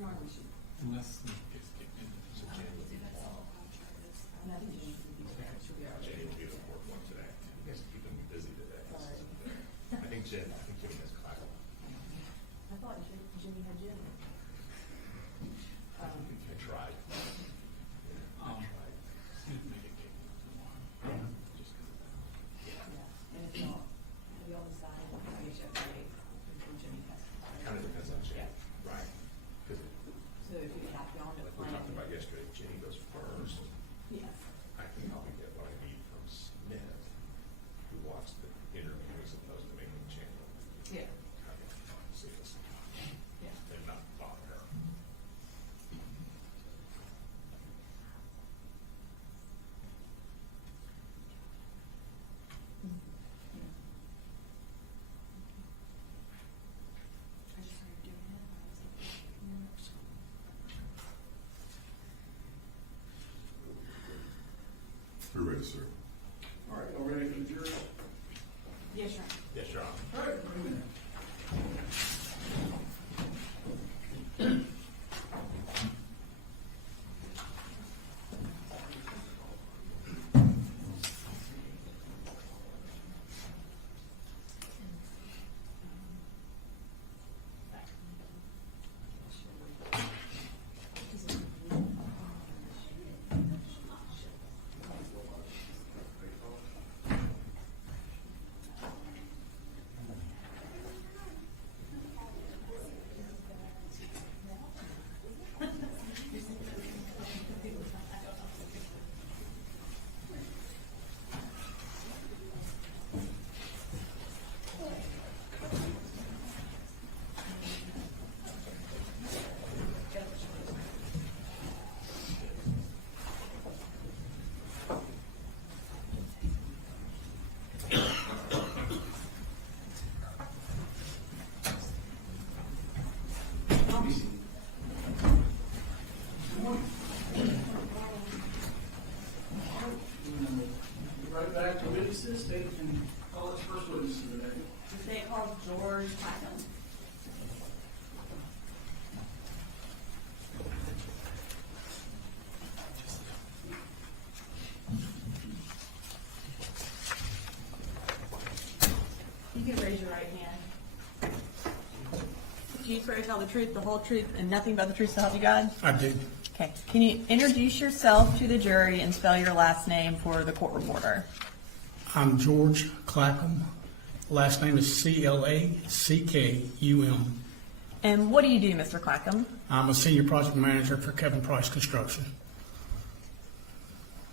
Unless it gets kicked in. So Jenny will be the fourth one today. You guys keep them busy today. I think Jenny has Clackam. I thought Jimmy had Jimmy. I tried. I tried. See if make it take tomorrow. Just because of that. Yeah, and if not, we all decide, I guess you have to wait until Jimmy has. Kind of depends on Jenny. Right. Because So if you have y'all to like we plan. talked about yesterday, Jenny goes first. Yes. I can probably get what I need from Smith, who watched the interview as opposed to making the channel. Yeah. See this. Yeah. And not bother her. I just started doing it. I was like, We're ready, sir. All right, all ready for the jury? yes, sir. Yes, Your Honor. All right, wait a minute. Right back to witnesses, they can call us first witnesses today. The state called George Clackam. You can raise your right hand. Do you swear to tell the truth, the whole truth, and nothing but the truth to help you God? I did. Okay. Can you introduce yourself to the jury and spell your last name for the court reporter? I'm George Clackam. Last name is Clackum. And what do you do, Mr. Clackam? I'm a senior project manager for Kevin Price Construction.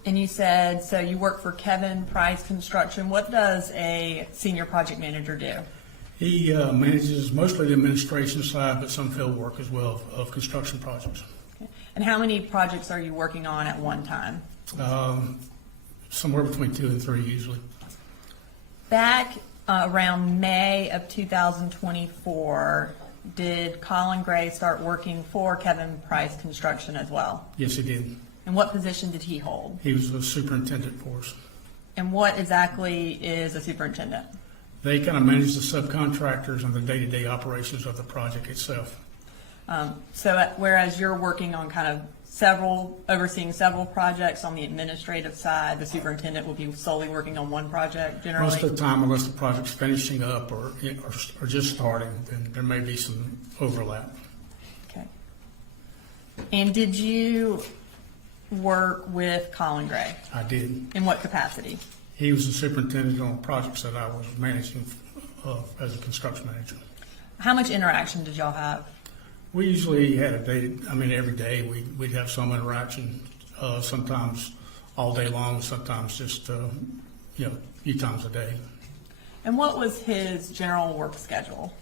And you said, so you work for Kevin Price Construction. What does a senior project manager do? He manages mostly the administration side, but some field work as well of construction projects. Okay. And how many projects are you working on at one time? Somewhere between 2 and 3 usually. Back around May of 2024, did Colin Gray start working for Kevin Price Construction as well? Yes, he did. And what position did he hold? He was a superintendent for us. And what exactly is a superintendent? They kind of manage the subcontractors and the day-to-day operations of the project itself. So whereas you're working on kind of overseeing several projects on the administrative side, the superintendent will be solely working on one project generally? Most of the time, unless the project's finishing up or just starting, then there may be some overlap. Okay. And did you work with Colin Gray? I did. In what capacity? He was the superintendent on projects that I was managing as a construction manager. How much interaction did y'all have? We usually had every day we'd have some interaction, sometimes all day long, sometimes just, a few times a day. And what was his general work schedule?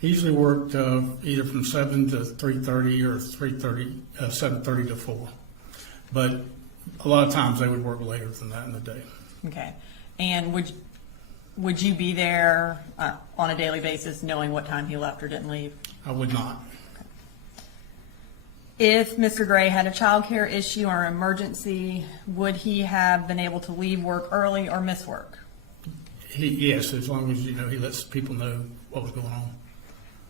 He usually worked either from 7 to 3:30 or 7:30 to 4. But a lot of times they would work later than that in the day. Okay. And would you be there on a daily basis knowing what time he left or didn't leave? I would not. If Mr. Gray had a child care issue or emergency, would he have been able to leave work early or miss work? Yes, as long as, he lets people know what was going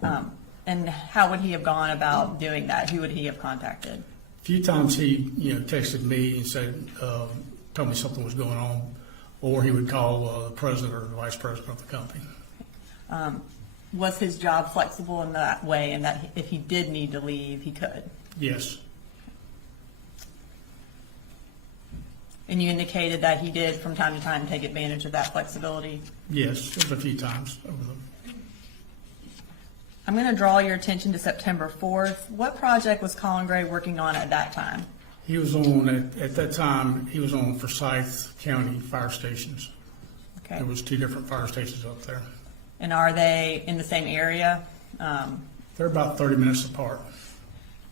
on. And how would he have gone about doing that? Who would he have contacted? A few times he, texted me and said, told me something was going on, or he would call the president or the vice president of the company. Was his job flexible in that way, and that if he did need to leave, he could? Yes, And you indicated that he did from time to time take advantage of that flexibility. yes, it was a few times over the. I'm going to draw your attention to September 4th. What project was Colin Gray working on at that time? He was on, at that time, he was on Forsyth County fire stations. Okay. There was 2 different fire stations up there. And are they in the same area? They're about 30 minutes apart,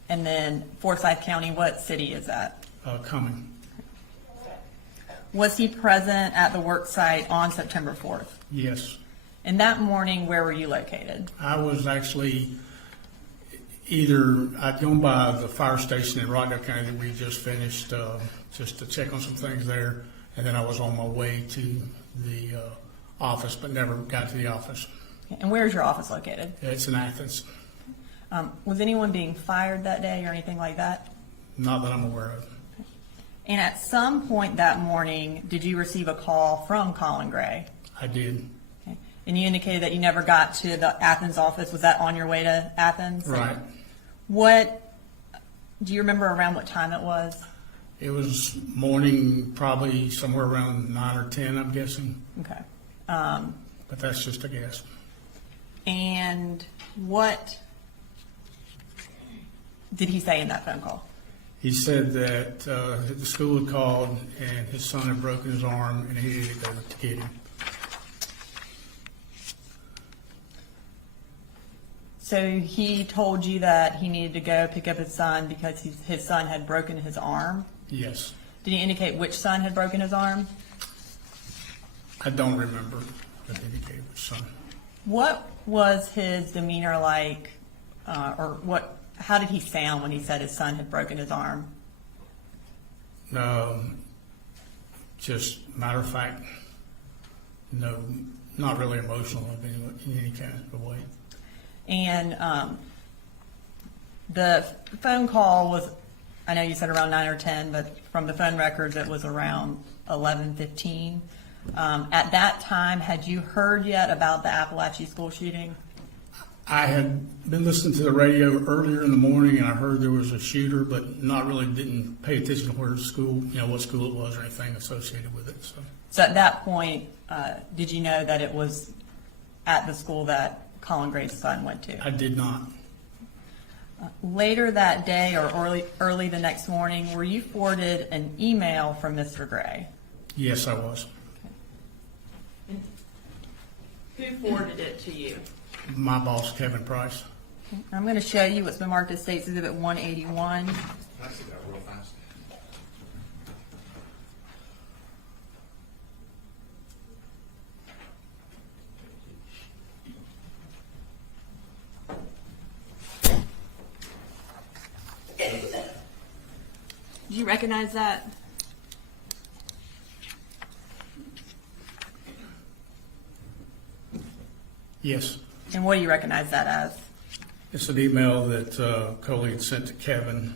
And then Forsyth County, what city is that? coming. Was he present at the work site on September 4th? Yes. And that morning, where were you located? I was actually I'd gone by the fire station in Rockdale County that we just finished, just to check on some things there. And then I was on my way to the office, but never got to the office. And where is your office located? It's in Athens. Was anyone being fired that day or anything like that? Not that I'm aware of. And at some point that morning, did you receive a call from Colin Gray? I did. Okay. And you indicated that you never got to the Athens office. Was that on your way to Athens? Right. Do you remember around what time it was? It was morning, probably somewhere around 9 or 10, I'm guessing. Okay. But that's just a guess. And what did he say in that phone call? He said that the school had called and his son had broken his arm and he needed to go to get him. So he told you that he needed to go pick up his son because his son had broken his arm? Yes. Did he indicate which son had broken his arm? I don't remember the indicated which son. What was his demeanor like, how did he sound when he said his son had broken his arm? Just matter of fact, no, not really emotional in any kind of way. And the phone call was, I know you said around 9 or 10, but from the phone records it was around 11:15. At that time, had you heard yet about the Apalachee school shooting? I had been listening to the radio earlier in the morning and I heard there was a shooter, but didn't pay attention to where the school, what school it was or anything associated with it. So at that point, did you know that it was at the school that Colin Gray's son went to? I did not. Later that day or early the next morning, were you forwarded an email from Mr. Gray? Yes, I was. Who forwarded it to you? My boss, Kevin Price. I'm going to show you what's been marked as State's Exhibit 181. Can I see that real fast? Do you recognize that? Yes. And what do you recognize that as? It's an email that Coley had sent to Kevin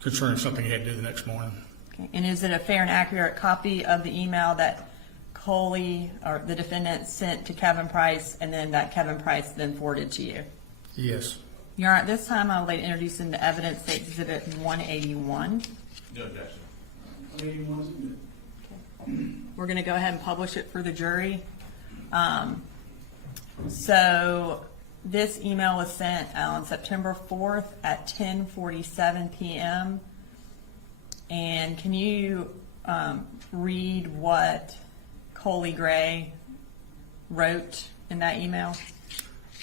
concerning something he had to do the next morning. Okay. And is it a fair and accurate copy of the email that Coley or the defendant sent to Kevin Price and then that Kevin Price then forwarded to you? Yes. Your Honor, at this time I would like to introduce into evidence State Exhibit 181. No objection. We're going to go ahead and publish it for the jury. So this email was sent on September 4th at 10:47 p.m. And can you read what Colin Gray wrote in that email?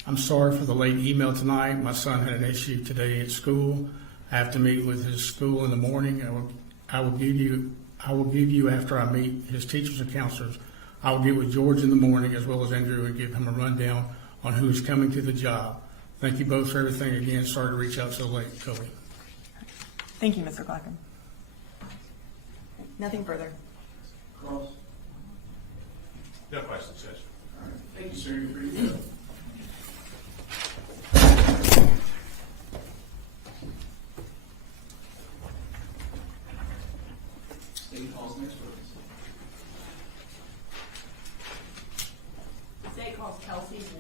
I'm sorry for the late email tonight. My son had an issue today at school. I have to meet with his school in the morning. I will give you after I meet his teachers and counselors. I will get with George in the morning as well as Andrew and give him a rundown on who's coming to the job. Thank you both for everything. Again, sorry to reach out so late, Coley. Thank you, Mr. Clackam. Nothing further. No questions, Judge. Thank you, sir.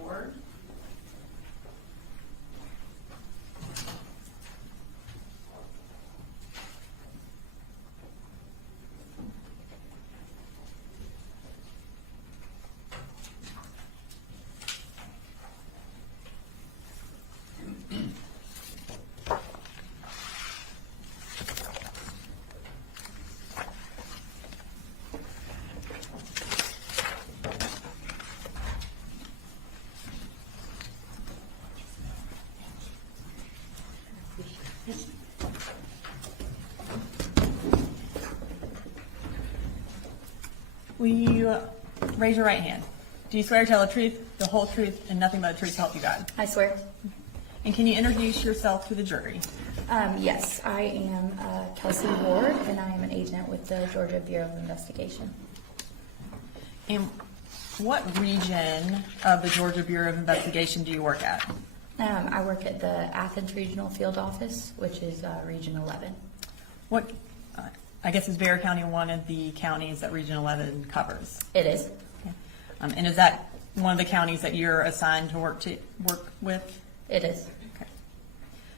Ward. Will you raise your right hand? Do you swear to tell the truth, the whole truth, and nothing but the truth to help you God? I swear. And can you introduce yourself to the jury? Yes, I am Kelsey Ward, and I am an agent with the Georgia Bureau of Investigation. And what region of the Georgia Bureau of Investigation do you work at? I work at the Athens Regional Field Office, which is Region 11. What, I guess is Barrow County one of the counties that Region 11 covers? It is. Okay. And is that one of the counties that you're assigned to work with? It is. Okay.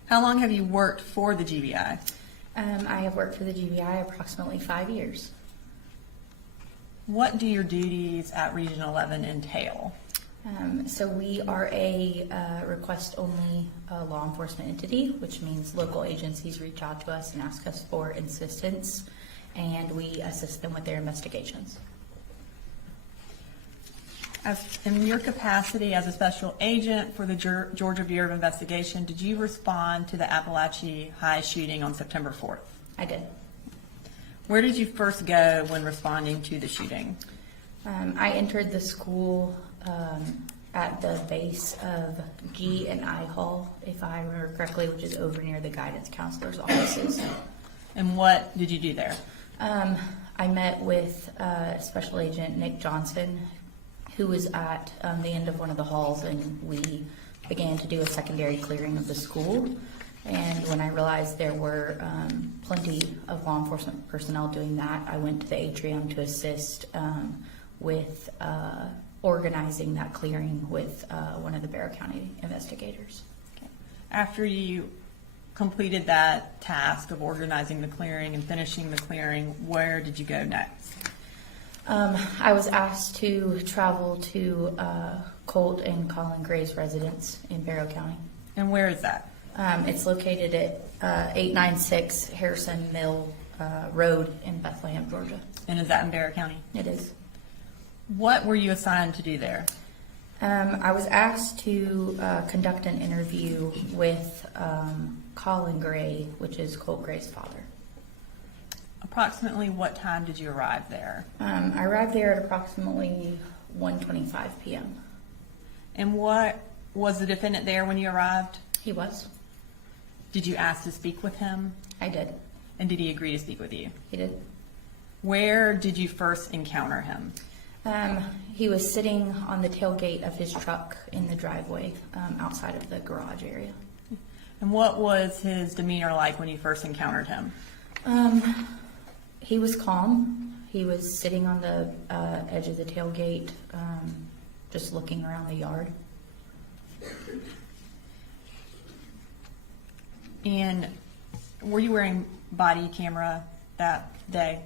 How long have you worked for the GBI? I have worked for the GBI approximately 5 years. What do your duties at Region 11 entail? So we are a request-only law enforcement entity, which means local agencies reach out to us and ask us for assistance, and we assist them with their investigations. In your capacity as a special agent for the Georgia Bureau of Investigation, did you respond to the Apalachee High shooting on September 4th? I did. Where did you first go when responding to the shooting? I entered the school at the base of G and I Hall, if I remember correctly, which is over near the guidance counselor's offices. And what did you do there? I met with Special Agent Nick Johnson, who was at the end of one of the halls, and we began to do a secondary clearing of the school. And when I realized there were plenty of law enforcement personnel doing that, I went to the atrium to assist with organizing that clearing with one of the Barrow County investigators. Okay. After you completed that task of organizing the clearing and finishing the clearing, where did you go next? I was asked to travel to Colt and Colin Gray's residence in Barrow County. And where is that? It's located at 896 Harrison Mill Road in Bethlehem, Georgia. And is that in Barrow County? It is. What were you assigned to do there? I was asked to conduct an interview with Colin Gray, which is Colt Gray's father. Approximately what time did you arrive there? I arrived there at approximately 1:25 p.m. And what was the defendant there when you arrived? He was. Did you ask to speak with him? I did. And did he agree to speak with you? He did. Where did you first encounter him? He was sitting on the tailgate of his truck in the driveway outside of the garage area. And what was his demeanor like when you first encountered him? He was calm. He was sitting on the edge of the tailgate, just looking around the yard. And were you wearing body camera that day?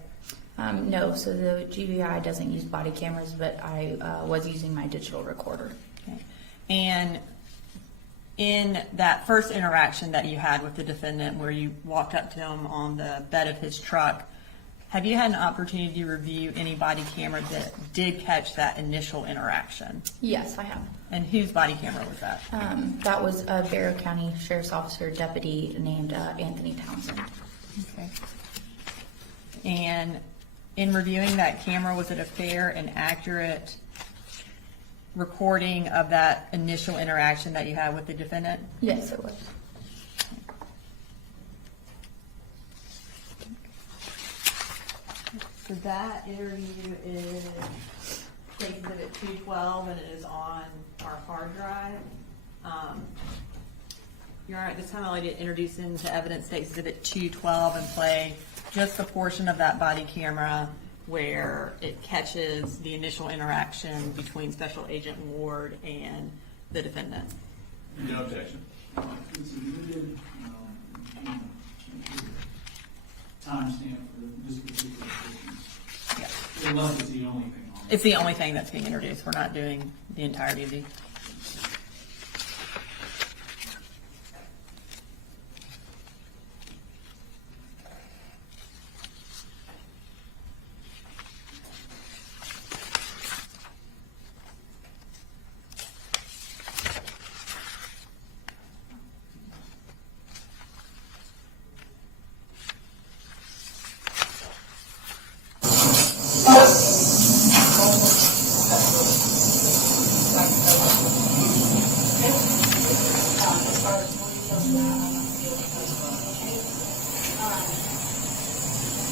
No, so the GBI doesn't use body cameras, but I was using my digital recorder. Okay. And in that first interaction that you had with the defendant where you walked up to him on the bed of his truck, have you had an opportunity to review any body camera that did catch that initial interaction? Yes, I have. And whose body camera was that? That was a Barrow County Sheriff's Officer deputy named Anthony Townsend. Okay. And in reviewing that camera, was it a fair and accurate recording of that initial interaction that you had with the defendant? Yes, it was. So that interview is State Exhibit 212, and it is on our hard drive. You're all right. This time I'd like to introduce into evidence State Exhibit 212 and play just the portion of that body camera where it catches the initial interaction between Special Agent Ward and the defendant? No objection. It's admitted, timestamp for this particular case. Yeah. Unless it's the only thing on it. It's the only thing that's being introduced. We're not doing the entirety of the.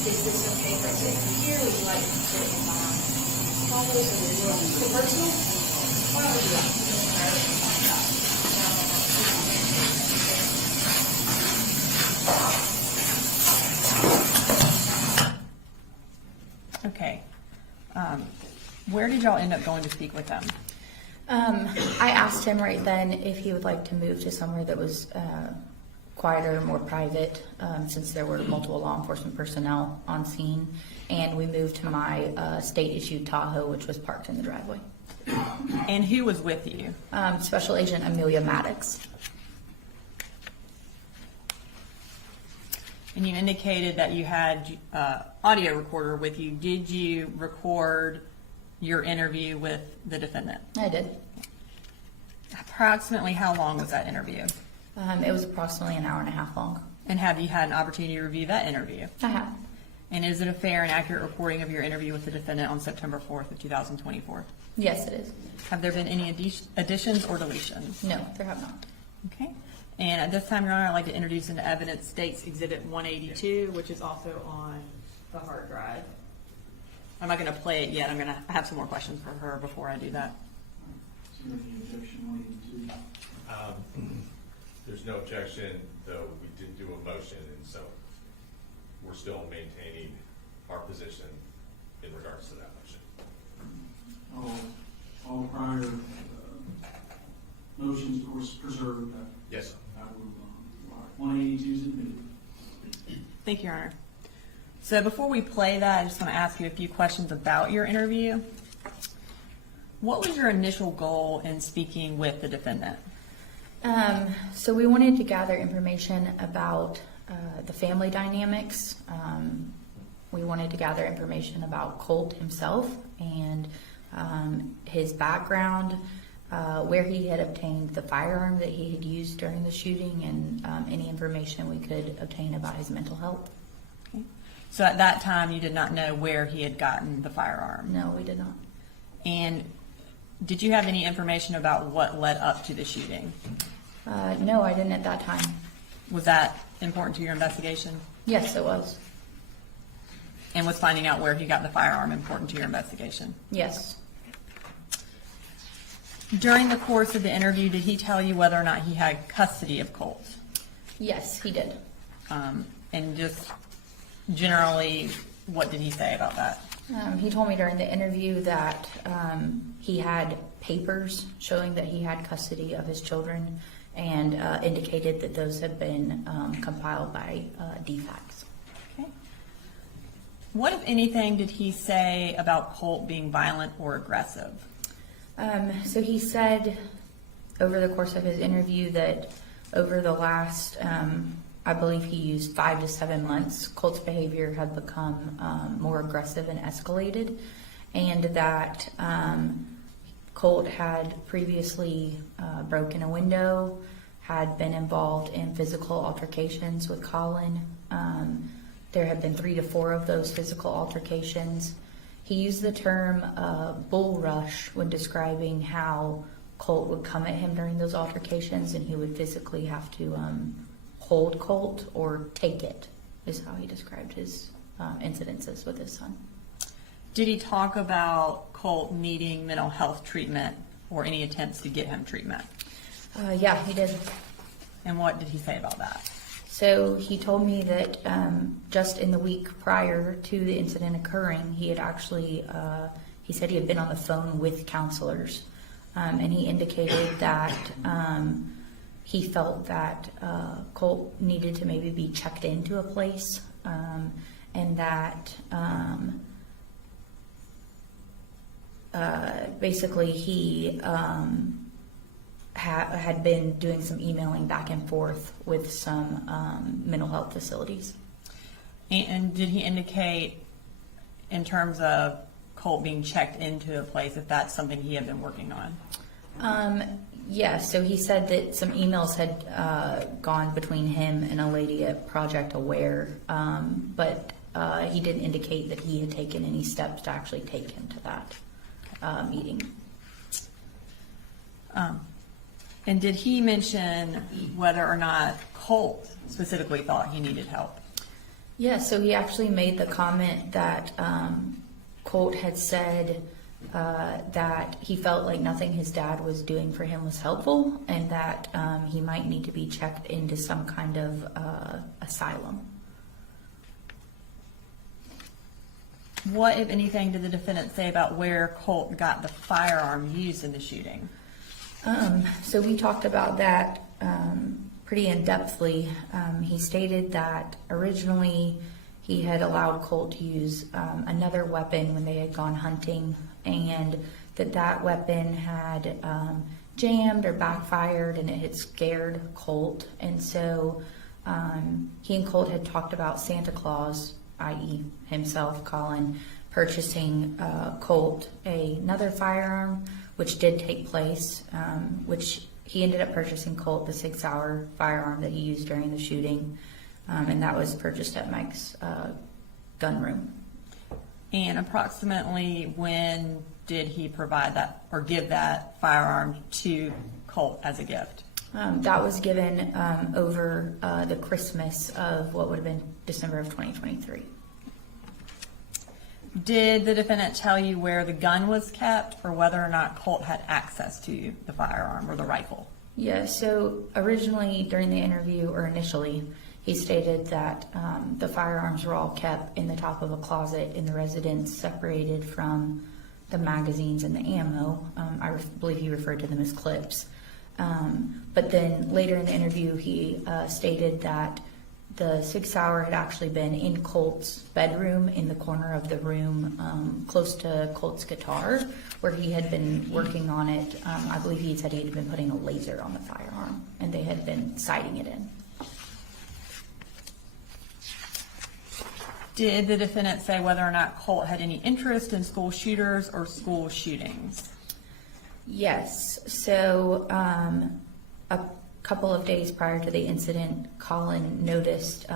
Is this okay if I sit here? Would you like to sit in my office or would you like to sit personal? Why would you like to Okay. Where did y'all end up going to speak with them? I asked him right then if he would like to move to somewhere that was quieter, more private, since there were multiple law enforcement personnel on scene. And we moved to my state-issued Tahoe, which was parked in the driveway. And who was with you? Special Agent Amelia Maddox. And you indicated that you had audio recorder with you. Did you record your interview with the defendant? I did. Approximately how long was that interview? It was approximately an hour and a half long. And have you had an opportunity to review that interview? I have. And is it a fair and accurate reporting of your interview with the defendant on September 4th of 2024? Yes, it is. Have there been any additions or deletions? No, there have not. Okay. And at this time, Your Honor, I'd like to introduce into evidence State's Exhibit 182, which is also on the hard drive. I'm not going to play it yet. I'm going to have some more questions for her before I do that. Is there any objection 182? There's no objection, though we did do a motion, and so we're still maintaining our position in regards to that motion. All prior motions, of course, preserved. Yes. I will, 182 is admitted. Thank you, Your Honor. So before we play that, I just want to ask you a few questions about your interview. What was your initial goal in speaking with the defendant? So we wanted to gather information about the family dynamics. We wanted to gather information about Colt himself and his background, where he had obtained the firearm that he had used during the shooting, and any information we could obtain about his mental health. Okay. So at that time, you did not know where he had gotten the firearm? No, we did not. And did you have any information about what led up to the shooting? No, I didn't at that time. Was that important to your investigation? Yes, it was. And was finding out where he got the firearm important to your investigation? Yes. During the course of the interview, did he tell you whether or not he had custody of Colt? Yes, he did. And just generally, what did he say about that? He told me during the interview that he had papers showing that he had custody of his children, and indicated that those had been compiled by DFACS. Okay. What, if anything, did he say about Colt being violent or aggressive? So he said over the course of his interview that over the last, I believe he used 5 to 7 months, Colt's behavior had become more aggressive and escalated, and that Colt had previously broken a window, had been involved in physical altercations with Colin. There had been 3 to 4 of those physical altercations. He used the term bull rush when describing how Colt would come at him during those altercations, and he would physically have to hold Colt or take it, is how he described his incidences with his son. Did he talk about Colt needing mental health treatment or any attempts to get him treatment? Yeah, he did. And what did he say about that? So he told me that just in the week prior to the incident occurring, he had actually, he said he had been on the phone with counselors and he indicated that he felt that Colt needed to maybe be checked into a place, and that basically he had been doing some emailing back and forth with some mental health facilities. And did he indicate, in terms of Colt being checked into a place, if that's something he had been working on? Yeah, so he said that some emails had gone between him and a lady at Project Aware, but he didn't indicate that he had taken any steps to actually take him to that meeting. And did he mention whether or not Colt specifically thought he needed help? Yeah, so he actually made the comment that Colt had said that he felt like nothing his dad was doing for him was helpful, and that he might need to be checked into some kind of asylum. What, if anything, did the defendant say about where Colt got the firearm used in the shooting? So we talked about that pretty in-depthly. He stated that originally he had allowed Colt to use another weapon when they had gone hunting, and that weapon had jammed or backfired, and it had scared Colt. And so he and Colt had talked about Santa Claus, i.e. himself, Colin, purchasing Colt another firearm, which did take place, which he ended up purchasing Colt the 6-hour firearm that he used during the shooting, and that was purchased at Mike's gun room. And approximately when did he provide that or give that firearm to Colt as a gift? That was given over the Christmas of what would have been December of 2023. Did the defendant tell you where the gun was kept, or whether or not Colt had access to the firearm or the rifle? Yeah, so originally during the interview, or initially, he stated that the firearms were all kept in the top of a closet in the residence, separated from the magazines and the ammo. I believe he referred to them as clips. But then later in the interview, he stated that the 6-hour had actually been in Colt's bedroom, in the corner of the room, close to Colt's guitar, where he had been working on it. I believe he said he had been putting a laser on the firearm, and they had been sighting it in. Did the defendant say whether or not Colt had any interest in school shooters or school shootings? Yes. So a couple of days prior to the incident, Colin noticed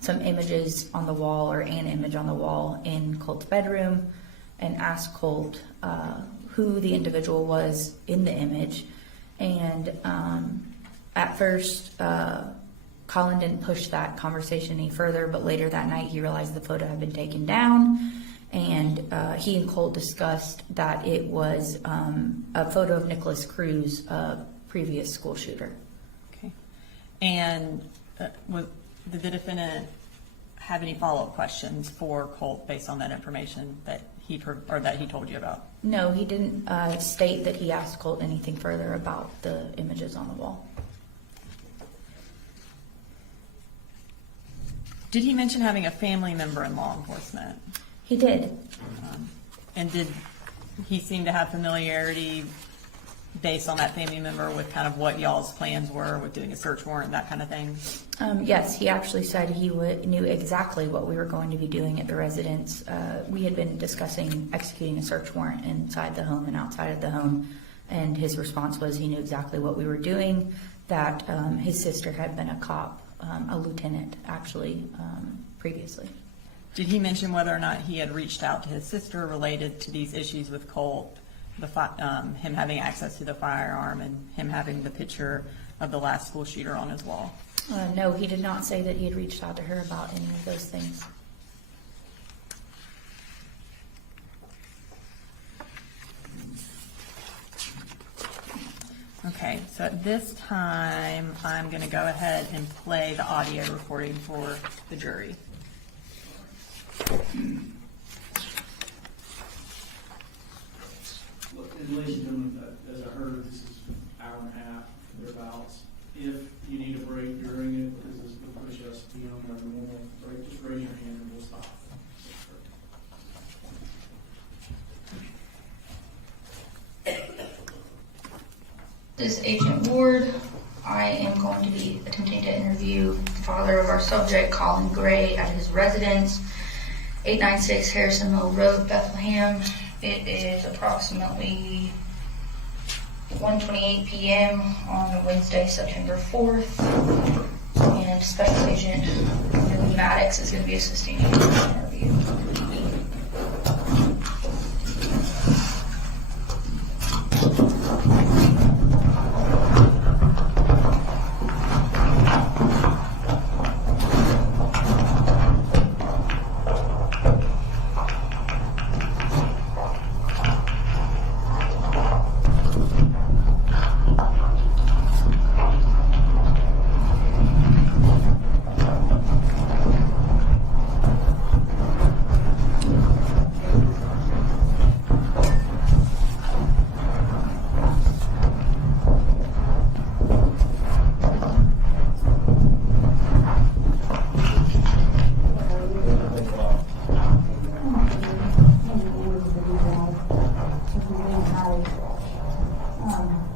some images on the wall, or an image on the wall in Colt's bedroom, and asked Colt who the individual was in the image. And at first, Colin didn't push that conversation any further, but later that night he realized the photo had been taken down, and he and Colt discussed that it was a photo of Nicholas Cruz, a previous school shooter. Okay. And did the defendant have any follow-up questions for Colt based on that information that he told you about? No, he didn't state that he asked Colt anything further about the images on the wall. Did he mention having a family member in law enforcement? He did. And did he seem to have familiarity based on that family member with kind of what y'all's plans were with doing a search warrant, that kind of thing? Yes, he actually said he knew exactly what we were going to be doing at the residence. We had been discussing executing a search warrant inside the home and outside of the home, and his response was he knew exactly what we were doing, that his sister had been a cop, a lieutenant actually, previously. Did he mention whether or not he had reached out to his sister related to these issues with Colt, him having access to the firearm and him having the picture of the last school shooter on his wall? No, he did not say that he had reached out to her about any of those things. Okay, so at this time, I'm going to go ahead and play the audio recording for the jury. And ladies and gentlemen, thereabouts. If you need a break during it, because this will push us beyond our normal break, just raise your hand and we'll stop. This is Agent Ward. I am going to be attempting to interview the father of our subject, Colin Gray, at his residence, 896 Harrison Mill Road, Bethlehem. It is approximately 1:28 p.m. on Wednesday, September 4th, and Special Agent Millie Maddox is going to be assisting me in this interview.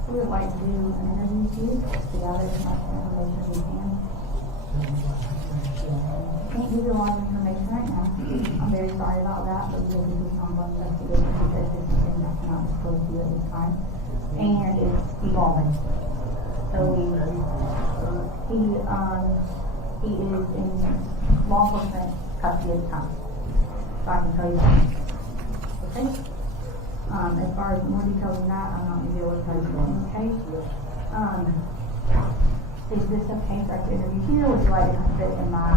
We would like to do an interview with you to gather as much information as we can. Can't give you a lot of information right now. I'm very sorry about that, but we will do some ongoing investigation because this is something that cannot disclose to you at this time. And it's evolving. So he is in law enforcement custody at the time. So I can tell you that. Okay? As far as more details than that, I'm not going to be able to tell you in the case. Is this okay for us to interview here? Would you like to sit in my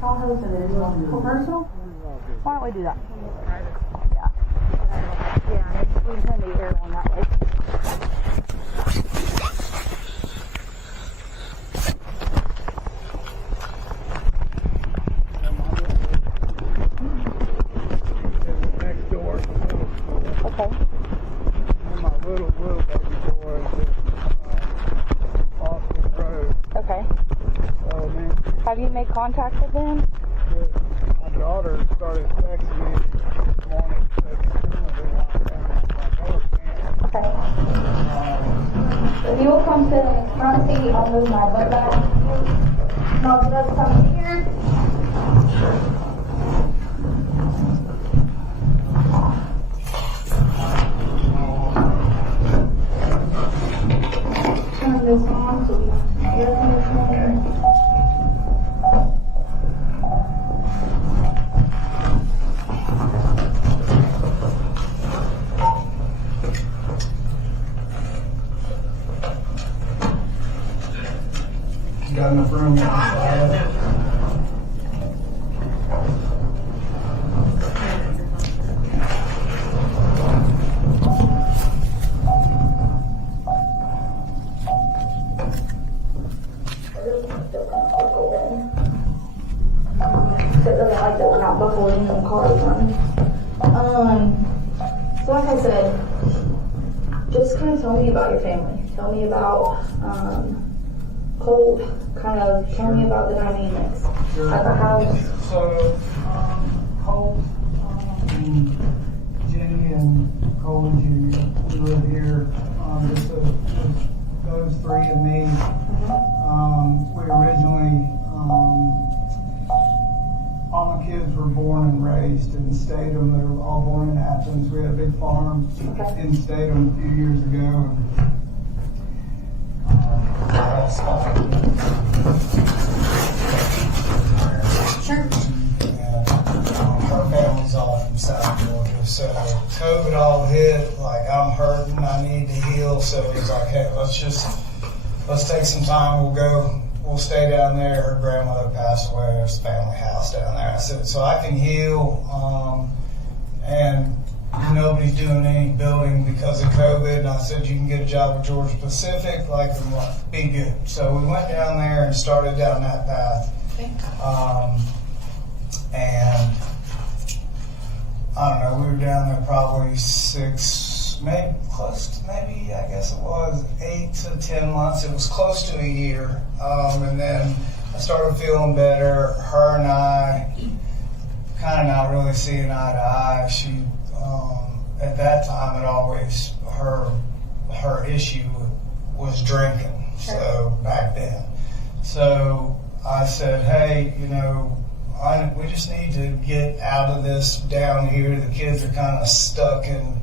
Tahoe so that it's more personal? Why don't we do that? Yeah, we can turn the air on that way. Next door. Okay. And my little baby boy is off the road. Okay. So, man, Have you made contact with them? my daughter started texting me this morning. Said as soon as they walked down, I was like, oh, man. Okay. If you will come sit in the front seat, I'll move my butt back. And I'll get up some here. Turn this on so we can hear this. You got enough room? In the car running. So like I said, just kind of tell me about your family. Tell me about Colt. Kind of tell me about the dynamics at the house. So, Colt, Jenny, and Colin Jr. We live here. Just those three and me. We originally, all my kids were born and raised in Statham. They were all born in Athens. We had a big farm in Statham a few years ago. Sure. Her family's all from South Georgia. So COVID all hit, like I'm hurting, I need to heal. So it was like, hey, let's take some time, we'll stay down there. Her grandmother passed away, there's a family house down there. I said, so I can heal, and nobody's doing any building because of COVID. And I said, you can get a job at Georgia Pacific, like, and what, be good. So we went down there and started down that path. Okay. And I don't know, we were down there probably 6 maybe I guess it was 8 to 10 months. It was close to a year. And then I started feeling better. Her and I kind of not really seeing eye to eye. She, at that time, her issue was drinking. So back then. So I said, hey, we just need to get out of this down here. The kids are kind of stuck in,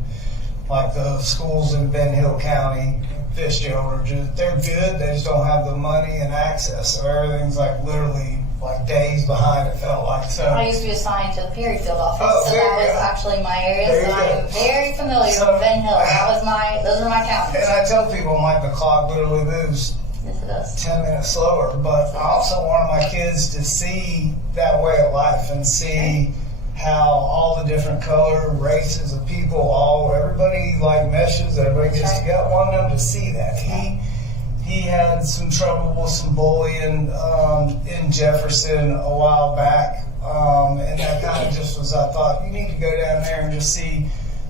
like, the schools in Ben Hill County, Fitzgerald, they're good, they just don't have the money and access. So everything's like literally like days behind, it felt like. So I used to be assigned to the Perryfield office, Oh, so there that you was go. actually my area, There so you go. I'm very familiar So- with Ben Hill. Those are my counties. and I tell people, I'm like, the clock literally moves Yes, it does. 10 minutes slower, but I also wanted my kids to see that way of life and see how all the different color, races of people, everybody like meshes, everybody gets together. I wanted them to see that. He had some trouble with some bullying in Jefferson a while back, and that kind of just was, I thought, you need to go down there and just see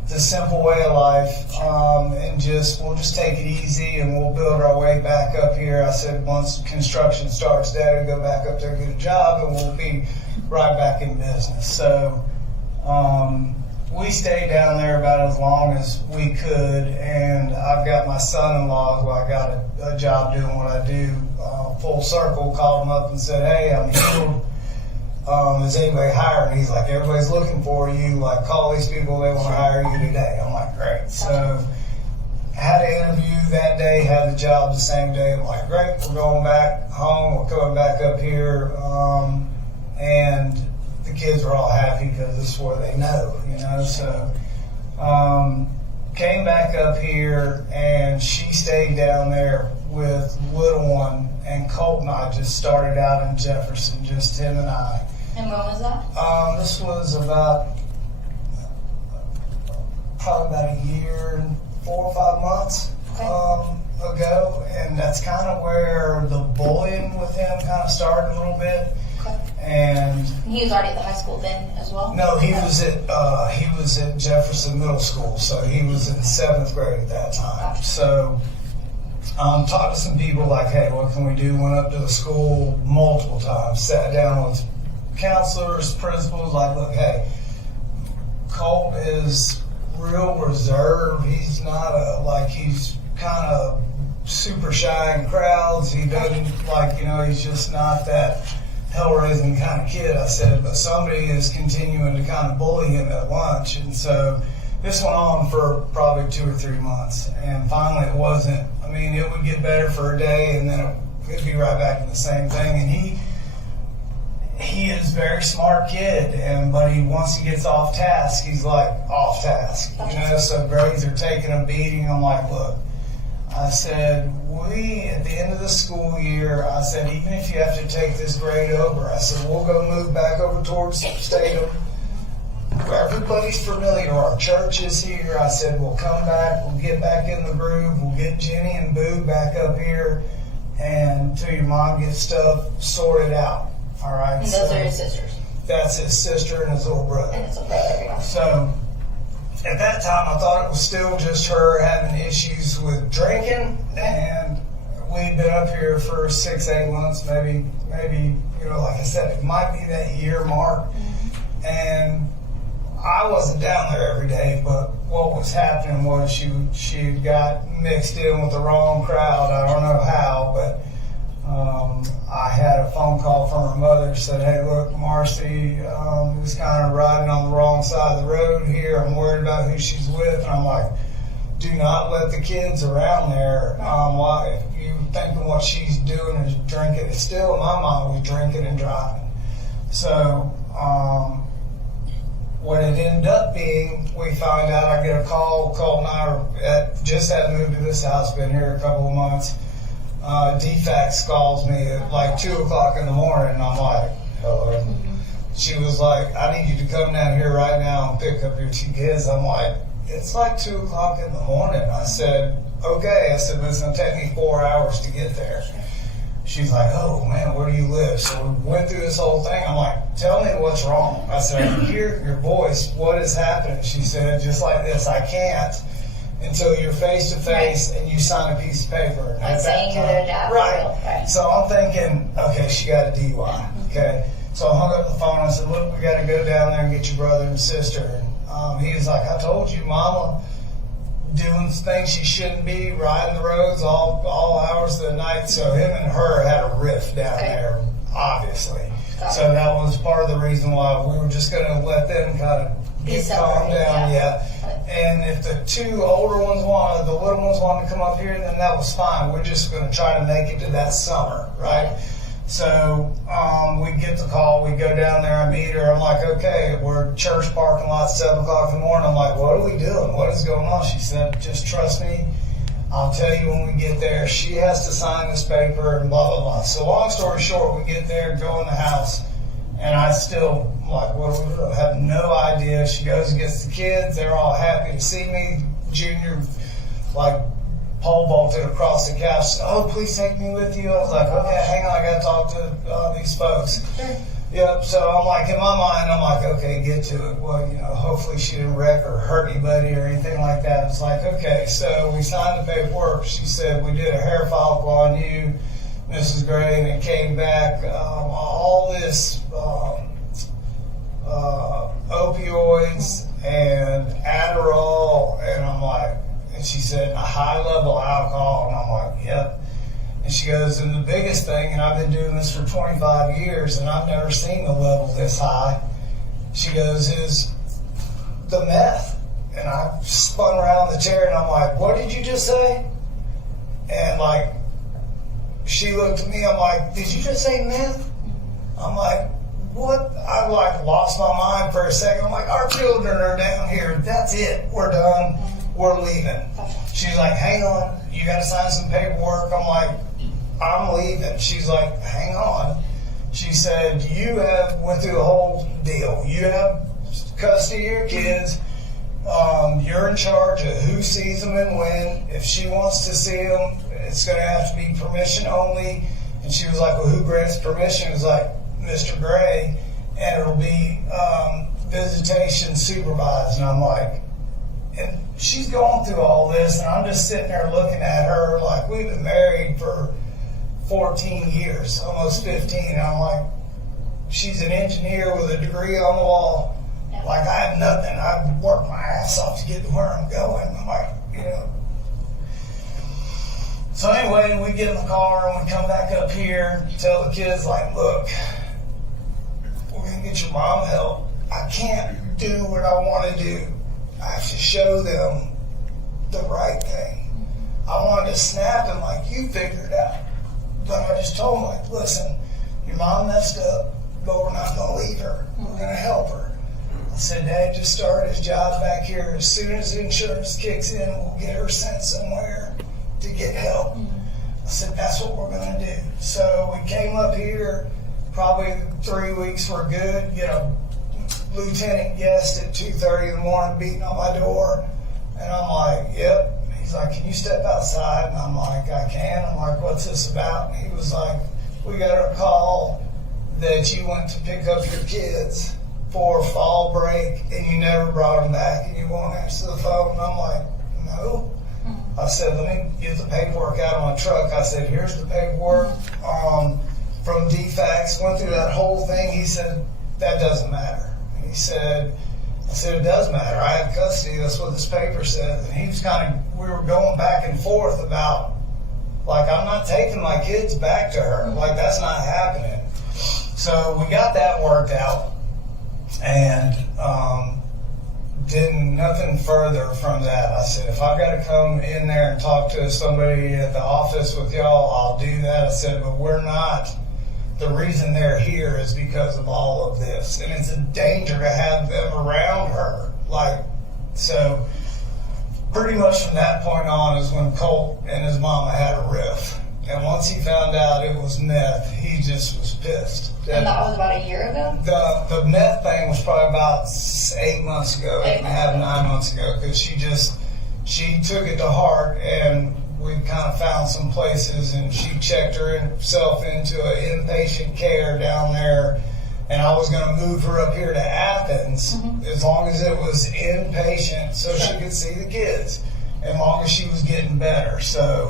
the simple way of life, and we'll just take it easy and we'll build our way back up here. I said, once construction starts, Dad will go back up there and get a job and we'll be right back in business. So we stayed down there about as long as we could, and I've got my son-in-law who I got a job doing what I do, full circle, called him up and said, hey, I'm healed. Is anybody hiring? He's like, everybody's looking for you. Like, call these people, they want to hire you today. I'm like, great. So had an interview that day, had the job the same day. I'm like, great, we're going back home, we're coming back up here. And the kids were all happy because this is where they know, So came back up here, and she stayed down there with little one, and Colt and I just started out in Jefferson, just him and I. And when was that? This was probably about a year and 4 or 5 months ago, and that's kind of where the bullying with him kind of started a little bit. Okay. And He was already at the high school then as well? no, he was at Jefferson Middle School, so he was in 7th grade at that time. Gotcha. So talked to some people like, hey, what can we do? Went up to the school multiple times, sat down with counselors, principals, like, look, hey, Colt is real reserved. He's not he's kind of super shy in crowds. He doesn't he's just not that hell-raising kind of kid. I said, but somebody is continuing to kind of bully him at lunch. And so this went on for probably 2 or 3 months. And finally it wasn't, it would get better for a day and then it'd be right back in the same thing. And he is a very smart kid, but once he gets off task, he's like off task. So grades are taking a beating. I'm like, look, I said, at the end of the school year, I said, even if you have to take this grade over, I said, we'll go move back over towards Statham. Everybody's familiar. Our church is here. I said, we'll come back. We'll get back in the groove. We'll get Jenny and Boo back up here, and until your mom gets stuff sorted out. All right. And those are his sisters. That's his sister and his little brother. And his little brother, yeah. So at that time, I thought it was still just her having issues with drinking, and we'd been up here for 6, 8 months, maybe, like I said, it might be that year mark. Mm-hmm. And I wasn't down there every day, but what was happening was she got mixed in with the wrong crowd. I don't know how, but I had a phone call from her mother, said, hey, look, Marcy was kind of riding on the wrong side of the road here. I'm worried about who she's with. And I'm like, do not let the kids around there. If you thinking what she's doing is drinking, it's still in my mind was drinking and driving. So what it ended up being, we find out, I get a call. Colt and I just had moved to this house, been here a couple of months. DFAX calls me at like 2 o'clock in the morning, and I'm like, hello. Mm-hmm. She was like, I need you to come down here right now and pick up your 2 kids. I'm like, it's like 2 o'clock in the morning. I said, okay. I said, but it's going to take me 4 hours to get there. She's like, oh man, where do you live? So we went through this whole thing. I'm like, tell me what's wrong. I said, I can hear your voice. What is happening? She said, just like this, I can't until you're face to face and you sign a piece of paper. And Like at that saying you're their dad, for right. real, right. So I'm thinking, okay, she got a DUI. Okay. So I hung up the phone. I said, look, we got to go down there and get your brother and sister. And he was like, I told you, Mama, doing things she shouldn't be, riding the roads all hours of the night. So him and her had a rift down Okay. there, obviously. Got So that was part of the reason why we were just going to let them kind of get calmed Decelerate, down. yeah. And if the two older ones the little ones wanted to come up here, then that was fine. We're just going to try to make it to that summer, right? So we get the call, we go down there, I meet her, I'm like, okay, we're at church parking lot, 7 o'clock in the morning. I'm like, what are we doing? What is going on? She said, just trust me. I'll tell you when we get there. She has to sign this paper and blah, blah, blah. So long story short, we get there, go in the house, and I still, like, what do we do? I have no idea. She goes and gets the kids. They're all happy to see me. Junior, like, pole vaulted across the couch. Oh, please take me with you. I was like, okay, hang on. I got to talk to these folks. Sure. Yep. So I'm like, in my mind, I'm like, okay, get to it. Well, hopefully she didn't wreck or hurt anybody or anything like that. It's like, okay. So we signed the paperwork. She said, we did a hair follicle on you, Mrs. Gray, and it came back all this opioids and Adderall, and I'm like, and she said, a high level of alcohol, and I'm like, yep. And she goes, and the biggest thing, and I've been doing this for 25 years, and I've never seen a level this high, she goes, is the meth. And I spun around the chair, and I'm like, what did you just say? And like, she looked at me, I'm like, did you just say meth? I'm like, what? I like lost my mind for a second. I'm like, our children are down here. That's it. We're done. We're leaving. She's like, hang on. You got to sign some paperwork. I'm like, I'm leaving. She's like, hang on. She said, you have went through the whole deal. You have custody of your kids. You're in charge of who sees them and when. If she wants to see them, it's going to have to be permission only. And she was like, well, who grants permission? It was like, Mr. Gray, and it'll be visitation supervised. And I'm like, and she's going through all this, and I'm just sitting there looking at her like we've been married for 14 years, almost 15. And I'm like, she's an engineer with a degree on the wall. Like, I have nothing. I've worked my ass off to get to where I'm going. I'm like, So anyway, we get in the car and we come back up here, tell the kids, like, look, we're going to get your mom help. I can't do what I want to do. I have to show them the right thing. I wanted to snap them like, you figured it out. But I just told them, like, listen, your mom messed up, but we're not going to leave her. We're going to help her. I said, Dad just started his job back here. As soon as the insurance kicks in, we'll get her sent somewhere to get help. I said, that's what we're going to do. So we came up here, probably 3 weeks were good. Lieutenant guest at 2:30 in the morning beating on my door. And I'm like, yep. He's like, can you step outside? And I'm like, I can. I'm like, what's this about? And he was like, we got a call that you went to pick up your kids for fall break and you never brought them back and you won't answer the phone. And I'm like, no. I said, let me get the paperwork out of my truck. I said, here's the paperwork from DFAX. Went through that whole thing. He said, that doesn't matter. He said, I said, it does matter. I have custody. That's what this paper says. And he was we were going back and forth about, like, I'm not taking my kids back to her. Like, that's not happening. So we got that worked out. And nothing further from that. I said, if I've got to come in there and talk to somebody at the office with y'all, I'll do that. I said, but we're not. The reason they're here is because of all of this. And it's a danger to have them around her. So pretty much from that point on is when Colt and his mama had a riff. And once he found out it was meth, he just was pissed. And that was about a year ago? The meth thing was probably about 8 months ago, 8.5, 9 months ago, because she took it to heart, and we kind of found some places, and she checked herself into an inpatient care down there, and I was going to move her up here to Athens as long as it was inpatient so she could see the kids. as long as she was getting better. So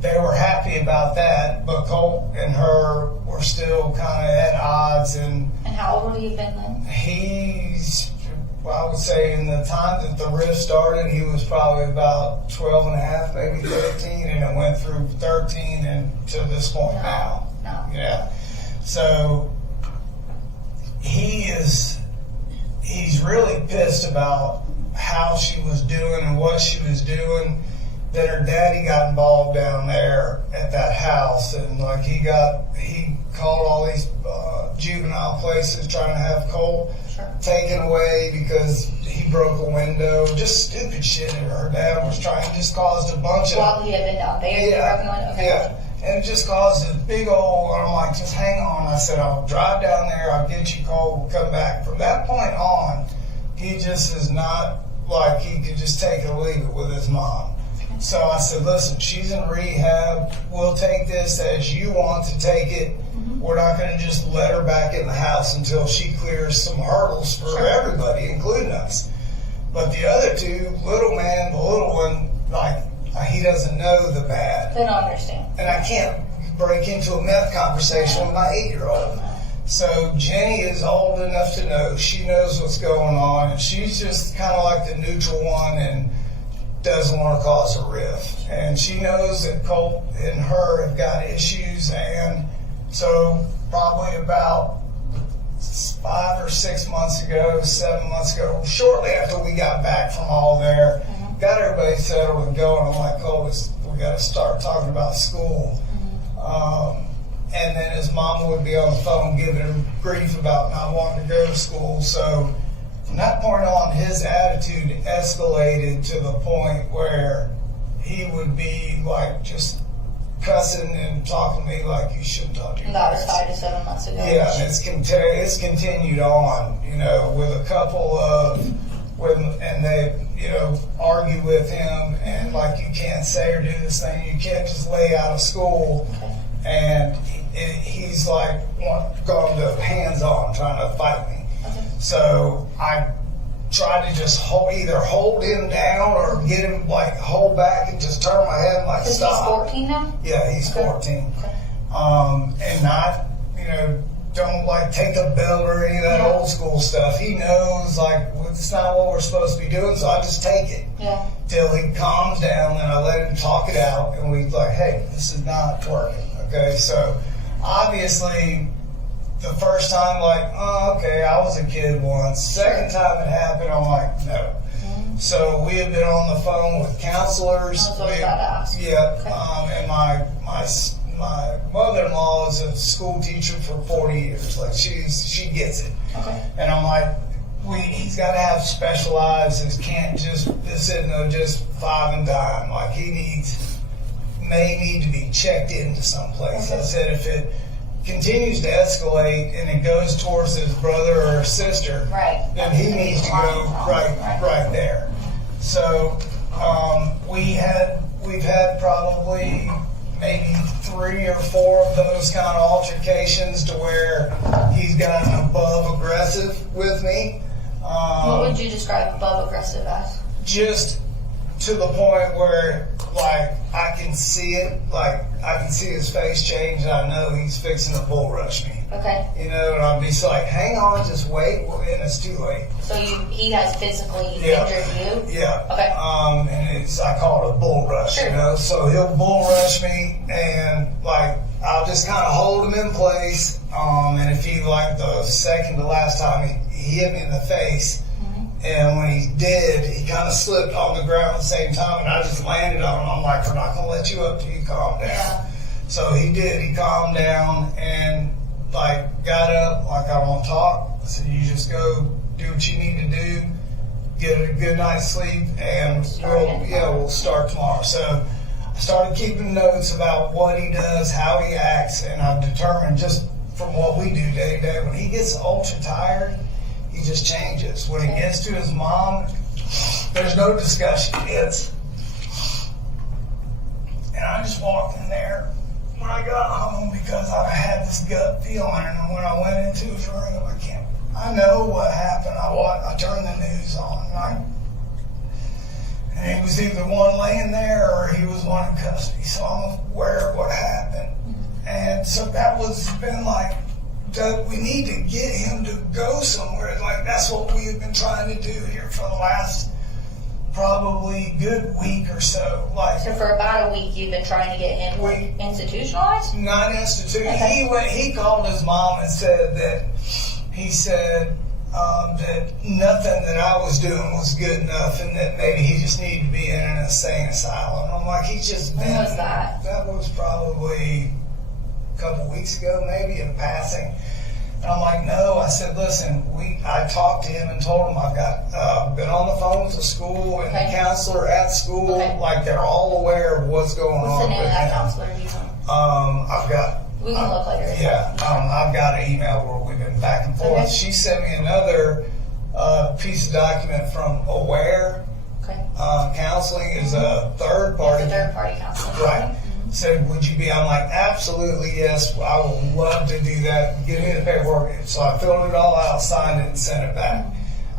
they were happy about that, but Colt and her were still kind of at odds. And how old would he have been then? he's, I would say, in the time that the rift started, he was probably about 12 and a half, maybe 13, and it went through 13 and to this point now. No. Yeah. So he's really pissed about how she was doing and what she was doing, that her daddy got involved down there at that house, and like he called all these juvenile places trying to have Colt taken away because he broke a window, just stupid shit. And her dad was trying, just caused a bunch of. While he had been down there, he broke the window? Okay. Yeah. And it just caused a big old, I'm like, just hang on. I said, I'll drive down there, I'll get you Colt, we'll come back. From that point on, he just is not like he could just take it or leave it with his mom. So I said, listen, she's in rehab. We'll take this as you want to take it. We're not going to just let her back in the house until she clears some hurdles for everybody, including us. But the other two, little man, the little one, like, he doesn't know the bad. They don't understand. And I can't break into a meth conversation with my 8-year-old. So Jenny is old enough to know. She knows what's going on, and she's just kind of like the neutral one and doesn't want to cause a rift. And she knows that Colt and her have got issues, and so probably about 5 or 6 months ago, 7 months ago, shortly after we got back from all there, got everybody settled and going. I'm like, Colt, we got to start talking about school. And then his mom would be on the phone giving him grief about not wanting to go to school. So from that point on, his attitude escalated to the point where he would be like just cussing and talking to me like you shouldn't talk to your And that was parents. 5 to 7 months ago. Yeah, and it's continued on, with a couple of, and they, argue with him, and like, you can't say or do this thing, you can't just lay out of school. And he's like going to hands-on, trying to fight me. So I tried to just either hold him down or get him like hold back and just turn my head and like stop. He's 14 now? Yeah, he's 14. And not, don't like take a belt or any of that old school stuff. He knows like it's not what we're supposed to be doing, so I just take it. Yeah. Till he calms down, and I let him talk it out, and we like, hey, this is not working. Okay, so obviously the first time, like, oh, okay, I was a kid once. Second time it happened, I'm like, no. So we have been on the phone with counselors. That's what I was about to ask. Yeah, Okay. and my mother-in-law is a school teacher for 40 years. Like, she gets it. Okay. And I'm like, he's got to have special eyes. It can't just, this isn't just five and dime. Like, he may need to be checked into someplace. Okay. I said, if it continues to escalate and it goes towards his brother or sister, Right. then he needs to go right there. So we've had probably maybe 3 or 4 of those kind of altercations to where he's gotten above aggressive with me. What would you describe above aggressive as? Just to the point where, like, I can see it, like, I can see his face change, and I know he's fixing to bull rush me. Okay. And I'll be like, hang on, just wait, and it's too late. So he has physically injured you? Yeah. Okay. And I call it a bull rush, Sure. So he'll bull rush me, and like, I'll just kind of hold him in place. And if he, like, the second to last time he hit me in the face, and when he did, he kind of slipped on the ground at the same time, and I just landed on him. I'm like, we're not going to let you up till you calm down. Yeah. So he did. He calmed down and, like, got up, like, I don't want to talk. I said, you just go do what you need to do, get a good night's sleep, and we'll start tomorrow. So I started keeping notes about what he does, how he acts, and I've determined just from what we do day to day, when he gets ultra tired, he just changes. When he gets to his mom, there's no discussion. And I just walked in there when I got home because I had this gut feeling, and when I went into his room, I know what happened. I turned the news on, And he was either one laying there or he was one in custody. So I'm aware of what happened. And so that was been like, Doug, we need to get him to go somewhere. Like, that's what we have been trying to do here for the last probably good week or so. Like, So for about a week, you've been trying to get him institutionalized? not institute. Okay. He called his mom and said that that nothing that I was doing was good enough, and that maybe he just needed to be in an insane asylum. I'm like, he's just been. When was that? That was probably a couple weeks ago, maybe in passing. And I'm like, no. I said, listen, I talked to him and told him I've got been on the phone with the school and the counselor at school. Okay. Like, they're all aware of what's going on. What's the name of with that him. counselor? Do you know? I've got. We can look later. Yeah, I've got an email where we've been back and forth. Okay. She sent me another piece of document from Aware Okay. Counseling is a third party. It's a third party counselor. Right. Said, would you be? I'm like, absolutely, yes. I would love to do that. Give me the paperwork. So I filled it all out, signed it, and sent it back.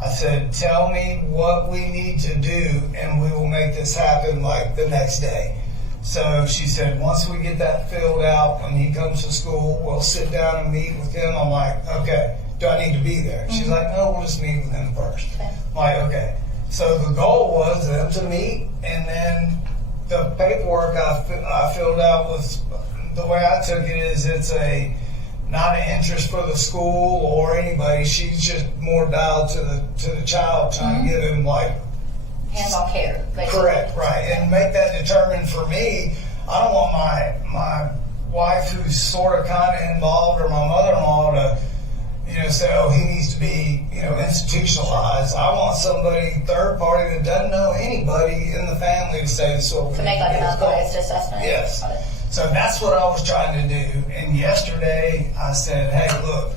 I said, tell me what we need to do, and we will make this happen like the next day. So she said, once we get that filled out, when he comes to school, we'll sit down and meet with him. I'm like, okay, do I need to be there? She's like, no, we'll just meet with him first. Okay. I'm like, okay. So the goal was them to meet, and then the paperwork I filled out was, the way I took it is it's not an interest for the school or anybody. She's just more dialed to the child, trying to give him like Hands-on care, basically. correct, right, and make that determined for me. I don't want my wife, who's sort of kind of involved, or my mother-in-law to, say, oh, he needs to be, institutionalized. I want somebody, third party, that doesn't know anybody in the family to say this is what we To make like an need to do. unbiased assessment? Yes. Got it. So that's what I was trying to do. And yesterday I said, hey, look,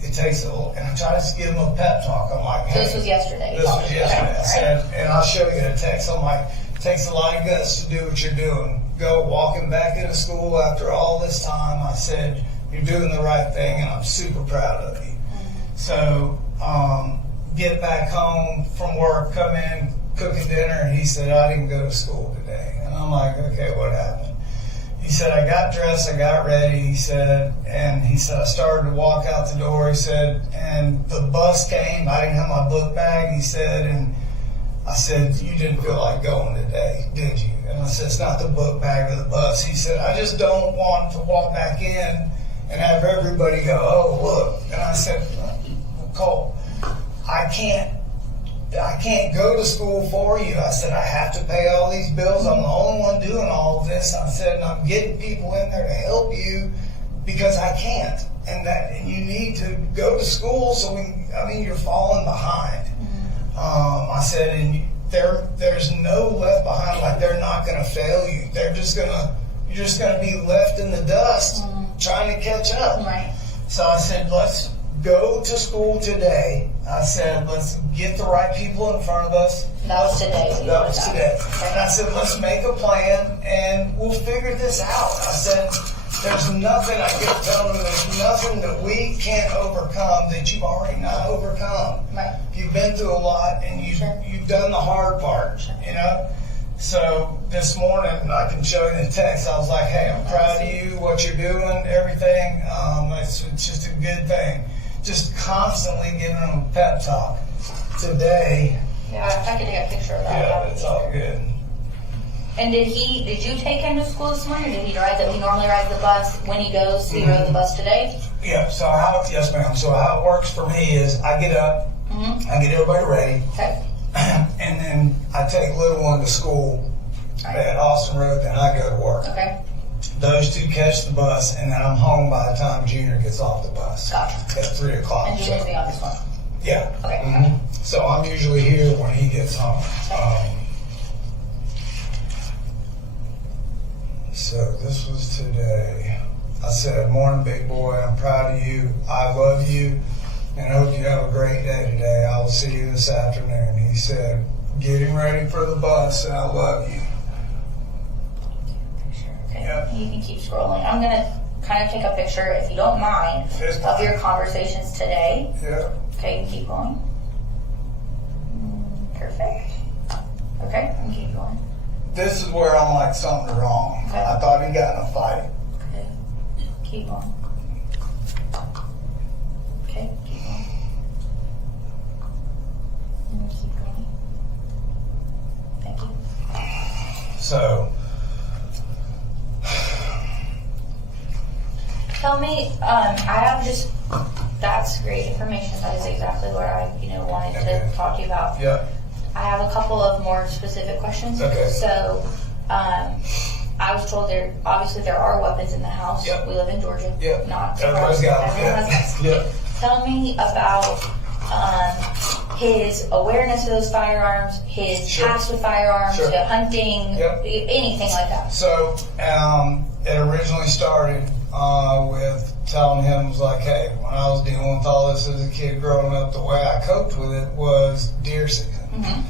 it takes a little, and I tried to give him a pep talk. I'm like, So hey. this was yesterday? This was yesterday. I Okay. said, and I'll show you the text. I'm like, it takes a lot of guts to do what you're doing. Go walking back into school after all this time. I said, you're doing the right thing, and I'm super proud of you. So, get back home from work, come in, cooking dinner, and he said, I didn't go to school today. And I'm like, okay, what happened? He said, I got dressed, I got ready, he said, I started to walk out the door, he said, and the bus came, I didn't have my book bag, he said, and I said, you didn't feel like going today, did you? And I said, it's not the book bag or the bus. He said, I just don't want to walk back in and have everybody go, oh, look. And I said, well, Colt, I can't go to school for you. I said, I have to pay all these bills. I'm the only one doing all of this. I said, and I'm getting people in there to help you because I can't. And you need to go to school you're falling behind. I said, and there's no left behind, like they're not going to fail you. You're just going to be left in the dust trying to catch up. Right. So I said, let's go to school today. I said, let's get the right people in front of us. That was today. That was today. And I said, let's make a plan and we'll figure this out. I said, there's nothing, I kept telling him, there's nothing that we can't overcome that you've already not overcome. Right. You've been through a lot and you've done the hard part, So this morning, I can show you the text. I was like, hey, I'm proud of you, what you're doing, everything. It's just a good thing. Just constantly giving them a pep talk. Today, Yeah, if I could take a picture of that. yeah, it's all good. And did you take him to school this morning, or did he drive that? He normally rides the bus when he goes, he rode the bus today? Yeah, yes ma'am. So how it works for me is I get up, I get everybody ready, Okay. and then I take little one to school at Austin Road, then I go to work. Okay. Those two catch the bus, and then I'm home by the time Junior gets off the bus. Gotcha. At 3 o'clock. And Junior's be on this one? Yeah. Okay. So I'm usually here when he gets home. So this was today. I said, morning, big boy. I'm proud of you. I love you. And hope you have a great day today. I will see you this afternoon. He said, getting ready for the bus, and I love you. Okay. Yep. You can keep scrolling. I'm going to kind of take a picture, if you don't mind, It's of fine. your conversations today. Yeah. Okay, keep going. Perfect. Okay, and keep going. This is where I'm like, something's wrong. Okay. I thought he got in a fight. Okay, keep going. Okay, keep going. And keep going. Thank you. So, Tell me, I have just, that's great information. That is exactly what I, wanted Okay. to talk to you about. yeah, I have a couple of more specific questions. Okay. So, I was told obviously there are weapons in the house. Yep. We live in Georgia. Yep. Not Everybody's got them. everyone has Yeah. guns. Tell me about, his awareness of those firearms, his Sure. past with firearms, Sure. the hunting, Yep. anything like that. So, it originally started with telling him, was like, hey, when I was dealing with all this as a kid growing up, the way I coped with it was deer season. Mm-hmm.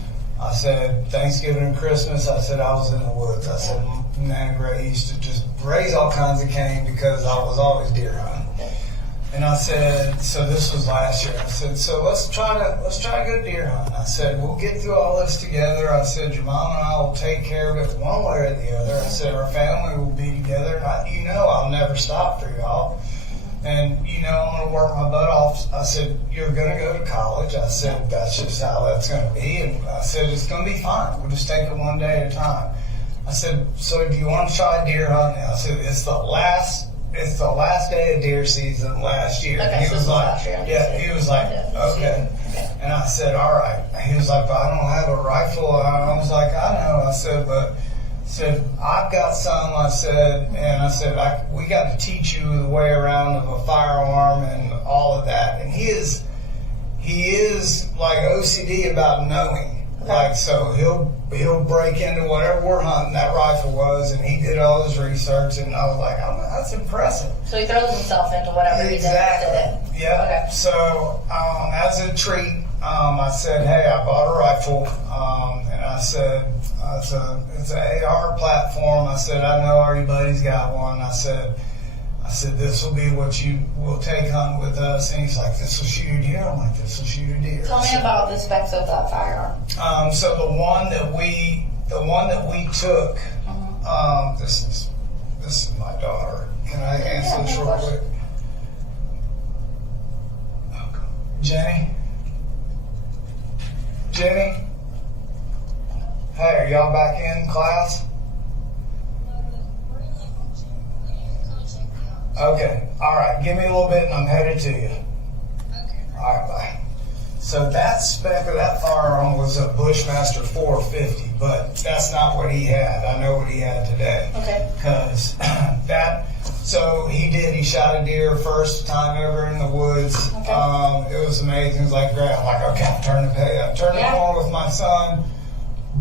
I said, Thanksgiving and Christmas, I said, I was in the woods. I said, Nana Gray used to just raise all kinds of cane because I was always deer hunting. And I said, so this was last year. I said, so let's try to go deer hunting. I said, we'll get through all this together. I said, your mom and I will take care of it one way or the other. I said, our family will be together. And I'll never stop for y'all. And I'm going to work my butt off. I said, you're going to go to college. I said, that's just how that's going to be. And I said, it's going to be fine. We'll just take it one day at a time. I said, so do you want to try deer hunting? I said, it's the last day of deer season last year. Okay, He so was this was like, last year. yeah, he was like, okay. And I said, all right. He was like, but I don't have a rifle. I was like, I know. I said, I've got some. I said, we got to teach you the way around of a firearm and all of that. And he is like OCD about knowing. Like, so he'll break into whatever we're hunting, that rifle was, and he did all his research, and I was like, that's impressive. So he throws himself into whatever he's interested in. Yeah. Okay. So as a treat, I said, hey, I bought a rifle, and I said, it's an AR platform. I said, I know everybody's got one. I said, this will be what you will take hunting with us. And he's like, this will shoot a deer. I'm like, this will shoot a deer. Tell me about the specs of that firearm. So the one that we took, this is my daughter. Can I answer this real quick? Jenny? Hey, are y'all back in class? Okay, all right, give me a little bit and I'm headed to you. All right, bye. So that spec of that firearm was a Bushmaster 450, but that's not what he had. I know what he had today. Okay. Because he shot a deer first time ever in the woods. Okay. It was amazing. It was like great. I'm like, okay, I turned the corner with my son.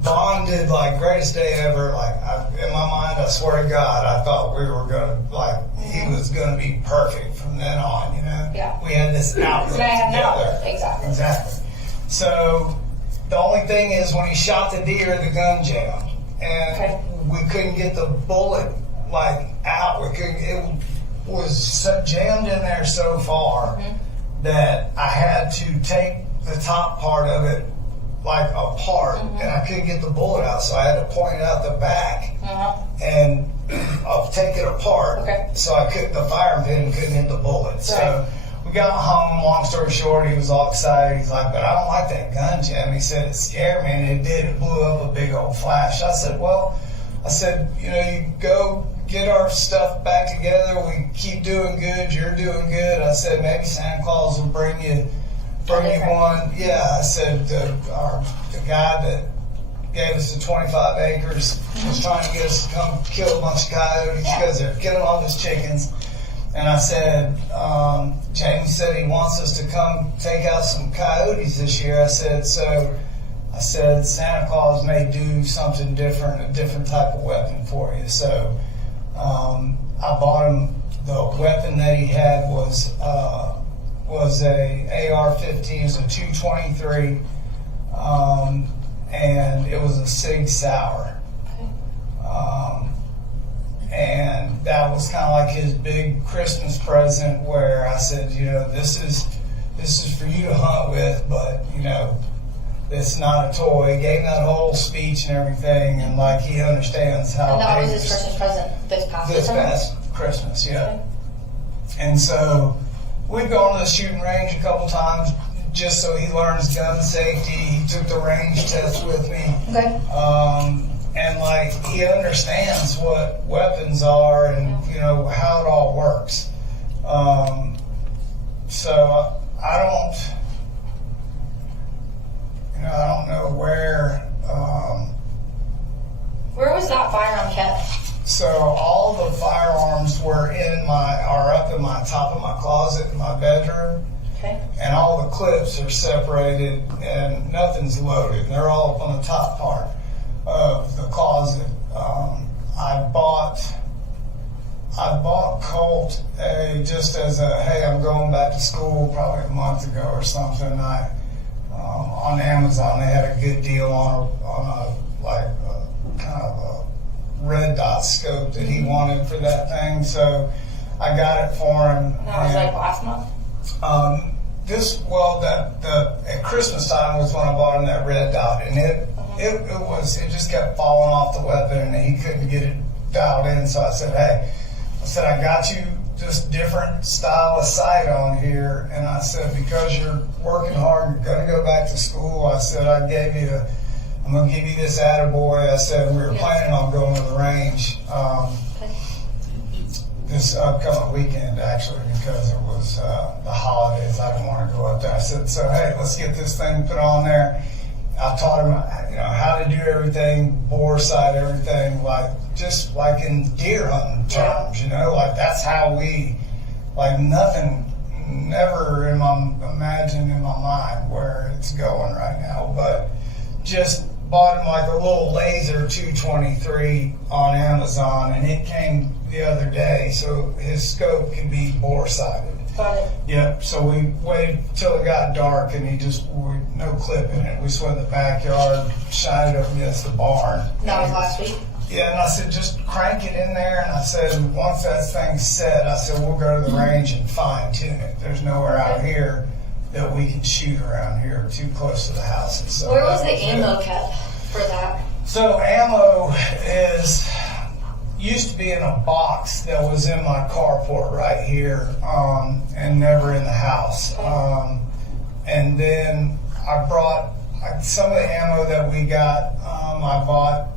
Bonded, like, greatest day ever. Like, in my mind, I swear to God, I thought we were gonna, he was gonna be perfect from then on, Yeah. We had this outlook together. Exactly. So, the only thing is, when he shot the deer, the gun jammed. And we couldn't get the bullet, out. It was jammed in there so far that I had to take the top part of it apart, and I couldn't get the bullet out, so I had to point it out the back and I'll take it apart. Okay. So the fire pin couldn't hit the bullet. So we got home. Long story short, he was all excited. He's like, "But I don't like that gun jam." He said it scared me, and it did. It blew up a big old flash. I said, you go get our stuff back together. We keep doing good. You're doing good. I said, maybe Santa Claus will bring you one. Yeah, I said, the guy that gave us the 25 acres was trying to get us to come kill a bunch of coyotes because they're killing all those chickens. And I said, Jamie said he wants us to come take out some coyotes this year. I said, Santa Claus may do something different, a different type of weapon for you. So I bought him, the weapon that he had was a AR-15, it was a 223, and it was a Sig Sauer. And that was kind of like his big Christmas present, where I said, this is for you to hunt with, but it's not a toy. Gave him that whole speech and everything, and like he understands how. And that was big his Christmas present this past Christmas, yeah. And so we've gone to the shooting range a couple times just so he learns gun safety. He took the range test with me. Okay. And like he understands what weapons are and you know how it all works. So I don't know where. Where was that firearm kept? So all the firearms are up in my top of my closet in my bedroom. Okay. And all the clips are separated and nothing's loaded. They're all up on the top part of the closet. I bought Colt just as a, hey, I'm going back to school probably a month ago or something. On Amazon, they had a good deal on a kind of a red dot scope that he wanted for that thing. So I got it for him. And that was like last month? At Christmas time was when I bought him that red dot, and it just kept falling off the weapon, and he couldn't get it dialed in. So I said, hey, I got you this different style of sight on here, and I said, because you're working hard, you're going to go back to school. I said, I'm going to give you this attaboy. I said, we were planning on going to the range this upcoming weekend, actually, because it was the holidays. I didn't want to go up there. I said, so hey, let's get this thing put on there. I taught him, how to do everything, bore sight, everything, just like in deer hunting terms, that's how nothing, never imagine in my mind where it's going right now, but just bought him like a little laser 223 on Amazon, and it came the other day, so his scope can be bore sighted. Got it. Yep, so we waited till it got dark, and no clip in it. We just went in the backyard, shined it up against the barn. That was last week? Yeah, and I said, just crank it in there, and I said, once that thing's set, I said, we'll go to the range and fine tune it. There's nowhere out here that we can shoot around here too close to the houses. So where was the ammo kept for that? So ammo used to be in a box that was in my carport right here, and never in the house. And then I brought some of the ammo that we got. I bought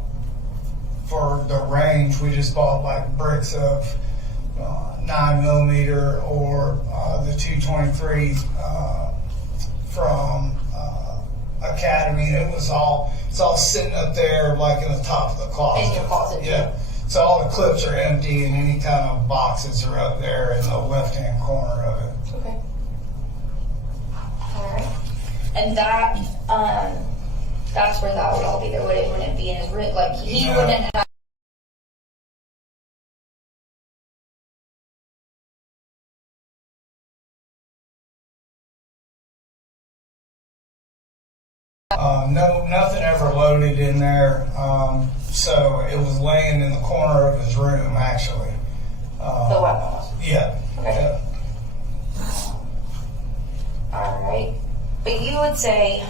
for the range. We just bought like bricks of 9mm or the 223 from Academy. It's all sitting up there like in the top of the closet. In your closet, yeah. So all the clips are empty, and any kind of boxes are up there in the left-hand corner of it. Okay. All right. And that's where that would all be. There wouldn't be in his room. Like he wouldn't have. No, nothing ever loaded in there. So it was laying in the corner of his room, actually. The weapon was. Yeah. Okay. Yeah. All right. But you would say,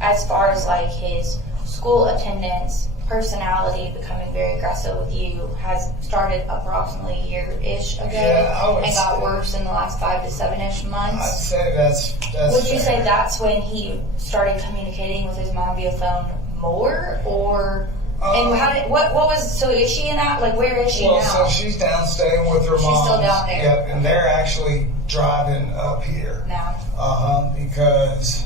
as far as like his school attendance, personality, becoming very aggressive with you, has started approximately a year-ish ago, and got worse in the last 5 to 7-ish months. I'd say that's Would you say fair. that's when he started communicating with his mom via phone more, or? And what was, so is she in that, like where is she now? So she's down staying with her mom. She's still down there? Yep, and they're actually driving up here. Now? Because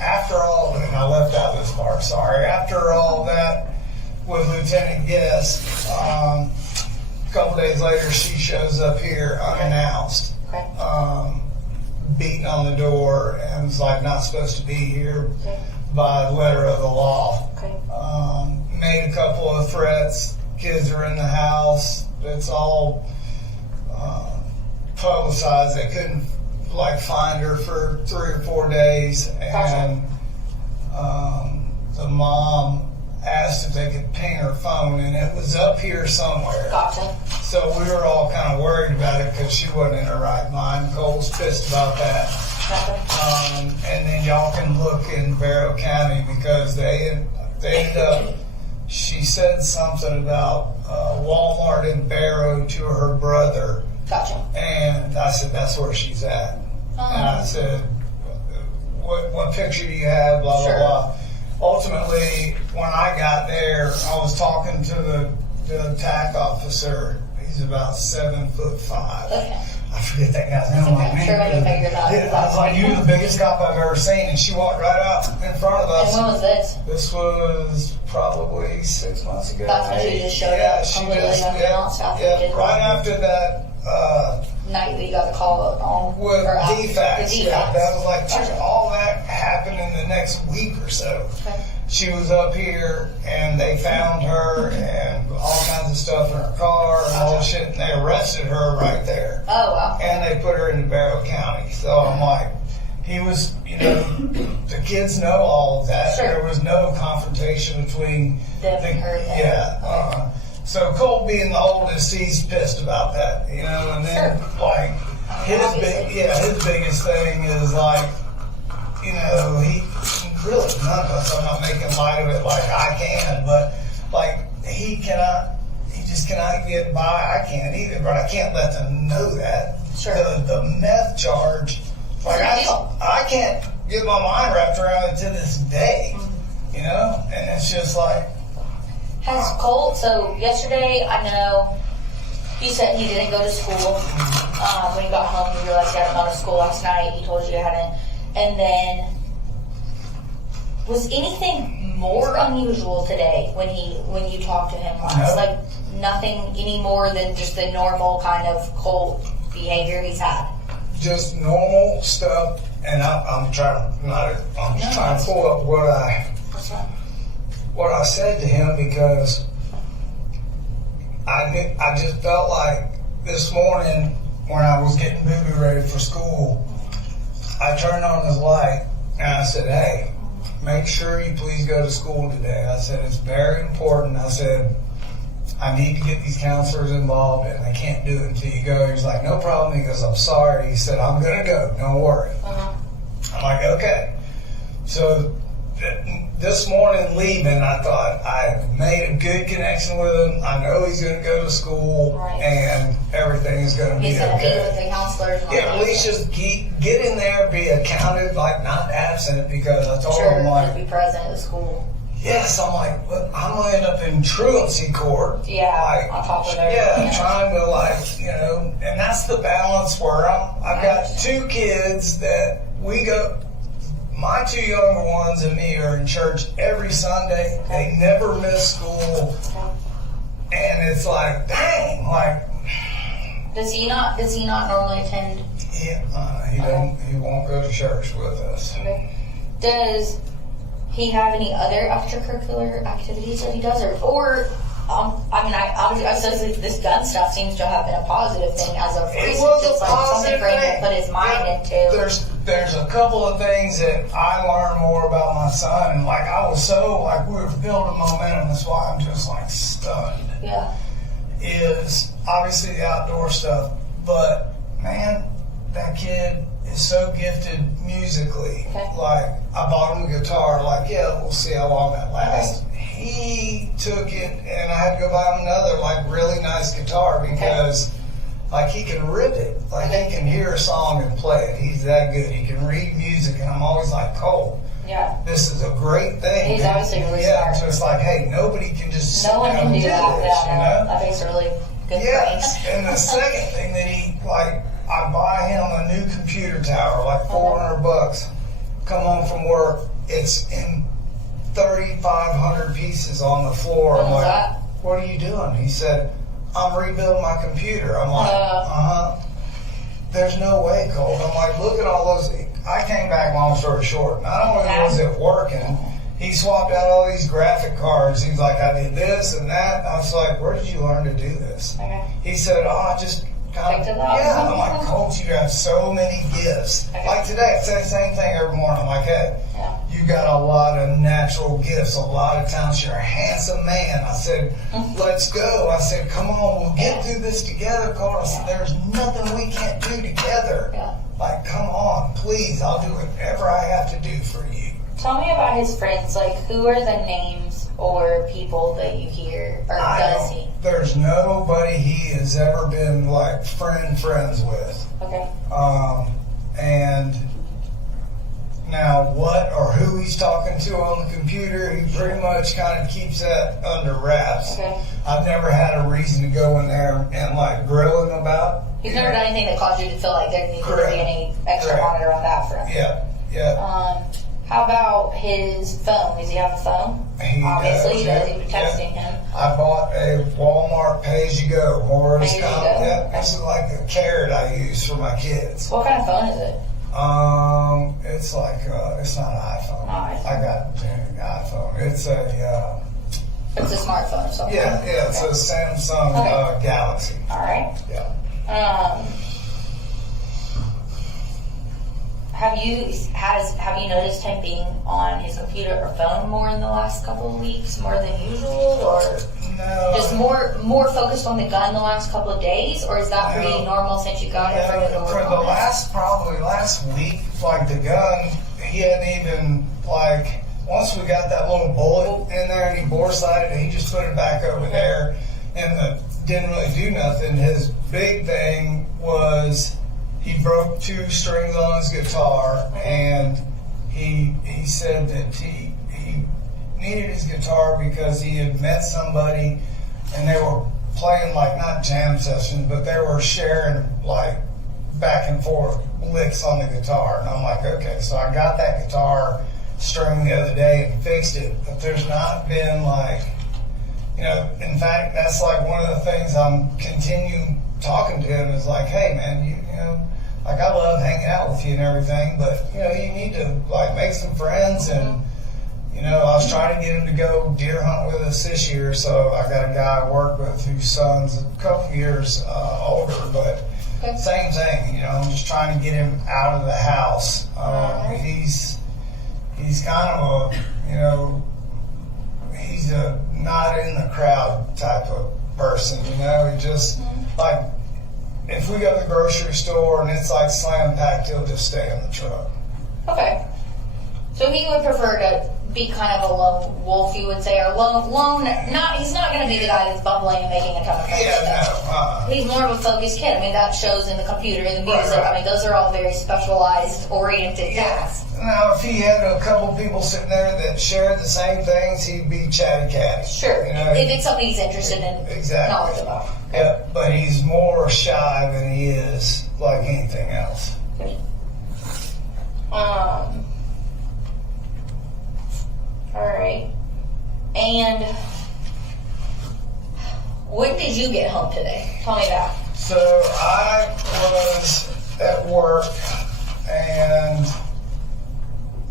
after all, and I left out this part, sorry, after all that with Lieutenant Guest, a couple days later she shows up here unannounced. Okay. Beating on the door and was like not supposed to be here by letter of the law. Okay. Made a couple of threats. Kids are in the house. It's all publicized. They couldn't find her for 3 or 4 days, and the mom asked if they could ping her phone, and it was up here somewhere. Gotcha. So we were all kind of worried about it because she wasn't in her right mind. Cole was pissed about that. And then y'all can look in Barrow County because they ended up, she said something about Walmart in Barrow to her brother. Gotcha. And I said, that's where she's at. And I said, what picture do you have, blah, Sure. blah, blah. Ultimately, when I got there, I was talking to the attack officer. He's about 7'5". Okay. I forget that guy's name. I'm like, I'm sure I can figure it out. Yeah, I was like, you're the biggest cop I've ever seen. And she walked right out in front of us. And when was this? This was probably 6 months ago. That's when she just showed Yeah, up she completely just, unannounced after yeah, you did right one. after that, Night that you got the call on. with or after- defects. the Yeah, defects. that was like, Gotcha. all that happened in the next week or so. Okay. She was up here and they found her and all kinds of stuff in her car and all this shit, and they arrested her right there. Oh, wow. And they put her into Barrow County. So I'm like, he was, the kids know all of that. Sure. There was no confrontation between Them and her, yeah. Yeah. So Colt being the oldest, he's pissed about that, and then like his biggest thing is like, he really, none of us, I'm not making light of it like I can, but like he just cannot get by. I can't either, but I can't let them know that. Sure. The meth charge, like It's a big deal. I can't get my mind wrapped around it to this day, and it's just like, Has Colt, so yesterday, I know you said he didn't go to school. When he got home, you realized he hadn't gone to school last night. He told you he hadn't. And then, was anything more unusual today when you talked to him last? No. Like, nothing any more than just the normal kind of Colt behavior he's had? just normal stuff, and I'm trying to pull up what I said to him, because I just felt like this morning when I was getting Boo ready for school, I turned on his light and I said, "Hey, make sure you please go to school today." I said, "It's very important." I said, "I need to get these counselors involved, and I can't do it until you go." He's like, "No problem." He goes, "I'm sorry." He said, "I'm going to go. Don't worry." I'm like, okay. So this morning leaving, I thought I made a good connection with him. I know he's going to go to school, Right. and everything is going to be He's going to meet with okay. the counselors. And all Yeah, that at least stuff. just get in there, be accounted, like not absent, because I told Sure, him, like, just be present at the school. yes, I'm like, look, I'm going to end up in truancy court. Yeah, like, on top of everything. yeah, trying to, like, and that's the balance where I've got two kids that we go, my two younger ones and me are in church every Sunday. They never miss school. And it's like, dang, like, Does he not normally attend? he won't go to church with us. Okay. Does he have any other extracurricular activities that he does, or I suppose this gun stuff seems to have been a positive thing as of It recent, was just a like something positive for him thing. to put his mind into. There's a couple of things that I learned more about my son, and like I was so like we were building momentum. That's why I'm just like stunned. Yeah. Is obviously the outdoor stuff, but man, that kid is so gifted musically. Okay. Like I bought him a guitar. Like we'll see how long that lasts. He took it, and I had to go buy him another like really nice guitar because. Like he can rip it, like he can hear a song and play it. He's that good. He can read music, and I'm always like, Cole, Yeah. this is a great thing. He's obviously really yeah, smart. so it's like, hey, nobody can just sit No one down can and do do that. this, Yeah, that makes a really good Yes, brain. and the second thing that I buy him a new computer tower, like $400. Come home from work, it's in 3,500 pieces on the floor. What I'm was like, that? what are you doing? He said, I'm rebuilding my computer. I'm like, There's no way, Cole. I'm like, look at all those. I came back, long story short. Not only was it working, he swapped out all these graphic cards. He's like, I did this and that. I was like, where did you learn to do this? Okay. He said, I just kind Picked of, it up. yeah. I'm like, Coach, you have so many gifts. Okay. Like today, I say the same thing every morning. I'm like, hey, Yeah. you got a lot of natural gifts, a lot of talents. You're a handsome man. I said, let's go. I said, come on, we'll get through this together, Cole. I said, there's nothing we can't do together. Yeah. Like, come on, please, I'll do whatever I have to do for you. Tell me about his friends. Like, who are the names or people that you hear, or does he? There's nobody he has ever been like friends with. Okay. And now what or who he's talking to on the computer, he pretty much kind of keeps that under wraps. Okay. I've never had a reason to go in there and like grill him about. He's never done anything that caused you to feel like there needs to be any extra Correct. monitor on that front. Yeah. How about his phone? Does he have a phone? He Obviously he does. yeah, He was texting him. I bought a Walmart pay-as-you-go. Pay-as-you-go. Yeah, this is like a carrot I use for my kids. What kind of phone is it? It's like it's not an iPhone. Not iPhone. I got an iPhone. It's a It's a smartphone or something. yeah, it's a Samsung Okay. Galaxy. All right. Yeah. Have you noticed him being on his computer or phone more in the last couple of weeks, more than usual, or No. just more focused on the gun the last couple of days, or is that pretty normal since you got it from the For the last week, like the gun, he hadn't even like. Once we got that little bullet in there and he bore sighted it, he just put it back over there and didn't really do nothing. His big thing was he broke 2 strings on his guitar, and he said that he needed his guitar because he had met somebody and they were playing like not jam sessions, but they were sharing like back and forth licks on the guitar. And I'm like, okay, so I got that guitar string the other day and fixed it, but there's not been like, in fact, that's like one of the things I'm continuing talking to him is like, hey man, you know, like I love hanging out with you and everything, but you need to like make some friends. And I was trying to get him to go deer hunt with us this year, so I got a guy I work with whose son's a couple years older, but same thing, I'm just trying to get him out of the house. He's kind of he's a not in the crowd type of person, He just like, if we go to the grocery store and it's like slam packed, he'll just stay in the truck. Okay. So he would prefer to be kind of a lone wolf, you would say, or lone. He's not going to be the guy that's bumbling and making a ton of friends. Yeah, no. He's more of a focused kid. I mean, that shows in the computer, in the music. Right. I mean, those are all very specialized, oriented tasks. Now, if he had a couple people sitting there that shared the same things, he'd be chatty catty. Sure. If it's something he's interested in, Exactly. knowledge about. Yeah, but he's more shy than he is like anything else. Good. All right. And when did you get home today? Tell me that. So I was at work, and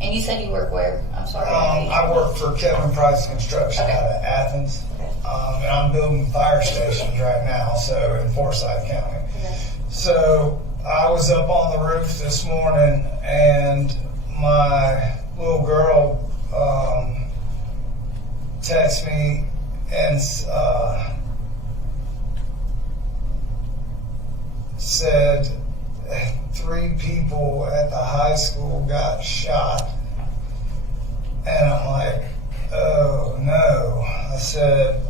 you said you work where? I'm sorry. I work for Kevin Price Construction Okay. out of Athens. Okay. And I'm building fire stations right now, so in Forsyth County. Okay. So I was up on the roof this morning, and my little girl texted me and said 3 people at the high school got shot. And I'm like, oh no. I said,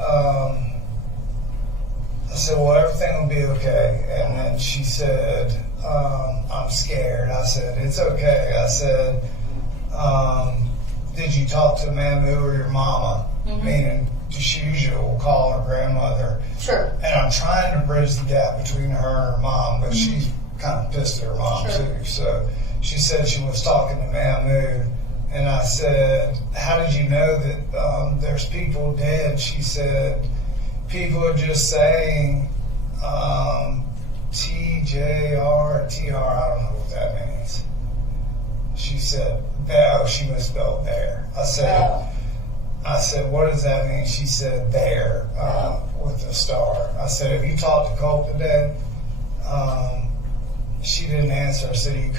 well, everything will be okay. And then she said, I'm scared. I said, it's okay. I said, did you talk to Mamu or your mama? Meaning, she usually will call her grandmother. Sure. And I'm trying to bridge the gap between her and her mom, but she's kind of pissed at her mom too. So she said she was talking to Mamu. And I said, how did you know that there's people dead? She said, people are just saying TJR, TR, I don't know what that means. She said, no, she misspelled there. I said, what does that mean? She said, there, with a star. I said, have you talked to Colt today? She didn't answer. I said,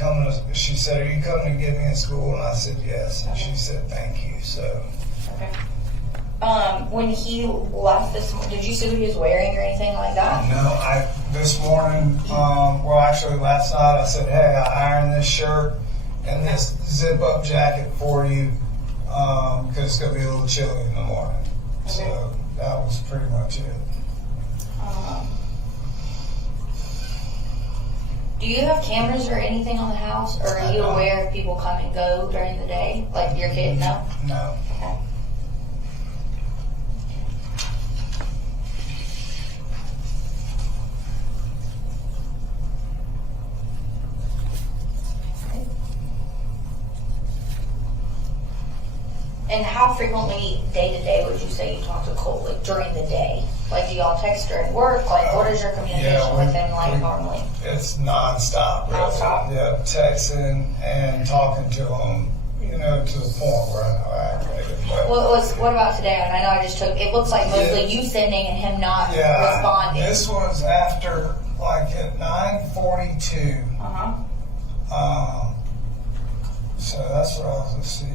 she said, are you coming to get me in school? And I said, yes. And she said, thank you. So. Okay. When he left this morning, did you see what he was wearing or anything like that? No, this morning, well, actually last night, I said, hey, I ironed this shirt and this zip-up jacket for you, because it's going to be a little chilly in the morning. So that was pretty much it. Do you have cameras or anything on the house, or are you aware if people come and go during the day? Like your kid? No? No. Okay. And how frequently, day to day, would you say you talk to Colt, like during the day? Like, do y'all text during work? Like, what is your communication with him like normally? It's nonstop. Really. Nonstop? Yeah, texting and talking to him, you know, to the point where I know I aggravated. What about today? And I know I just took, it looks like mostly you sending and him not responding. This was after, like, at 9:42. So that's what I was going to see.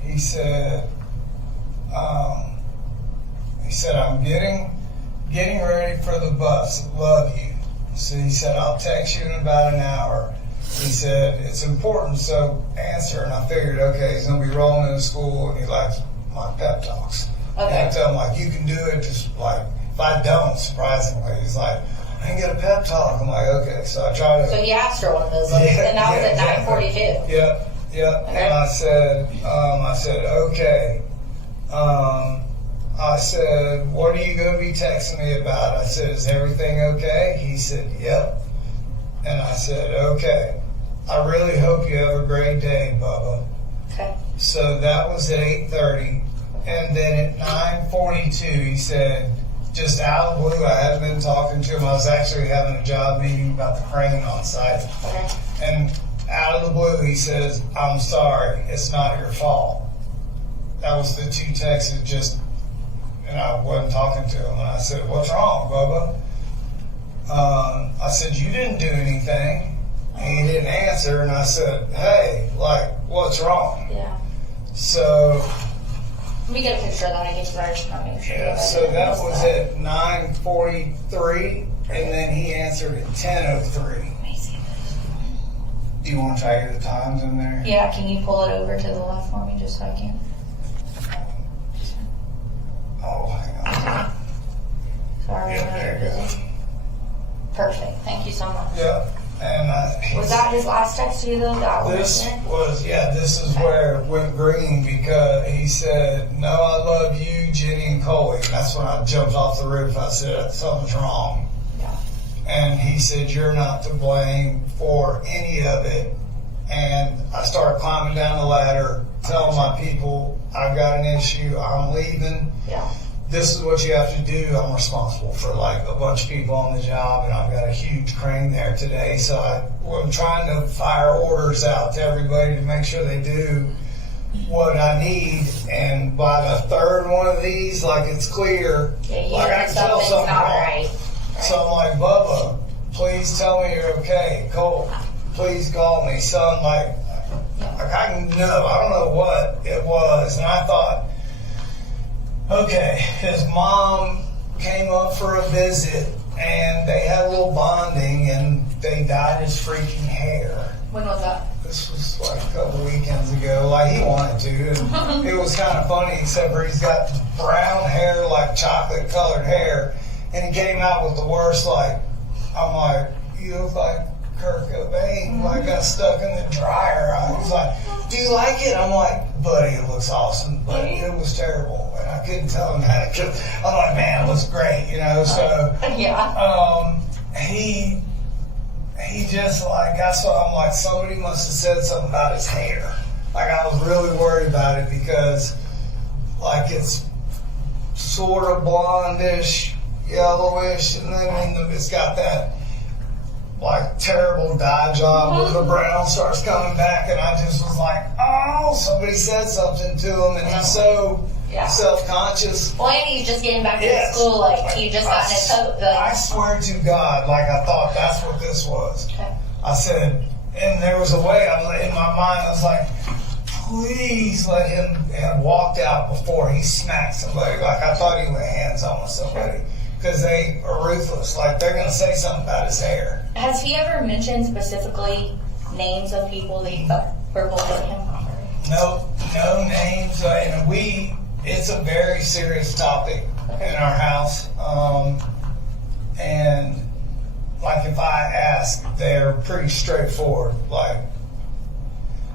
He said, I'm getting ready for the bus. Love you. So he said, I'll text you in about an hour. He said, it's important, so answer. And I figured, okay, he's going to be rolling into school and he likes my pep talks. Okay. And I tell him, like, you can do it, just like, if I don't, surprisingly, he's like, I can get a pep talk. I'm like, okay. So I try to. So he asked for one of those, and that was at 9:42. Yep. Okay. And I said, okay. I said, what are you going to be texting me about? I said, is everything okay? He said, yep. And I said, okay. I really hope you have a great day, Bubba. Okay. So that was at 8:30. And then at 9:42, he said, just out of the blue, I hadn't been talking to him. I was actually having a job meeting about the crane on site. Okay. And out of the blue, he says, I'm sorry, it's not your fault. That was the two texts just, and I wasn't talking to him. And I said, what's wrong, Bubba? I said, you didn't do anything. And he didn't answer. And I said, hey, like, what's wrong? Yeah. So, Let me get a picture of that. I get to make sure. yeah, so that was at 9:43, and then he answered at 10:03. Do you want to try the times in there? Yeah, can you pull it over to the left for me just so I can? Oh, hang on. Sorry, Yeah, I'm there really you go. busy. Perfect. Thank you so much. Yeah, and Was that his last text to you though? That one this there? was, this is where it went green, because he said, no, I love you, Jenny and Coley. And that's when I jumped off the roof. I said, something's wrong. Yeah. And he said, you're not to blame for any of it. And I started climbing down the ladder, telling my people, I've got an issue, I'm leaving. Yeah. This is what you have to do. I'm responsible for like a bunch of people on the job, and I've got a huge crane there today. So I'm trying to fire orders out to everybody to make sure they do what I need. And by the third one of these, like, it's clear, Yeah, you like, know I can tell something's something not wrong. right. So I'm like, Bubba, please tell me you're okay. Colt, please call me. Son, like I don't know what it was. And I thought, okay, his mom came up for a visit, and they had a little bonding, and they dyed his freaking hair. When was that? This was like a couple weekends ago. Like, he wanted to. And it was kind of funny, except for he's got brown hair, like chocolate colored hair. And he came out with the worst, like, I'm like, you look like Kurt Cobain, like got stuck in the dryer. He's like, do you like it? I'm like, buddy, it looks awesome, but it was terrible. And I couldn't tell him that, because I'm like, man, it looks great, you know? So, Yeah. he just like, that's what I'm like, somebody must have said something about his hair. Like, I was really worried about it, because like it's sort of blondish, yellowish, and then it's got that like terrible dye job where the brown starts coming back, and I just was like, oh, somebody said something to him, and he's so self-conscious. Well, and he's just getting back to Yes. school, like he just got in his coat. I swear to God, like, I thought that's what this was. Okay. I said, and there was a way in my mind, I was like, please let him have walked out before he smacked somebody. Like, I thought he went hands on with somebody. because they are ruthless. Like, they're going to say something about his hair. Has he ever mentioned specifically names of people that you thought were bullying him? No names. And it's a very serious topic in our house. And like, if I ask, they're pretty straightforward. Like,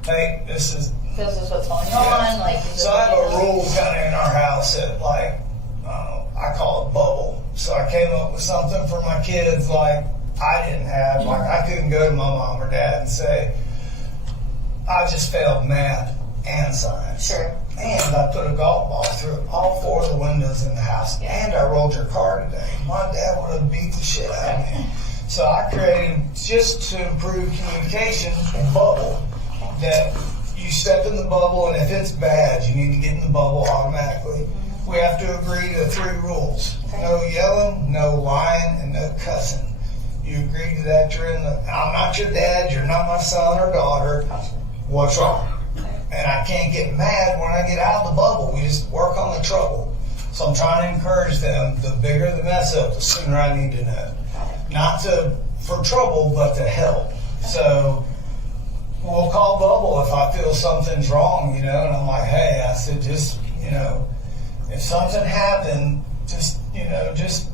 hey, this is What's going on. Like, so I have a rule kind of in our house that, like, I call it bubble. So I came up with something for my kids like I didn't have. Like, I couldn't go to my mom or dad and say, I just failed math and science. Sure. And I put a golf ball through all 4 of the windows in the house. Yeah. And I rolled your car today. My dad would have beat the shit out of me. So I created, just to improve communication, a bubble that you step in the bubble, and if it's bad, you need to get in the bubble automatically. We have to agree to 3 rules. No yelling, no lying, and no cussing. You agree to that, you're in the, I'm not your dad, you're not my son or daughter. What's wrong? And I can't get mad when I get out of the bubble. We just work on the trouble. So I'm trying to encourage them, the bigger the mess up, the sooner I need to know. Not for trouble, but to help. So we'll call bubble if I feel something's wrong, and I'm like, hey, I said, just, if something happened, just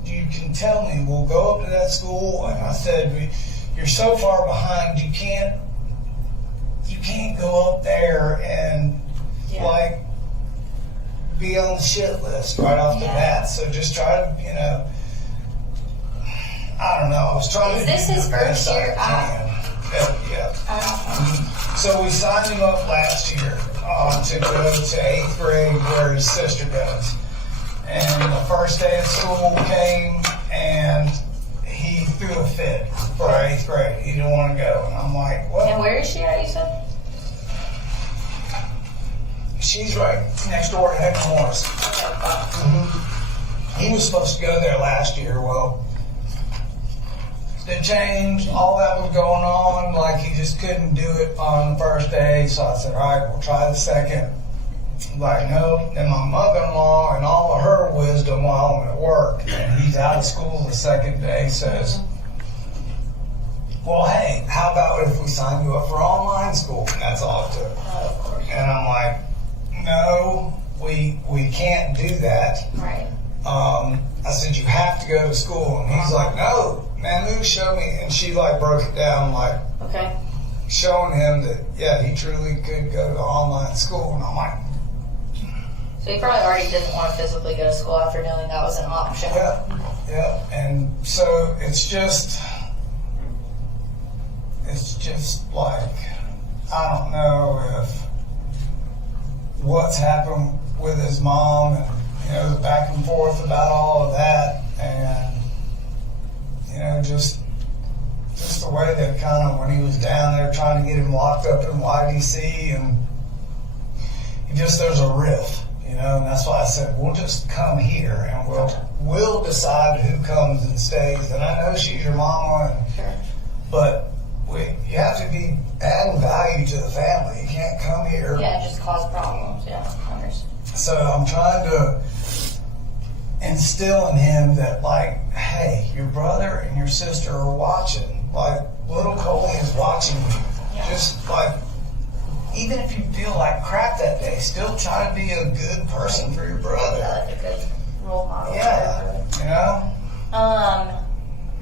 you can tell me. We'll go up to that school, and I said, you're so far behind, you can't go up there and like be on the shit list right off the bat. So just try to, I don't know. I was trying to. Is this his first year out? Yeah. So we signed him up last year to go to 8th grade where his sister goes. And the first day of school came and he threw a fit for 8th grade. He didn't want to go. And I'm like, what? And where is she at, you said? She's right next door to Heck Morris. He was supposed to go there last year. Well, the change, all that was going on, like he just couldn't do it on the first day. So I said, all right, we'll try the second. Like, no. And my mother-in-law and all of her wisdom while I'm at work, and he's out of school the second day, says, well, hey, how about if we sign you up for online school? And that's all it took. And I'm like, no, we can't do that. Right. I said, you have to go to school. And he's like, no, Manu showed me. And she like broke it down, like showing him that, yeah, he truly could go to online school. And I'm like, so he probably already didn't want to physically go to school after knowing that was an option. Yeah. And so it's just like, I don't know if what's happened with his mom and, the back and forth about all of that, and, just the way that kind of, when he was down there trying to get him locked up in YDC, and there's a rift, and that's why I said, we'll just come here and we'll decide who comes and stays. And I know she's your mama, but you have to be adding value to the family. You can't come here. Yeah, just cause problems. Yeah, I understand. So I'm trying to instill in him that, like, hey, your brother and your sister are watching. Like, little Coley is watching you. Yeah. Just like, even if you feel like crap that day, still try to be a good person for your brother. Yeah, like a good role model. Yeah,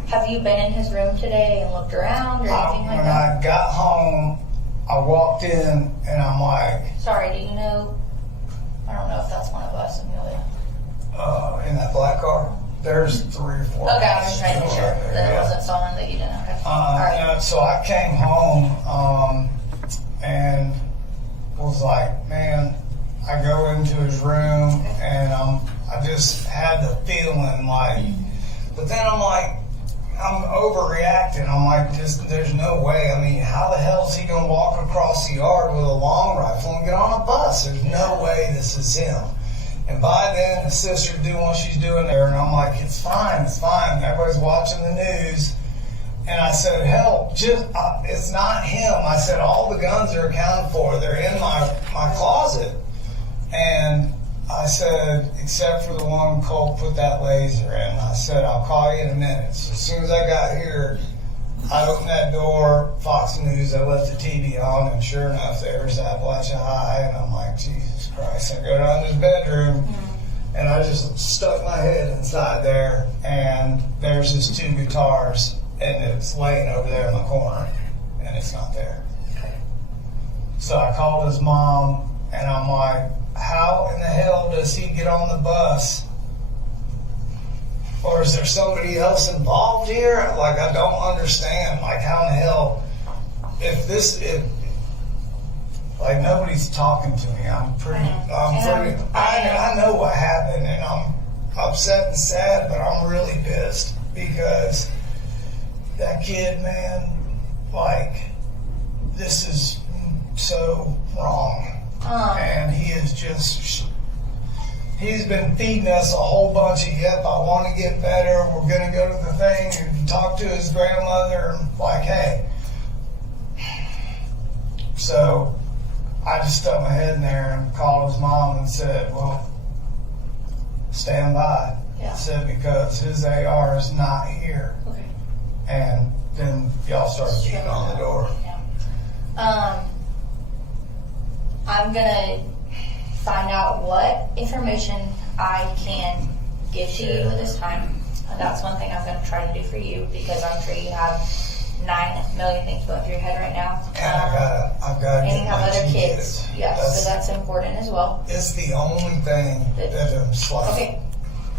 Have you been in his room today and looked around or anything like when that? I got home, I walked in and I'm like, Sorry, do you know? I don't know if that's one of us, Amelia. in that black car, there's 3 or 4. Okay, I was just trying to make sure Right there, that it yeah. wasn't someone that you didn't. Okay. All right. So I came home and was like, man, I go into his room and I just had the feeling like, but then I'm like, I'm overreacting. I'm like, there's no way. I mean, how the hell is he going to walk across the yard with a long rifle and get on a bus? There's no way this is him. And by then, his sister's doing what she's doing there, and I'm like, it's fine. Everybody's watching the news. And I said, hell, it's not him. I said, all the guns are accounted for. They're in my closet. And I said, except for the one Colt put that laser in, I said, I'll call you in a minute. So as soon as I got here, I opened that door, Fox News, I left the TV on, and sure enough, there's Apalachee High, and I'm like, Jesus Christ. I go down to his bedroom, and I just stuck my head inside there, and there's his 2 guitars, and it's laying over there in the corner, and it's not there. So I called his mom, and I'm like, how in the hell does he get on the bus? Or is there somebody else involved here? Like, I don't understand. Like, how in the hell, like, nobody's talking to me. I know what happened, and I'm upset and sad, but I'm really pissed because that kid, man, like, this is so wrong. And he is just, he's been feeding us a whole bunch of, yep, I want to get better, we're going to go to the thing and talk to his grandmother, like, hey. So I just stuck my head in there and called his mom and said, well, stand by. Yeah. I said, because his AR is not here. Okay. And then y'all started beating on the door. Yeah. I'm gonna find out what information I can give to you at this time. That's one thing I'm gonna try to do for you, because I'm sure you have 9 million things going through your head right now. And I've got to and get you have my other GPs. kids. Yes, so that's important as well. It's the only thing that I'm like. Okay.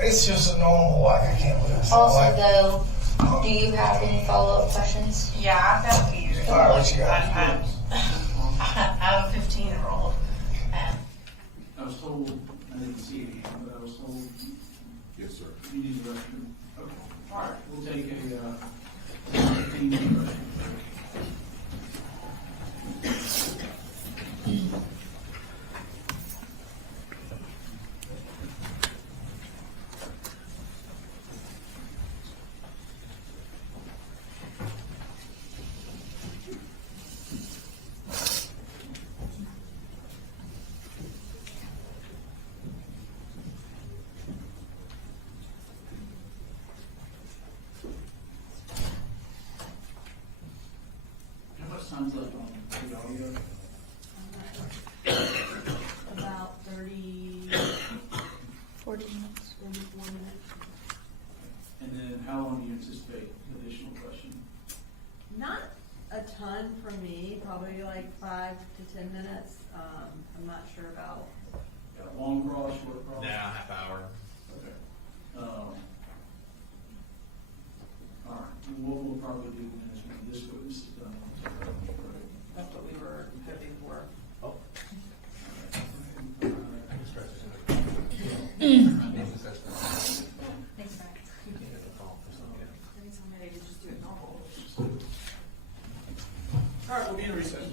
It's just a normal, like, I can't believe it. Also, Like, though, do you have any follow-up questions? Yeah, I've got a few. all right, what you got? I have a 15-year-old. And I was told, I didn't see any, but I was told Yes, sir. you need a restroom. Okay. All right, we'll take a 15-minute restroom. How much time's left on the audio? About 30, 40 minutes. 44 minutes. And then how long do you anticipate additional question? Not a ton from me, probably like 5 to 10 minutes. I'm not sure about. Got a long cross, short cross? Now, half hour. Okay. All right, what we'll probably do then is when this witness is done, we'll take our break. That's what we were hoping for. Thanks, Max. Anytime I just do it normal. All right, we'll be in recess.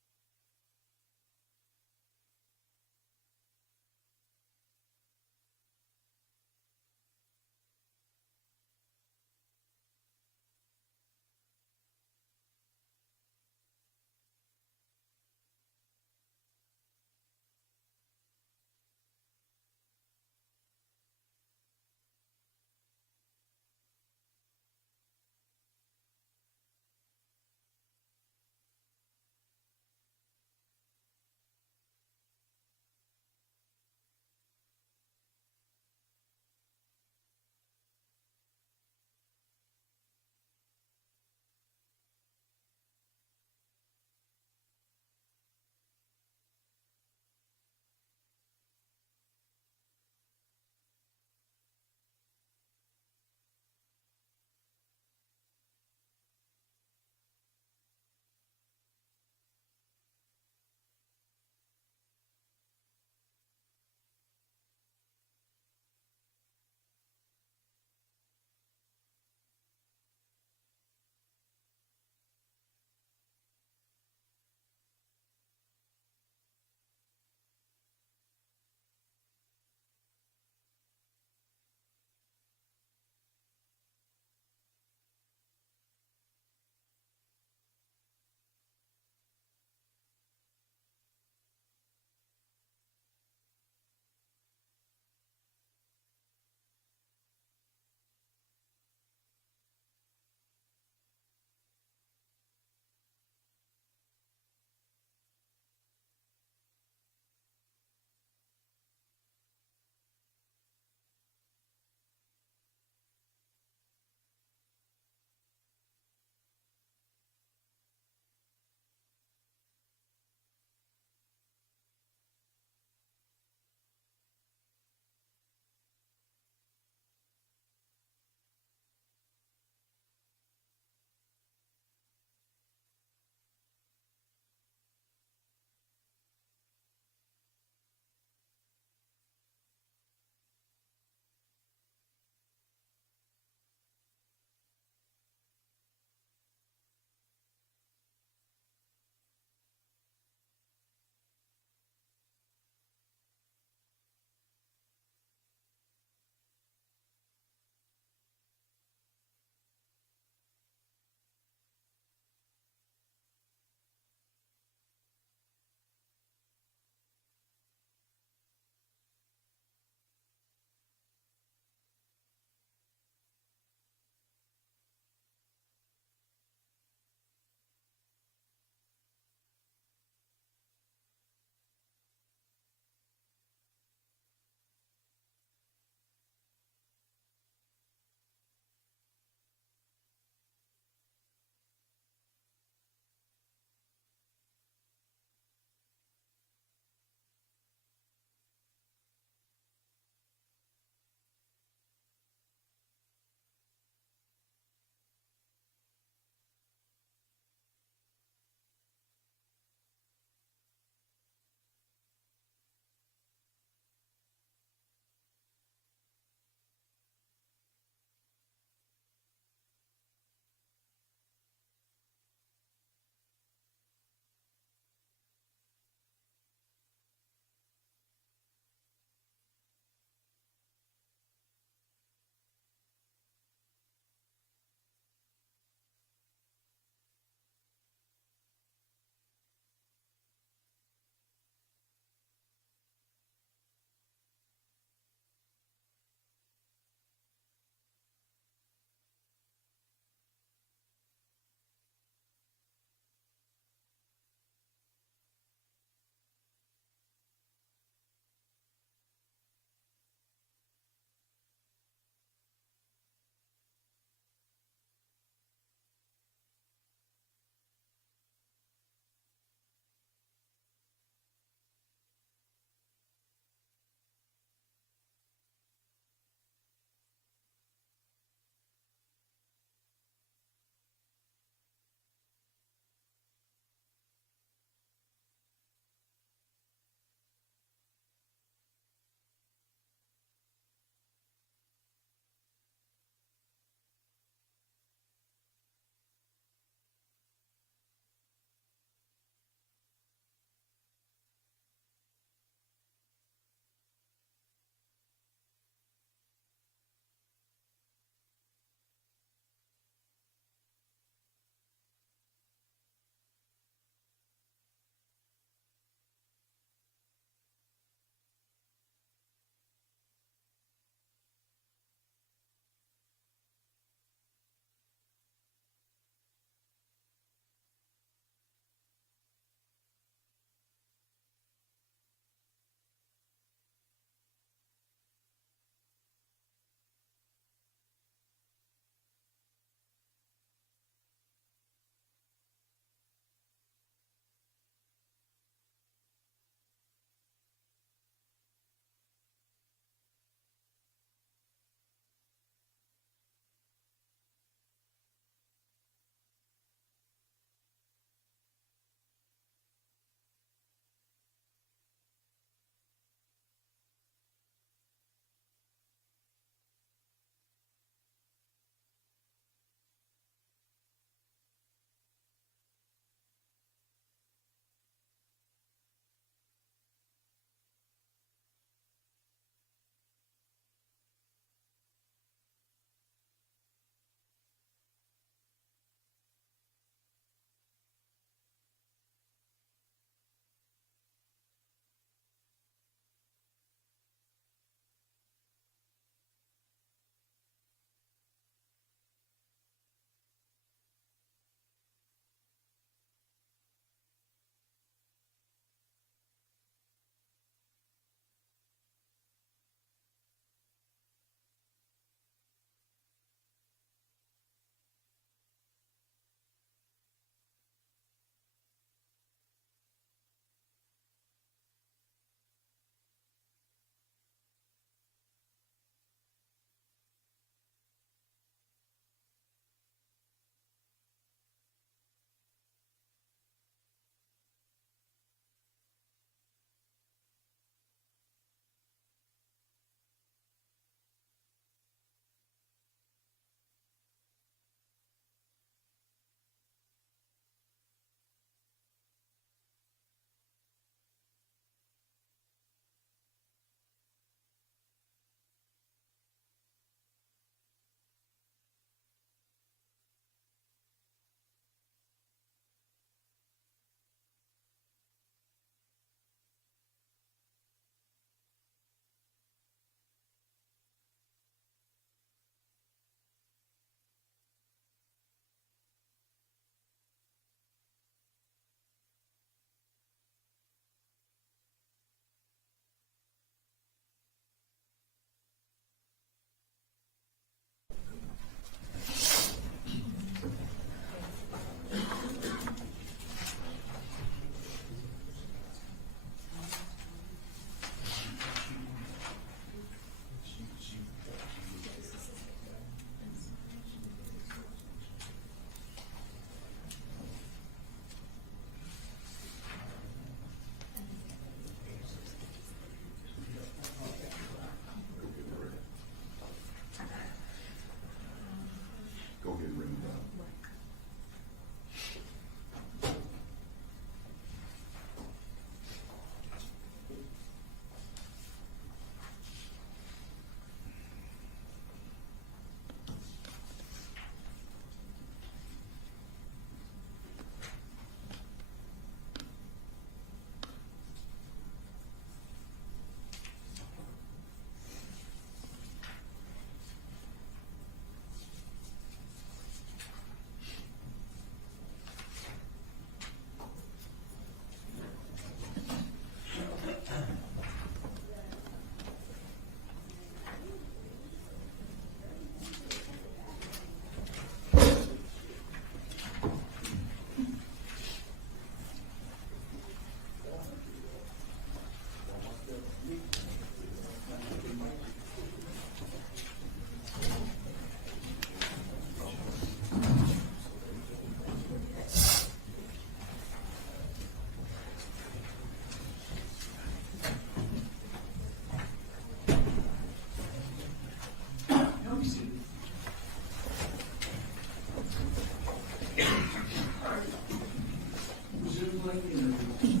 like the interview.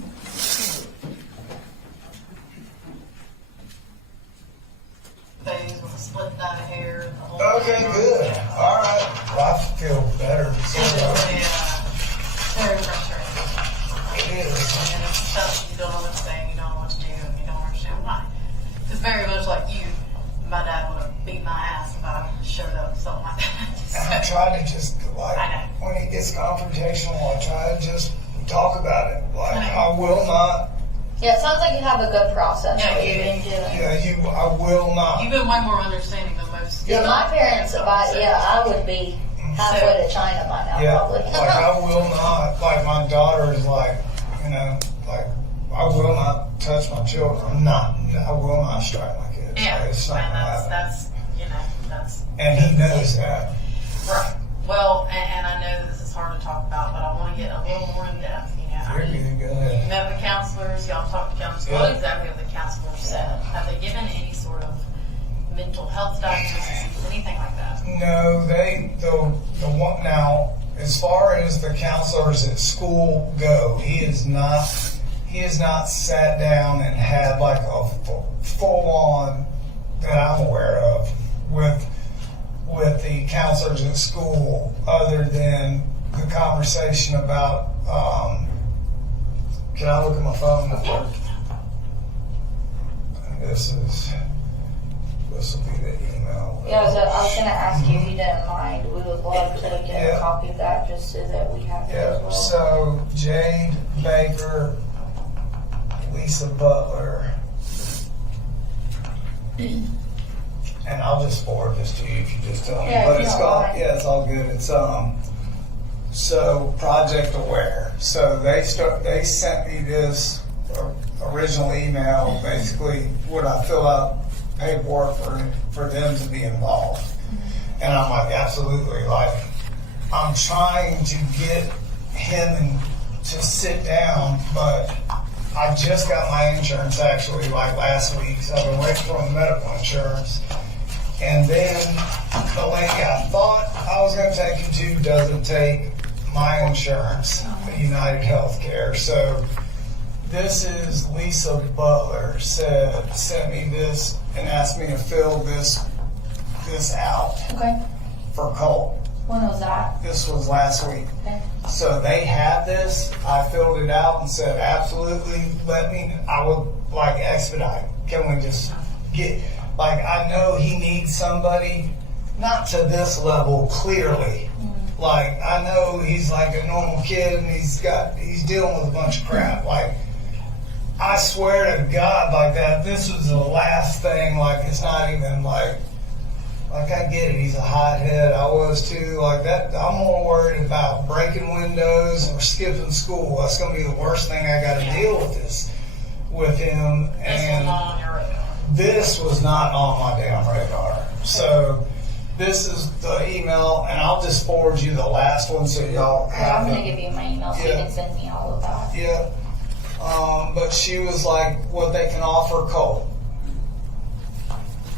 Things with a split dyed hair and the whole. Okay, good. All right. Well, I feel better. It's really, very frustrating. It is. And it's tough, you don't know what to say, you don't know what to do, and you don't understand why. Because very much like you, my dad would have beat my ass if I showed up with something like And I that. try to just, like, I know. when it gets confrontational, I try to just talk about it. Like, I will not, Yeah, it sounds like you have a good process. Yeah, what you- you've been doing. I will not. You've been way more understanding than most. Yeah, my parents, I would be halfway to China by now, Yeah, probably. like, I will not, like, my daughter is like, you know, like, I will not touch my children. I will not strike my kids. Yeah, Like, it's not and gonna happen. that's, you know, that's. And he knows that. Right. Well, and I know that this is hard to talk about, but I want to get a little more in depth, you know. You're good, go ahead. You met the counselors, y'all talked to counselors. Yeah. What exactly have the counselors said? Have they given any sort of mental health diagnosis, anything like that? No, the one, now, as far as the counselors at school go, he has not sat down and had like a full on, that I'm aware of, with the counselors at school, other than the conversation about, can I look at my phone? This will be the email. Yeah, so I was gonna ask you if you didn't mind, we would love to get Yeah. a copy of that just so that we have it as Yeah, well. so Jade Baker, Lisa Butler, and I'll just forward this to you if you just tell me. Yeah, But if it's you got, don't mind. yeah, it's all good. It's so Project Aware. So they sent me this original email, basically would I fill out paperwork for them to be involved. And I'm like, absolutely. Like, I'm trying to get him to sit down, but I just got my insurance actually like last week, so I've been waiting for the medical insurance. And then the lady I thought I was going to take him to doesn't take my insurance, United Healthcare. So this is Lisa Butler sent me this and asked me to fill this out Okay, for Colt. when was that? This was last week. Okay. So they have this. I filled it out and said, absolutely, I would like expedite. Can we just get, like, I know he needs somebody, not to this level clearly. Like, I know he's like a normal kid and he's dealing with a bunch of crap. Like, I swear to God, like that, this was the last thing, like, it's not even like I get it, he's a hothead, I was too, like that, I'm more worried about breaking windows or skipping school. That's gonna be the worst thing I gotta deal with him, This was and not on your radar. this was not on my damn radar. So, this is the email, and I'll just forward you the last one so y'all Yeah, I'm have gonna it. give you my email so you Yeah. can send me all of that. Yeah. But she was like, what they can offer Colt.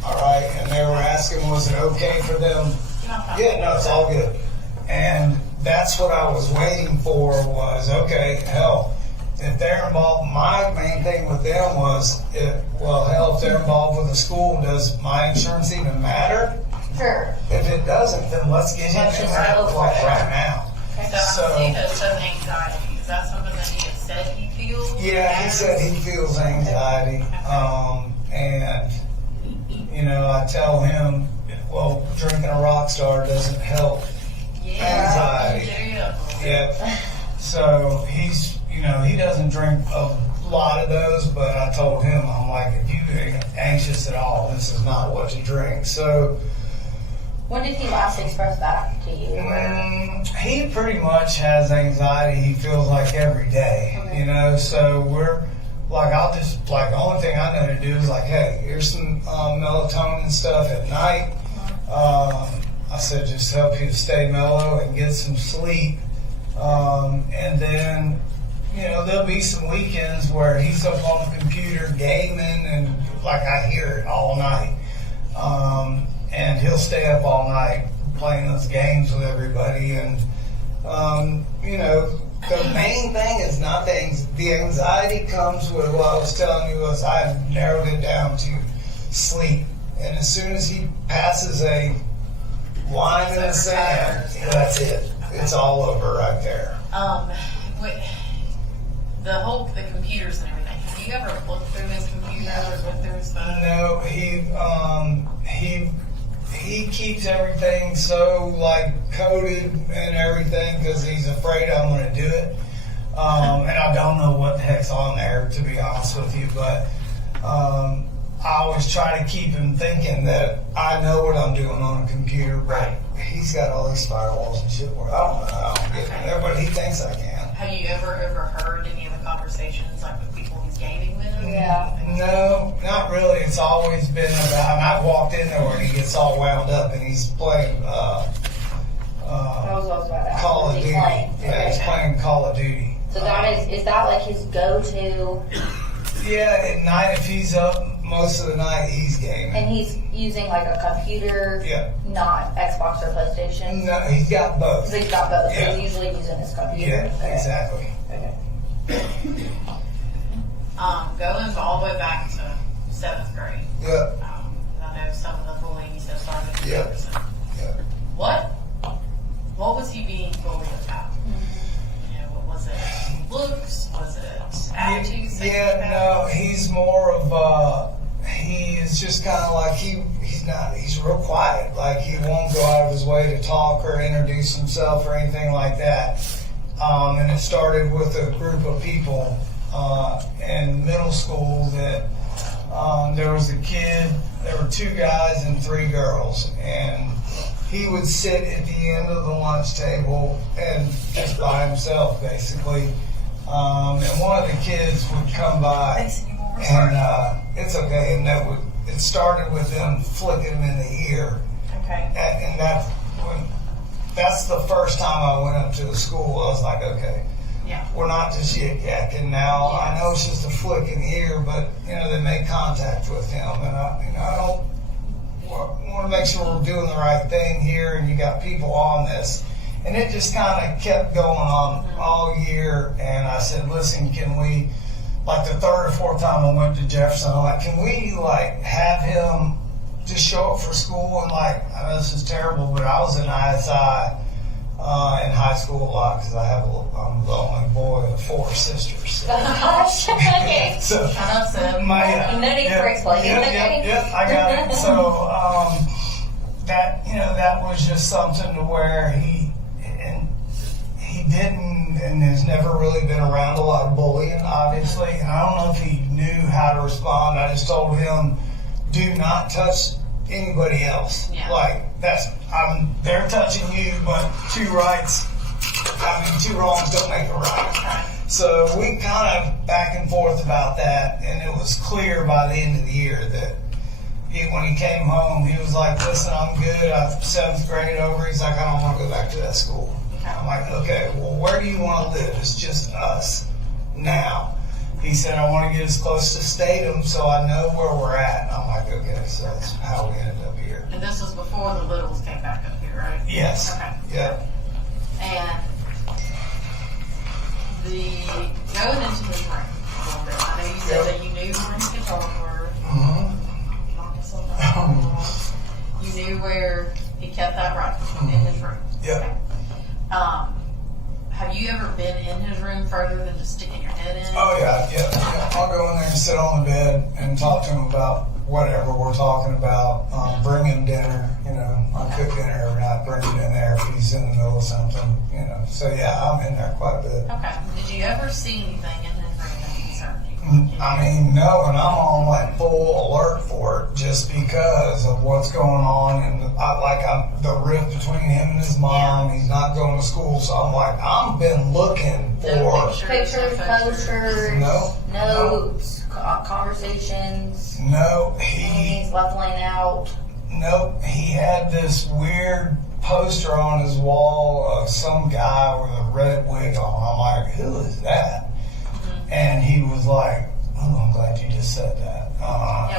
All right, and they were asking, was it okay for them? Yeah, no, it's all good. And that's what I was waiting for was, okay, hell, if they're involved, my main thing with them was, if they're involved with the school, does my insurance even matter? Sure. If it doesn't, then let's get him Let's in just there go for like it. right now. So I see that it says anxiety. Is that something that he has said he feels? Yeah, he said he feels anxiety, and I tell him, well, drinking a Rockstar doesn't help anxiety. Yeah, so he's, he doesn't drink a lot of those, but I told him, I'm like, if you get anxious at all, this is not what to drink. So When did he last express that to you? he pretty much has anxiety, he feels like every day, so we're like, the only thing I know to do is like, hey, here's some melatonin stuff at night. I said, just help you to stay mellow and get some sleep. And then, there'll be some weekends where he's up on the computer gaming and like I hear it all night. And he'll stay up all night playing those games with everybody. And, The main thing is not the anxiety comes with what I was telling you was I have narrowed it down to sleep. And as soon as he passes a line in the sand, that's it. It's all over right there. The computers and everything. Have you ever looked through his computer or looked through his phone? No, he keeps everything so like coded and everything because he's afraid I'm going to do it. And I don't know what the heck's on there, to be honest with you, but I always try to keep him thinking that I know what I'm doing on a computer, but he's got all these firewalls and shit where I don't know how I'm getting there, but he thinks I can. Have you ever overheard any of the conversations like with people he's gaming with? No, not really. It's always been about, and I've walked in there where he gets all wound up and he's playing Call of Duty. Yeah, he's playing Call of Duty. So is that like his go-to? Yeah, at night if he's up most of the night he's gaming. And he's using like a computer, not Xbox or PlayStation? No, he's got both. So he's got both. Yeah. So he's usually using his computer. Yeah, exactly. Okay. Going all the way back to 7th grade. Yeah. I know some of the bullying that started in Yeah. Jefferson. Yeah. What was he being bullied about? You know, what was it? Looks? Was it attitudes? Yeah, no, he's more of he is just kind of like he's real quiet. Like he won't go out of his way to talk or introduce himself or anything like that. And it started with a group of people in middle school that there was a kid, there were 2 guys and 3 girls, and he would sit at the end of the lunch table and just by himself basically. And one of the kids would come by and it's okay, and it started with them flicking him in the ear. Okay. And that's the first time I went up to the school. I was like, okay, we're not just yik-yakking now. Yes. I know it's just a flick in the ear, but they made contact with him, and I don't want to make sure we're doing the right thing here. And you got people on this, and it just kind of kept going on all year. And I said, listen, can we? Like the 3rd or 4th time I went to Jefferson, I'm like, can we have him just show up for school? And I know this is terrible, but I was in ISI in high school a lot because I'm the only boy of 4 sisters. So. Gosh, okay. So No need for explaining. Yep, I got it. So that was just something to where he didn't and has never really been around a lot of bullying, obviously. And I don't know if he knew how to respond. I just told him, do not touch anybody else. Yeah. They're touching you, but 2 wrongs don't make a right. So we kind of back and forth about that, and it was clear by the end of the year that when he came home, he was like, listen, I'm good. I'm 7th grade over. He's like, I don't want to go back to that school. I'm like, okay, well, where do you want to live? It's just us now. He said, I want to get as close to Statham so I know where we're at. And I'm like, okay, so that's how we ended up here. And this was before the Littles came back up here, right? Yes. Okay. Yeah. And going into his room a little bit, I know you said that you knew where his guitars were. You knew where he kept that rifle in his room. Yep. Okay. Have you ever been in his room further than just sticking your head in? Oh, yeah. I'll go in there and sit on the bed and talk to him about whatever we're talking about. Bring him dinner. I cook dinner every night. Bring him in there if he's in the middle of something. So, yeah, I'm in there quite a bit. Okay. Did you ever see anything in his room that concerned you? I mean, no, and I'm on full alert for it just because of what's going on, and the rift between him and his mom. He's not going to school, so I've been looking for Pictures, posters, No. notes, conversations. No, He's left laying out. Nope, he had this weird poster on his wall of some guy with a red wig on. I'm like, who is that? And he was like, oh, I'm glad you just said that.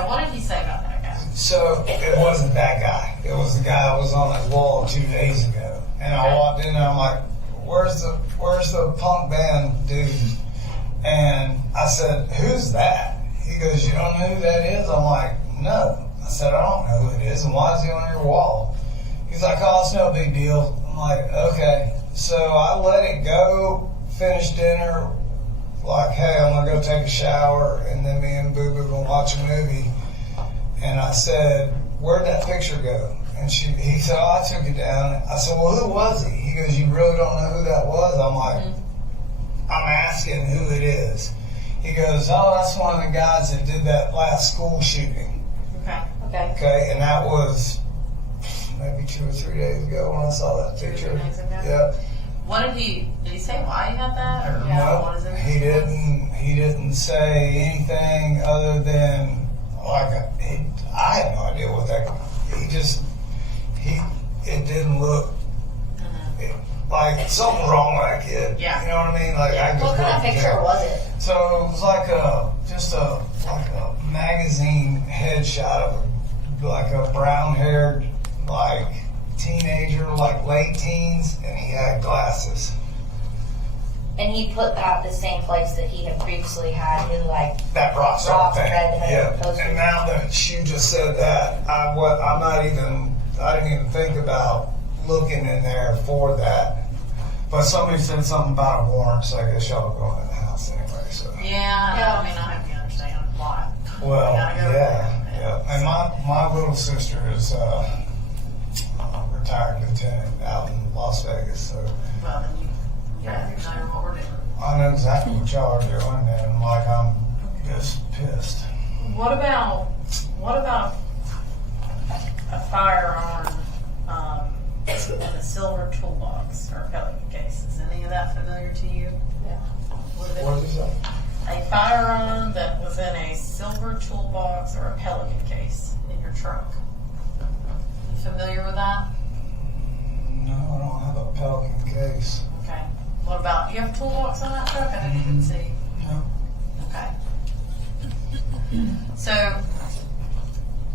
What did he say about that guy? So it wasn't that guy. It was the guy that was on his wall 2 days ago. And I walked in and I'm like, where's the where's the punk band dude? And I said, who's that? He goes, you don't know who that is? I'm like, no. I said, I don't know who it is, and why is he on your wall? He's like, oh, it's no big deal. I'm like, okay. So I let it go, finished dinner, like, hey, I'm gonna go take a shower, and then me and Boo Boo gonna watch a movie. And I said, where'd that picture go? And he said, oh, I took it down. I said, well, who was he? He goes, you really don't know who that was? I'm like, I'm asking who it is. He goes, oh, that's one of the guys that did that last school shooting. Okay. Okay. Okay, and that was maybe 2 or 3 days ago when I saw that 2 or 3 picture. days ago? Yeah. What did he say why he had that? Or what is No, it? he didn't say anything other than, like, I had no idea what that, it didn't look, like something wrong with that kid. Yeah. You know what I mean? Like, I What kind of couldn't picture tell. was it? So it was like a magazine headshot of a brown-haired, like, teenager, like late teens, and he had glasses. And he put that the same place that he had previously had his like That rock star thing. redhead Yeah. poster. And now that you just said that, I didn't even think about looking in there for that. But somebody said something about a warrant, so I guess y'all are going in the house anyway. So. Yeah, I mean, I hope you understand why. Well, We gotta go yeah. there. And my little sister is a retired lieutenant out in Las Vegas, so Well, then you know what we're doing. I know exactly what y'all are doing, and like I'm just pissed. What about a firearm in a silver toolbox or pelican case? Is any of that familiar to you? Yeah. What is that? A firearm that was in a silver toolbox or a pelican case in your truck. You familiar with that? No, I don't have a Pelican case. Okay. What about, you have a toolbox on that truck? I didn't even see. No. Okay. So,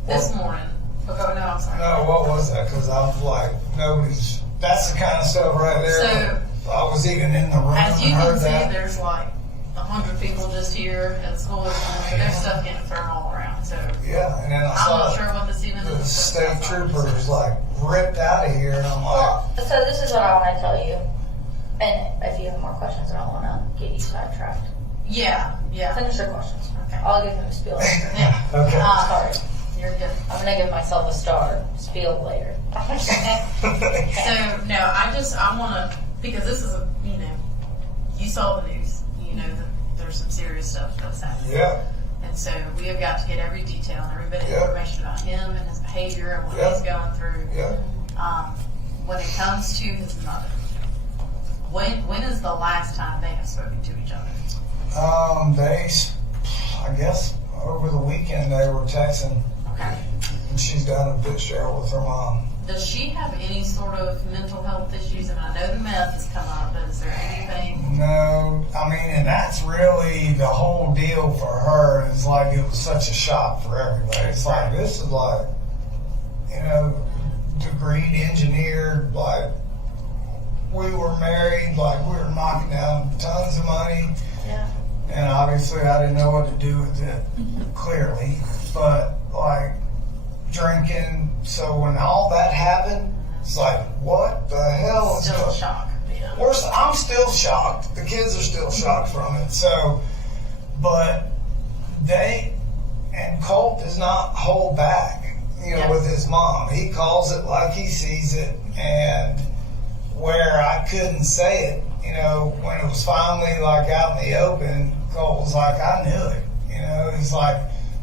this morning, no, I'm sorry. No, what was that? Because I'm like, that's the kind of stuff right there. I was even in the room As you and can heard see, that. there's like 100 people just here at school, so there's stuff getting thrown all around, so Yeah, and then I I'm saw not sure what this even the is. state troopers like ripped out of here, and I'm like, Well, so this is what I want to tell you, and if you have more questions, I don't want to get you sidetracked. Yeah. Finish your questions. Okay. I'll give him a spiel later. Yeah. okay. Sorry. You're good. I'm gonna give myself a star spiel later. So, no, I want to, because this is you saw the news, you know that there's some serious stuff that's happening. Yeah, And so we have got to get every detail and every bit of Yeah. information about him and his behavior and what Yeah. he's going through. yeah. When it comes to his mother, when is the last time they have spoken to each other? I guess over the weekend they were texting, Okay. and she's down in Fitzgerald with her mom. Does she have any sort of mental health issues? And I know the meth has come up, but is there anything? No, I mean, and that's really the whole deal for her. Is like it was such a shock for everybody. It's like this is like, degreed engineered. Like we were married. Like we were knocking down tons of money. Yeah. And obviously, I didn't know what to do with it. Clearly, but like drinking. So when all that happened, it's like, what the hell is Still going a shock. Yeah. I'm still shocked. The kids are still shocked from it. So, but Colt does not hold back, Yeah. with his mom. He calls it like he sees it, and where I couldn't say it, when it was finally like out in the open, Colt was like, I knew it. He's like,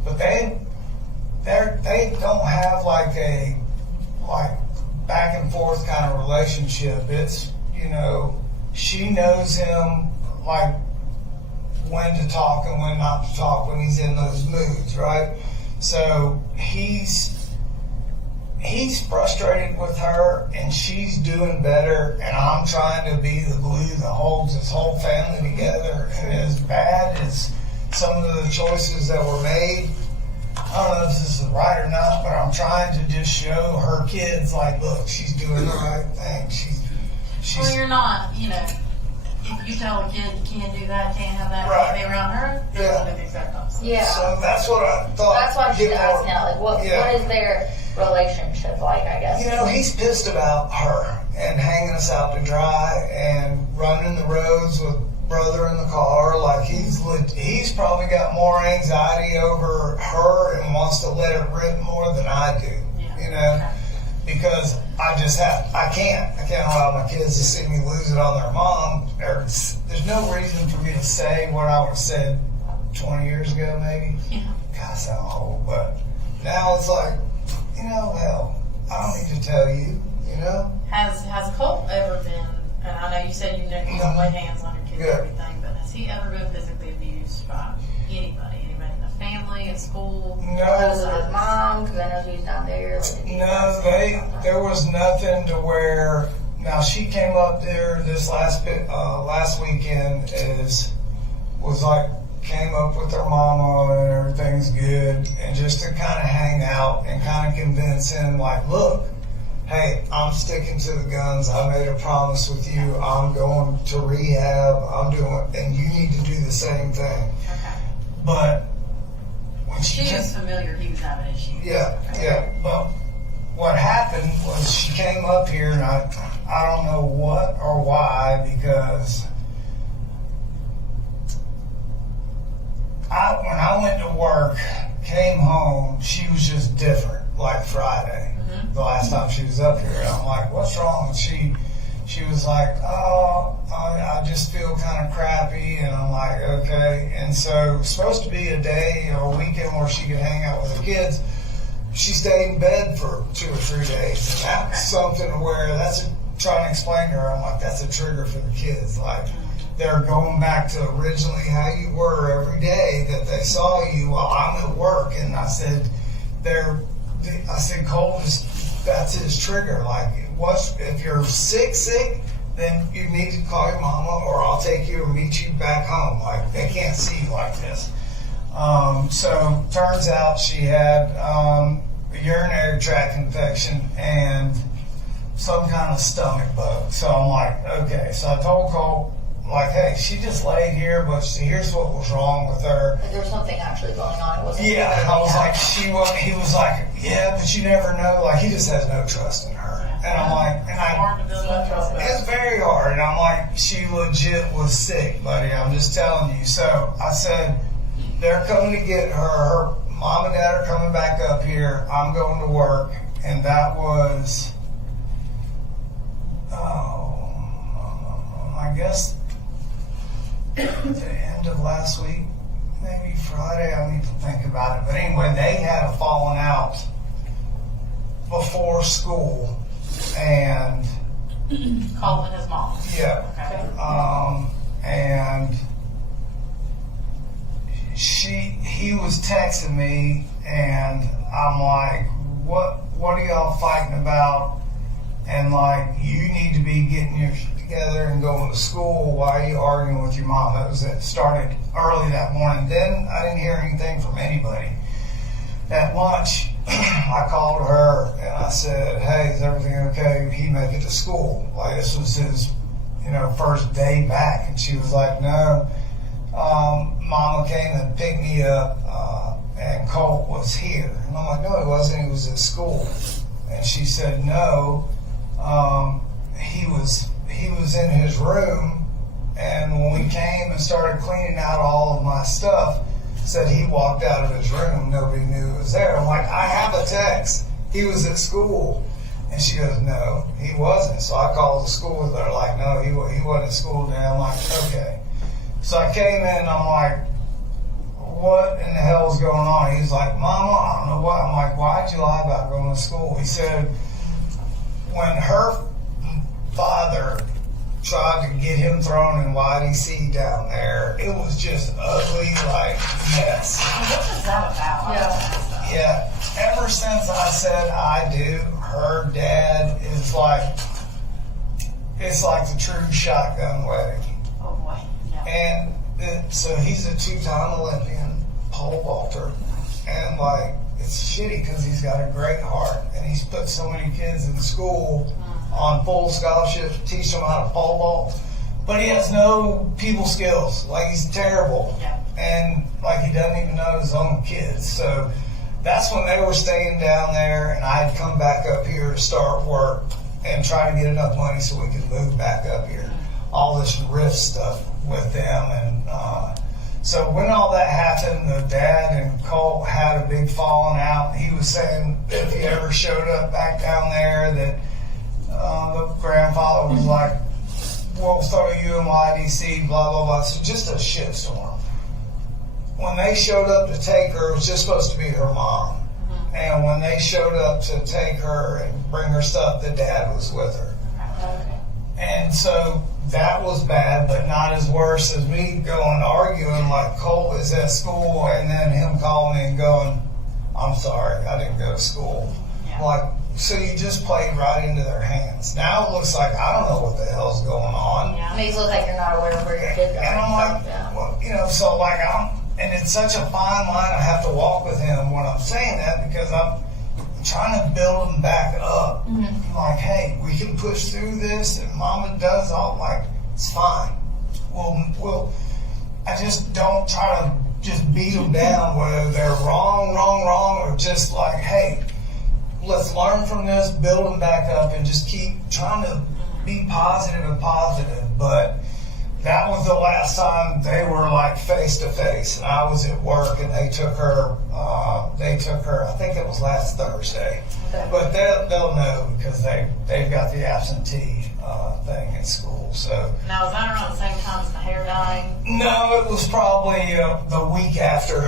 but they don't have like a back and forth kind of relationship. It's she knows him like when to talk and when not to talk when he's in those moods, right? So he's frustrated with her, and she's doing better, and I'm trying to be the glue that holds his whole family together. And as bad as some of the choices that were made, I don't know if this is right or not, but I'm trying to just show her kids, like, look, she's doing the right thing. She's Well, you're not, if you tell a kid you can't do that, can't have that, Right. can't be around her, they're Yeah. gonna do the exact opposite. Yeah. So that's what I thought. That's why she's Get more- asking out, like, what is their relationship like, I guess? You know, he's pissed about her and hanging us out to dry and running the roads with brother in the car. Like he's probably got more anxiety over her and wants to let it rip more than I do. Yeah. You know, because I can't allow my kids to see me lose it on their mom. There's no reason for me to say what I would have said 20 years ago, maybe. Yeah. God, I sound old, but now it's like, you know, hell, I don't need to tell you, you know? Has Colt ever been, and I know you said you don't lay hands on your kids Yeah. and everything, but has he ever been physically abused by anybody in the family, at school? Because of No, his mom, because I know she's not there. no, there was nothing to where, now she came up there this last weekend was like, came up with her mama and everything's good, and just to kind of hang out and kind of convince him, like, look, hey, I'm sticking to the guns. I made a promise with you. I'm going to rehab. And you need to do the same thing. Okay. But when She was familiar he was having issues. yeah. But what happened was she came up here, and I don't know what or why, because when I went to work, came home, she was just different, like Friday, the last time she was up here. And I'm like, what's wrong? And she was like, oh, I just feel kind of crappy. And I'm like, okay. And so it was supposed to be a day or a weekend where she could hang out with her kids. She stayed in bed for 2 or 3 days. And that's something where trying to explain to her, I'm like, that's a trigger for the kids. Like, they're going back to originally how you were every day that they saw you while I'm at work. And I said, Colt, that's his trigger. Like, if you're sick, then you need to call your mama, or I'll take you and meet you back home. Like, they can't see you like this. So turns out she had a urinary tract infection and some kind of stomach bug. So I'm like, okay. So I told Colt, like, hey, she just laid here, but here's what was wrong with her. There was something actually going on. It wasn't. Yeah, I was like, he was like, yeah, but you never know. Like, he just has no trust in her. And I'm like, Hard to build that trust back. it's very hard. And I'm like, she legit was sick, buddy. I'm just telling you. So I said, they're coming to get her. Her mom and dad are coming back up here. I'm going to work. And that was, I guess, the end of last week, maybe Friday. I need to think about it. But anyway, they had a falling out before school. And Colt and his mom. yeah. Okay. And he was texting me, and I'm like, what are y'all fighting about? And like, you need to be getting your shit together and going to school. Why are you arguing with your mom? It started early that morning. Then I didn't hear anything from anybody. At lunch, I called her and I said, hey, is everything okay? He make it to school. Like, this was his, first day back. And she was like, no. Mama came and picked me up, and Colt was here. And I'm like, no, he wasn't. He was at school. And she said, no, he was in his room. And when we came and started cleaning out all of my stuff, said he walked out of his room. Nobody knew he was there. I'm like, I have a text. He was at school. And she goes, no, he wasn't. So I called the school. They're like, no, he wasn't at school today. I'm like, okay. So I came in and I'm like, what in the hell is going on? He's like, Mama, I don't know what. I'm like, why'd you lie about going to school? He said, when her father tried to get him thrown in YDC down there, it was just ugly, like, mess. What is that about? Yeah. Ever since I said I do, her dad is like, it's like the true shotgun wedding. Oh boy. Yeah. And so he's a 2-time Olympian pole vaulter, and like, it's shitty because he's got a great heart, and he's put so many kids in school on full scholarship to teach them how to pole vault. but he has no people skills. Like, he's terrible. Yeah. And like, he doesn't even know his own kids. So that's when they were staying down there, and I had come back up here to start work and try to get enough money so we could move back up here. All this rift stuff with them, and so when all that happened, the dad and Colt had a big falling out. He was saying if he ever showed up back down there, that the grandfather was like, "We'll throw you in YDC," blah blah blah. So just a shitstorm. When they showed up to take her, it was just supposed to be her mom. And when they showed up to take her and bring her stuff, the dad was with her. Okay. And so that was bad, but not as worse as me going arguing like Colt is at school, and then him calling me and going, "I'm sorry, I didn't go to school." Yeah. Like, so you just played right into their hands. Now it looks like I don't know what the hell's going on. Yeah. Makes it look like you're not aware of where your kid's going. And I'm like, Yeah. well, you know, so like and it's such a fine line I have to walk with him when I'm saying that, because I'm trying to build him back up. I'm like, hey, we can push through this, and Mama does all, like, it's fine. I just don't try to just beat them down, whether they're wrong, or just like, hey, let's learn from this, build them back up, and just keep trying to be positive and positive. But that was the last time they were like face to face, and I was at work, and they took her. I think it was last Thursday, Okay. but they'll know because they've got the absentee thing at school. So Now, was that around the same time as the hair dyeing? no, it was probably the week after.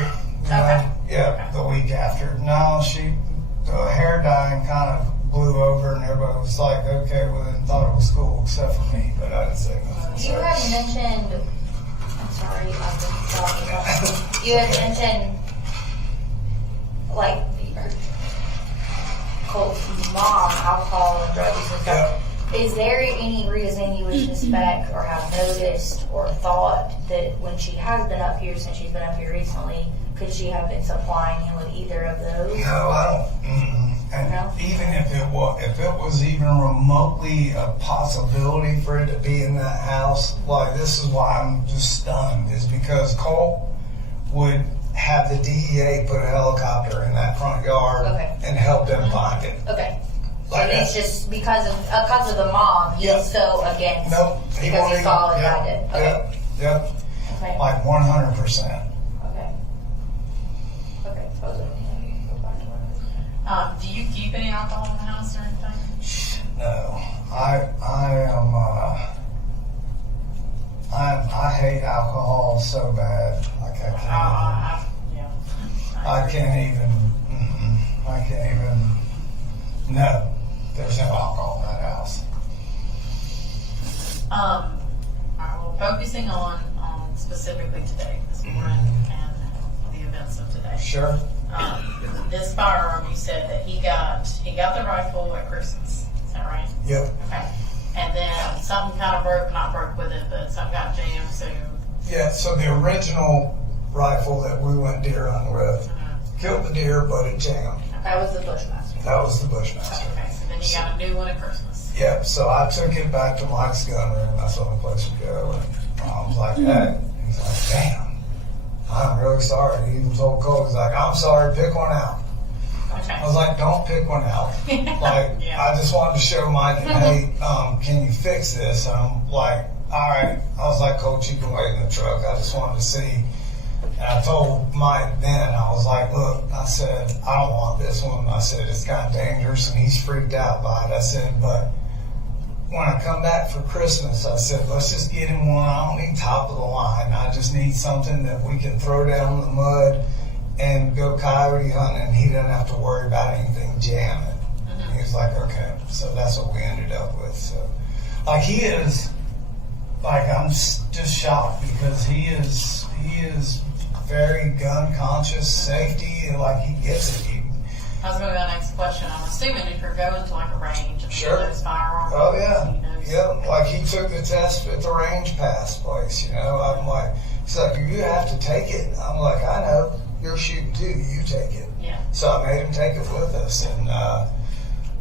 Okay. Yeah, the week after. No, the hair dyeing kind of blew over, and everybody was like, okay, well, then thought it was cool, except for me, but I didn't say nothing. You had mentioned, I'm sorry, I've been talking about, you had mentioned, like, Colt's mom, alcohol and drugs and stuff. Is there any reason you would suspect or have noticed or thought that when she has been up here, since she's been up here recently, could she have been supplying him with either of those? No, I don't. And No? even if it was even remotely a possibility for it to be in that house, like, this is why I'm just stunned, is because Colt would have the DEA put a helicopter in that front yard Okay. and help them find it. Okay. So Like it's that. just because of the mom, he's Yep. so against, Nope. because he saw it, I did. Okay. Yep. Okay. Like 100%. Okay. Okay. So it's okay. Do you keep any alcohol in the house or anything? No, I hate alcohol so bad. Like, I can't even. No, there's no alcohol in that house. All right, well, focusing on specifically today, this morning, and the events of today. Sure. This firearm, you said that he got the rifle at Christmas. Is that right? Yep. Okay. And then something kind of not broke with it, but something got jammed. So Yeah. So the original rifle that we went deer hunting with killed the deer, but it jammed. That was the Bushmaster. That was the Bushmaster. okay. So then you got a new one at Christmas. Yeah, so I took it back to Mike's gun room. That's the only place we go. And I was like, hey. He's like, damn. I'm really sorry. He even told Cole, he's like, I'm sorry, pick one out. Okay. I was like, don't pick one out. Like, Yeah. I just wanted to show Mike, hey, can you fix this? And I'm like, all right. I was like, Coach, you can wait in the truck. I just wanted to see. And I told Mike then, I was like, look, I said, I don't want this one. I said, it's kind of dangerous, and he's freaked out by it. I said, but when I come back for Christmas, I said, let's just get him one. I don't need top of the line. I just need something that we can throw down in the mud and go coyote hunting. He doesn't have to worry about anything jamming. And he was like, okay. So that's what we ended up with. So, like, he is, like, I'm just shocked because he is very gun conscious, safety, and like, he gets it. I was going to go to the next question. I'm assuming if you're going to like a range and Sure. those firearms. Oh yeah, he knows. yeah. Like, he took the test at the range pass place. You know, I'm like, he's like, you have to take it. I'm like, I know. You're shooting too. You take it. Yeah. So I made him take it with us, and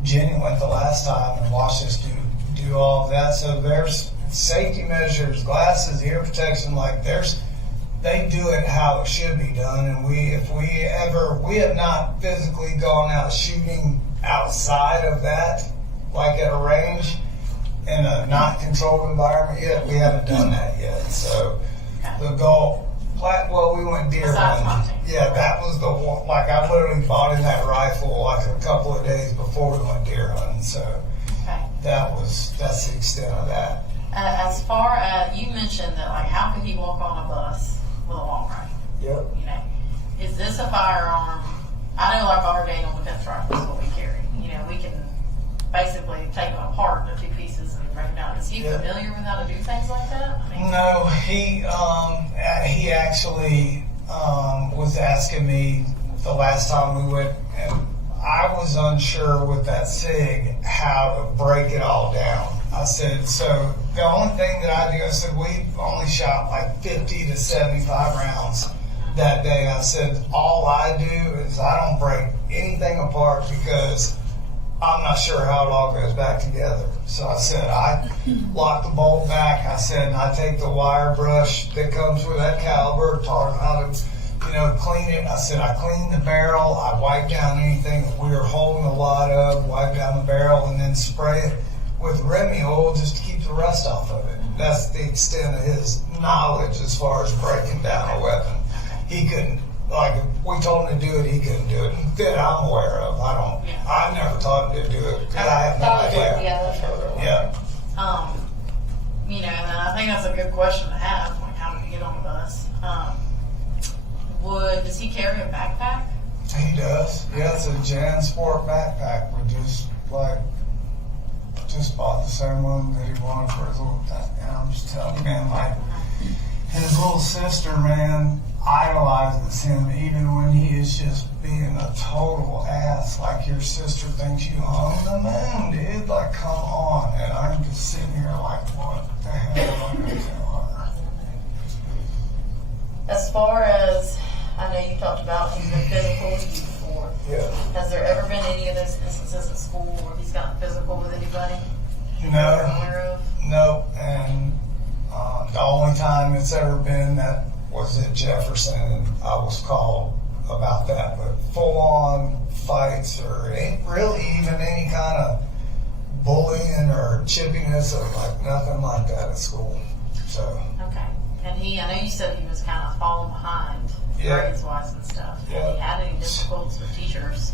Jenny went the last time and watched us do all of that. So there's safety measures, glasses, ear protection, like they do it how it should be done. And we have not physically gone out shooting outside of that, like at a range in a not controlled environment yet. We haven't done that yet. So the goal, we went deer hunting. Yeah, that was the one. Like I literally bought in that rifle like a couple of days before we went deer hunting. So that's the extent of that. As far as you mentioned that, like, how could he walk on a bus with a long rifle? Yep. You know, is this a firearm? I know, like our Daniel defense rifle is what we carry. You know, we can basically take them apart into 2 pieces and break them down. Is he familiar with how to do things like that? I mean, No, he actually was asking me the last time we went, and I was unsure with that SIG how to break it all down. I said, so the only thing that I do, I said, we only shot like 50 to 75 rounds that day. I said, all I do is I don't break anything apart because I'm not sure how it all goes back together. So I said, I lock the bolt back. I said, I take the wire brush that comes with that caliber, taught him how to, clean it. I said, I clean the barrel. I wipe down anything that we were holding a lot of, wipe down the barrel, and then spray it with Remy oil just to keep the rust off of it. That's the extent of his knowledge as far as breaking down a weapon. He couldn't, like, if we told him to do it, he couldn't do it. That I'm aware of. I never taught him to do it because I have no idea. Yeah. And I think that's a good question to have, like, how did he get on the bus? Does he carry a backpack? He does. Yeah, it's a Jan Sport backpack. We just bought the same one that he wanted for his little time. I'm just telling you, man, like, his little sister, man, idolizes him even when he is just being a total ass. Like, your sister thinks you own the moon, dude. Like, come on. And I'm just sitting here like, what the hell am I going to tell her? As far as, I know you talked about he's been physical with you before. Yeah. Has there ever been any of those instances at school where he's gotten physical with anybody? No. You're aware of? No. And the only time it's ever been that was at Jefferson, and I was called about that. But full-on fights or ain't really even any kind of bullying or chippiness or like nothing like that at school. So. Okay. And I know you said he was kind of falling behind grades-wise and stuff. Yeah. Have he had any difficulties with teachers?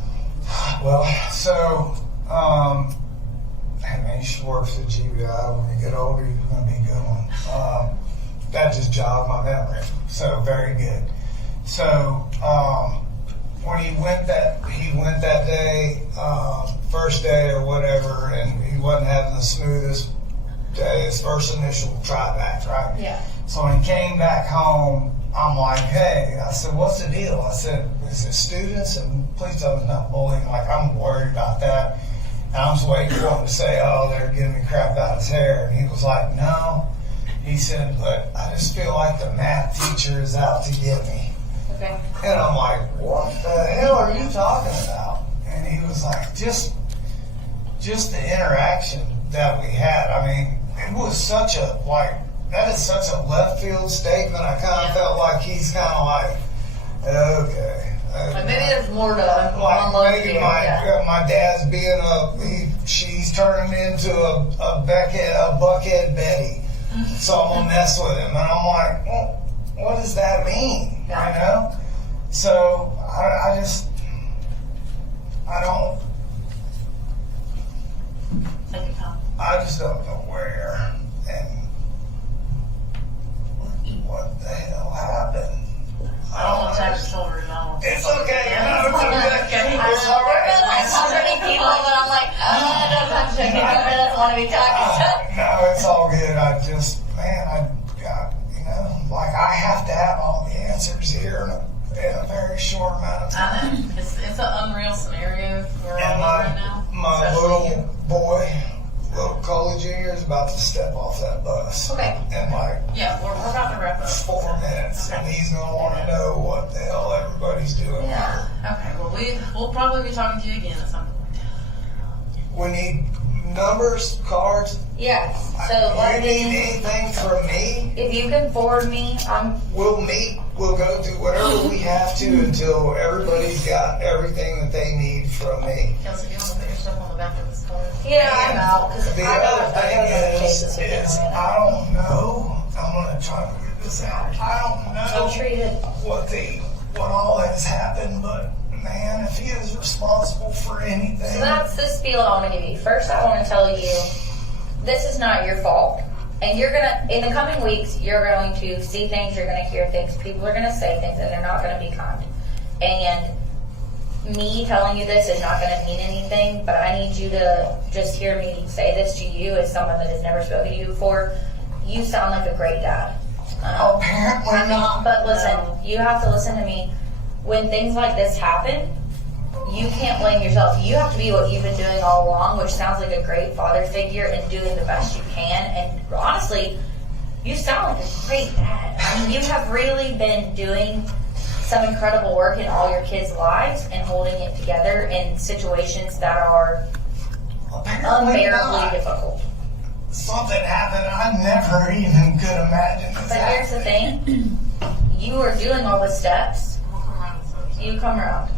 Well, so, man, you should work for the GBI. When you get older, you're going to be a good one. That just jogged my memory. So, very good. So, when he went that day, first day or whatever, and he wasn't having the smoothest day, his first initial try back, right? Yeah. So when he came back home, I'm like, hey, I said, what's the deal? I said, is it students? And please tell me it's not bullying. Like, I'm worried about that. And I was waiting for him to say, oh, they're giving me crap out his hair. And he was like, no. He said, but I just feel like the math teacher is out to get me. Okay. And I'm like, what the hell are you talking about? And he was like, just the interaction that we had. I mean, it was such a, that is such a left field statement. I kind of felt like he's kind of like, okay. Like maybe there's more to like maybe my dad's being she's turning me into a buckhead Betty, so I'm gonna mess with him, and I'm like, well, what does that mean? You know? So I just don't know where and what the hell happened. I don't want to tap your shoulder. It's okay. No, it's okay. It's all right. Like so many people that I'm like, don't touch it. I don't want to be talking. No, it's all good. I got, I have to have all the answers here in a very short amount of time. I know. It's an unreal scenario we're all in right now. My little boy, little Colin Jr. is about to step off that bus. Okay. In we're about to wrap up. 4 minutes, and he's gonna want to know what the hell everybody's doing here. Okay. Well, we'll probably be talking to you again at some point. We need numbers, cards? Yes, so You let need me, anything from me? if you can forward me, We'll meet, we'll go through whatever we have to until everybody's got everything that they need from me. Kelsey, do you want to put your stuff on the back of this card? yeah, I'm out, cause The I other gotta thing go to is, cases with them. I don't know, I'm gonna try to figure this out. I don't know I'm treated, what all has happened, but man, if he is responsible for anything. so that's the spiel I wanna give you. First, I wanna tell you, this is not your fault. And you're gonna, in the coming weeks, you're going to see things, you're gonna hear things, people are gonna say things, and they're not gonna be kind. And me telling you this is not gonna mean anything, but I need you to just hear me say this to you as someone that has never spoken to you before. You sound like a great dad. Apparently not. But listen, you have to listen to me. When things like this happen, you can't blame yourself. You have to be what you've been doing all along, which sounds like a great father figure and doing the best you can. And honestly, you sound like a great dad. I mean, you have really been doing some incredible work in all your kids' lives and holding it together in situations that are Apparently unbearably not. difficult. Something happened I never even could imagine this But here's the thing. You are doing all the steps. We'll come around to the You come around.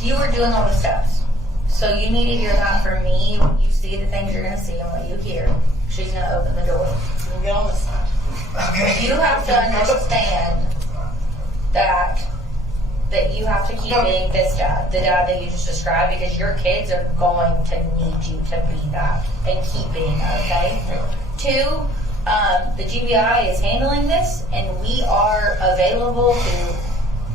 You were doing all the steps. So you need to hear that from me. You see the things you're going to see and what you hear. She's going to open the door. We'll get on this side. Okay. You have to understand that you have to keep being this dad, the dad that you just described, because your kids are going to need you to be that and keep being that, okay? 2, the GBI is handling this, and we are available to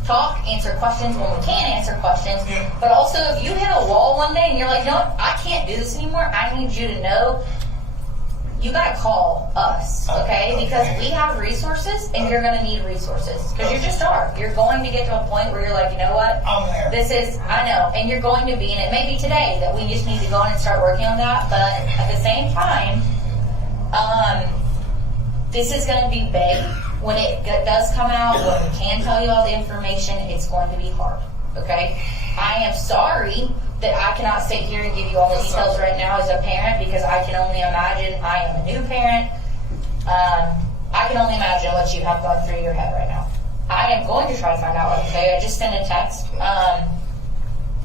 talk, answer questions when we can answer questions. But also, if you hit a wall one day and you're like, you know what, I can't do this anymore, I need you to know you gotta call us, okay? Because we have resources, and you're gonna need resources. Because you just are. You're going to get to a point where you're like, you know what? I'm there. This is, I know, and you're going to be, and it may be today that we just need to go in and start working on that, but at the same time, this is gonna be big. When it does come out, when we can tell you all the information, it's going to be hard, okay? I am sorry that I cannot sit here and give you all the details right now as a parent, because I can only imagine, I am a new parent, I can only imagine what you have gone through your head right now. I am going to try to find out, okay? I just sent a text.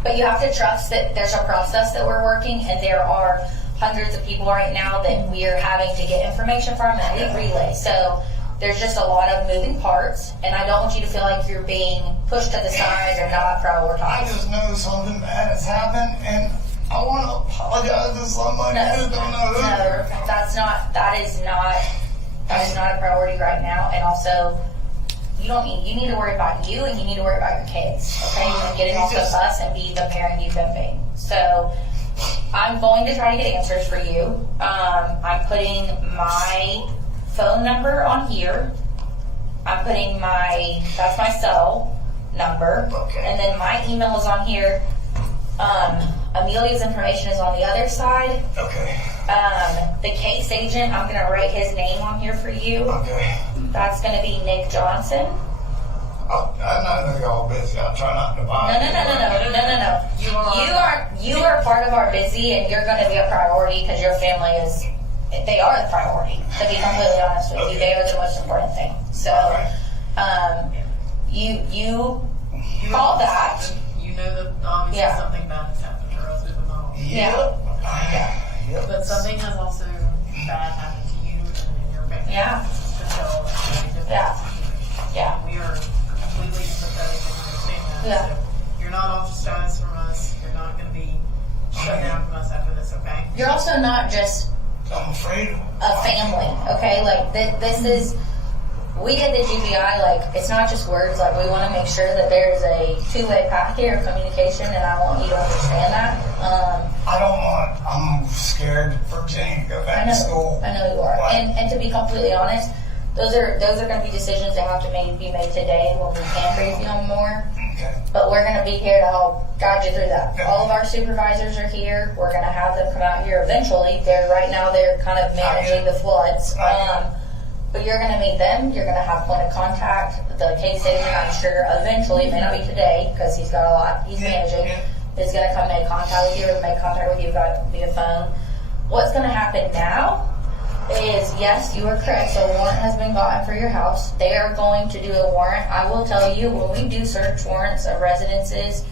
But you have to trust that there's a process that we're working, and there are hundreds of people right now that we are having to get information from, and we relay. So there's just a lot of moving parts, and I don't want you to feel like you're being pushed to the side or not I prioritized. just know something bad has happened, and I want to apologize to somebody who don't know who. No, that is not a priority right now. And also, you need to worry about you, and you need to worry about your kids, okay? And getting off of us and be the parent you've been being. So I'm going to try to get answers for you. I'm putting my phone number on here. I'm putting that's my cell number. Okay. And then my email is on here. Amelia's information is on the other side. Okay. The case agent, I'm going to write his name on here for you. Okay. That's going to be Nick Johnson. I know y'all busy. I'll try not to bother. No. You are part of our busy, and you're going to be a priority because your family is. They are the priority. To be completely honest with you, they are the most important thing. So, you call that. You know that obviously Yeah. something bad has happened, or else we would not. Yep. But something has also bad happened to you and your family. Yeah. To tell Yeah. Yeah. We are completely sympathetic and understand that. Yeah. So you're not ostracized from us. You're not going to be shut down from us after this, okay? You're also not just I'm afraid of a family, okay? Like, this is, we at the GBI, like, it's not just words. Like, we want to make sure that there's a two-way path here of communication, and I want you to understand that. I'm scared for Jenny to go back to school. I know you are. And to be completely honest, those are going to be decisions that have to be made today when we can brief you on more. Okay. But we're going to be here to help guide you through that. Okay. All of our supervisors are here. We're going to have them come out here eventually. Right now they're kind of managing the floods. But you're going to meet them. You're going to have point of contact. The case agent, I'm sure, eventually, it may not be today because he's got a lot he's managing. is going to come make contact with you or make contact with you via phone. What's going to happen now is, yes, you are correct. So a warrant has been gotten for your house. They are going to do a warrant. I will tell you, when we do search warrants of residences,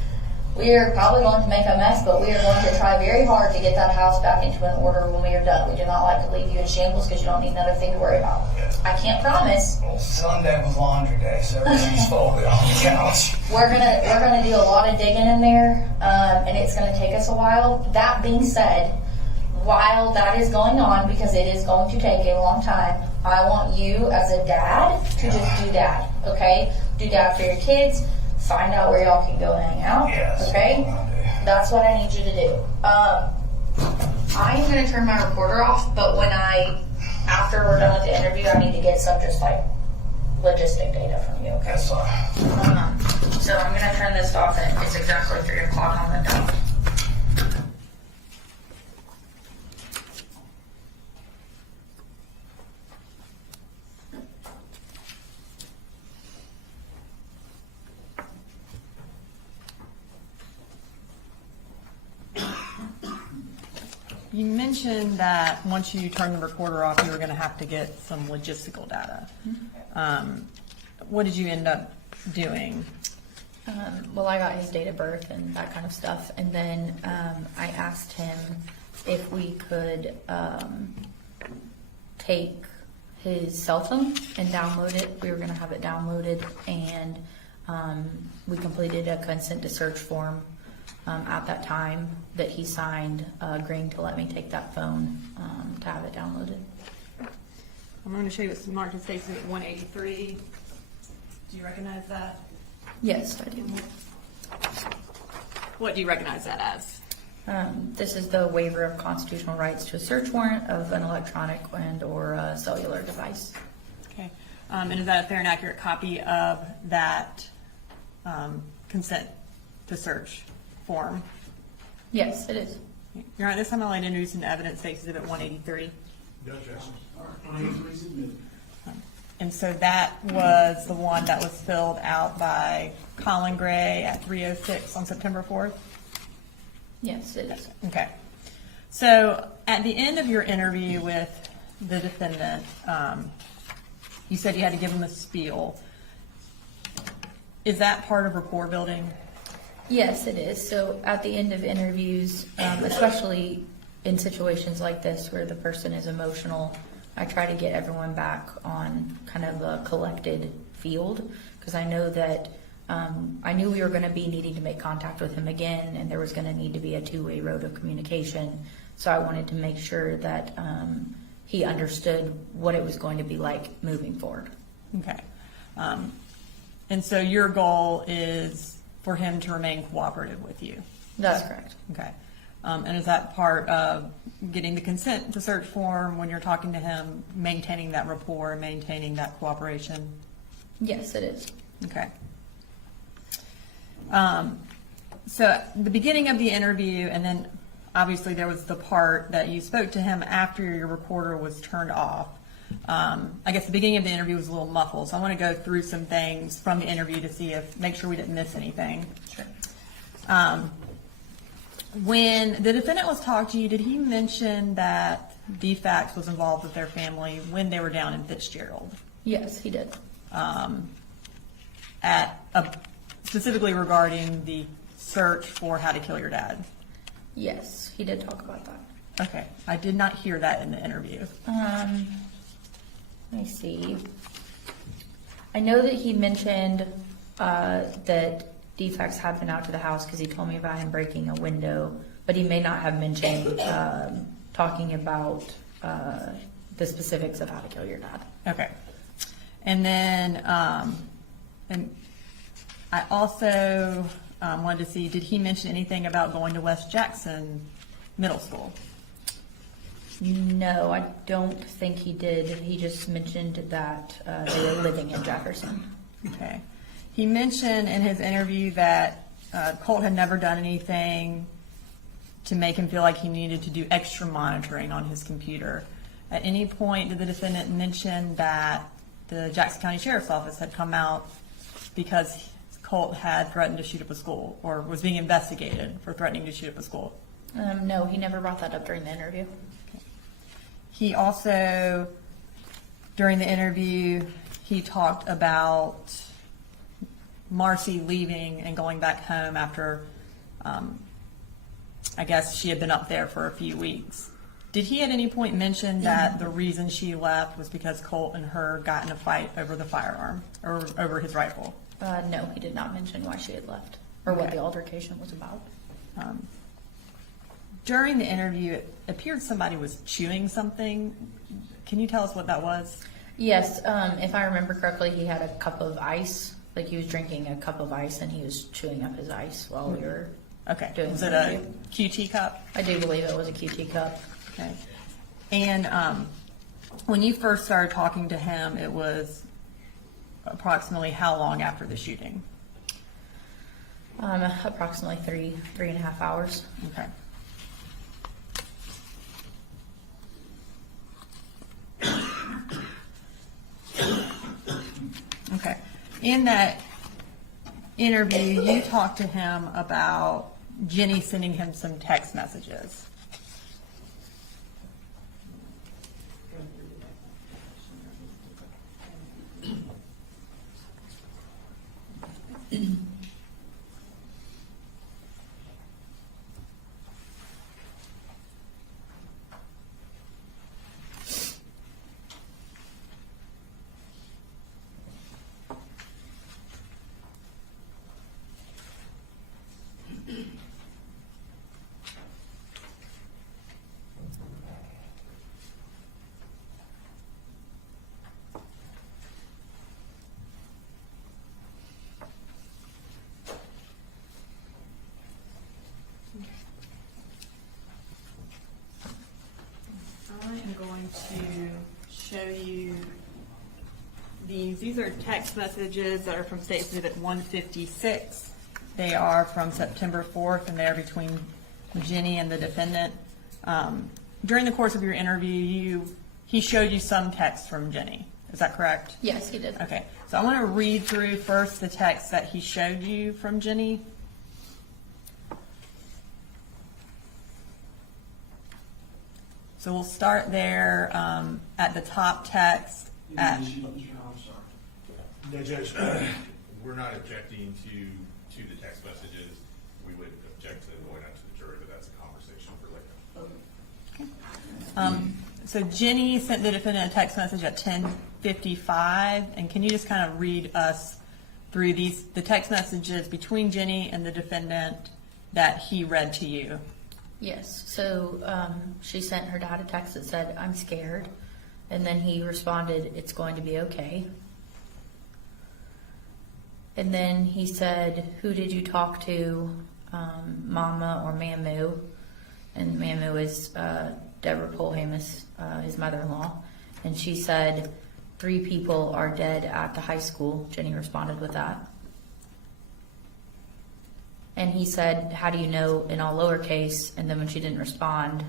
we are probably going to make a mess, but we are going to try very hard to get that house back into an order when we are done. We do not like to leave you in shambles because you don't need another thing to worry about. I can't promise. Well, Sunday was laundry day, so everything's folded on the couch. We're gonna do a lot of digging in there, and it's gonna take us a while. That being said, while that is going on, because it is going to take a long time, I want you as a dad to just do dad, okay? Do dad for your kids. Find out where y'all can go hang out. Yes. Okay? That's what I need you to do. I am going to turn my recorder off, but after we're done with the interview, I need to get some just like logistic data from you, okay? That's fine. So I'm going to turn this off, and it's exactly 3 o'clock on the dot. You mentioned that once you turn the recorder off, you were going to have to get some logistical data. What did you end up doing? Well, I got his date of birth and that kind of stuff, and then I asked him if we could take his cell phone and download it. We were going to have it downloaded, and we completed a consent to search form at that time that he signed, agreeing to let me take that phone to have it downloaded. I'm going to show you what's marked as Stacy at 183. Do you recognize that? Yes, I do. What do you recognize that as? This is the waiver of constitutional rights to a search warrant of an electronic and or a cellular device. Okay. And is that a fair and accurate copy of that consent to search form? Yes, it is. Your Honor, this time I'd like to introduce an evidence State's Exhibit 183. No objection. All right, 183 submitted. And so that was the one that was filled out by Colin Gray at 3:06 on September 4th? Yes, it is. Okay. So at the end of your interview with the defendant, you said you had to give him a spiel. Is that part of rapport building? Yes, it is. So at the end of interviews, especially in situations like this where the person is emotional, I try to get everyone back on kind of a collected field, because I know that I knew we were going to be needing to make contact with him again, and there was going to need to be a two-way road of communication. So I wanted to make sure that he understood what it was going to be like moving forward. Okay. And so your goal is for him to remain cooperative with you? That's correct. Okay. And is that part of getting the consent to search form when you're talking to him, maintaining that rapport, maintaining that cooperation? Yes, it is. Okay. So at the beginning of the interview, and then obviously there was the part that you spoke to him after your recorder was turned off. I guess the beginning of the interview was a little muffled, so I want to go through some things from the interview to make sure we didn't miss anything. Sure. When the defendant was talking to you, did he mention that DFACS was involved with their family when they were down in Fitzgerald? Yes, he did. Specifically regarding the search for how to kill your dad? Yes, he did talk about that. Okay, I did not hear that in the interview. Let me see. I know that he mentioned that DFACS had been out to the house because he told me about him breaking a window, but he may not have mentioned talking about the specifics of how to kill your dad. Okay. And then, and I also wanted to see, did he mention anything about going to West Jackson Middle School? No, I don't think he did. He just mentioned that they were living in Jefferson. Okay. He mentioned in his interview that Colt had never done anything to make him feel like he needed to do extra monitoring on his computer. At any point, did the defendant mention that the Jackson County Sheriff's Office had come out because Colt had threatened to shoot up a school or was being investigated for threatening to shoot up a school? No, he never brought that up during the interview. He also, during the interview, he talked about Marcy leaving and going back home after, I guess she had been up there for a few weeks. Did he at any point mention that the reason she left was because Colt and her got in a fight over the firearm or over his rifle? No, he did not mention why she had left or what Okay. the altercation was about. During the interview, it appeared somebody was chewing something. Can you tell us what that was? Yes, if I remember correctly, he had a cup of ice. Like he was drinking a cup of ice and he was chewing up his ice while we were Okay. doing Was the it a interview. QT cup? I do believe it was a QT cup. Okay. And when you first started talking to him, it was approximately how long after the shooting? Approximately three and a half hours. Okay. Okay. In that interview, you talked to him about Jenny sending him some text messages. I am going to show you these. These are text messages that are from State Exhibit 156. They are from September 4th, and they're between Jenny and the defendant. During the course of your interview, he showed you some text from Jenny. Is that correct? Yes, he did. Okay. So I want to read through first the text that he showed you from Jenny. So we'll start there at the top text. I'm sorry. No, Judge, we're not objecting to the text messages. We would object to going out to the jury, but that's a conversation for later. So Jenny sent the defendant a text message at 10:55, and can you just kind of read us through the text messages between Jenny and the defendant that he read to you? Yes. So she sent her dad a text that said, "I'm scared," and then he responded, "It's going to be okay." And then he said, "Who did you talk to, Mama or Mamu?" And Mamu is Deborah Polhamus, his mother-in-law. And she said, 3 people are dead at the high school. Jenny responded with that. And he said, "How do you know?" in all lowercase. And then when she didn't respond,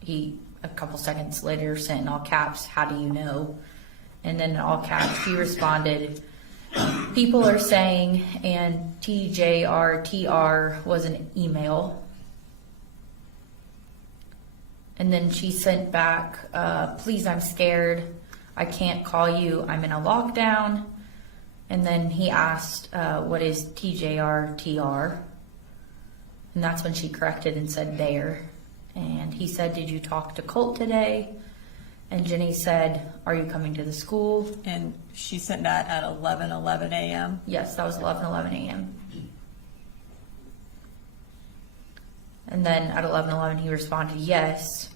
he, a couple seconds later, sent in all caps, "How do you know?" And then in all caps, he responded, "People are saying," and TJRTR was an email. And then she sent back, "Please, I'm scared. I can't call you. I'm in a lockdown." And then he asked, "What is TJRTR?" And that's when she corrected and said "there." And he said, "Did you talk to Colt today?" And Jenny said, "Are you coming to the school?" And she sent that at 11:11 a.m. Yes, that was 11:11 a.m. And then at 11:11 he responded yes.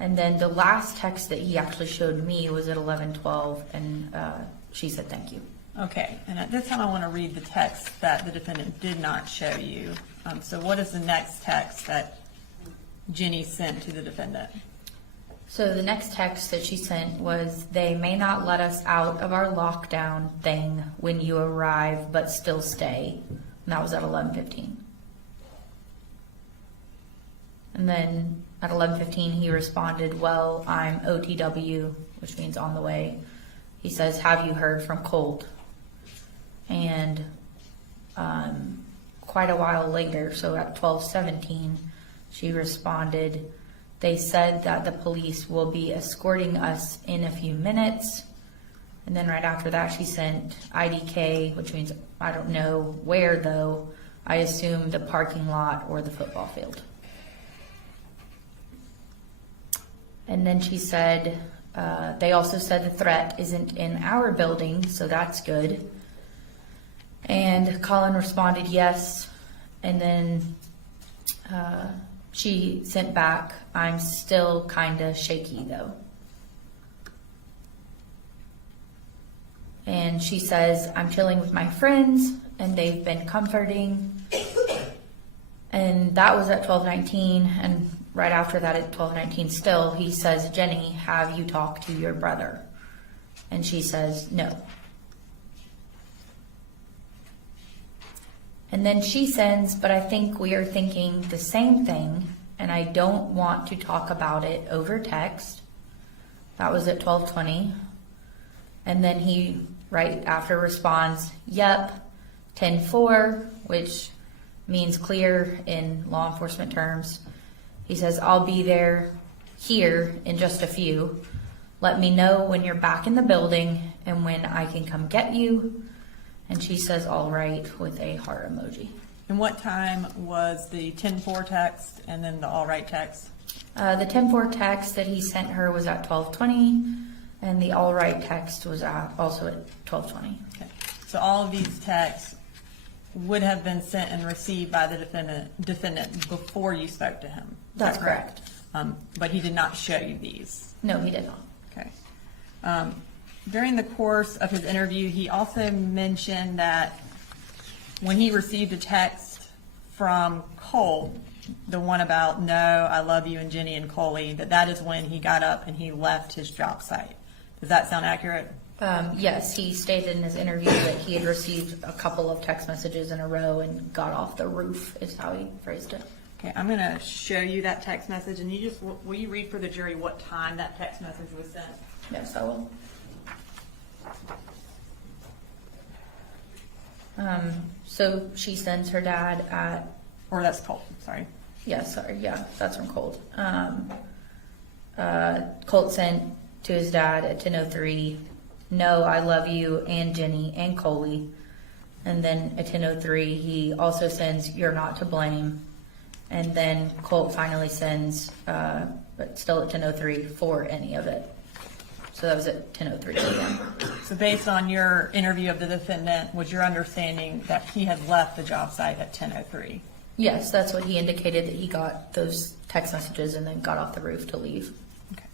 And then the last text that he actually showed me was at 11:12, and she said thank you. Okay, and at this time I want to read the text that the defendant did not show you. So what is the next text that Jenny sent to the defendant? So the next text that she sent was, "They may not let us out of our lockdown thing when you arrive, but still stay." And that was at 11:15. And then at 11:15 he responded, "Well, I'm OTW," which means on the way. He says, "Have you heard from Colt?" And quite a while later, so at 12:17, she responded, "They said that the police will be escorting us in a few minutes." And then right after that, she sent IDK, which means I don't know where though. I assume the parking lot or the football field. And then she said, they also said the threat isn't in our building, so that's good. And Colin responded yes. And then she sent back, "I'm still kinda shaky though." And she says, "I'm chilling with my friends and they've been comforting." And that was at 12:19. And right after that at 12:19 still, he says, "Jenny, have you talked to your brother?" And she says, "No." And then she sends, "But I think we are thinking the same thing and I don't want to talk about it over text." That was at 12:20. And then he right after responds, "Yep, 10-4, which means clear in law enforcement terms. He says, "I'll be here in just a few. Let me know when you're back in the building and when I can come get you." And she says, "All right," with a heart emoji. And what time was the 10-4 text and then the all right text? The 10-4 text that he sent her was at 12:20, and the all right text was also at 12:20. Okay. So all of these texts would have been sent and received by the defendant before you spoke to him. Is That's that correct? But he did not show you these. No, he did not. Okay. During the course of his interview, he also mentioned that when he received a text from Colt, the one about "No, I love you" and Jenny and Coley, that is when he got up and he left his job site. Does that sound accurate? Yes, he stated in his interview that he had received a couple of text messages in a row and got off the roof, is how he phrased it. Okay, I'm going to show you that text message, and will you read for the jury what time that text message was sent? Yes, I will. So she sends her dad at... Or that's Colt, sorry. Yeah, sorry, yeah, that's from Colt. Colt sent to his dad at 10:03, "No, I love you and Jenny and Coley." And then at 10:03, he also sends, "You're not to blame." And then Colt finally sends, but still at 10:03, "For any of it." So that was at 10:03 p.m. So based on your interview of the defendant, was your understanding that he had left the job site at 10:03? Yes, that's what he indicated, that he got those text messages and then got off the roof to leave. Okay.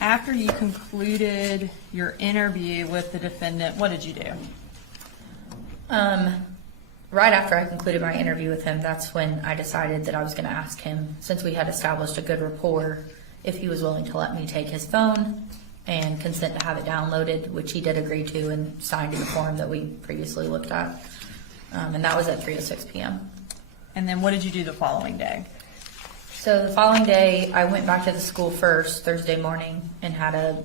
After you concluded your interview with the defendant, what did you do? Right after I concluded my interview with him, that's when I decided that I was going to ask him, since we had established a good rapport, if he was willing to let me take his phone and consent to have it downloaded, which he did agree to and signed in the form that we previously looked at. And that was at 3:06 p.m. And then what did you do the following day? So the following day, I went back to the school first, Thursday morning, and had a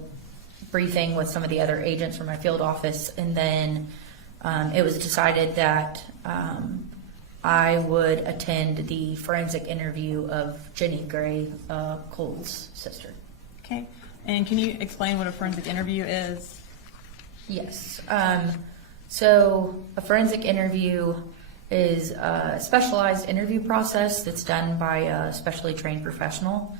briefing with some of the other agents from my field office. And then it was decided that I would attend the forensic interview of Jenny Gray, Colt's sister. Okay. And can you explain what a forensic interview is? Yes. So a forensic interview is a specialized interview process that's done by a specially trained professional.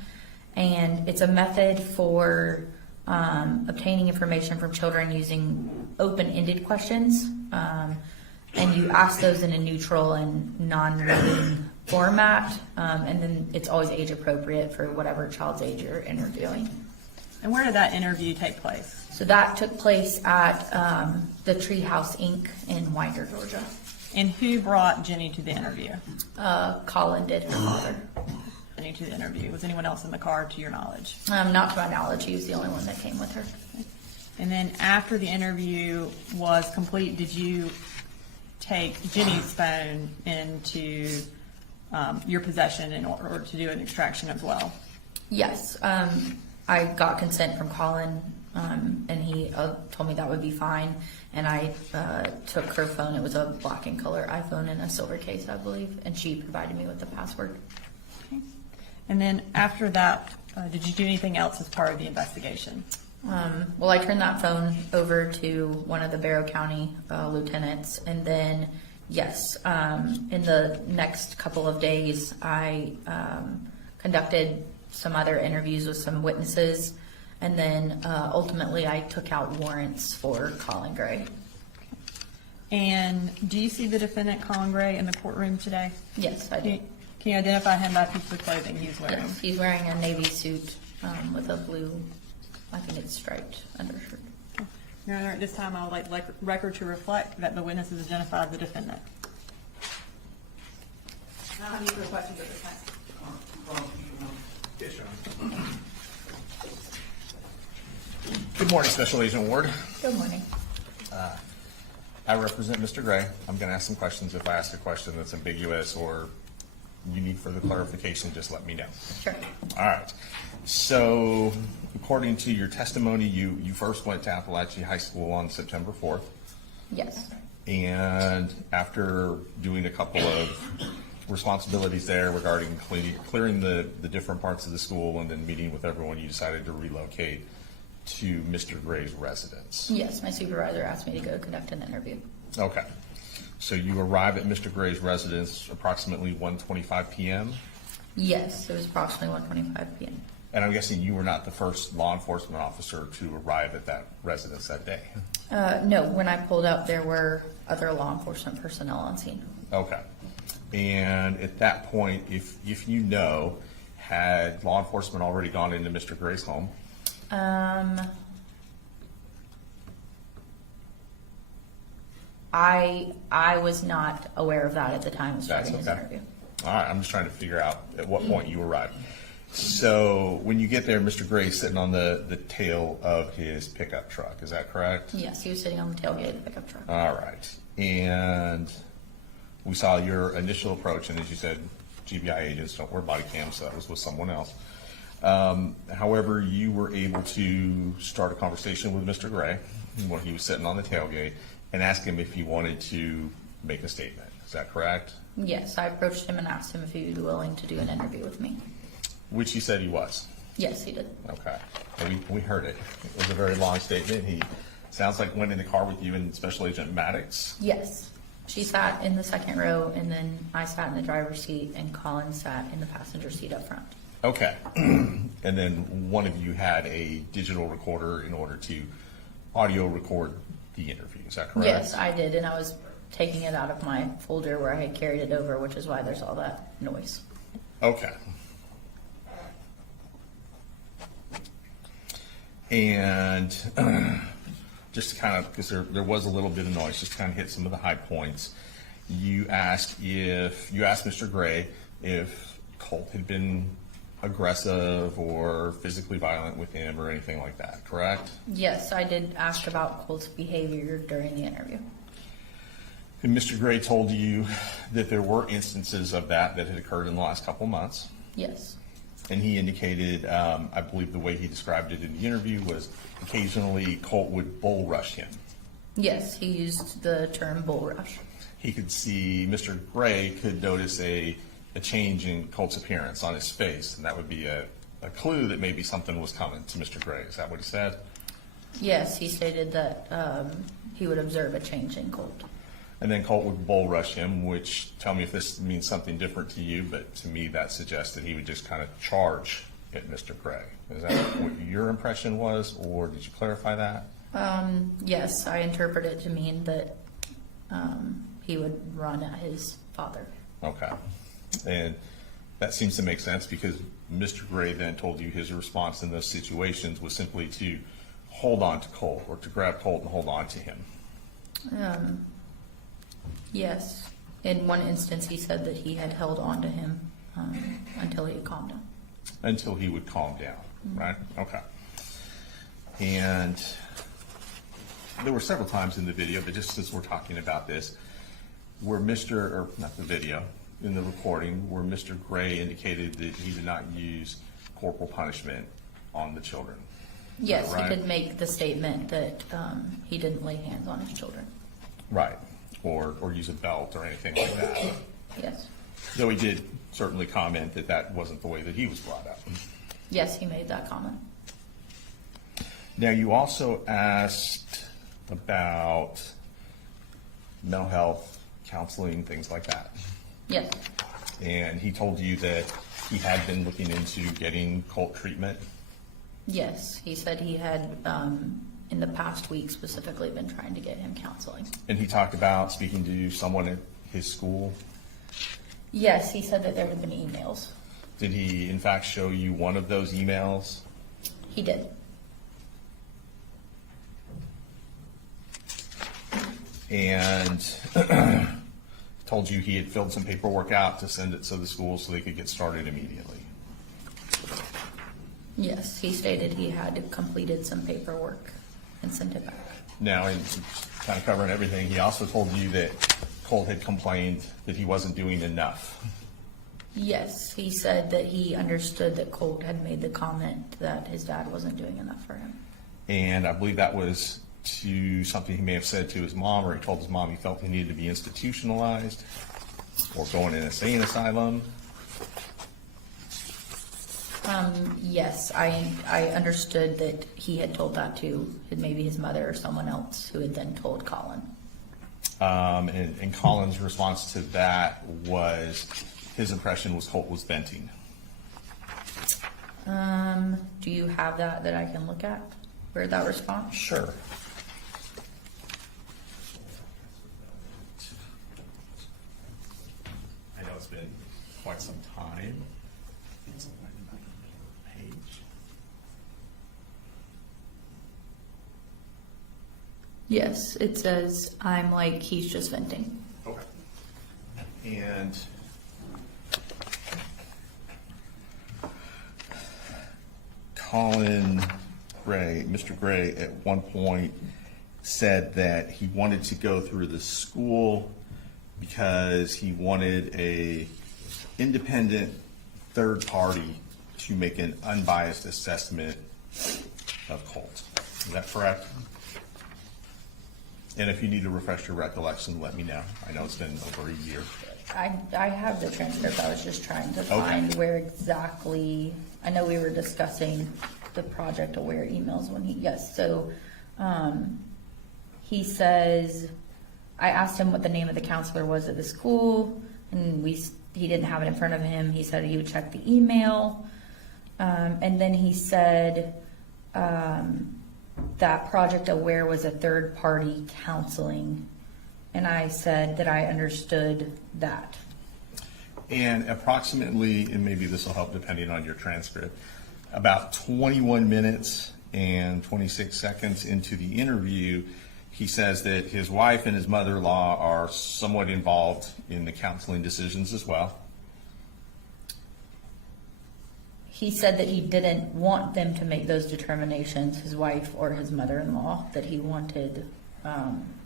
And it's a method for obtaining information from children using open-ended questions. And you ask those in a neutral and non-leading format. And then it's always age appropriate for whatever child's age you're interviewing. And where did that interview take place? So that took place at the Treehouse Inc. in Winder, Georgia. And who brought Jenny to the interview? Colin did, her father. Jenny to the interview. Was anyone else in the car to your knowledge? Not to my knowledge, he was the only one that came with her. And then after the interview was complete, did you take Jenny's phone into your possession in order to do an extraction as well? Yes. I got consent from Colin and he told me that would be fine. And I took her phone. It was a black and color iPhone in a silver case, I believe, and she provided me with the password. And then after that, did you do anything else as part of the investigation? Well, I turned that phone over to one of the Barrow County lieutenants, and then, yes, in the next couple of days, I conducted some other interviews with some witnesses, and then ultimately I took out warrants for Colin Gray. And do you see the defendant, Colin Gray, in the courtroom today? Yes, I do. Can you identify him by piece of clothing he's wearing? Yes, he's wearing a navy suit with a blue, I think it's striped undershirt. Your Honor, at this time, I would like record to reflect that the witness has identified the defendant. I don't have any further questions at this time. Yes, Your Honor. Good morning, Special Agent Ward. Good morning. I represent Mr. Gray. I'm going to ask some questions. If I ask a question that's ambiguous or you need further clarification, just let me know. Sure. All right. So, according to your testimony, you first went to Apalachee High School on September 4th. Yes. And after doing a couple of responsibilities there regarding clearing the different parts of the school and then meeting with everyone, you decided to relocate to Mr. Gray's residence. Yes, my supervisor asked me to go conduct an interview. Okay. So you arrive at Mr. Gray's residence approximately 1:25 p.m.? Yes, it was approximately 1:25 p.m. And I'm guessing you were not the first law enforcement officer to arrive at that residence that day? No, when I pulled up, there were other law enforcement personnel on scene. Okay. And at that point, if you know, had law enforcement already gone into Mr. Gray's home? I was not aware of that at the time of starting his interview. All right, I'm just trying to figure out at what point you arrived. So when you get there, Mr. Gray's sitting on the tail of his pickup truck. Is that correct? Yes, he was sitting on the tailgate of the pickup truck. All right. And we saw your initial approach, and as you said, GBI agents don't wear body cams, so that was with someone else. However, you were able to start a conversation with Mr. Gray when he was sitting on the tailgate and ask him if he wanted to make a statement. Is that correct? Yes, I approached him and asked him if he would be willing to do an interview with me. Which he said he was. Yes, he did. Okay. And we heard it. It was a very long statement. He sounds like went in the car with you and Special Agent Maddox. Yes. She sat in the second row, and then I sat in the driver's seat, and Colin sat in the passenger seat up front. Okay. And then one of you had a digital recorder in order to audio record the interview. Is that correct? Yes, I did, and I was taking it out of my folder where I had carried it over, which is why there's all that noise. Okay. And just to kind of, because there was a little bit of noise, just to kind of hit some of the high points. You asked Mr. Gray if Colt had been aggressive or physically violent with him or anything like that, correct? Yes, I did ask about Colt's behavior during the interview. And Mr. Gray told you that there were instances of that had occurred in the last couple of months. Yes. And he indicated, I believe the way he described it in the interview was occasionally Colt would bull rush him. Yes, he used the term bull rush. He could see, Mr. Gray could notice a change in Colt's appearance on his face, and that would be a clue that maybe something was coming to Mr. Gray. Is that what he said? Yes, he stated that he would observe a change in Colt. And then Colt would bull rush him, which, tell me if this means something different to you, but to me that suggests that he would just kind of charge at Mr. Gray. Is that what your impression was, or did you clarify that? Yes, I interpret it to mean that he would run at his father. Okay. And that seems to make sense because Mr. Gray then told you his response in those situations was simply to hold on to Colt or to grab Colt and hold on to him. Yes. In one instance, he said that he had held on to him until he had calmed down. Until he would calm down, right? Okay. And there were several times in the video, but just since we're talking about this, where not the video, in the recording, where Mr. Gray indicated that he did not use corporal punishment on the children. Yes, he right? did make the statement that he didn't lay hands on his children. Right, or use a belt or anything like that. Yes. Though he did certainly comment that that wasn't the way that he was brought up. Yes, he made that comment. Now, you also asked about mental health, counseling, things like that. Yes. And he told you that he had been looking into getting Colt treatment. Yes, he said he had, in the past week specifically, been trying to get him counseling. And he talked about speaking to someone at his school. Yes, he said that there had been emails. Did he, in fact, show you one of those emails? He did. And told you he had filled some paperwork out to send it to the school so they could get started immediately. Yes, he stated he had completed some paperwork and sent it back. Now, in kind of covering everything, he also told you that Colt had complained that he wasn't doing enough. Yes, he said that he understood that Colt had made the comment that his dad wasn't doing enough for him. And I believe that was to something he may have said to his mom, or he told his mom he felt he needed to be institutionalized or go in an insane asylum. Yes, I understood that he had told that to maybe his mother or someone else who had then told Colin. And Colin's response to that was his impression was Colt was venting. Do you have that I can look at? Where that response? Sure. I know it's been quite some time. It's on my page. Yes, it says, I'm like, he's just venting. Okay. And Colin Gray, Mr. Gray, at one point said that he wanted to go through the school because he wanted a independent third party to make an unbiased assessment of Colt. Is that correct? And if you need to refresh your recollection, let me know. I know it's been over a year. I have the transcript. I was just trying to find where exactly, I know we were discussing the Project Aware emails when yes, so he says, I asked him what the name of the counselor was at the school, and he didn't have it in front of him. He said he would check the email, and then he said that Project Aware was a third-party counseling, and I said that I understood that. And approximately, and maybe this will help depending on your transcript, about 21 minutes and 26 seconds into the interview, he says that his wife and his mother-in-law are somewhat involved in the counseling decisions as well. He said that he didn't want them to make those determinations, his wife or his mother-in-law, that he wanted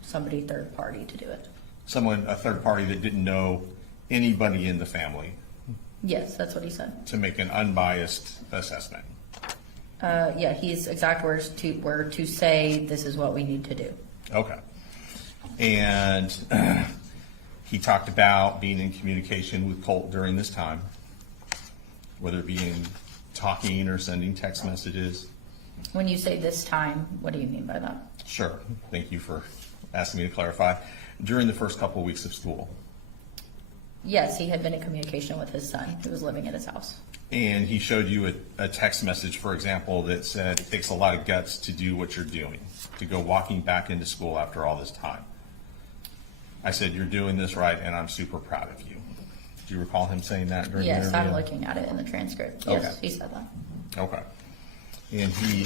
somebody third party to do it. Someone, a third party that didn't know anybody in the family Yes, that's what he said. to make an unbiased assessment. Yeah, his exact words were to say, this is what we need to do. Okay. And he talked about being in communication with Colt during this time, whether it be in talking or sending text messages. When you say this time, what do you mean by that? Sure. Thank you for asking me to clarify. During the first couple of weeks of school. Yes, he had been in communication with his son who was living at his house. And he showed you a text message, for example, that said, it takes a lot of guts to do what you're doing, to go walking back into school after all this time. I said, you're doing this right, and I'm super proud of you. Do you recall him saying that during the Yes, interview? I'm looking at it in the transcript. Okay. Yes, he said that. Okay. And he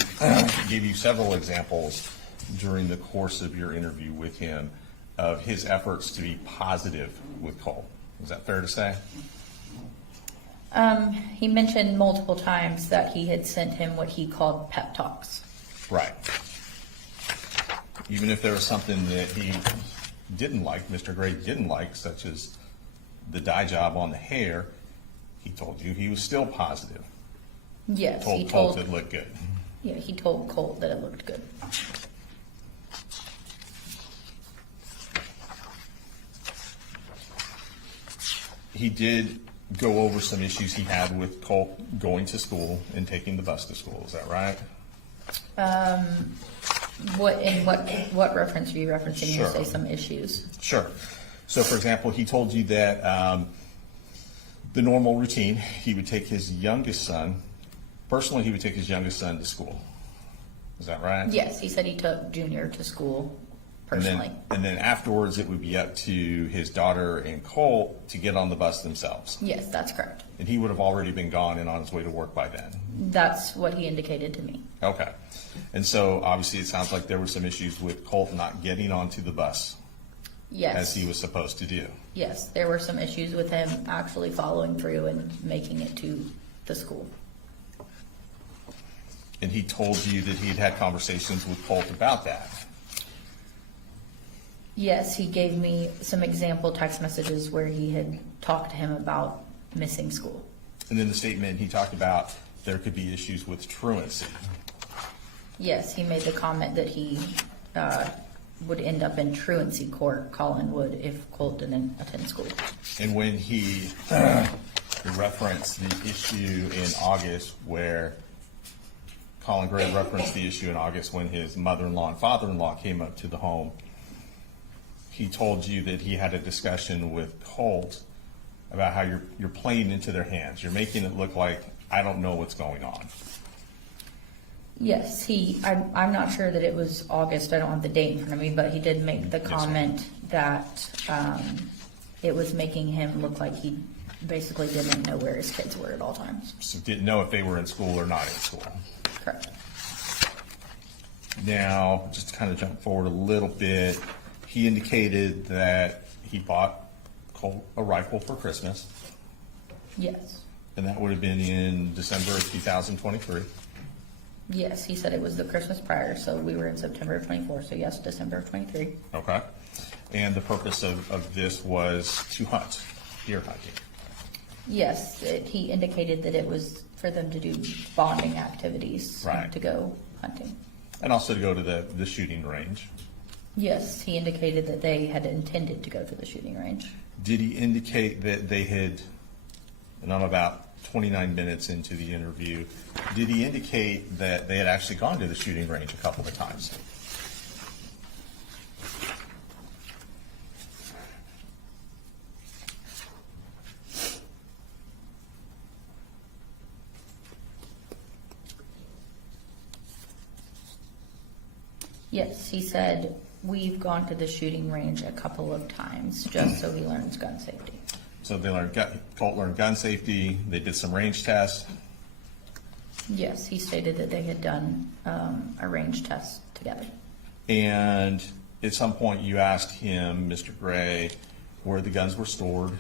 gave you several examples during the course of your interview with him of his efforts to be positive with Colt. Is that fair to say? He mentioned multiple times that he had sent him what he called pep talks. Right. Even if there was something that he didn't like, Mr. Gray didn't like, such as the dye job on the hair, he told you he was still positive. Yes, he Told Colt told. it looked good. Yeah, he told Colt that it looked good. He did go over some issues he had with Colt going to school and taking the bus to school. Is that right? What reference are you referencing? You Sure. say some issues. Sure. So, for example, he told you that the normal routine, he would take his youngest son, personally, he would take his youngest son to school. Is that right? Yes, he said he took Junior to school personally. And then afterwards, it would be up to his daughter and Colt to get on the bus themselves. Yes, that's correct. And he would have already been gone and on his way to work by then. That's what he indicated to me. Okay. And so obviously it sounds like there were some issues with Colt not getting onto the bus Yes. as he was supposed to do. Yes, there were some issues with him actually following through and making it to the school. And he told you that he'd had conversations with Colt about that. Yes, he gave me some example text messages where he had talked to him about missing school. And then the statement, he talked about there could be issues with truancy. Yes, he made the comment that he would end up in truancy court, Colin would, if Colt didn't attend school. And when he referenced the issue in August where Colin Gray referenced the issue in August when his mother-in-law and father-in-law came up to the home, he told you that he had a discussion with Colt about how you're playing into their hands. You're making it look like I don't know what's going on. Yes, I'm not sure that it was August, I don't have the date in front of me, but he did make the Yes, sir. comment that it was making him look like he basically didn't know where his kids were at all times. So didn't know if they were in school or not in school. Correct. Now, just to kind of jump forward a little bit, he indicated that he bought Colt a rifle for Christmas, Yes. and that would have been in December of 2023. Yes, he said it was the Christmas prior, so we were in September of 24, so yes, December of 23. Okay. And the purpose of this was to hunt, deer hunting. Yes, he indicated that it was for them to do bonding activities. Right. To go hunting. And also to go to the shooting range. Yes, he indicated that they had intended to go to the shooting range. Did he indicate that they had, and I'm about 29 minutes into the interview, did he indicate that they had actually gone to the shooting range a couple of times? Yes, he said, we've gone to the shooting range a couple of times just so he learns gun safety. So they Colt learned gun safety, they did some range tests. Yes, he stated that they had done a range test together. And at some point you asked him, Mr. Gray, where the guns were stored.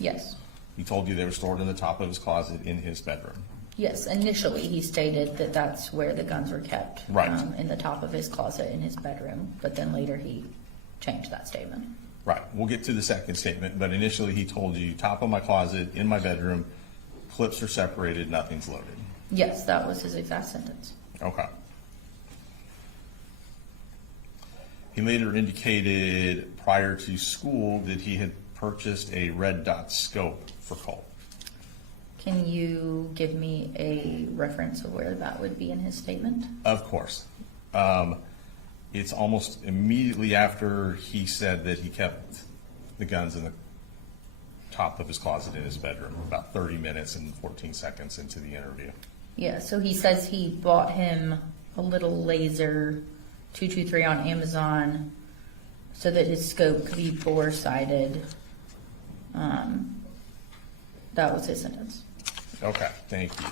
Yes. He told you they were stored in the top of his closet in his bedroom. Yes, initially he stated that that's where the guns were kept. Right. In the top of his closet in his bedroom, but then later he changed that statement. Right, we'll get to the second statement, but initially he told you, top of my closet, in my bedroom, clips are separated, nothing's loaded. Yes, that was his exact sentence. Okay. He later indicated prior to school that he had purchased a red dot scope for Colt. Can you give me a reference of where that would be in his statement? Of course. It's almost immediately after he said that he kept the guns in the top of his closet in his bedroom, about 30 minutes and 14 seconds into the interview. Yeah, so he says he bought him a little laser 223 on Amazon so that his scope could be bore-sighted. That was his sentence. Okay, thank you.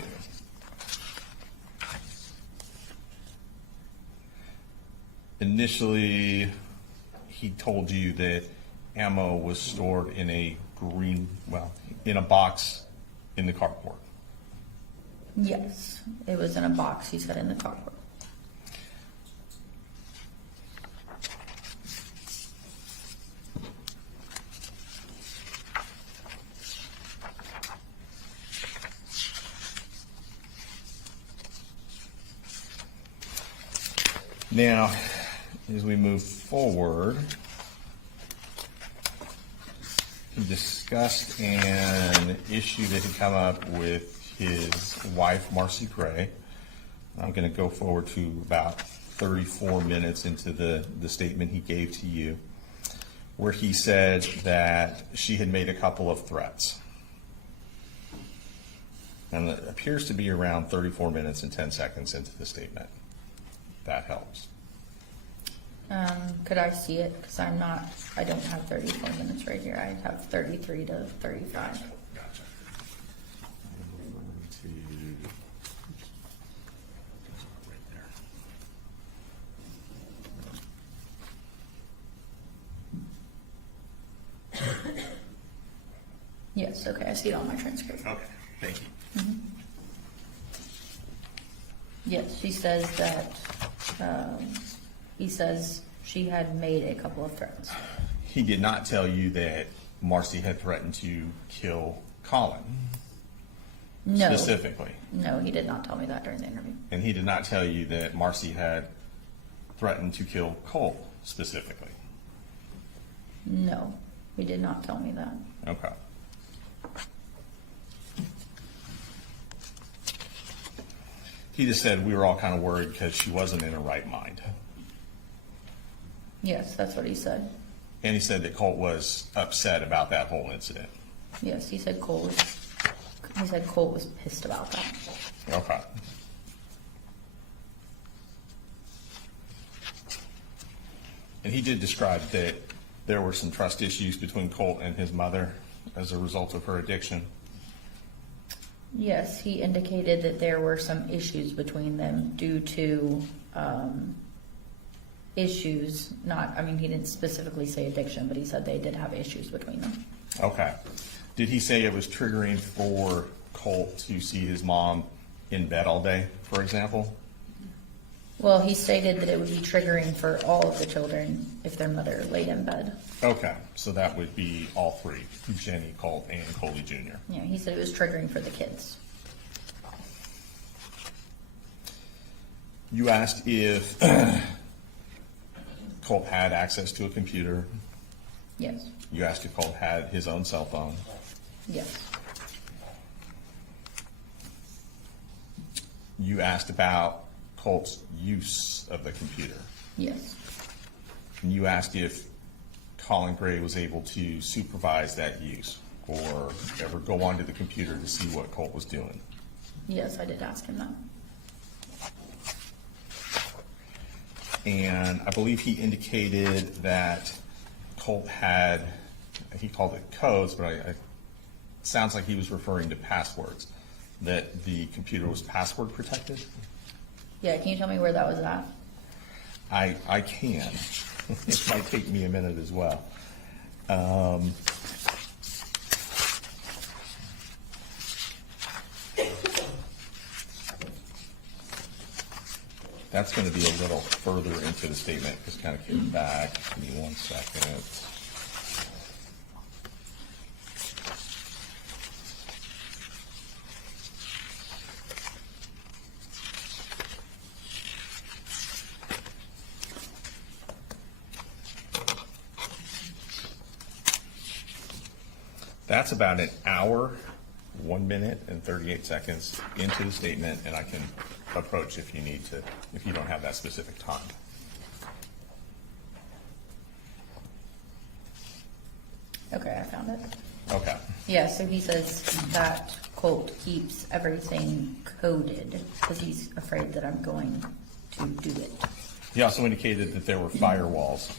Initially, he told you that ammo was stored in a in a box in the carport. Yes, it was in a box, he said, in the carport. Now, as we move forward, he discussed an issue that had come up with his wife, Marcy Gray. I'm going to go forward to about 34 minutes into the statement he gave to you, where he said that she had made a couple of threats. And it appears to be around 34 minutes and 10 seconds into the statement. That helps. Could I see it? Because I don't have 34 minutes right here. I have 33 to 35. Gotcha. Right there. Yes, okay, I see it on my transcript. Okay, thank you. Yes, she says that, he says she had made a couple of threats. He did not tell you that Marcy had threatened to kill Colin. No. Specifically. No, he did not tell me that during the interview. And he did not tell you that Marcy had threatened to kill Colt specifically. No, he did not tell me that. Okay. He just said we were all kind of worried because she wasn't in her right mind. Yes, that's what he said. And he said that Colt was upset about that whole incident. Yes, he said Colt was pissed about that. Okay. And he did describe that there were some trust issues between Colt and his mother as a result of her addiction. Yes, he indicated that there were some issues between them due to issues, he didn't specifically say addiction, but he said they did have issues between them. Okay. Did he say it was triggering for Colt to see his mom in bed all day, for example? Well, he stated that it would be triggering for all of the children if their mother laid in bed. Okay, so that would be all three, Jenny, Colt, and Coley Jr. Yeah, he said it was triggering for the kids. You asked if Colt had access to a computer. Yes, You asked if Colt had his own cell phone. yes, You asked about Colt's use of the computer. yes, And you asked if Colin Gray was able to supervise that use or ever go onto the computer to see what Colt was doing. yes, I did ask him that. And I believe he indicated that Colt had, he called it codes, but it sounds like he was referring to passwords, that the computer was password protected. Yeah, can you tell me where that was at? I can. It might take me a minute as well. That's going to be a little further into the statement. Just kind of kick back. Give me 1 second. That's about an hour, 1 minute and 38 seconds into the statement, and I can approach if you need to, if you don't have that specific time. Okay, I found it. Okay. Yeah, so he says that Colt keeps everything coded because he's afraid that I'm going to do it. He also indicated that there were firewalls.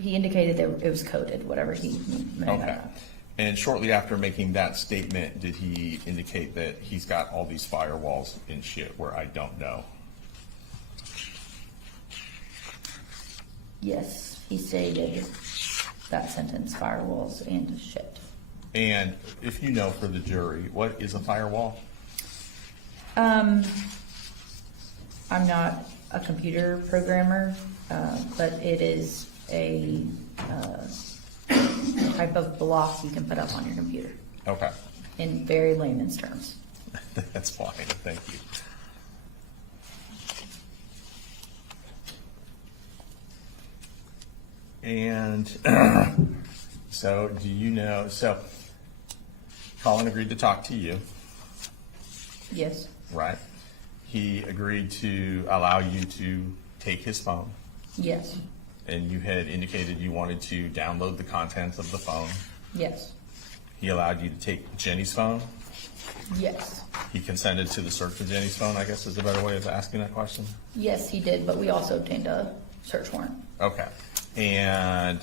He indicated that it was coded, whatever he meant by Okay. that. And shortly after making that statement, did he indicate that he's got all these firewalls in shit where I don't know? Yes, he stated that sentence, firewalls and shit. And if you know for the jury, what is a firewall? I'm not a computer programmer, but it is a type of block you can put up on your computer Okay. in very layman's terms. That's fine, thank you. And so do you know, so Colin agreed to talk to you, Yes. right? He agreed to allow you to take his phone, Yes. and you had indicated you wanted to download the contents of the phone. Yes. He allowed you to take Jenny's phone. Yes. He consented to the search of Jenny's phone, I guess is a better way of asking that question. Yes, he did, but we also obtained a search warrant. Okay. And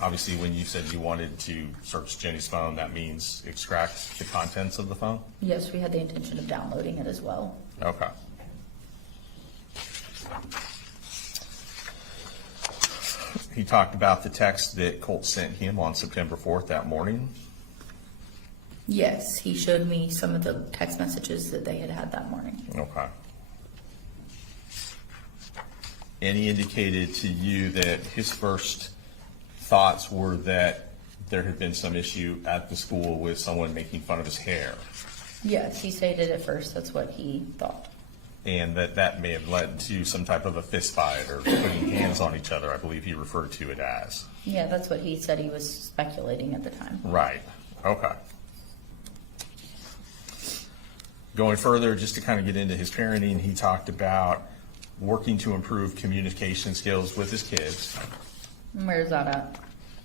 obviously, when you said you wanted to search Jenny's phone, that means extract the contents of the phone? Yes, we had the intention of downloading it as well. Okay. He talked about the text that Colt sent him on September 4th that morning. Yes, he showed me some of the text messages that they had had that morning. Okay. And he indicated to you that his first thoughts were that there had been some issue at the school with someone making fun of his hair, Yes, he stated at first that's what he thought. and that may have led to some type of a fist fight or putting hands on each other, I believe he referred to it as. Yeah, that's what he said he was speculating at the time. Right, okay. Going further, just to kind of get into his parenting, he talked about working to improve communication skills with his kids. Where's that at?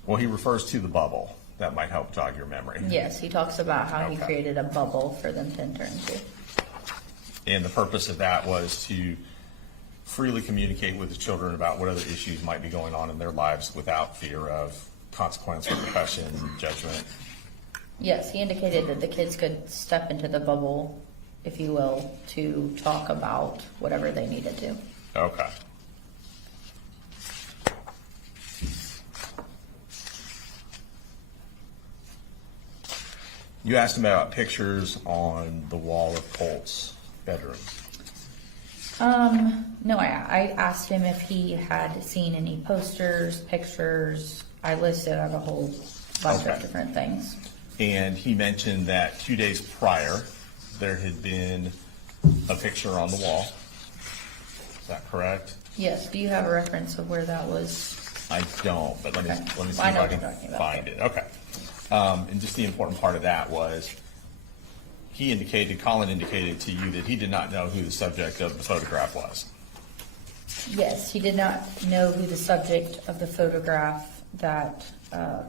Well, he refers to the bubble. That might help jog your memory. Yes, he talks about how he Okay. created a bubble for them to enter into. And the purpose of that was to freely communicate with the children about what other issues might be going on in their lives without fear of consequence, repercussion, judgment. Yes, he indicated that the kids could step into the bubble, if you will, to talk about whatever they needed to. Okay. You asked him about pictures on the wall of Colt's bedroom. No, I asked him if he had seen any posters, pictures. I listed out a whole bunch Okay. of different things. And he mentioned that 2 days prior, there had been a picture on the wall. Is that correct? Yes, do you have a reference of where that was? I don't, but let me Okay. see Well, if I know I what can you're talking about. find it. Okay. And just the important part of that was, Colin indicated to you that he did not know who the subject of the photograph was. Yes, he did not know who the subject of the photograph that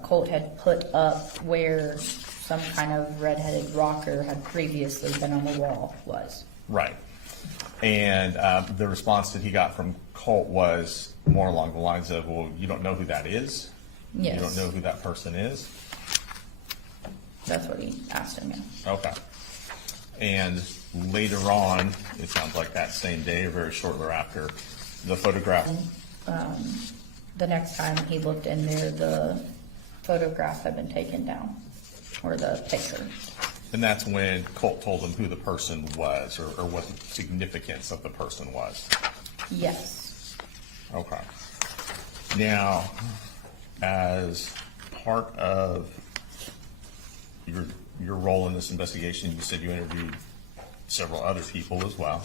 Colt had put up where some kind of redheaded rocker had previously been on the wall was. Right. And the response that he got from Colt was more along the lines of, well, you don't know who that is? Yes. You don't know who that person is? That's what he asked him, yeah. Okay. And later on, it sounds like that same day or very shortly after, the photograph, The next time he looked in there, the photograph had been taken down, or the picture. and that's when Colt told him who the person was or what the significance of the person was. Yes. Okay. Now, as part of your role in this investigation, you said you interviewed several other people as well.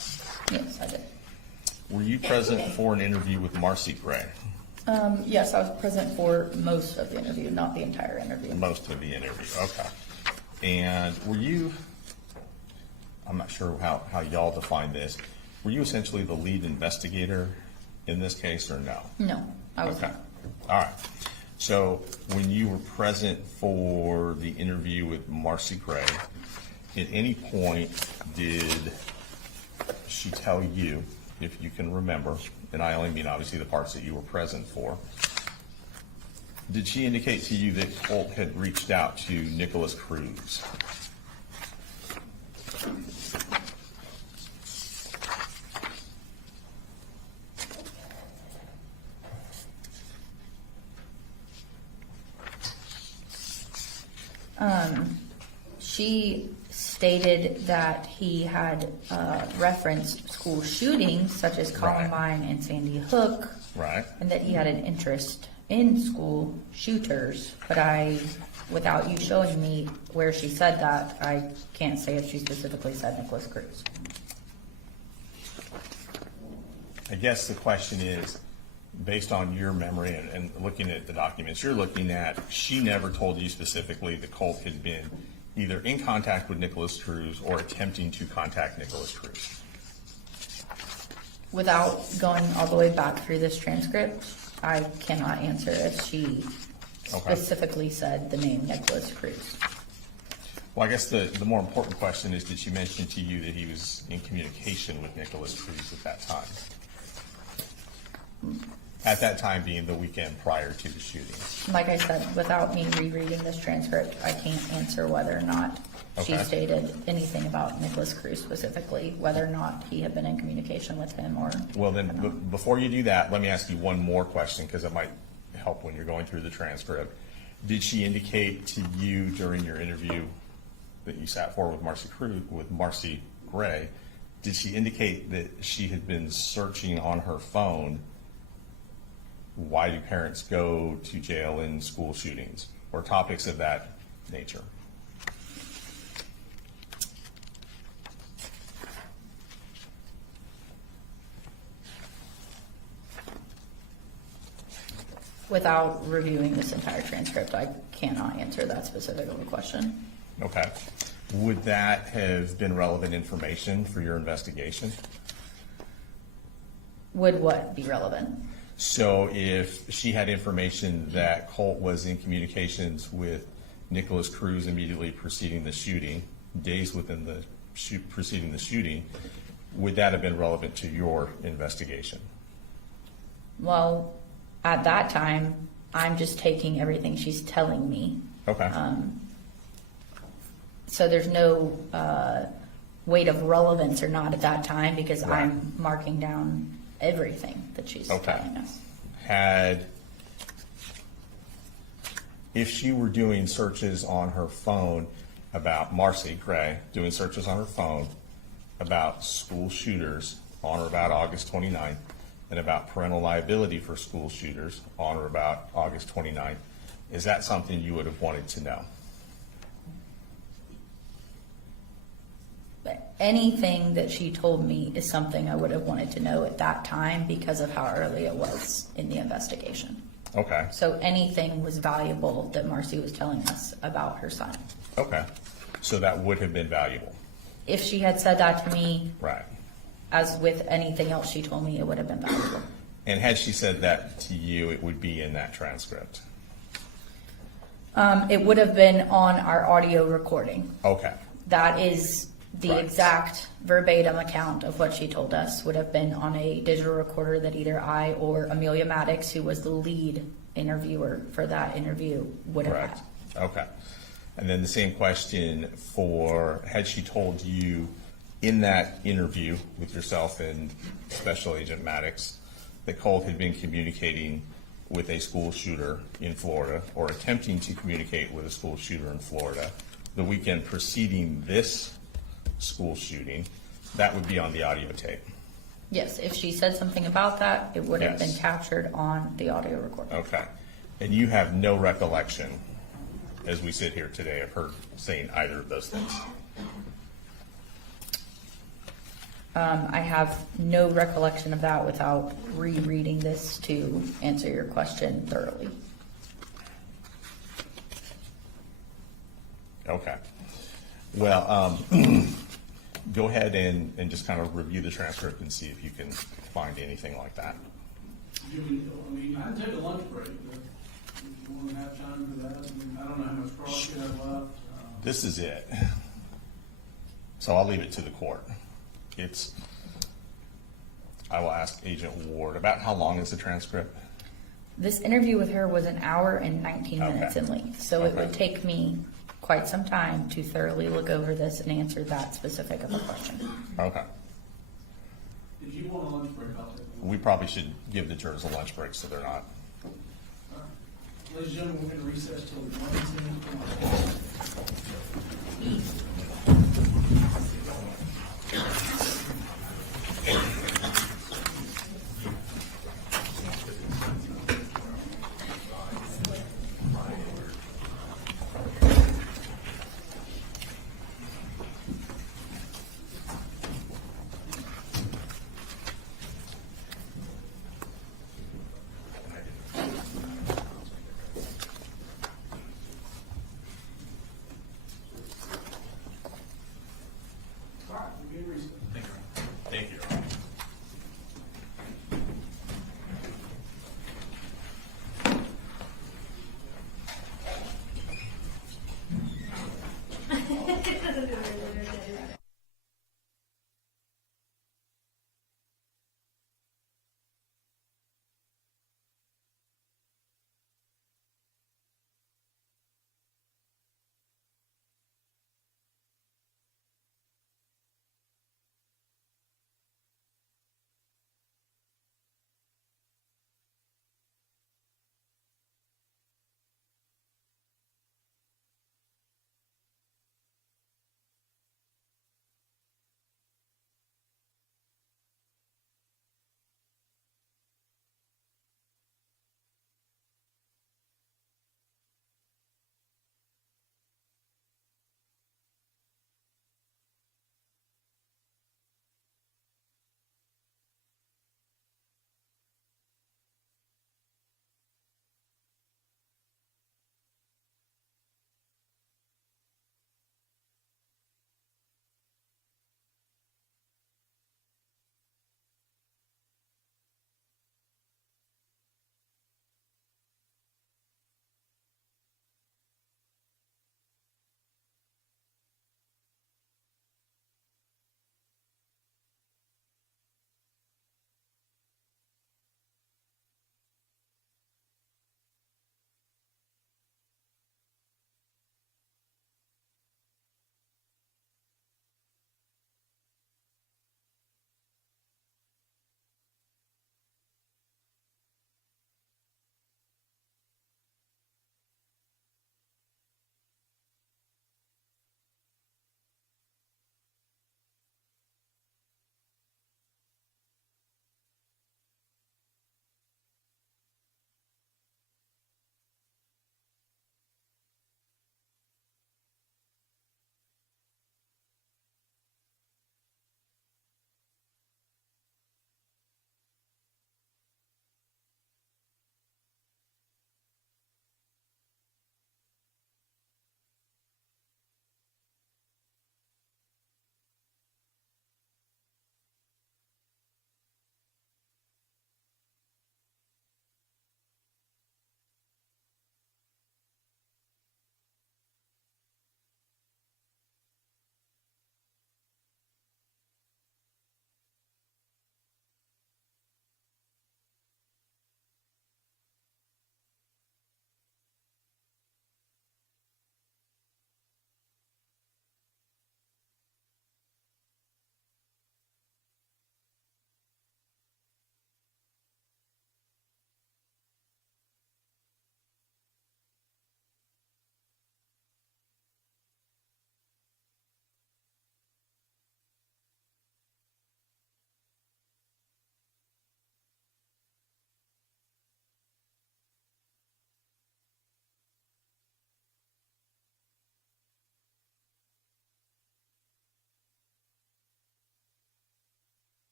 Yes, I did. Were you present for an interview with Marcy Gray? Yes, I was present for most of the interview, not the entire interview. Most of the interview, okay. And were you, I'm not sure how y'all define this, were you essentially the lead investigator in this case or no? No, I was Okay, not. all right. So when you were present for the interview with Marcy Gray, at any point did she tell you, if you can remember, and I only mean obviously the parts that you were present for, did she indicate to you that Colt had reached out to Nicholas Cruz? She stated that he had referenced school shootings such as Columbine and Sandy Hook, Right? and that he had an interest in school shooters. But without you showing me where she said that, I can't say if she specifically said Nicholas Cruz. I guess the question is, based on your memory and looking at the documents you're looking at, she never told you specifically that Colt had been either in contact with Nicholas Cruz or attempting to contact Nicholas Cruz. Without going all the way back through this transcript, I cannot answer if she Okay. specifically said the name Nicholas Cruz. Well, I guess the more important question is, did she mention to you that he was in communication with Nicholas Cruz at that time? At that time being the weekend prior to the shooting. Like I said, without me rereading this transcript, I can't answer whether or not she Okay. stated anything about Nicholas Cruz specifically, whether or not he had been in communication with him or. Well, then, before you do that, let me ask you one more question, because it might help when you're going through the transcript. Did she indicate to you during your interview that you sat for with Marcy Gray, did she indicate that she had been searching on her phone, why do parents go to jail in school shootings, or topics of that nature? Without reviewing this entire transcript, I cannot answer that specific of a question. Okay. Would that have been relevant information for your investigation? Would what be relevant? So if she had information that Colt was in communications with Nicholas Cruz immediately preceding the shooting, days within the preceding the shooting, would that have been relevant to your investigation? Well, at that time, I'm just taking everything she's telling me. Okay. So there's no weight of relevance or not at that time because Right. I'm marking down everything that she's Okay. telling us. If she were doing searches on her phone about Marcy Gray, doing searches on her phone about school shooters on or about August 29th, and about parental liability for school shooters on or about August 29th, is that something you would have wanted to know? But anything that she told me is something I would have wanted to know at that time because of how early it was in the investigation. Okay, So anything was valuable that Marcy was telling us about her son. okay. So that would have been valuable, If she had said that to me, right? as with anything else she told me, it would have been valuable. And had she said that to you, it would be in that transcript? It would have been on our audio recording. Okay, That is the Right. exact verbatim account of what she told us would have been on a digital recorder that either I or Amelia Maddox, who was the lead interviewer for that interview, would have correct. had. Okay. And then the same question for, had she told you in that interview with yourself and Special Agent Maddox that Colt had been communicating with a school shooter in Florida or attempting to communicate with a school shooter in Florida the weekend preceding this school shooting, that would be on the audio tape? Yes, if she said something about that, it would have been Yes. captured on the audio recording. Okay. And you have no recollection, as we sit here today, of her saying either of those things? I have no recollection of that without rereading this to answer your question thoroughly. Okay. Well, go ahead and just kind of review the transcript and see if you can find anything like that. I mean, I can take a lunch break, but if you want to have time for that, I mean, I don't know how much cross you have left. This is it. So I'll leave it to the court. I will ask Agent Ward, about how long is the transcript? This interview with her was an hour and 19 minutes in length, so it would Okay. take me quite some time to thoroughly look over this and answer that specific of a question. Okay. If you want a lunch break, I'll take a lunch. We probably should give the jurors a lunch break so they're not. Ladies and gentlemen, we're going to recess till 1:10.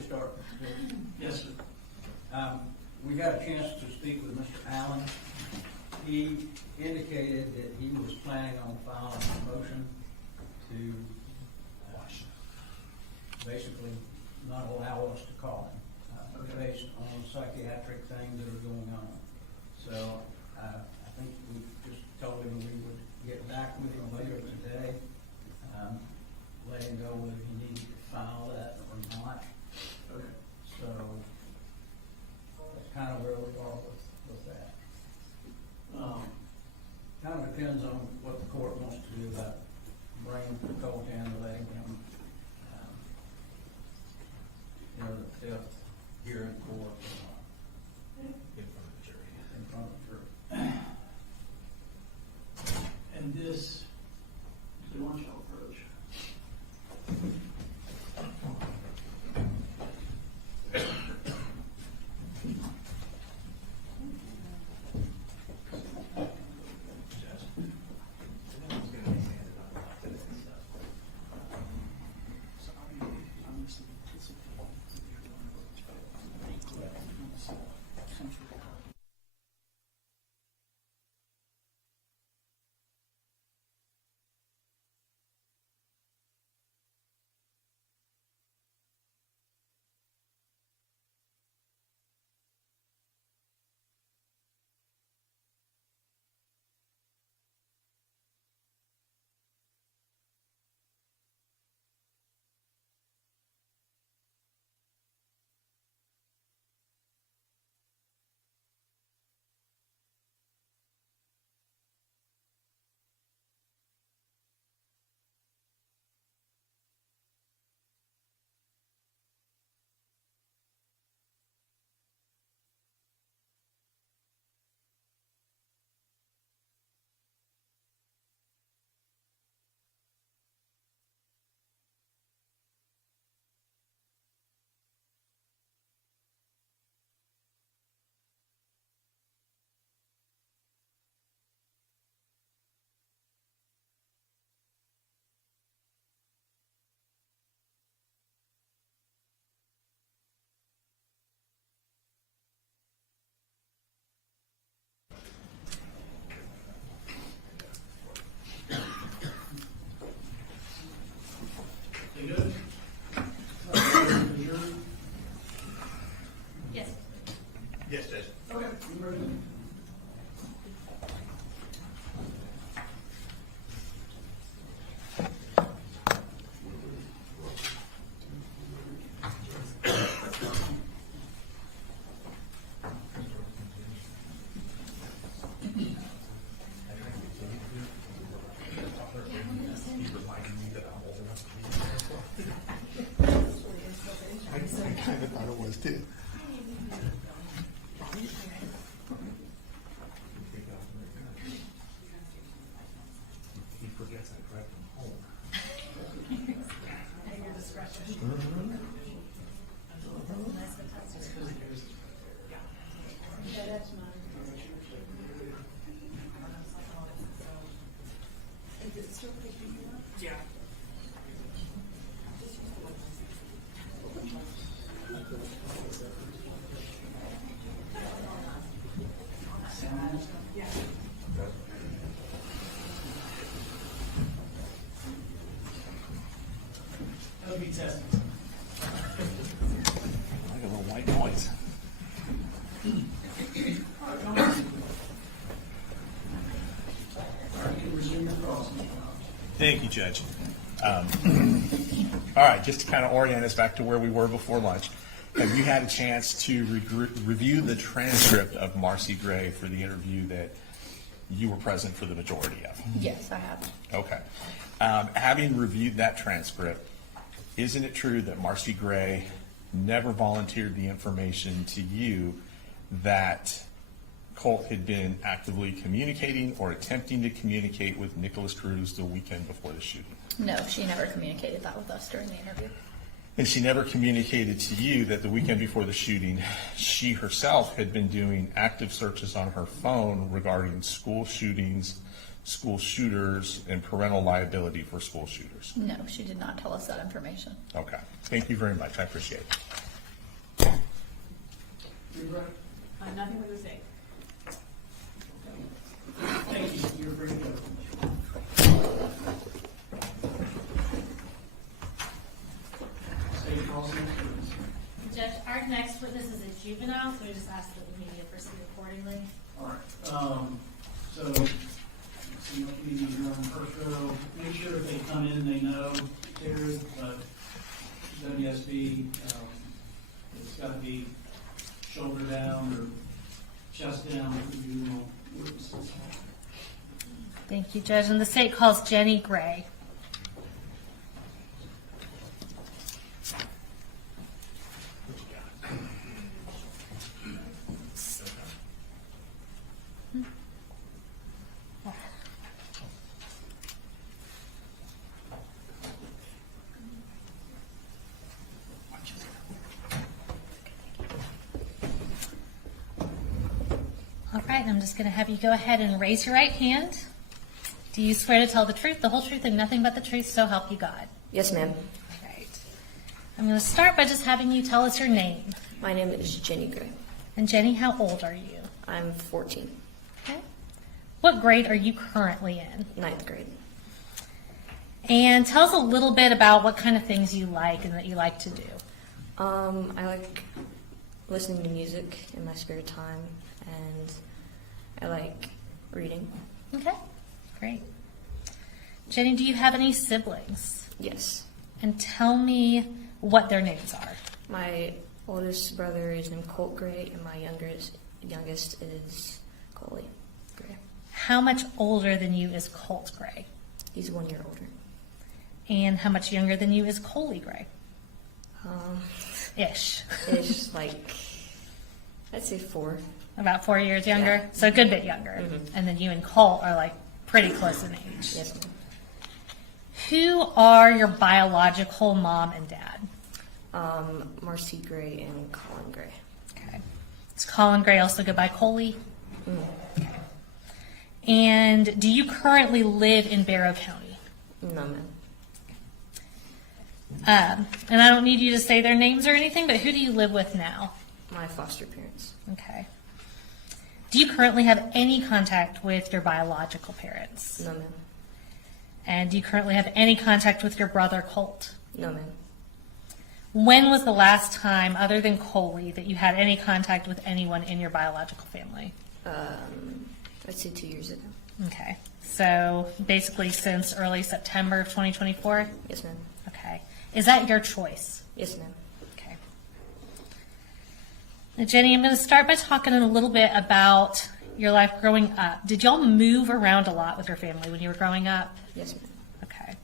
we start, Yes, sir. we got a chance to speak with Mr. Allen. He indicated that he was planning on filing a motion to basically not allow us to call him, based on psychiatric things that are going on. So I think we just told him we would get back with him later today, let him know whether he needed to file that or not. Okay. So that's kind of where we are with that. Kind of depends on what the court wants to do about bringing Colt in and letting him, the fifth here in court. In front of the jury. In front of the jury. And this, the one shall approach. You good? Yes. Yes, Judge. Okay, you ready? I kind of thought it was too. He forgets I drive him home. That'll be testing. Like a little white noise. All right, come on. All right, you can resume your cross. Thank you, Judge. All right, just to kind of orient us back to where we were before lunch, have you had a chance to review the transcript of Marcy Gray for the interview that you were present for the majority of? Yes, I have. Okay. Having reviewed that transcript, isn't it true that Marcy Gray never volunteered the information to you that Colt had been actively communicating or attempting to communicate with Nicholas Cruz the weekend before the shooting? No, she never communicated that with us during the interview. And she never communicated to you that the weekend before the shooting, she herself had been doing active searches on her phone regarding school shootings, school shooters, and parental liability for school shooters? No, she did not tell us that information. Okay. Thank you very much. I appreciate it. You're right. Nothing was a mistake. Thank you. You're free to go. State crossing. Judge, our next witness is a juvenile, so we just ask that the media proceed accordingly. All right. So, see what you need here on the first row. Make sure if they come in, they know Terry, but WSB, it's got to be shoulder down or chest down for juvenile witnesses. Thank you, Judge. And the state calls Jenny Gray. All right, I'm just going to have you go ahead and raise your right hand. Do you swear to tell the truth, the whole truth, and nothing but the truth, so help you God? Yes, ma'am. All right. I'm going to start by just having you tell us your name. My name is Jenny Gray. And Jenny, how old are you? I'm 14, Okay. What grade are you currently in? 9th grade. And tell us a little bit about what kind of things you like and that you like to do. I like listening to music in my spare time, and I like reading. Okay, great. Jenny, do you have any siblings? Yes. And tell me what their names are. My oldest brother is named Colt Gray, and my youngest is Colin Gray. How much older than you is Colt Gray? He's 1 year older. And how much younger than you is Coley Gray? Ish. It's like, I'd say 4. About 4 years younger? Yeah. So a good bit younger. Mhm. And then you and Colt are like pretty close in age. Yes, ma'am. Who are your biological mom and dad? Marcy Gray and Colin Gray. Okay. Does Colin Gray also go by Coley? Mm. Okay. And do you currently live in Barrow County? No, ma'am. And I don't need you to say their names or anything, but who do you live with now? My foster parents. Okay. Do you currently have any contact with your biological parents? No, ma'am. And do you currently have any contact with your brother Colt? No, ma'am. When was the last time, other than Coley, that you had any contact with anyone in your biological family? I'd say 2 years ago. Okay. So basically since early September of 2024? Yes, ma'am. Okay. Is that your choice? Yes, ma'am. Okay. Now, Jenny, I'm going to start by talking a little bit about your life growing up. Did y'all move around a lot with your family when you were growing up? Yes, ma'am. Okay.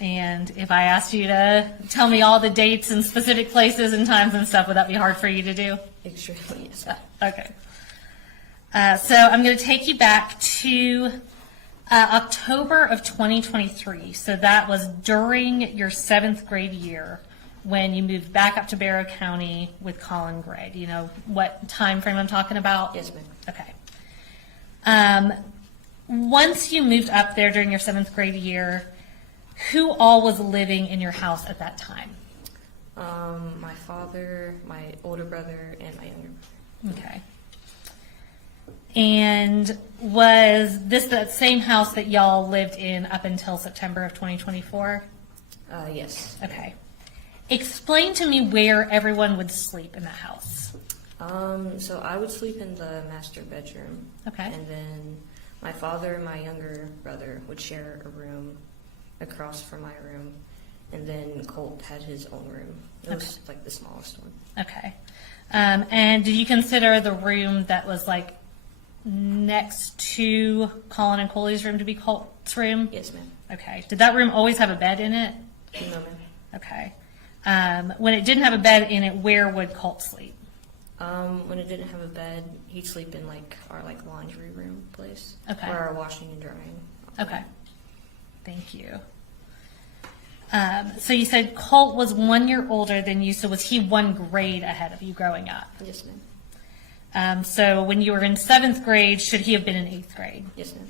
And if I asked you to tell me all the dates and specific places and times and stuff, would that be hard for you to do? Extremely, yes, ma'am. Okay. So I'm going to take you back to October of 2023. So that was during your 7th grade year when you moved back up to Barrow County with Colin Gray. Do you know what time frame I'm talking about? Yes, ma'am. Okay. Once you moved up there during your 7th grade year, who all was living in your house at that time? My father, my older brother, and my younger brother. Okay. And was this that same house that y'all lived in up until September of 2024? Yes. Okay. Explain to me where everyone would sleep in that house. So I would sleep in the master bedroom. Okay. And then my father and my younger brother would share a room across from my room. And then Colt had his own room. It was like the smallest one. Okay. And did you consider the room that was like next to Colin and Coley's room to be Colt's room? Yes, ma'am. Okay. Did that room always have a bed in it? No, ma'am. Okay. When it didn't have a bed in it, where would Colt sleep? When it didn't have a bed, he'd sleep in like our laundry room place. Okay. Where our washing and drying. Okay. Thank you. So you said Colt was 1 year older than you, so was he 1 grade ahead of you growing up? Yes, ma'am. So when you were in 7th grade, should he have been in 8th grade? Yes, ma'am.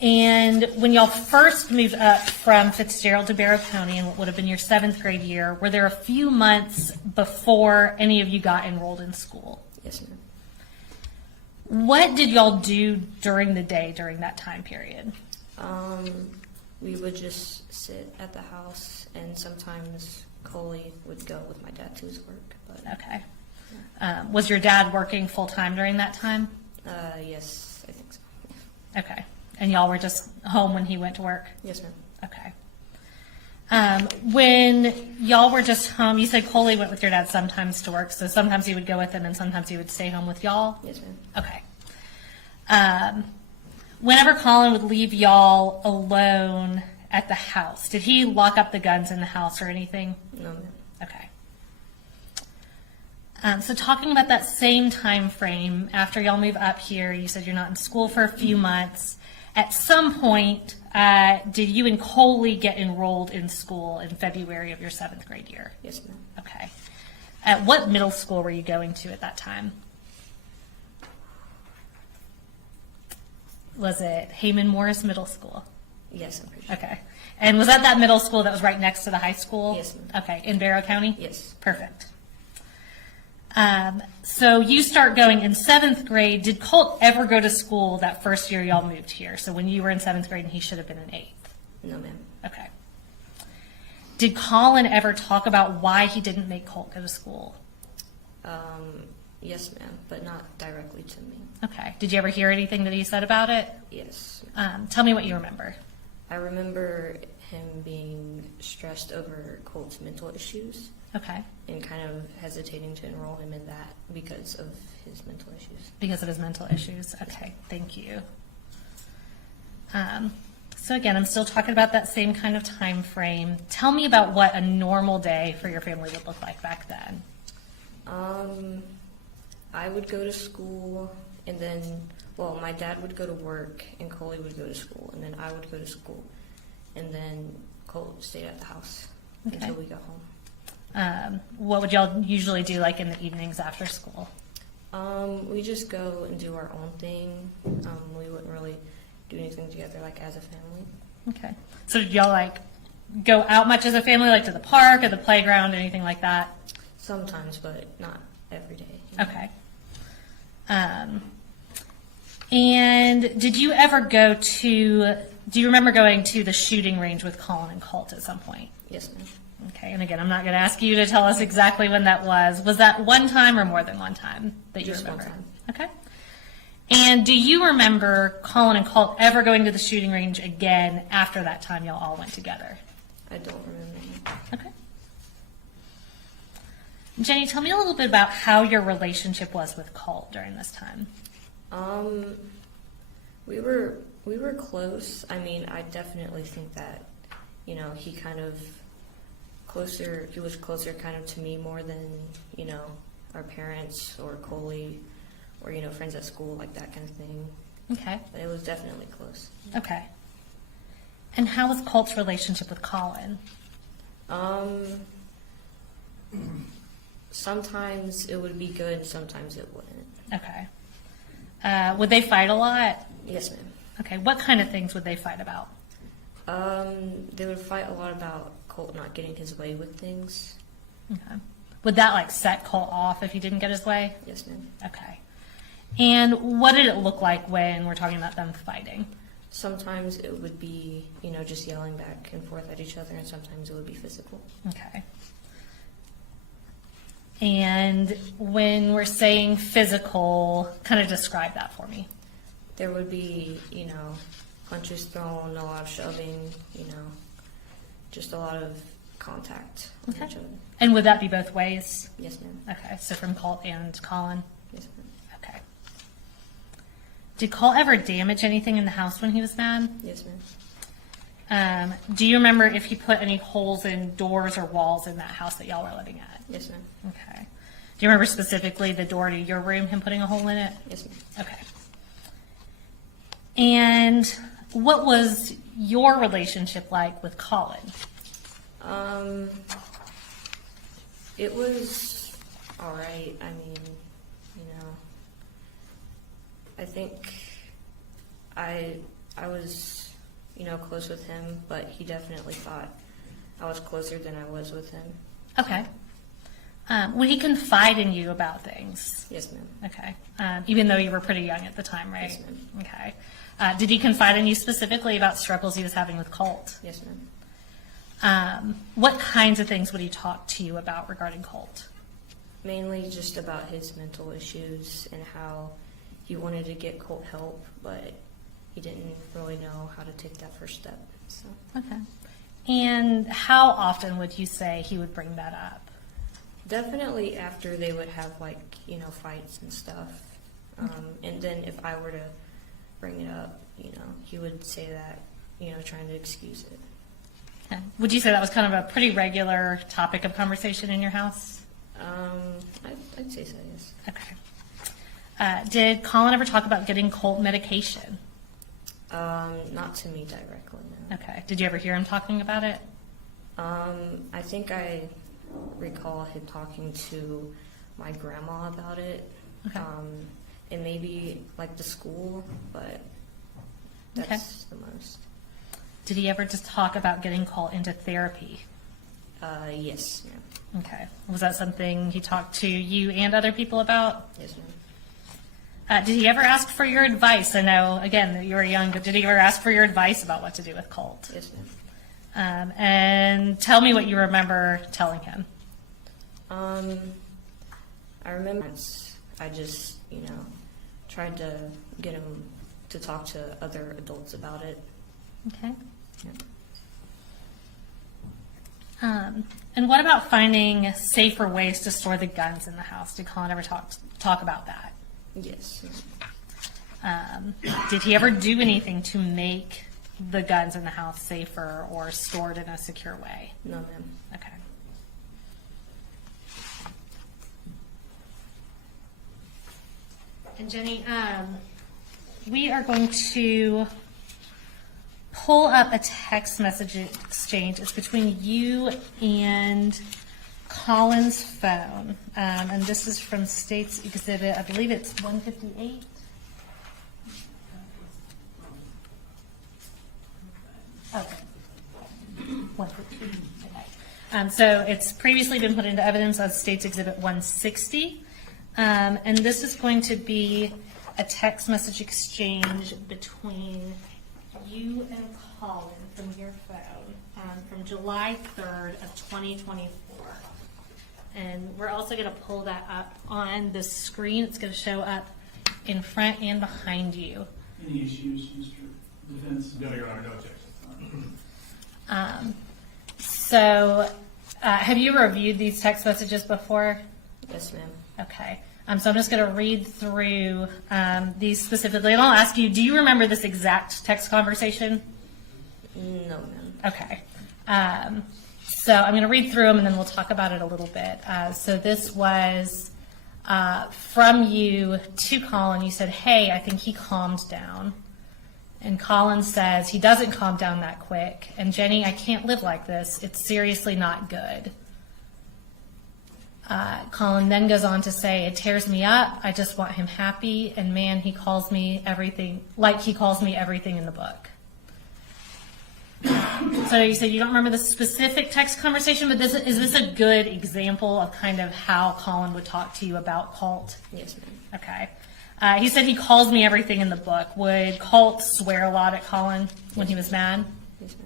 And when y'all first moved up from Fitzgerald to Barrow County in what would have been your 7th grade year, were there a few months before any of you got enrolled in school? Yes, ma'am. What did y'all do during the day during that time period? We would just sit at the house, and sometimes Coley would go with my dad to his work. But Okay. Was your dad working full-time during that time? yes, I think so. Okay. And y'all were just home when he went to work? Yes, ma'am. Okay. When y'all were just home, you said Coley went with your dad sometimes to work, so sometimes he would go with him and sometimes he would stay home with y'all? Yes, ma'am. Okay. Whenever Colin would leave y'all alone at the house, did he lock up the guns in the house or anything? No, ma'am. Okay. So talking about that same time frame, after y'all move up here, you said you're not in school for a few months. At some point, did you and Coley get enrolled in school in February of your 7th grade year? Yes, ma'am. Okay. At what middle school were you going to at that time? Was it Heyman Morris Middle School? Yes, I'm pretty sure. Okay. And was that middle school that was right next to the high school? Yes, ma'am. Okay, in Barrow County? Yes. Perfect. So you start going in 7th grade. Did Colt ever go to school that first year y'all moved here? So when you were in 7th grade and he should have been in 8th? No, ma'am. Okay. Did Colin ever talk about why he didn't make Colt go to school? Yes, ma'am, but not directly to me. Okay. Did you ever hear anything that he said about it? Yes. Tell me what you remember. I remember him being stressed over Colt's mental issues Okay. and kind of hesitating to enroll him in that because of his mental issues. Because of his mental issues. Okay, thank you. So again, I'm still talking about that same kind of time frame. Tell me about what a normal day for your family would look like back then. I would go to school, and then, well, my dad would go to work, and Coley would go to school, and then I would go to school, and then Colt stayed at the house until we got home. What would y'all usually do like in the evenings after school? We just go and do our own thing. We wouldn't really do anything together like as a family. Okay. So did y'all like go out much as a family, like to the park or the playground, anything like that? Sometimes, but not every day. You know? Okay. And did you ever do you remember going to the shooting range with Colin and Colt at some point? Yes, ma'am. Okay, and again, I'm not going to ask you to tell us exactly when that was. Was that one time or more than one time that you Just remember? one time. Okay. And do you remember Colin and Colt ever going to the shooting range again after that time y'all all went together? I don't remember. Okay. Jenny, tell me a little bit about how your relationship was with Colt during this time. We were close. I mean, I definitely think that, you know, he was closer kind of to me more than, you know, our parents or Coley or, you know, friends at school, like that kind of thing. Okay. But it was definitely close. Okay. And how was Colt's relationship with Colin? Sometimes it would be good, sometimes it wouldn't. Okay. Would they fight a lot? Yes, ma'am. Okay. What kind of things would they fight about? They would fight a lot about Colt not getting his way with things. Okay. Would that like set Colt off if he didn't get his way? Yes, ma'am. Okay. And what did it look like when we're talking about them fighting? Sometimes it would be, you know, just yelling back and forth at each other, and sometimes it would be physical. Okay. And when we're saying physical, kind of describe that for me. There would be, you know, punches thrown, a lot of shoving, you know, just a lot of contact with Okay. each other. And would that be both ways? Yes, ma'am. Okay, so from Colt and Colin? Yes, ma'am. Okay. Did Colt ever damage anything in the house when he was mad? Yes, ma'am. Do you remember if he put any holes in doors or walls in that house that y'all were living at? Yes, ma'am. Okay. Do you remember specifically the door to your room, him putting a hole in it? Yes, ma'am. Okay. And what was your relationship like with Colin? It was all right. I mean, you know, I think I I was, close with him, but he definitely thought I was closer than I was with him. Okay. Would he confide in you about things? Yes, ma'am. Okay. Even though you were pretty young at the time, right? Yes, ma'am. Okay. Did he confide in you specifically about struggles he was having with Colt? Yes, ma'am. What kinds of things would he talk to you about regarding Colt? Mainly just about his mental issues and how he wanted to get Colt help, but he didn't really know how to take that first step. So Okay. And how often would you say he would bring that up? definitely after they would have fights and stuff. And then if I were to bring it up, he would say that, trying to excuse it. Okay. Would you say that was kind of a pretty regular topic of conversation in your house? I'd say so, yes. Okay. Did Colin ever talk about getting Colt medication? Not to me directly, no. Okay. Did you ever hear him talking about it? I think I recall him talking to my grandma about it. Okay. And maybe the school, but that's the most. Did he ever just talk about getting Colt into therapy? Yes, ma'am. Okay. Was that something he talked to you and other people about? Yes, ma'am. Did he ever ask for your advice? I know, again, that you were young, but did he ever ask for your advice about what to do with Colt? Yes, ma'am. And tell me what you remember telling him. I remember once I just, tried to get him to talk to other adults about it. Okay. Yeah. And what about finding safer ways to store the guns in the house? Did Colin ever talk about that? Yes. Did he ever do anything to make the guns in the house safer or stored in a secure way? No, ma'am. Okay. And Jenny, we are going to pull up a text message exchange. It's between you and Colin's phone. And this is from State's Exhibit, I believe it's 158. Okay. 158. Okay. So it's previously been put into evidence as State's Exhibit 160. And this is going to be a text message exchange between you and Colin from your phone from July 3rd of 2024. And we're also going to pull that up on the screen. It's going to show up in front and behind you. Any issues, Mr. Defense? No, Your Honor, no objection. So have you reviewed these text messages before? Yes, ma'am. Okay. So I'm just going to read through these specifically, and I'll ask you, do you remember this exact text conversation? No, ma'am. Okay. So I'm going to read through them, and then we'll talk about it a little bit. So this was from you to Colin. You said, hey, I think he calmed down. And Colin says, he doesn't calm down that quick. And Jenny, I can't live like this. It's seriously not good. Colin then goes on to say, it tears me up. I just want him happy. And man, he calls me everything, like he calls me everything in the book. So you said you don't remember the specific text conversation, but is this a good example of kind of how Colin would talk to you about Colt? Yes, ma'am. Okay. He said he calls me everything in the book. Would Colt swear a lot at Colin when he was mad? Yes,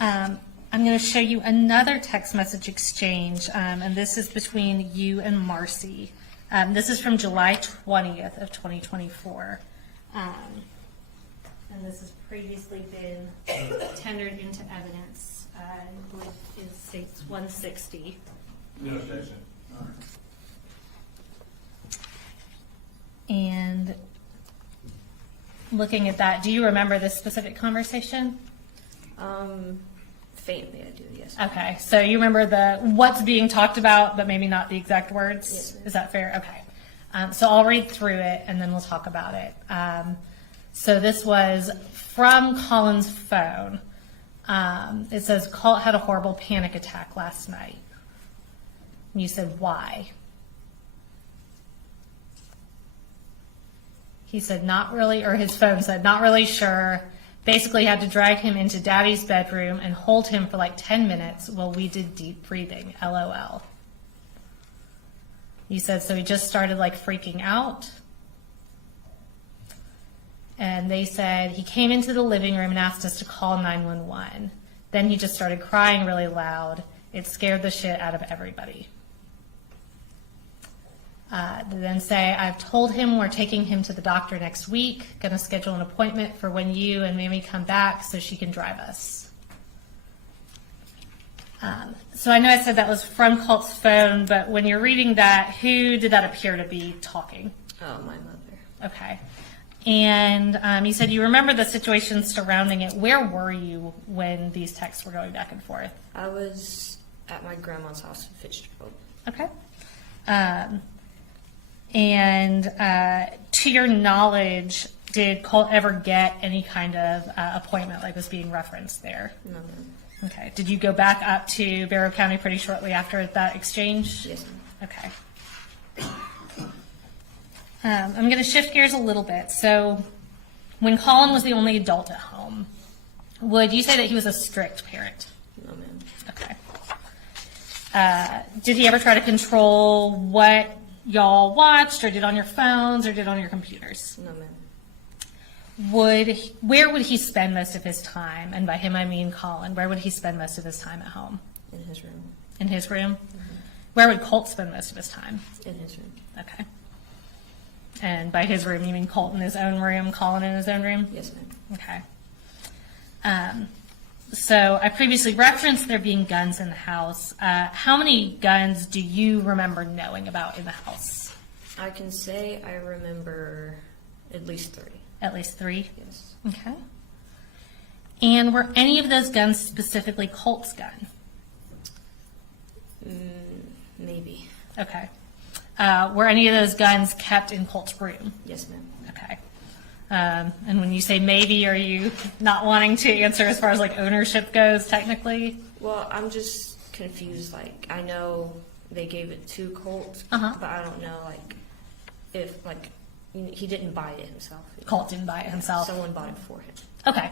ma'am. Okay. I'm going to show you another text message exchange, and this is between you and Marcy. This is from July 20th of 2024. And this has previously been tendered into evidence. I believe it states 160. No objection. All right. And looking at that, do you remember this specific conversation? Faintly, I do, yes. Okay, so you remember what's being talked about, but maybe not the exact words? Yes, ma'am. Is that fair? Okay. So I'll read through it, and then we'll talk about it. So this was from Colin's phone. It says, Colt had a horrible panic attack last night. And you said, why? He said not really, or his phone said not really sure. Basically had to drag him into Daddy's bedroom and hold him for like 10 minutes while we did deep breathing. LOL. He said, so he just started like freaking out. And they said he came into the living room and asked us to call 911. Then he just started crying really loud. It scared the shit out of everybody. They then say, I've told him we're taking him to the doctor next week. Going to schedule an appointment for when you and Mamie come back so she can drive us. So I know I said that was from Colt's phone, but when you're reading that, who did that appear to be talking? Oh, my mother. Okay. And you said you remember the situation surrounding it. Where were you when these texts were going back and forth? I was at my grandma's house in Fitzgerald. Okay. And to your knowledge, did Colt ever get any kind of appointment like was being referenced there? No, ma'am. Okay. Did you go back up to Barrow County pretty shortly after that exchange? Yes, ma'am. Okay. I'm going to shift gears a little bit. So when Colin was the only adult at home, would you say that he was a strict parent? No, ma'am. Okay. Did he ever try to control what y'all watched or did on your phones or did on your computers? No, ma'am. Where would he spend most of his time? And by him, I mean Colin. Where would he spend most of his time at home? In his room. In his room? Where would Colt spend most of his time? In his room. Okay. And by his room, you mean Colt in his own room, Colin in his own room? Yes, ma'am. Okay. So I previously referenced there being guns in the house. How many guns do you remember knowing about in the house? I can say I remember at least 3. At least 3? Yes. Okay. And were any of those guns specifically Colt's gun? Maybe. Okay. Were any of those guns kept in Colt's room? Yes, ma'am. Okay. And when you say maybe, are you not wanting to answer as far as like ownership goes technically? Well, I'm just confused. Like, I know they gave it to Colt, Uh-huh. but I don't know, like, if, like, he didn't buy it himself. Colt didn't buy it himself. Someone bought it for him. Okay.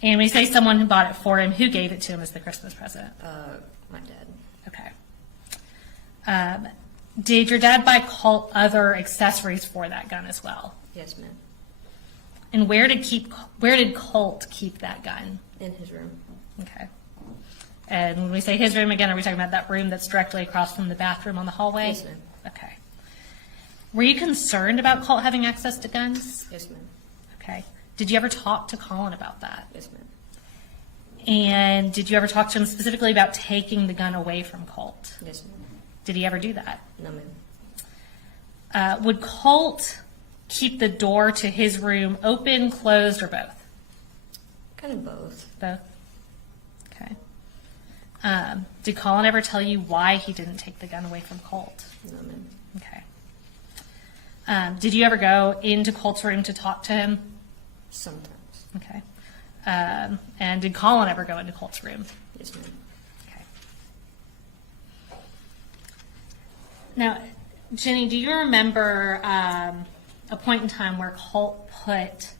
And when you say someone who bought it for him, who gave it to him as the Christmas present? My dad. Okay. Did your dad buy Colt other accessories for that gun as well? Yes, ma'am. And where did Colt keep that gun? In his room. Okay. And when we say his room again, are we talking about that room that's directly across from the bathroom on the hallway? Yes, ma'am. Okay. Were you concerned about Colt having access to guns? Yes, ma'am. Okay. Did you ever talk to Colin about that? Yes, ma'am. And did you ever talk to him specifically about taking the gun away from Colt? Yes, ma'am. Did he ever do that? No, ma'am. Would Colt keep the door to his room open, closed, or both? Kind of both. Both. Okay. Did Colin ever tell you why he didn't take the gun away from Colt? No, ma'am. Okay. Did you ever go into Colt's room to talk to him? Sometimes. Okay. And did Colin ever go into Colt's room? Yes, ma'am. Okay. Now, Jenny, do you remember a point in time where Colt put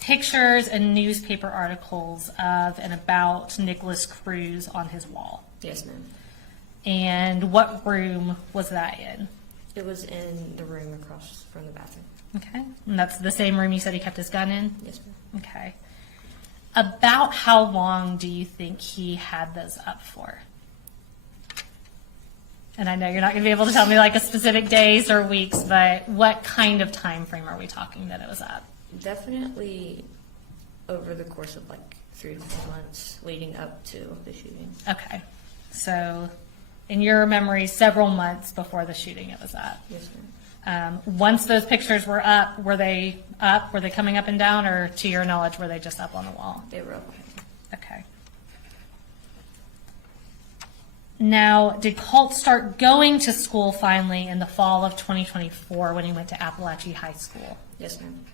pictures and newspaper articles of and about Nicholas Cruz on his wall? Yes, ma'am. And what room was that in? It was in the room across from the bathroom. Okay. And that's the same room you said he kept his gun in? Yes, ma'am. Okay. About how long do you think he had those up for? And I know you're not going to be able to tell me like a specific days or weeks, but what kind of time frame are we talking that it was up? Definitely over the course of like 3 to 4 months leading up to the shooting. Okay. So in your memory, several months before the shooting it was up. Yes, ma'am. Once those pictures were up? Were they coming up and down, or to your knowledge, were they just up on the wall? They were up. Okay. Now, did Colt start going to school finally in the fall of 2024 when he went to Apalachee High School? Yes, ma'am.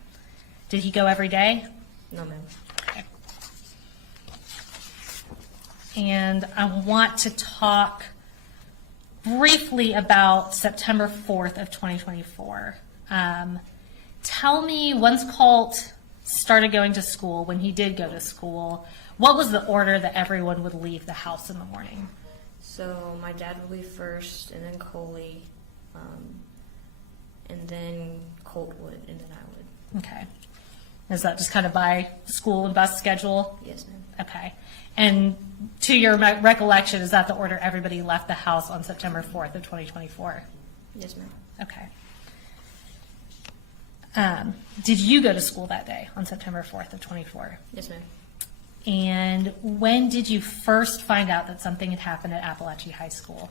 Did he go every day? No, ma'am. Okay. And I want to talk briefly about September 4th of 2024. tell me, once Colt started going to school, when he did go to school, what was the order that everyone would leave the house in the morning? So my dad would leave first, and then Coley, and then Colt would, and then I would. Okay. Is that just kind of by school and bus schedule? Yes, ma'am. Okay. And to your recollection, is that the order everybody left the house on September 4th of 2024? Yes, ma'am. Okay. Did you go to school that day on September 4th of 24? Yes, ma'am. And when did you first find out that something had happened at Apalachee High School?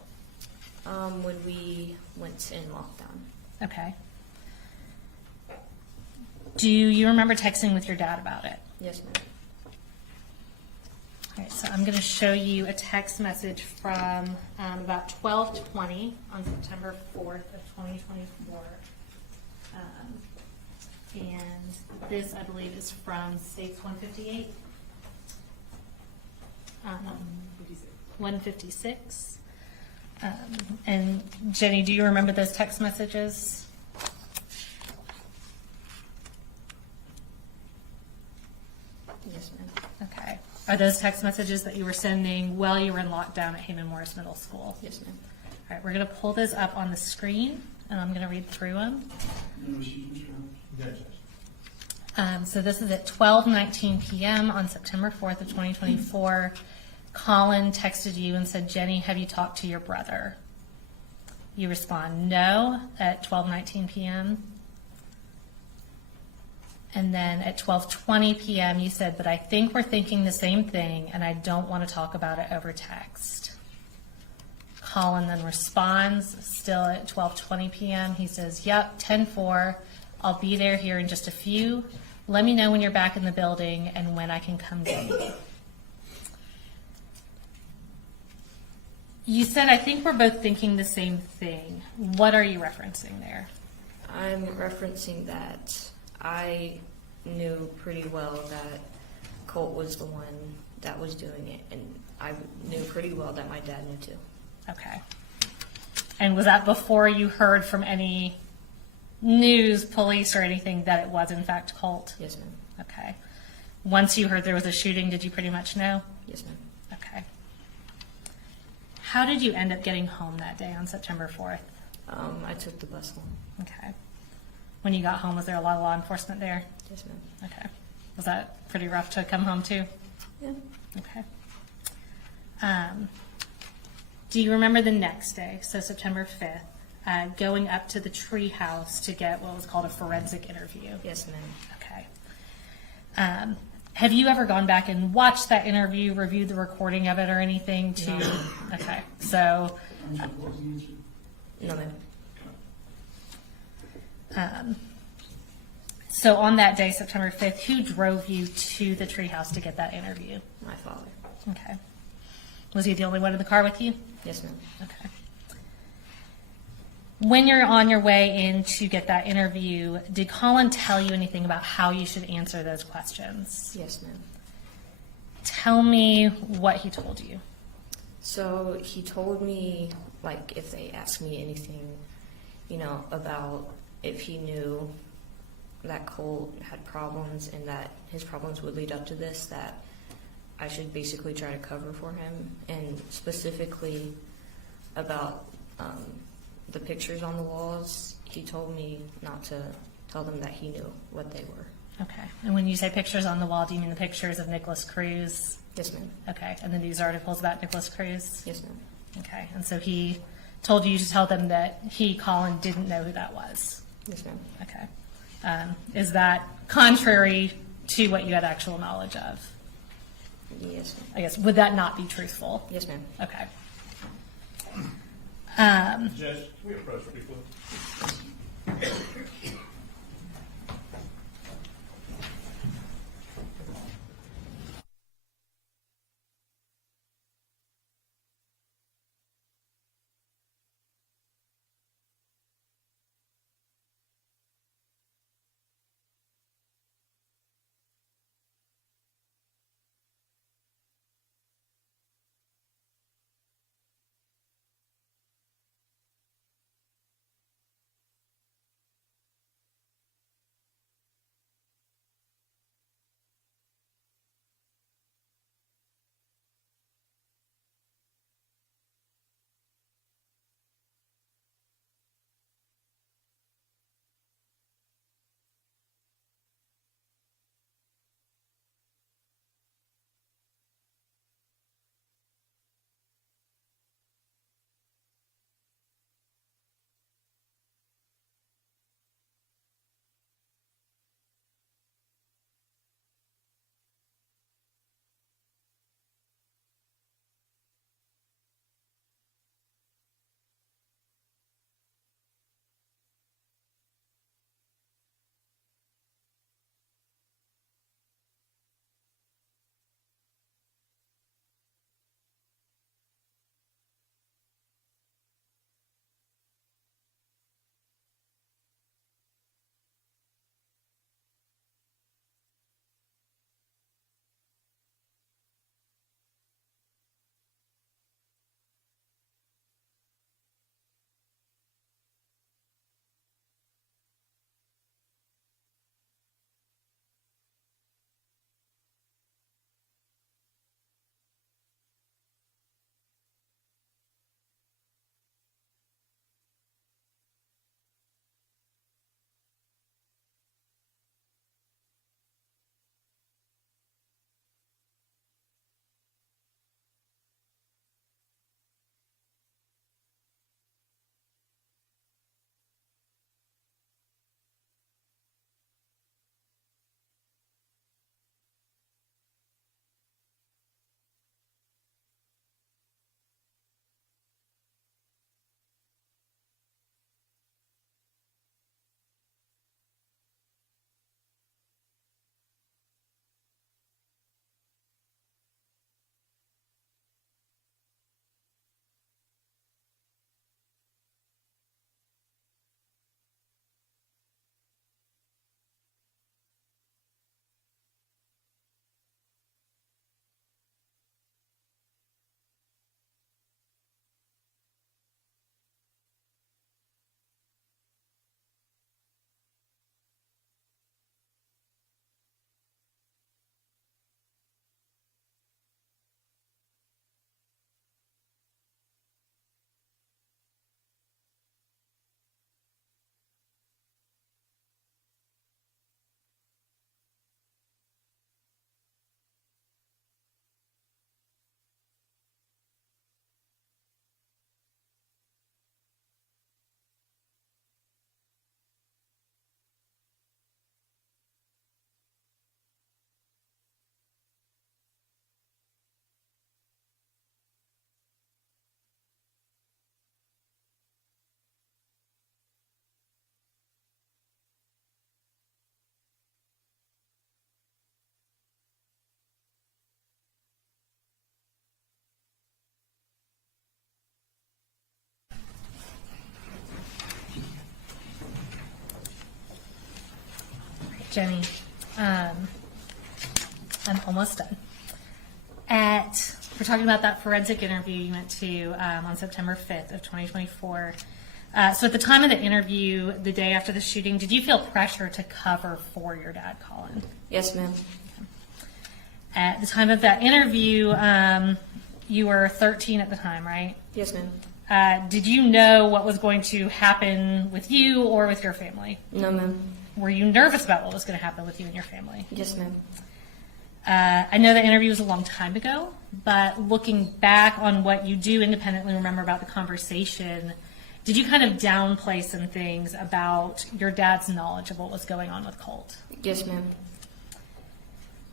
When we went in lockdown. Okay. Do you remember texting with your dad about it? Yes, ma'am. All right, so I'm going to show you a text message from about 12:20 on September 4th of 2024. And this, I believe, is from States 158. 156. And Jenny, do you remember those text messages? Yes, ma'am. Okay. Are those text messages that you were sending while you were in lockdown at Heyman Morris Middle School? Yes, ma'am. All right, we're going to pull those up on the screen, and I'm going to read through them. So this is at 12:19 p.m. on September 4th of 2024. Colin texted you and said, Jenny, have you talked to your brother? You respond, no, at 12:19 p.m. And then at 12:20 p.m. you said, but I think we're thinking the same thing, and I don't want to talk about it over text. Colin then responds, still at 12:20 p.m. He says, yep, 10-4. I'll be there here in just a few. Let me know when you're back in the building and when I can come get you. You said, I think we're both thinking the same thing. What are you referencing there? I'm referencing that I knew pretty well that Colt was the one that was doing it, and I knew pretty well that my dad knew too. Okay. And was that before you heard from any news, police, or anything that it was in fact Colt? Yes, ma'am. Okay. Once you heard there was a shooting, did you pretty much know? Yes, ma'am. Okay. How did you end up getting home that day on September 4th? I took the bus home. Okay. When you got home, was there a lot of law enforcement there? Yes, ma'am. Okay. Was that pretty rough to come home to? Yeah. Okay. Do you remember the next day, so September 5th, going up to the tree house to get what was called a forensic interview? Yes, ma'am. Okay. Have you ever gone back and watched that interview, reviewed the recording of it or anything to? No. Okay. So, No, ma'am. so on that day, September 5th, who drove you to the treehouse to get that interview? My father. Okay. Was he the only one in the car with you? Yes, ma'am. Okay. When you're on your way in to get that interview, did Colin tell you anything about how you should answer those questions? Yes, ma'am. Tell me what he told you. So he told me, like, if they asked me anything, about if he knew that Colt had problems and that his problems would lead up to this, that I should basically try to cover for him, and specifically about the pictures on the walls. He told me not to tell them that he knew what they were. Okay. And when you say pictures on the wall, do you mean the pictures of Nicholas Cruz? Yes, ma'am. Okay. And the news articles about Nicholas Cruz? Yes, ma'am. Okay. And so he told you to tell them that he, Colin, didn't know who that was? Yes, ma'am. Okay. Is that contrary to what you had actual knowledge of? Yes, ma'am. I guess, would that not be truthful? Yes, ma'am. Okay. Judge, can we approach briefly? Jenny, I'm almost done. We're talking about that forensic interview you went to on September 5th of 2024. So at the time of the interview, the day after the shooting, did you feel pressure to cover for your dad, Colin? Yes, ma'am. At the time of that interview, you were 13 at the time, right? Yes, ma'am. Did you know what was going to happen with you or with your family? No, ma'am. Were you nervous about what was going to happen with you and your family? Yes, ma'am. I know the interview was a long time ago, but looking back on what you do independently remember about the conversation, did you kind of downplay some things about your dad's knowledge of what was going on with Colt? Yes, ma'am.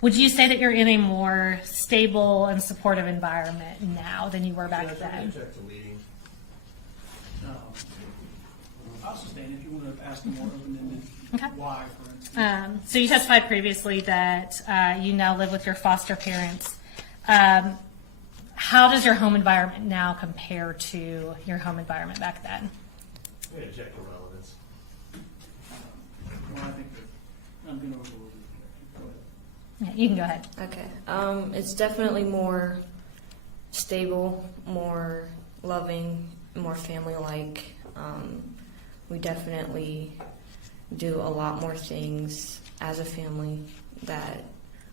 Would you say that you're in a more stable and supportive environment now than you were back then? I'll sustain if you want to ask more open-ended Okay. why, for instance. So you testified previously that you now live with your foster parents. How does your home environment now compare to your home environment back then? Yeah, check the relevance. Well, I think that I'm going to overrule it. Go ahead. Yeah, you can go ahead. Okay. It's definitely more stable, more loving, more family-like. We definitely do a lot more things as a family that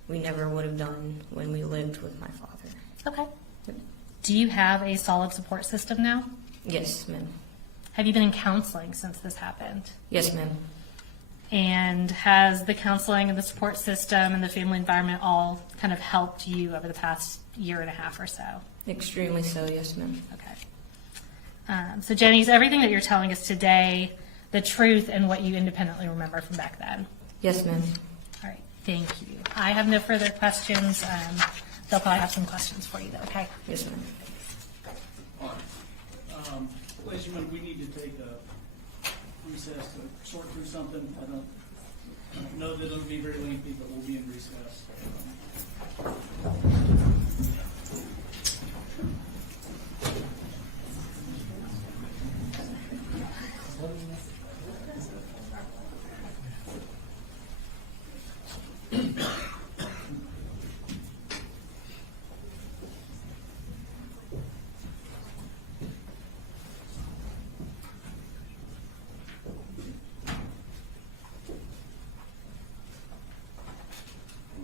we never would have done when we lived with my father. Okay. Do you have a solid support system now? Yes, ma'am. Have you been in counseling since this happened? Yes, ma'am. And has the counseling and the support system and the family environment all kind of helped you over the past year and a half or so? Extremely so, yes, ma'am. Okay. So Jenny, is everything that you're telling us today the truth and what you independently remember from back then? Yes, ma'am. All right, thank you. I have no further questions. They'll probably have some questions for you though, okay? Yes, ma'am. All right. Ladies and gentlemen, we need to take a recess to sort through something. I don't know that it'll be very lengthy, but we'll be in recess.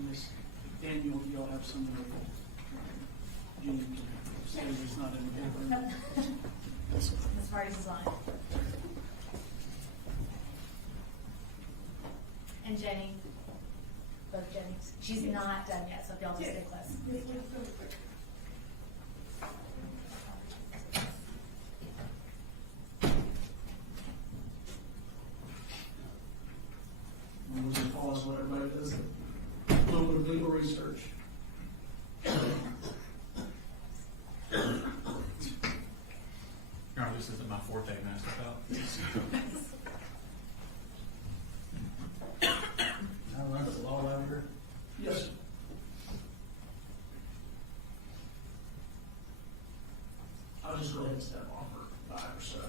Miss Daniel, do y'all have some of James' statements not in the paper? As far as design. And Jenny, both Jennys, she's not done yet, so if y'all just stay close. We'll just pause what everybody does. A little bit of legal research. This isn't my forte, Master I run the law out here. Yes, sir. I'll just go ahead and step off for 5 or so.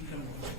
You come over.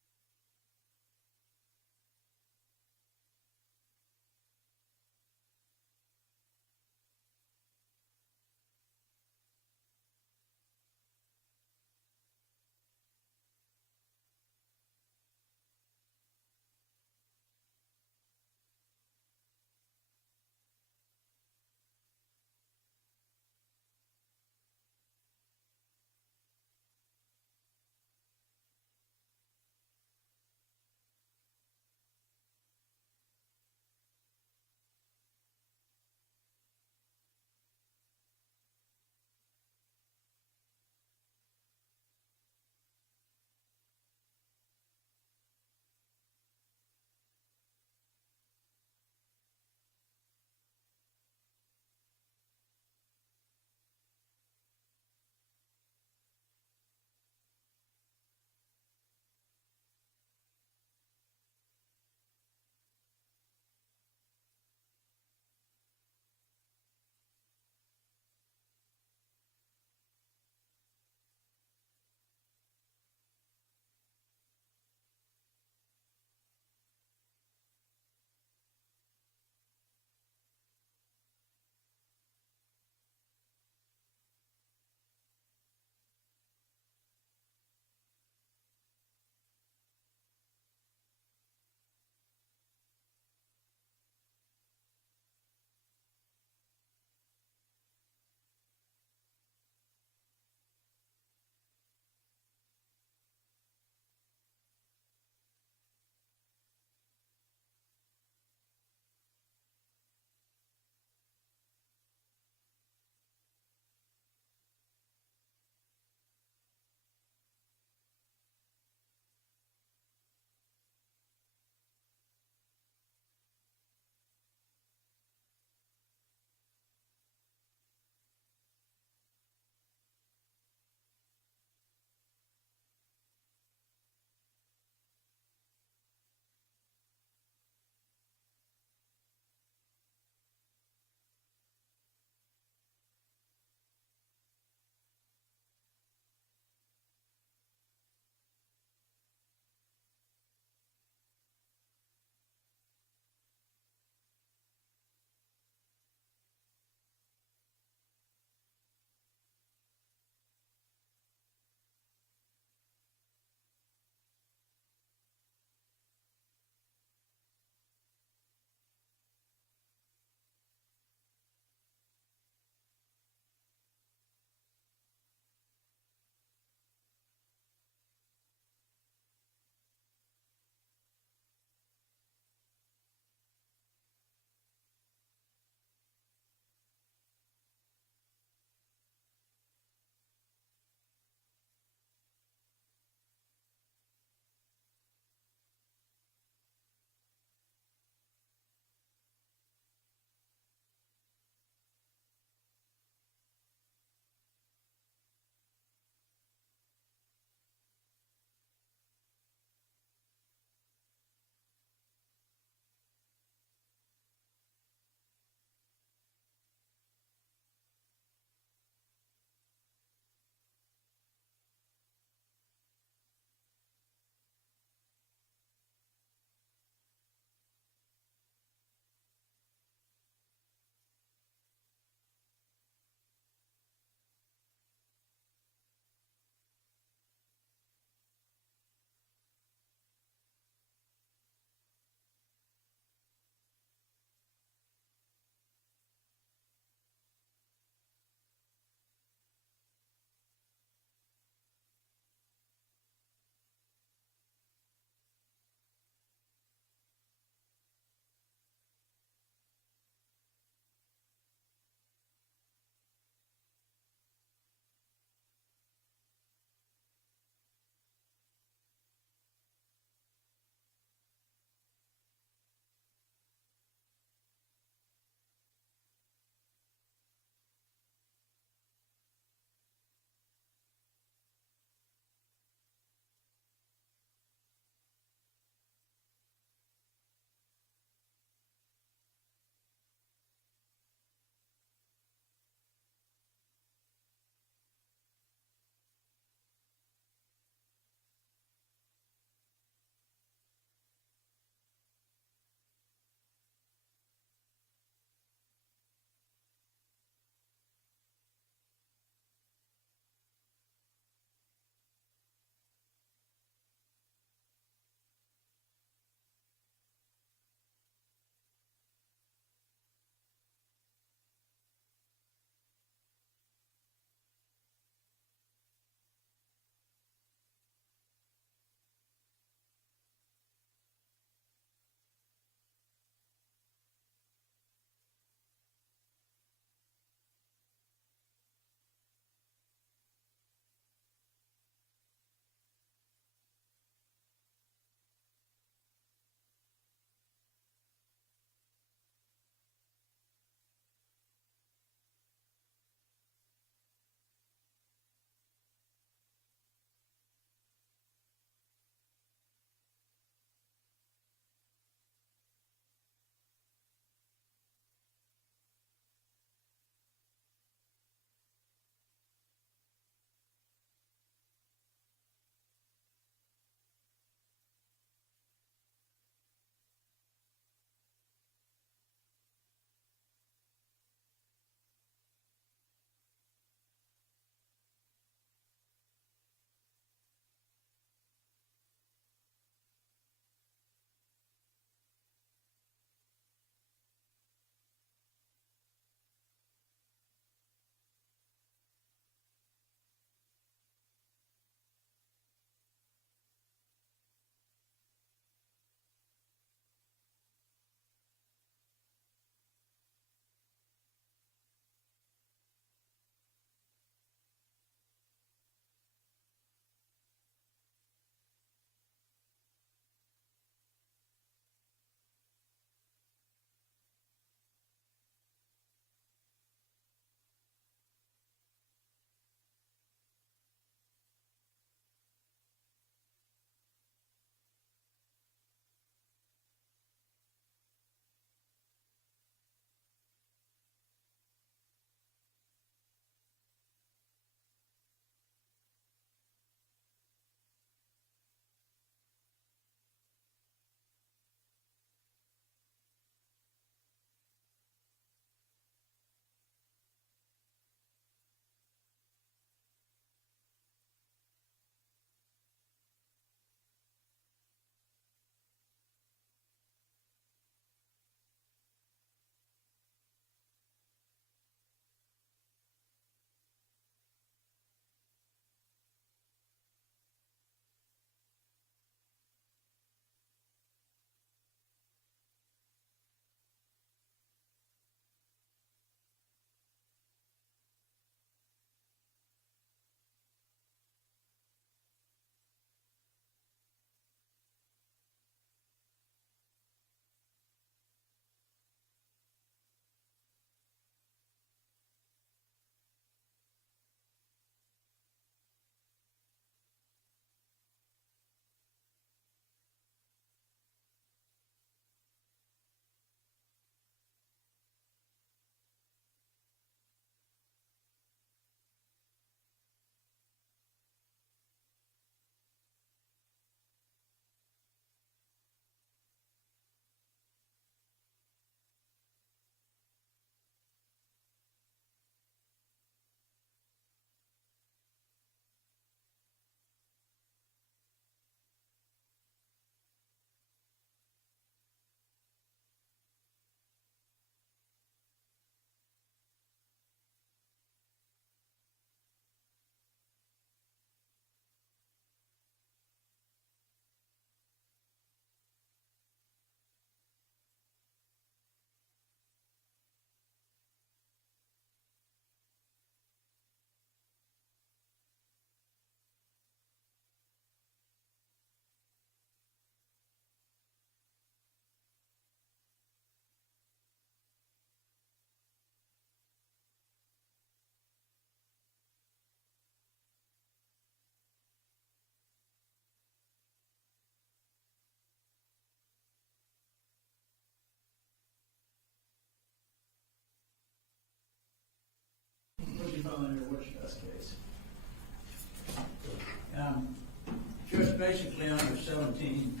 217,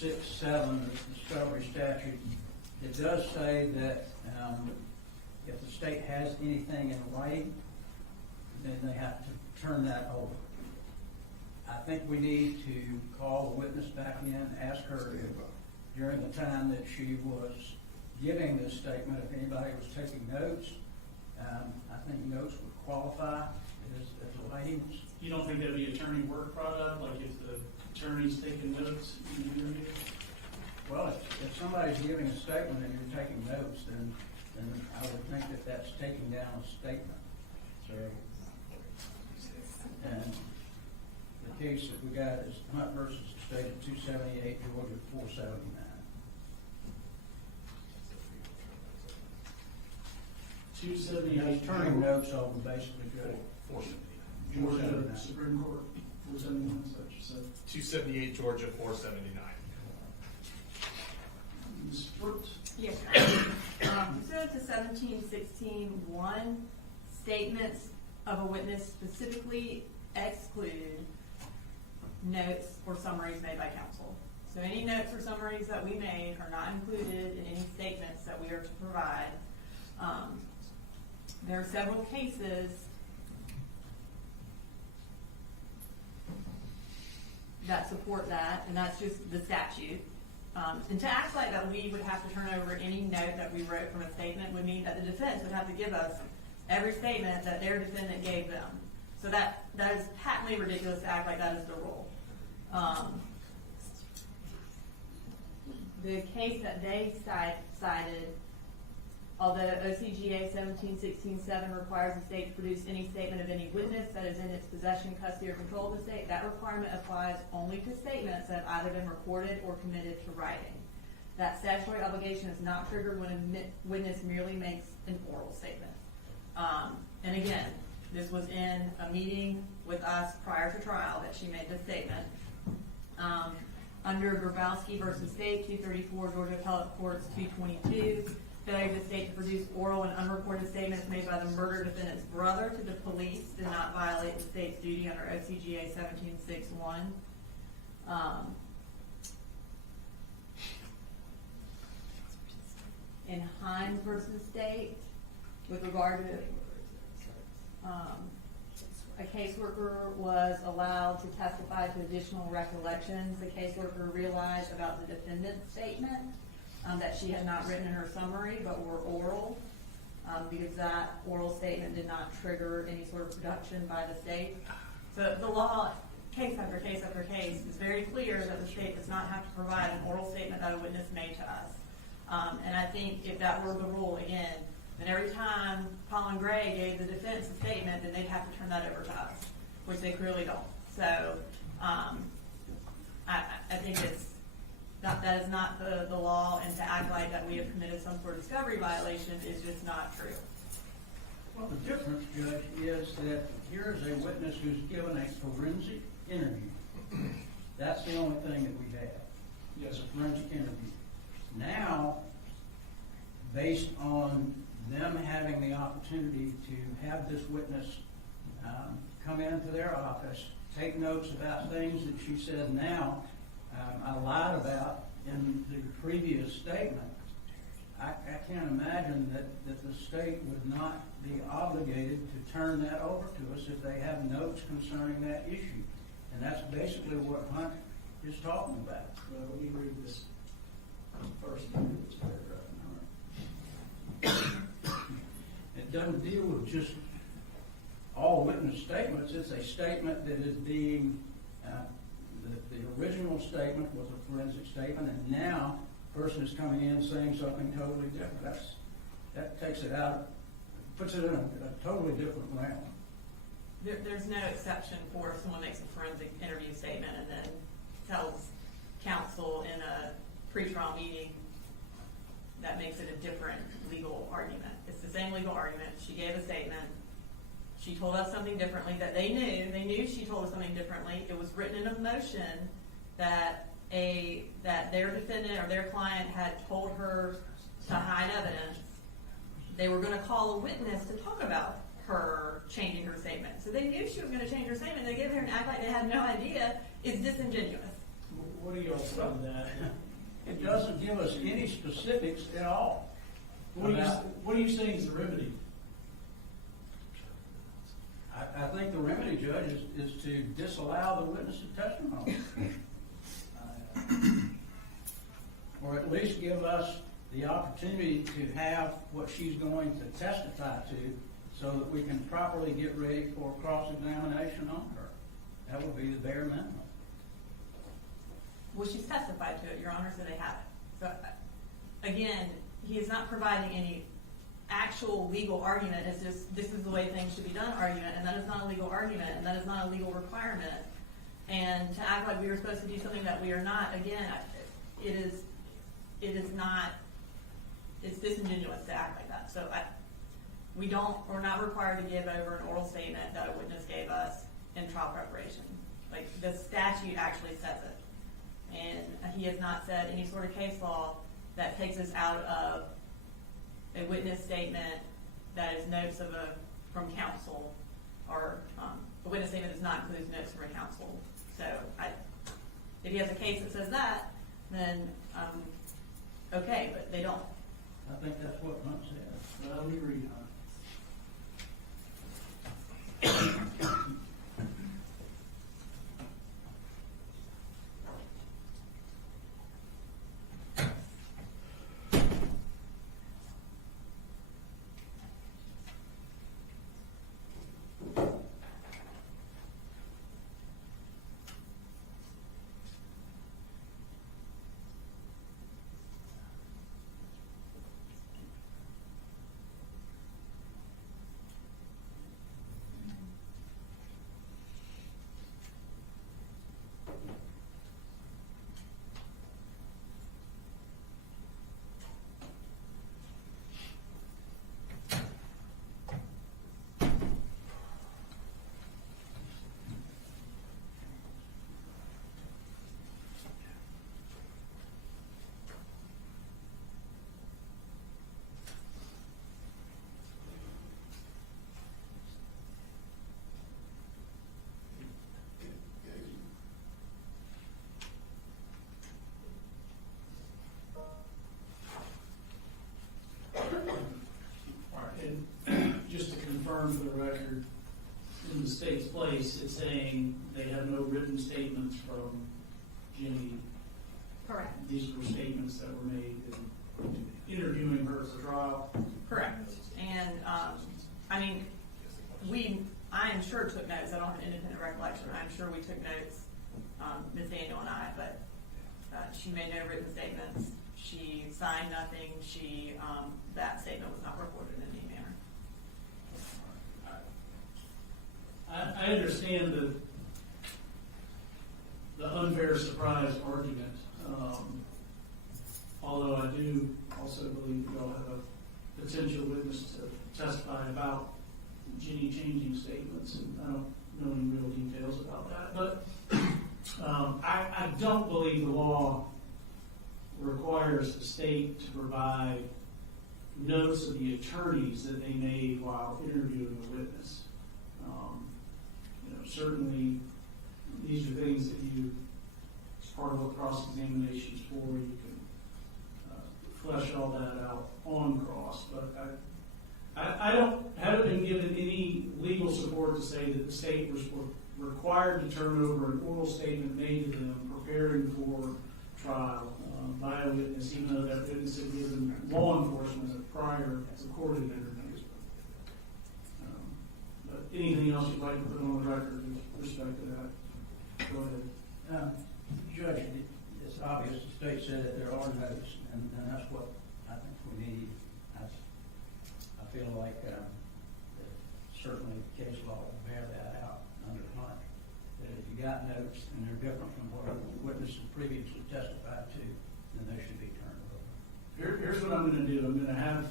6-7, the discovery statute, it does say that if the state has anything in writing, then they have to turn that over. I think we need to call the witness back in, ask her if during the time that she was giving this statement, if anybody was taking notes. I think notes would qualify as writings. You don't think that'd be attorney work product, like if the attorney's taking notes in the interview? Well, if somebody's giving a statement and you're taking notes, then I would think that that's taking down a statement. So, and the case that we got is Hunt versus the State of 278, Georgia 479. 278. Turning notes over basically good. 479. Georgia Supreme Court, 471, such, so. 278 Georgia 479. Ms. Brooks? Yes. Pursuant to 1716-1, statements of a witness specifically exclude notes or summaries made by counsel. So any notes or summaries that we made are not included in any statements that we are to provide. There are several cases that support that, and that's just the statute. And to act like that we would have to turn over any note that we wrote from a statement would mean that the defense would have to give us every statement that their defendant gave them. So that is patently ridiculous to act like that is the rule. The case that they cited, although OCGA 1716-7 requires the state to produce any statement of any witness that is in its possession, custody, or control of the state, that requirement applies only to statements that have either been recorded or committed to writing. That statutory obligation is not triggered when a witness merely makes an oral statement. And again, this was in a meeting with us prior to trial that she made this statement. Under Grabowski v. State, 234, Georgia Appellate Courts 222, failure of the state to produce oral and unreported statements made by the murder defendant's brother to the police did not violate the state's duty under OCGA 1761. In Hines v. State, with regard to a caseworker was allowed to testify to additional recollections the caseworker realized about the defendant's statement that she had not written in her summary but were oral, because that oral statement did not trigger any sort of production by the state. So the law, case after case after case, is very clear that the state does not have to provide an oral statement that a witness made to us. And I think if that were the rule, again, then every time Colin Gray gave the defense a statement, then they'd have to turn that over to us, which they clearly don't. So I think that is not the law, and to act like that we have committed some sort of discovery violation is just not true. Well, the difference, Judge, is that here is a witness who's given a forensic interview. That's the only thing that we have. Yes, a forensic interview. Now, based on them having the opportunity to have this witness come into their office, take notes about things that she said now, I lied about in the previous statement. I can't imagine that the state would not be obligated to turn that over to us if they have notes concerning that issue. And that's basically what Hunt is talking about. Well, let me read this first paragraph. It doesn't deal with just all witness statements. It's a statement that is being, the original statement was a forensic statement, and now the person is coming in saying something totally different. That takes it out, puts it in a totally different realm. There's no exception for if someone makes a forensic interview statement and then tells counsel in a pretrial meeting that makes it a different legal argument. It's the same legal argument. She gave a statement. She told us something differently that they knew. They knew she told us something differently. It was written in a motion that their defendant or their client had told her to hide evidence. They were going to call a witness to talk about her changing her statement. So they knew she was gonna change her statement, they get here and act like they had no idea, is disingenuous. What do y'all say to that? It doesn't give us any specifics at all. What do you think is the remedy? I think the remedy, Judge, is to disallow the witness's testimony. Or at least give us the opportunity to have what she's going to testify to so that we can properly get ready for cross-examination on her. That would be the bare minimum. Well, she's testified to it, Your Honor, so they have it. So, again, he is not providing any actual legal argument. It's just, this is the way things should be done argument, and that is not a legal argument, and that is not a legal requirement. And to act like we were supposed to do something that we are not, again, it is not, it's disingenuous to act like that. So we're not required to give over an oral statement that a witness gave us in trial preparation. Like, the statute actually says it. And he has not said any sort of case law that takes us out of a witness statement that is notes from counsel, or a witness statement does not include notes from a counsel. So if he has a case that says that, then okay, but they don't. I think that's what Hunt said. I would agree, And just to confirm for the record, in the state's place, it's saying they have no written statements from Jenny. Correct. These were statements that were made in interviewing her for trial. Correct. And, I mean, I am sure took notes. I don't have an independent recollection. I'm sure we took notes, Ms. Daniel and I, but she made no written statements. She signed nothing. That statement was not recorded in any manner. I understand the unfair surprise argument, although I do also believe you all have a potential witness to testify about Jenny changing statements, and I don't know any real details about that. But I don't believe the law requires the state to provide notes of the attorneys that they made while interviewing a witness. Certainly, these are things that as part of what cross-examination is for, you can flesh all that out on cross. But haven't been given any legal support to say that the state was required to turn over an oral statement made to them preparing for trial by a witness, even though that witness had given law enforcement a prior recorded interview. But anything else you'd like to put on the record with respect to that? Go ahead. Judge, it's obvious the state said that there are notes, and that's what I think we need. I feel like certainly case law will bear that out under Hunt, that if you got notes and they're different from what a witness previously testified to, then they should be turned over. Here's what I'm going to do. I'm going to have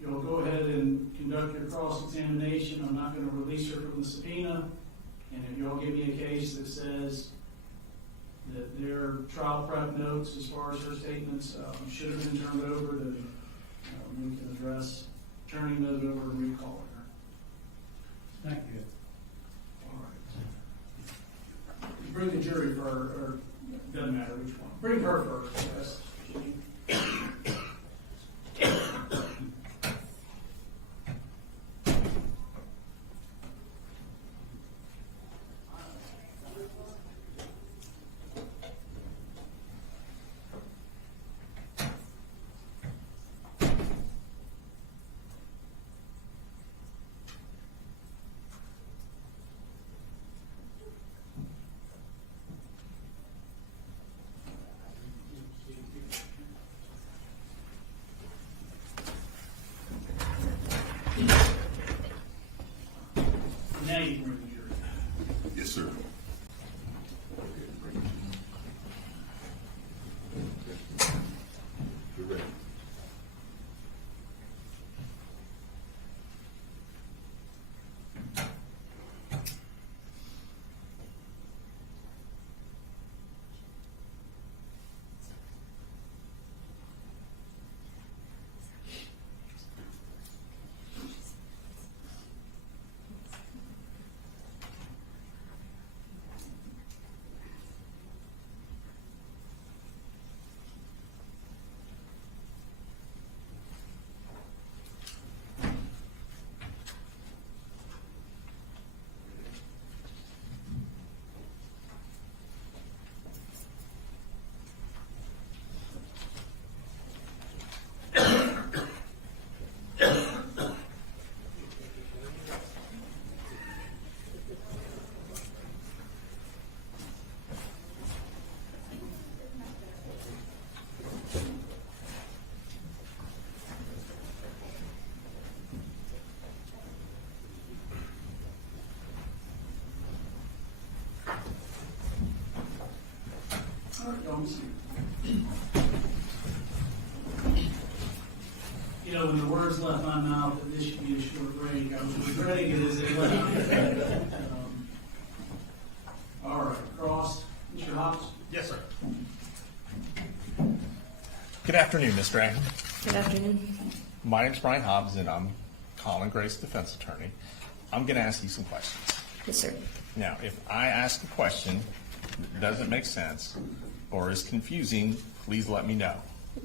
you'll go ahead and conduct your cross-examination. I'm not going to release her from the subpoena. And if y'all give me a case that says that their trial prep notes, as far as her statements, should have been turned over, then we can address turning those over and recalling her. Thank you. All right. Bring the jury for, or doesn't matter which one. Bring her first, yes. Now you can bring the jury. Yes, sir. You're ready. All right, y'all, see. You know, when the words left my mouth that this should be a short break, I was regretting it as it went. All right, cross. Mr. Hobbs? Yes, sir. Good afternoon, Ms. Gray. Good afternoon. My name's Brian Hobbs, and I'm Colin Gray's defense attorney. I'm going to ask you some questions. Yes, sir. Now, if I ask a question that doesn't make sense or is confusing, please let me know.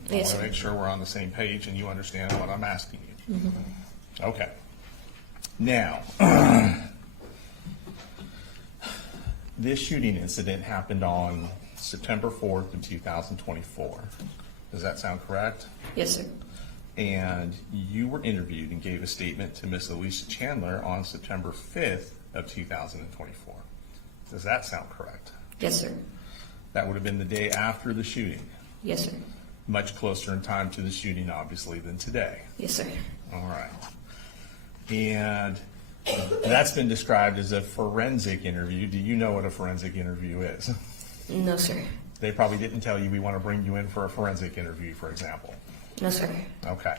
Yes, I want sir. to make sure we're on the same page and you understand what I'm asking you. Okay. Now, this shooting incident happened on September 4th of 2024. Does that sound correct? Yes, sir. And you were interviewed and gave a statement to Miss Alicia Chandler on September 5th of 2024. Does that sound correct? Yes, sir. That would have been the day after the shooting. Yes, sir. Much closer in time to the shooting, obviously, than today. Yes, sir. All right. And that's been described as a forensic interview. Do you know what a forensic interview is? No, sir. They probably didn't tell you we want to bring you in for a forensic interview, for example. No, sir. Okay.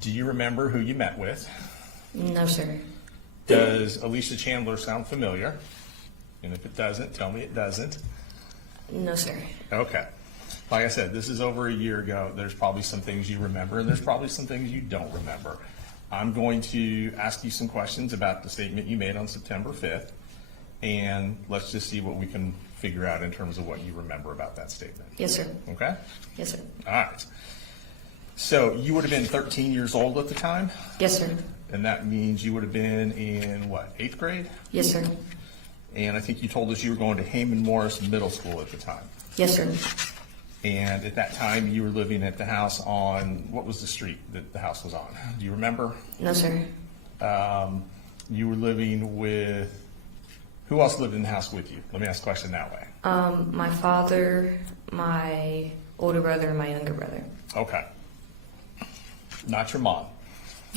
Do you remember who you met with? No, sir. Does Alicia Chandler sound familiar? And if it doesn't, tell me it doesn't. No, sir. Okay. Like I said, this is over a year ago. There's probably some things you remember, and there's probably some things you don't remember. I'm going to ask you some questions about the statement you made on September 5th, and let's just see what we can figure out in terms of what you remember about that statement. Yes, sir. Okay? Yes, sir. All right. So you would have been 13 years old at the time, Yes, sir. and that means you would have been in, what, 8th grade? Yes, sir. And I think you told us you were going to Heyman Morris Middle School at the time. Yes, sir. And at that time, you were living at the house on, what was the street that the house was on? Do you remember? No, sir. You were living with, who else lived in the house with you? Let me ask the question that way. My father, my older brother, and my younger brother. Okay. Not your mom.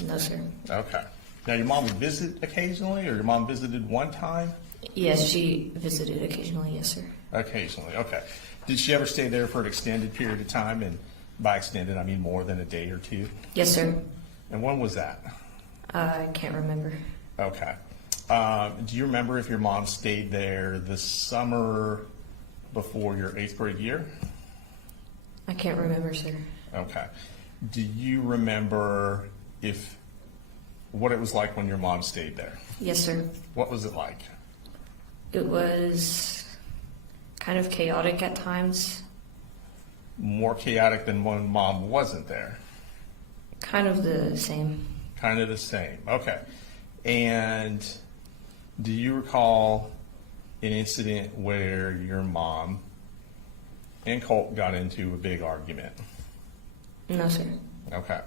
No, sir. Okay. Now, your mom would visit occasionally, or your mom visited one time? Yes, she visited occasionally. Yes, sir. Occasionally, okay. Did she ever stay there for an extended period of time? And by extended, I mean more than a day or two? Yes, sir. And when was that? I can't remember. Okay. Do you remember if your mom stayed there the summer before your 8th grade year? I can't remember, sir. Okay. Do you remember if what it was like when your mom stayed there? Yes, sir. What was it like? It was kind of chaotic at times. More chaotic than when mom wasn't there? Kind of the same. Kind of the same. Okay. And do you recall an incident where your mom and Colt got into a big argument? No, sir. Okay.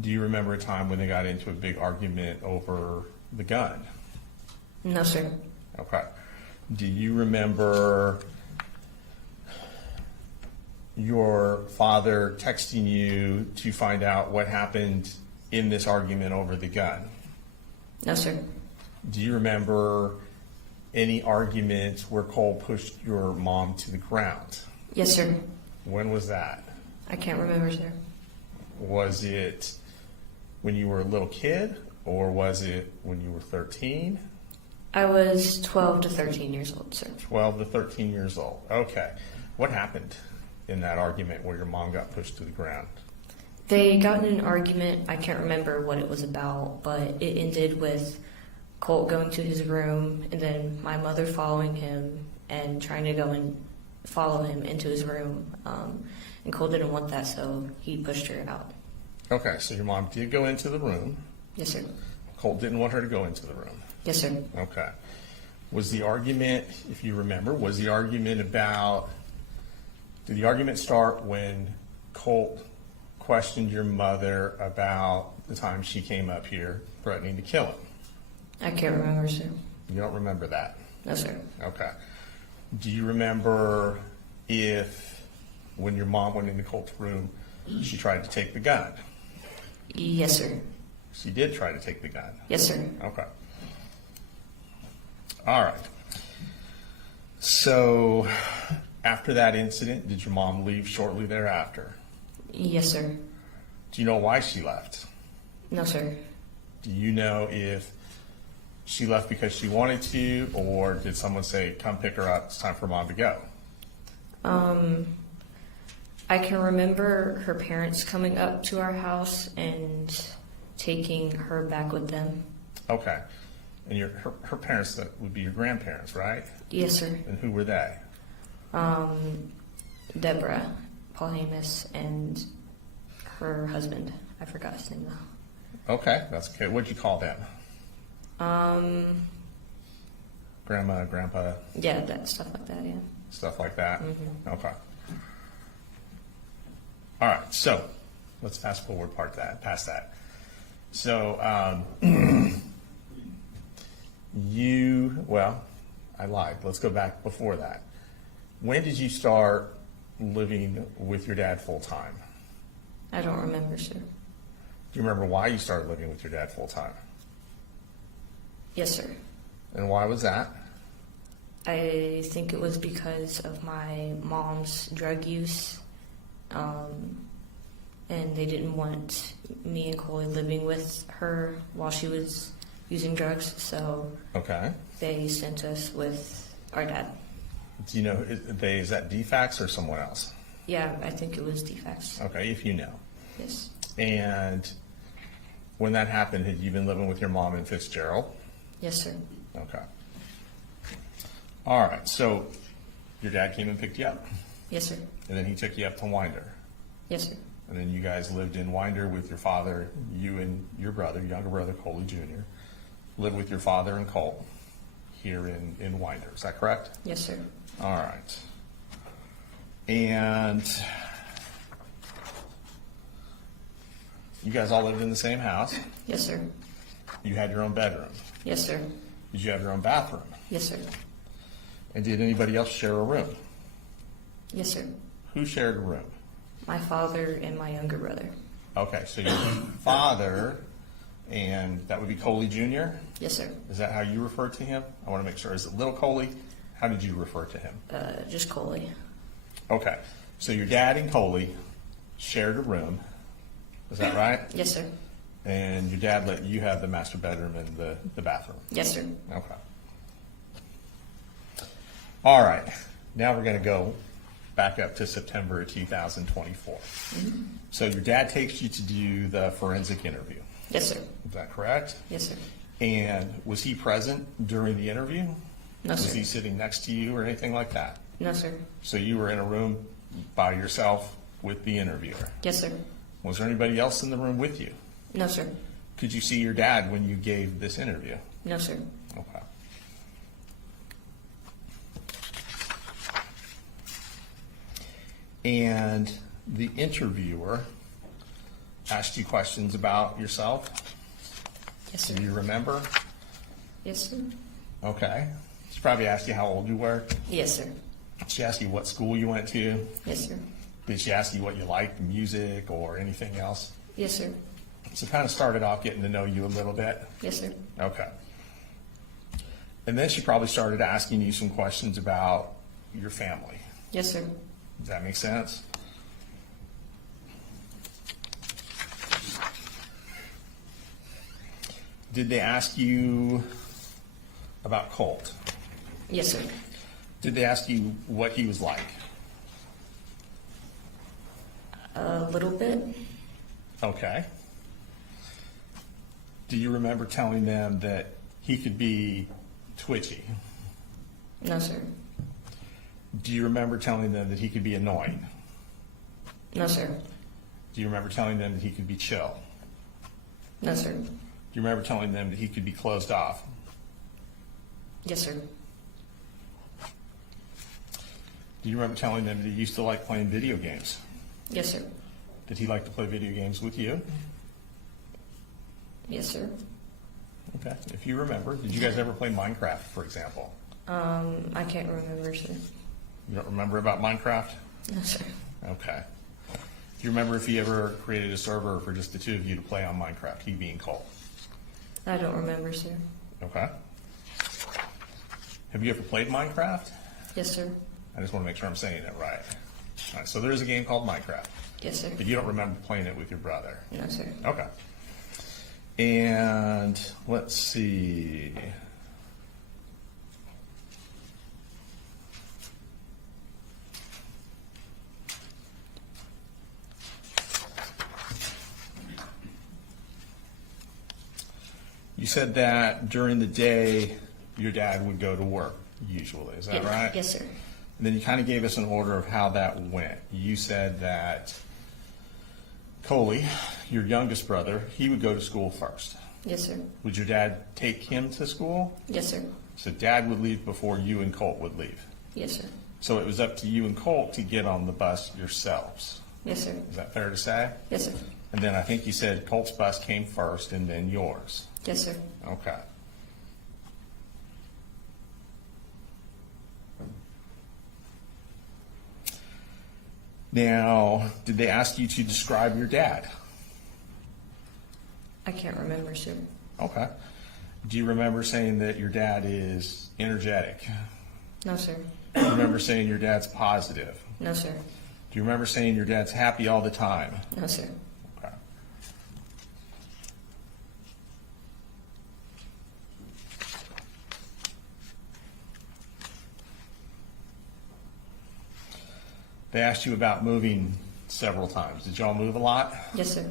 Do you remember a time when they got into a big argument over the gun? No, sir. Okay. Do you remember your father texting you to find out what happened in this argument over the gun? No, sir. Do you remember any arguments where Cole pushed your mom to the ground? Yes, sir. When was that? I can't remember, sir. Was it when you were a little kid, or was it when you were 13? I was 12 to 13 years old, sir. 12 to 13 years old. Okay. What happened in that argument where your mom got pushed to the ground? They got in an argument. I can't remember what it was about, but it ended with Colt going to his room and then my mother following him and trying to go and follow him into his room. And Colt didn't want that, so he pushed her out. Okay, so your mom did go into the room. Yes, sir. Colt didn't want her to go into the room. Yes, sir. Okay. Was the argument, if you remember, did the argument start when Colt questioned your mother about the time she came up here threatening to kill him? I can't remember, sir. You don't remember that? No, sir. Okay. Do you remember if, when your mom went into Colt's room, she tried to take the gun? Yes, sir. She did try to take the gun? Yes, sir. Okay. All right. So, after that incident, did your mom leave shortly thereafter? Yes, sir. Do you know why she left? No, sir. Do you know if she left because she wanted to, or did someone say, come pick her up, it's time for mom to go? I can remember her parents coming up to our house and taking her back with them. Okay. And her parents, that would be your grandparents, right? Yes, sir. And who were they? Deborah, Paul Hamus, and her husband. I forgot his name though. Okay, that's okay. What'd you call them? Grandma, grandpa? Yeah, that stuff like that, yeah. Stuff like that? Mm-hmm. Okay. All right, so let's fast forward past that. So, I lied. Let's go back before that. When did you start living with your dad full time? I don't remember, sir. Do you remember why you started living with your dad full time? Yes, sir. And why was that? I think it was because of my mom's drug use. And they didn't want me and Coley living with her while she was using drugs, so Okay. they sent us with our dad. Do you know, is that DFAX or someone else? Yeah, I think it was DFAX. Okay, if you know. Yes. And when that happened, had you been living with your mom in Fitzgerald? Yes, sir. Okay. All right, so your dad came and picked you up, Yes, sir. and then he took you up to Winder. Yes, sir. And then you guys lived in Winder with your father, you and your brother, younger brother, Coley Jr., lived with your father and Colt here in Winder. Is that correct? Yes, sir. All right. And you guys all lived in the same house. Yes, sir. You had your own bedroom. Yes, sir. Did you have your own bathroom? Yes, sir. And did anybody else share a room? Yes, sir. Who shared a room? My father and my younger brother. Okay, so your father, and that would be Coley Jr.? Yes, sir. Is that how you refer to him? I want to make sure. Is it little Coley? How did you refer to him? Just Coley. Okay, so your dad and Coley shared a room. Is that right? Yes, sir. And your dad let you have the master bedroom and the bathroom? Yes, sir. Okay. All right, now we're going to go back up to September of 2024. So your dad takes you to do the forensic interview. Yes, sir. Is that correct? Yes, sir. And was he present during the interview? No, Was sir. he sitting next to you or anything like that? No, sir. So you were in a room by yourself with the interviewer? Yes, sir. Was there anybody else in the room with you? No, sir. Could you see your dad when you gave this interview? No, sir. Okay. And the interviewer asked you questions about yourself? Yes, sir. Do you remember? Yes, sir. Okay. She probably asked you how old you were. Yes, sir. She asked you what school you went to. Yes, sir. Did she ask you what you liked, music or anything else? Yes, sir. So kind of started off getting to know you a little bit. Yes, sir. Okay. And then she probably started asking you some questions about your family. Yes, sir. Does that make sense? Did they ask you about Colt? Yes, sir. Did they ask you what he was like? A little bit. Okay. Do you remember telling them that he could be twitchy? No, sir. Do you remember telling them that he could be annoying? No, sir. Do you remember telling them that he could be chill? No, sir. Do you remember telling them that he could be closed off? Yes, sir. Do you remember telling them that he used to like playing video games? Yes, sir. Did he like to play video games with you? Yes, sir. Okay. If you remember, did you guys ever play Minecraft, for example? I can't remember, sir. You don't remember about Minecraft? No, sir. Okay. Do you remember if he ever created a server for just the two of you to play on Minecraft, he being Colt? I don't remember, sir. Okay. Have you ever played Minecraft? Yes, sir. I just want to make sure I'm saying it right. All right, so there is a game called Minecraft, Yes, sir. but you don't remember playing it with your brother. No, sir. Okay. And let's see. You said that during the day, your dad would go to work usually. Is that Yes. right? Yes, sir. And then you kind of gave us an order of how that went. You said that Coley, your youngest brother, he would go to school first. Yes, sir. Would your dad take him to school? Yes, sir. So dad would leave before you and Colt would leave. Yes, sir. So it was up to you and Colt to get on the bus yourselves. Yes, sir. Is that fair to say? Yes, sir. And then I think you said Colt's bus came first and then yours. Yes, sir. Okay. Now, did they ask you to describe your dad? I can't remember, sir. Okay. Do you remember saying that your dad is energetic? No, sir. Do you remember saying your dad's positive? No, sir. Do you remember saying your dad's happy all the time? No, sir. Okay. They asked you about moving several times. Did y'all move a lot? Yes, sir.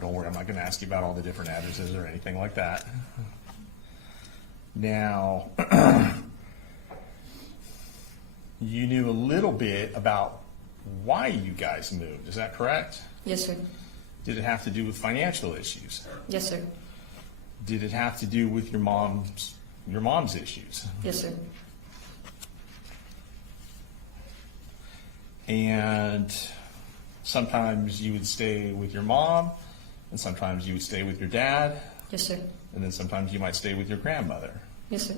Don't worry, I'm not going to ask you about all the different addresses or anything like that. Now, you knew a little bit about why you guys moved. Is that correct? Yes, sir. Did it have to do with financial issues? Yes, sir. Did it have to do with your mom's issues? Yes, sir. And sometimes you would stay with your mom, and sometimes you would stay with your dad, Yes, sir. and then sometimes you might stay with your grandmother. Yes, sir.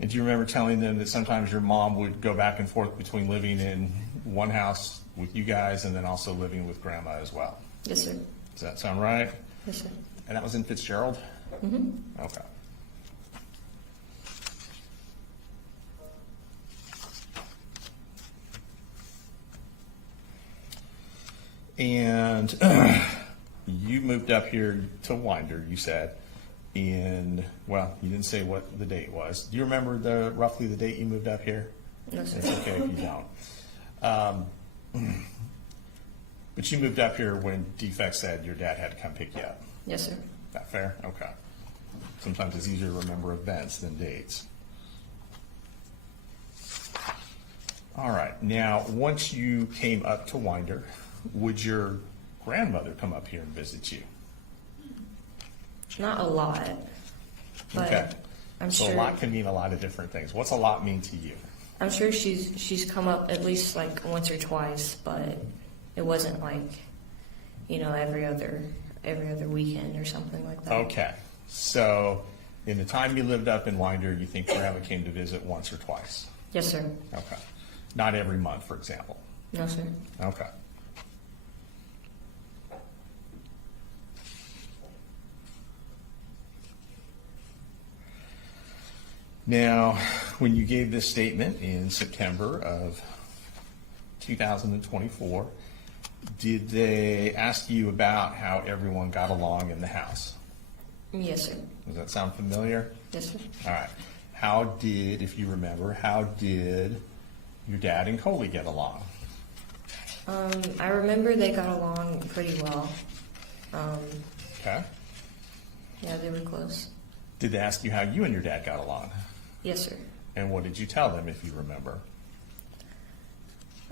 And do you remember telling them that sometimes your mom would go back and forth between living in one house with you guys and then also living with grandma as well? Yes, sir. Does that sound right? Yes, sir. And that was in Fitzgerald? Mm-hmm. Okay. And you moved up here to Winder, you said, well, you didn't say what the date was. Do you remember roughly the date you moved up here? No, sir. It's okay if you don't. But you moved up here when Defect said your dad had to come pick you up. Yes, sir. That fair? Okay. Sometimes it's easier to remember events than dates. All right. Now, once you came up to Winder, would your grandmother come up here and visit you? Not a lot, but Okay. I'm So sure. a lot can mean a lot of different things. What's a lot mean to you? I'm sure she's come up at least like once or twice, but it wasn't like, every other weekend or something like that. Okay. So in the time you lived up in Winder, you think grandma came to visit once or twice? Yes, sir. Okay. Not every month, for example. No, sir. Okay. Now, when you gave this statement in September of 2024, did they ask you about how everyone got along in the house? Yes, sir. Does that sound familiar? Yes, sir. All right. How did, if you remember, how did your dad and Coley get along? I remember they got along pretty well. Okay. Yeah, they were close. Did they ask you how you and your dad got along? Yes, sir. And what did you tell them, if you remember?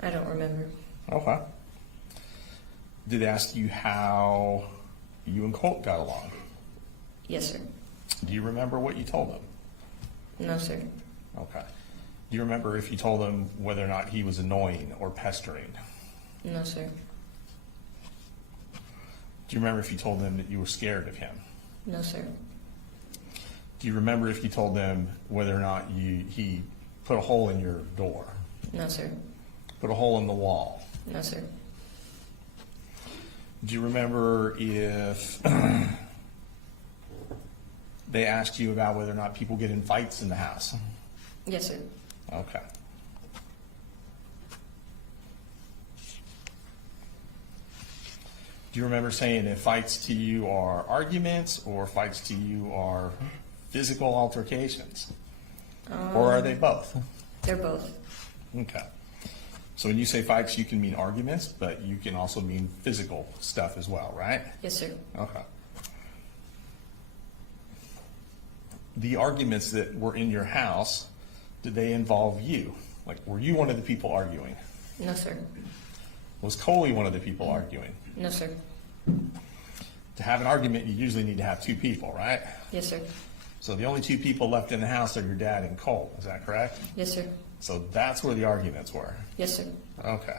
I don't remember. Okay. Did they ask you how you and Colt got along? Yes, sir. Do you remember what you told them? No, sir. Okay. Do you remember if you told them whether or not he was annoying or pestering? No, sir. Do you remember if you told them that you were scared of him? No, sir. Do you remember if you told them whether or not he put a hole in your door? No, sir. Put a hole in the wall? No, sir. Do you remember if they asked you about whether or not people get in fights in the house? Yes, sir. Okay. Do you remember saying if fights to you are arguments or fights to you are physical altercations? Or are they both? They're both. Okay. So when you say fights, you can mean arguments, but you can also mean physical stuff as well, right? Yes, sir. Okay. The arguments that were in your house, did they involve you? Like, were you one of the people arguing? No, sir. Was Coley one of the people arguing? No, sir. To have an argument, you usually need to have two people, right? Yes, sir. So the only two people left in the house are your dad and Colt, is that correct? Yes, sir. So that's where the arguments were? Yes, sir. Okay.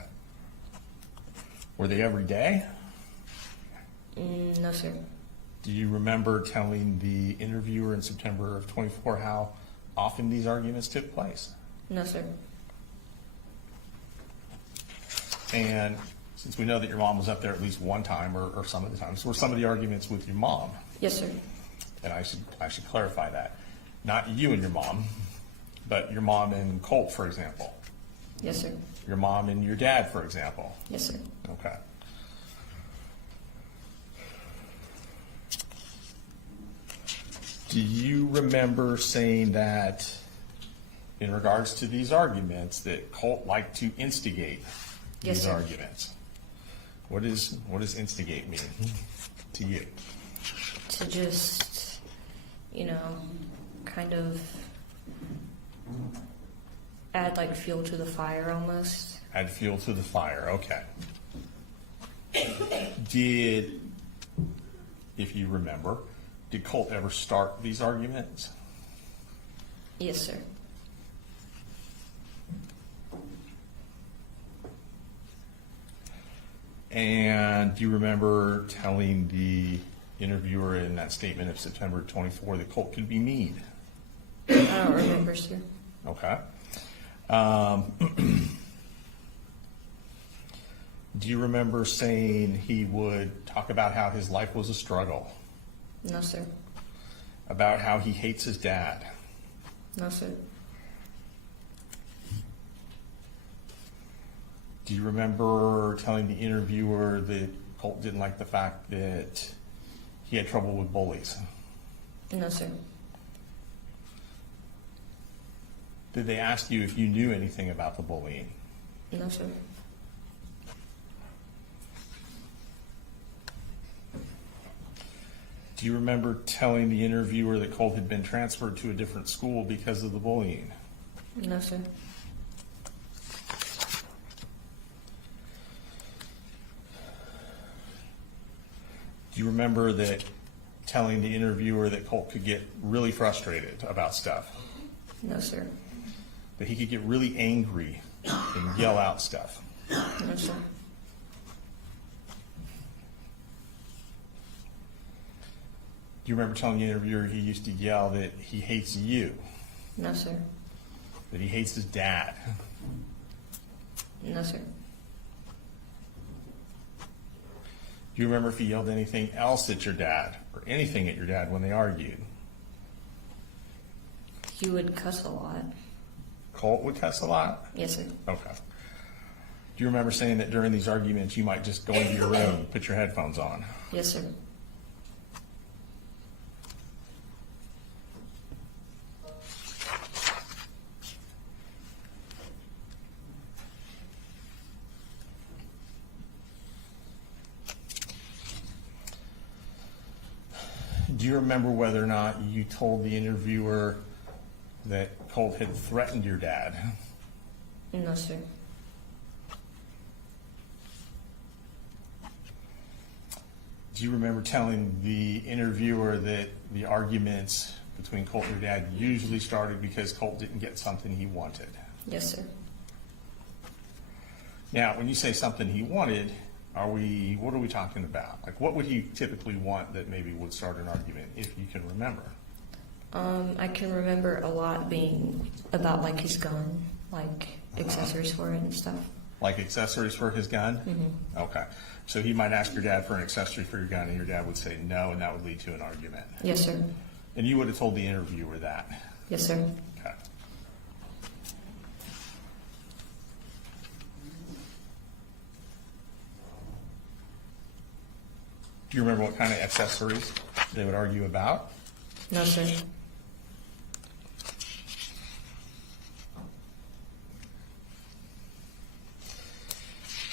Were they every day? No, sir. Do you remember telling the interviewer in September of 24 how often these arguments took place? No, sir. And since we know that your mom was up there at least one time or some of the times, were some of the arguments with your mom? Yes, sir. And I should clarify that. Not you and your mom, but your mom and Colt, for example. Yes, sir. Your mom and your dad, for example. Yes, sir. Okay. Do you remember saying that in regards to these arguments that Colt liked to instigate Yes, these sir. arguments? What does instigate mean to you? To just, kind of add like fuel to the fire almost. Add fuel to the fire, okay. If you remember, did Colt ever start these arguments? Yes, sir. And do you remember telling the interviewer in that statement of September 24 that Colt could be mean? I don't remember, sir. Okay. Do you remember saying he would talk about how his life was a struggle? No, sir. About how he hates his dad? No, sir. Do you remember telling the interviewer that Colt didn't like the fact that he had trouble with bullies? No, sir. Did they ask you if you knew anything about the bullying? No, sir. Do you remember telling the interviewer that Colt had been transferred to a different school because of the bullying? No, sir. Do you remember that telling the interviewer that Colt could get really frustrated about stuff? No, sir. That he could get really angry and yell out stuff? No, sir. Do you remember telling the interviewer he used to yell that he hates you? No, sir. That he hates his dad? No, sir. Do you remember if he yelled anything else at your dad or anything at your dad when they argued? He would cuss a lot. Colt would cuss a lot? Yes, sir. Okay. Do you remember saying that during these arguments you might just go into your room and put your headphones on? Yes, sir. Do you remember whether or not you told the interviewer that Colt had threatened your dad? No, sir. Do you remember telling the interviewer that the arguments between Colt and your dad usually started because Colt didn't get something he wanted? Yes, sir. Now, when you say something he wanted, what are we talking about? Like, what would he typically want that maybe would start an argument, if you can remember? I can remember a lot being about like his gun, like accessories for it and stuff. Like accessories for his gun? Mm-hmm. Okay. So he might ask your dad for an accessory for your gun, and your dad would say no, and that would lead to an argument. Yes, sir. And you would have told the interviewer that? Yes, sir. Okay. Do you remember what kind of accessories they would argue about? No, sir.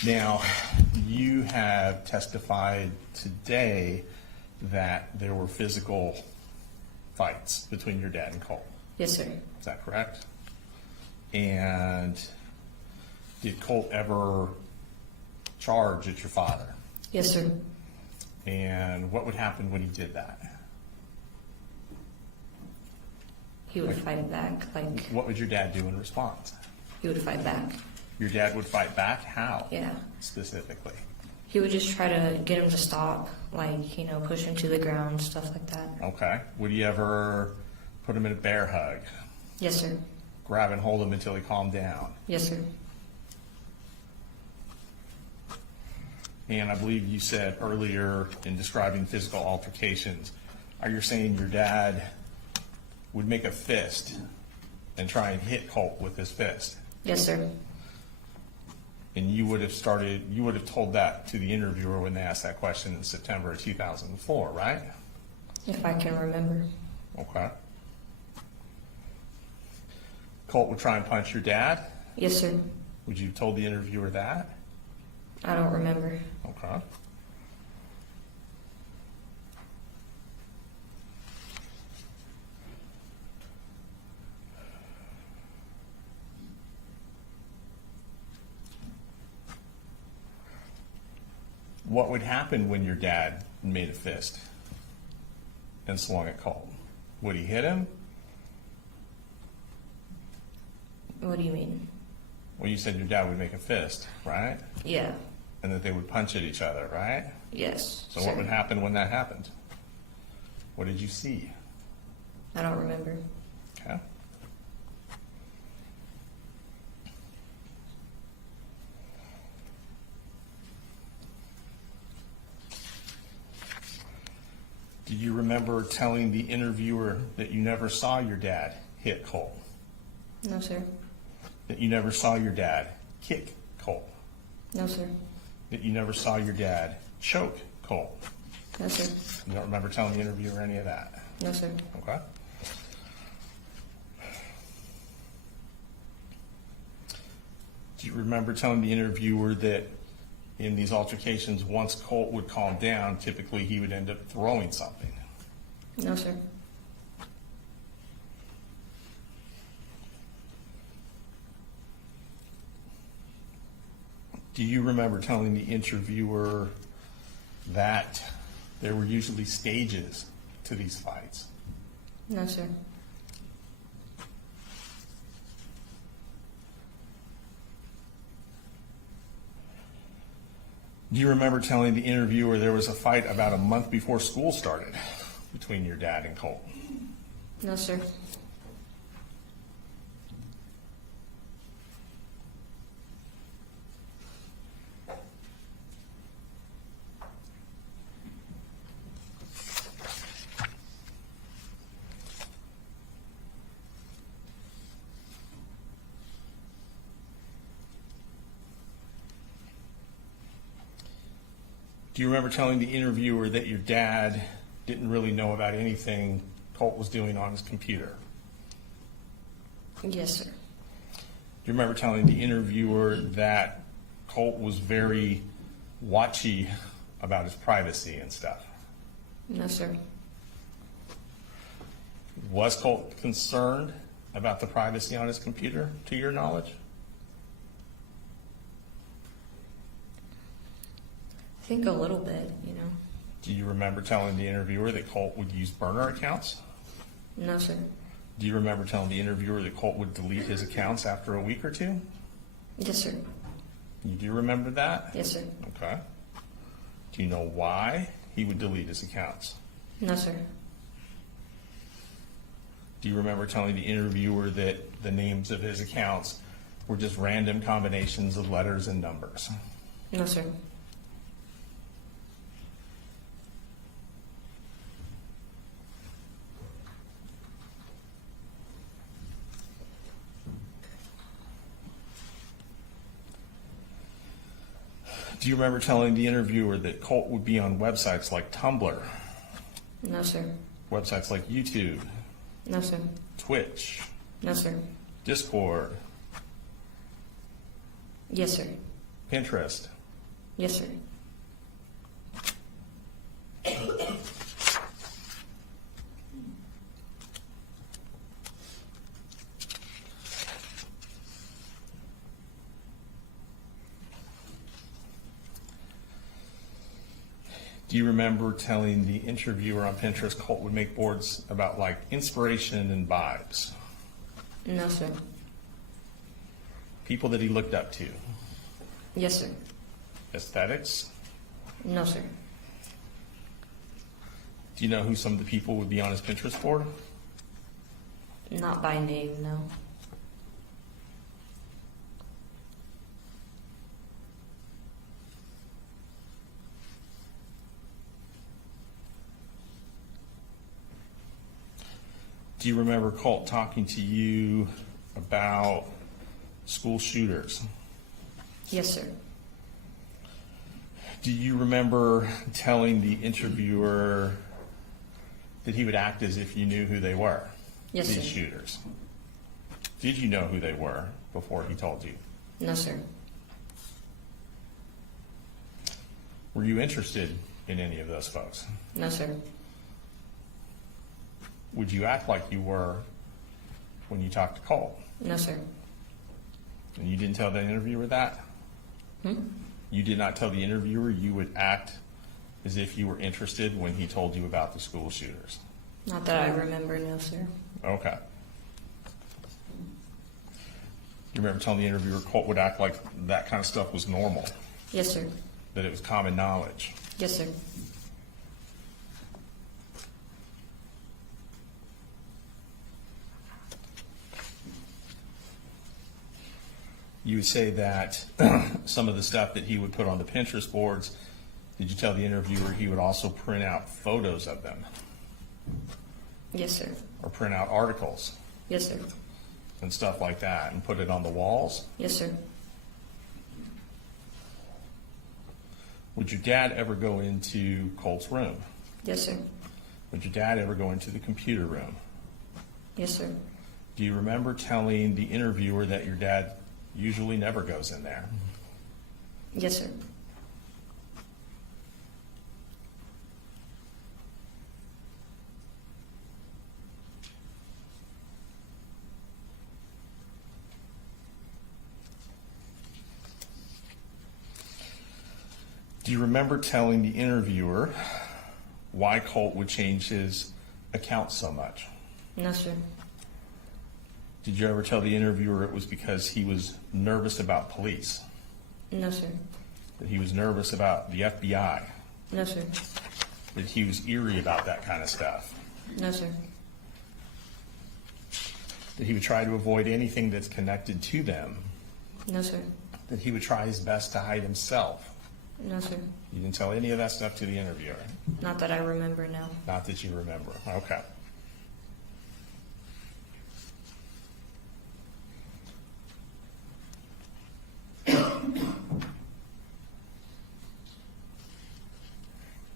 Now, you have testified today that there were physical fights between your dad and Colt. Yes, sir. Is that correct? And did Colt ever charge at your father? Yes, sir. And what would happen when he did that? He would fight back. Like, What would your dad do in response? he would fight back. Your dad would fight back? How? Yeah. Specifically? He would just try to get him to stop, like, you know, push him to the ground, stuff like that. Okay. Would he ever put him in a bear hug? Yes, sir. Grab and hold him until he calmed down? Yes, sir. And I believe you said earlier in describing physical altercations, are you saying your dad would make a fist and try and hit Colt with his fist? Yes, sir. And you would have told that to the interviewer when they asked that question in September of 2004, right? If I can remember. Okay. Colt would try and punch your dad? Yes, sir. Would you have told the interviewer that? I don't remember. Okay. What would happen when your dad made a fist and swung at Colt? Would he hit him? What do you mean? Well, you said your dad would make a fist, right? Yeah. And that they would punch at each other, right? Yes. So what would happen when that happened? What did you see? I don't remember. Okay. Do you remember telling the interviewer that you never saw your dad hit Colt? No, sir. That you never saw your dad kick Colt? No, sir. That you never saw your dad choke Colt? No, sir. You don't remember telling the interviewer any of that? No, sir. Okay. Do you remember telling the interviewer that in these altercations, once Colt would calm down, typically he would end up throwing something? No, sir. Do you remember telling the interviewer that there were usually stages to these fights? No, sir. Do you remember telling the interviewer there was a fight about a month before school started between your dad and Colt? No, sir. Do you remember telling the interviewer that your dad didn't really know about anything Colt was doing on his computer? Yes, sir. Do you remember telling the interviewer that Colt was very watchy about his privacy and stuff? No, sir. Was Colt concerned about the privacy on his computer, to your knowledge? I think a little bit, you know. Do you remember telling the interviewer that Colt would use burner accounts? No, sir. Do you remember telling the interviewer that Colt would delete his accounts after a week or two? Yes, sir. You do remember that? Yes, sir. Okay. Do you know why he would delete his accounts? No, sir. Do you remember telling the interviewer that the names of his accounts were just random combinations of letters and numbers? No, sir. Do you remember telling the interviewer that Colt would be on websites like Tumblr, No, sir. websites like YouTube, No, sir. Twitch, No, sir. Discord, Yes, sir. Pinterest? Yes, sir. Do you remember telling the interviewer on Pinterest Colt would make boards about like inspiration and vibes? No, sir. People that he looked up to? Yes, sir. Aesthetics? No, sir. Do you know who some of the people would be on his Pinterest board? Not by name, no. Do you remember Colt talking to you about school shooters? Yes, sir. Do you remember telling the interviewer that he would act as if you knew who they were? Yes, These sir. shooters. Did you know who they were before he told you? No, sir. Were you interested in any of those folks? No, sir. Would you act like you were when you talked to Colt? No, sir. And you didn't tell the interviewer that? You did not tell the interviewer you would act as if you were interested when he told you about the school shooters? Not that I remember, no, sir. Okay. You remember telling the interviewer Colt would act like that kind of stuff was normal, Yes, sir. that it was common knowledge? Yes, sir. You would say that some of the stuff that he would put on the Pinterest boards, did you tell the interviewer he would also print out photos of them Yes, sir. or print out articles Yes, sir. and stuff like that and put it on the walls? Yes, sir. Would your dad ever go into Colt's room? Yes, sir. Would your dad ever go into the computer room? Yes, sir. Do you remember telling the interviewer that your dad usually never goes in there? Yes, sir. Do you remember telling the interviewer why Colt would change his account so much? No, sir. Did you ever tell the interviewer it was because he was nervous about police? No, sir. That he was nervous about the FBI? No, sir. That he was eerie about that kind of stuff? No, sir. That he would try to avoid anything that's connected to them? No, sir. That he would try his best to hide himself? No, sir. You didn't tell any of that stuff to the interviewer? Not that I remember now. Not that you remember. Okay.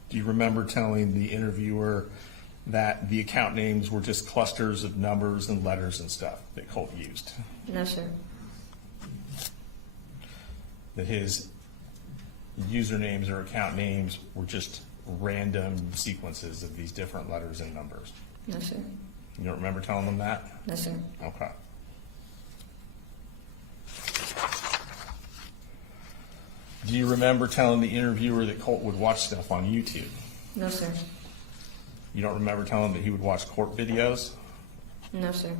Do you remember telling the interviewer that the account names were just clusters of numbers and letters and stuff that Colt used? No, sir. That his usernames or account names were just random sequences of these different letters and numbers? No, sir. You don't remember telling them that? No, sir. Okay. Do you remember telling the interviewer that Colt would watch stuff on YouTube? No, sir. You don't remember telling him that he would watch court videos? No, sir.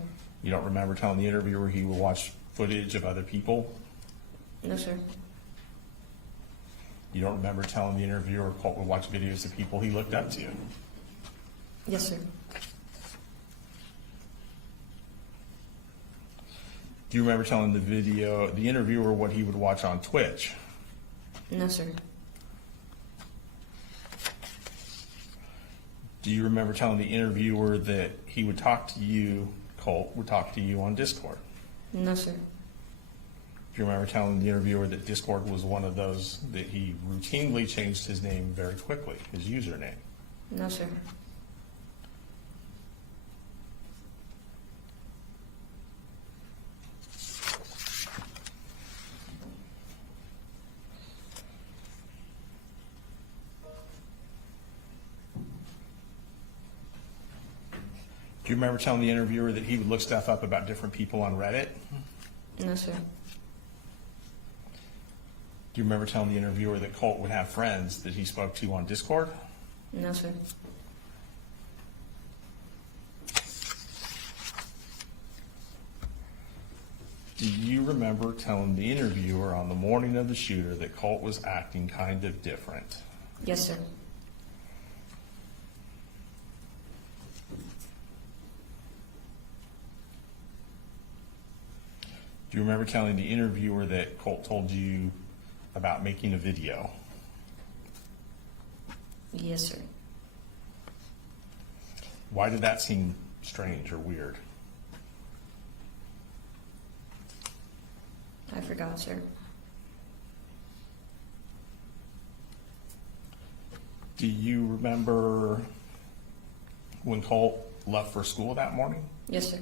You don't remember telling the interviewer he would watch footage of other people? No, sir. You don't remember telling the interviewer Colt would watch videos of people he looked up to? Yes, sir. Do you remember telling the interviewer what he would watch on Twitch? No, sir. Do you remember telling the interviewer that he would talk to you, Colt would talk to you on Discord? No, sir. Do you remember telling the interviewer that Discord was one of those that he routinely changed his name very quickly, his username? No, sir. Do you remember telling the interviewer that he would look stuff up about different people on Reddit? No, sir. Do you remember telling the interviewer that Colt would have friends that he spoke to on Discord? No, sir. Do you remember telling the interviewer on the morning of the shooter that Colt was acting kind of different? Yes, sir. Do you remember telling the interviewer that Colt told you about making a video? Yes, sir. Why did that seem strange or weird? I forgot, sir. Do you remember when Colt left for school that morning? Yes, sir.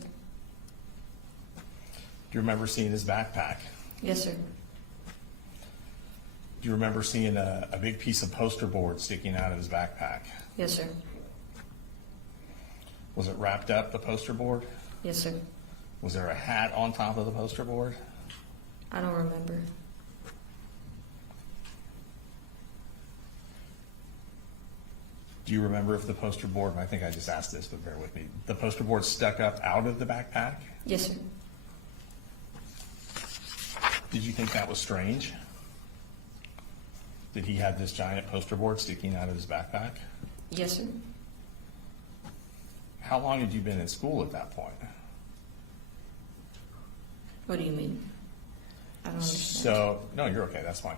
Do you remember seeing his backpack? Yes, sir. Do you remember seeing a big piece of poster board sticking out of his backpack? Yes, sir. Was it wrapped up, the poster board? Yes, sir. Was there a hat on top of the poster board? I don't remember. Do you remember if the poster board, and I think I just asked this, but bear with me, the poster board stuck up out of the backpack? Yes, sir. Did you think that was strange? That he had this giant poster board sticking out of his backpack? Yes, sir. How long had you been in school at that point? What do you mean? I don't understand. So, no, you're okay, that's fine.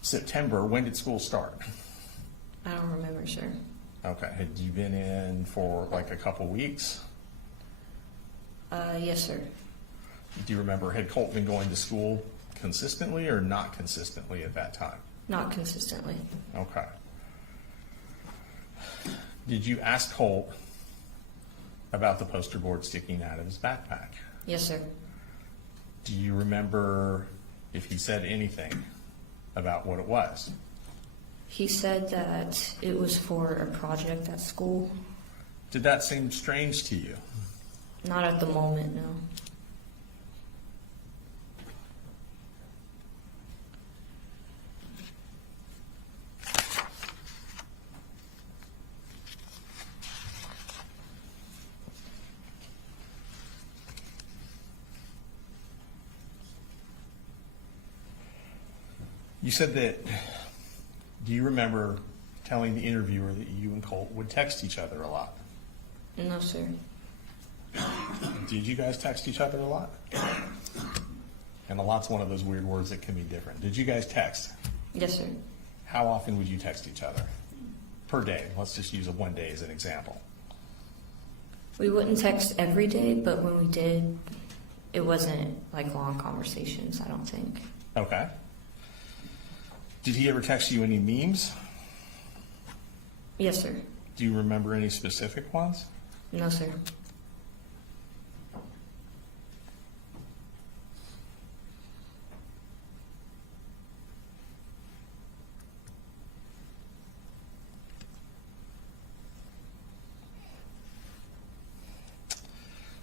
September, when did school start? I don't remember, sir. Okay, had you been in for like a couple weeks? Yes, sir. Do you remember, had Colt been going to school consistently or not consistently at that time? Not consistently. Okay. Did you ask Colt about the poster board sticking out of his backpack? Yes, sir. Do you remember if he said anything about what it was? He said that it was for a project at school. Did that seem strange to you? Not at the moment, no. You said that, do you remember telling the interviewer that you and Colt would text each other a lot? No, sir. Did you guys text each other a lot? And a lot's one of those weird words that can be different. Did you guys text? Yes, sir. How often would you text each other? Per day. Let's just use one day as an example. We wouldn't text every day, but when we did, it wasn't like long conversations, I don't think. Okay. Did he ever text you any memes? Yes, sir. Do you remember any specific ones? No, sir.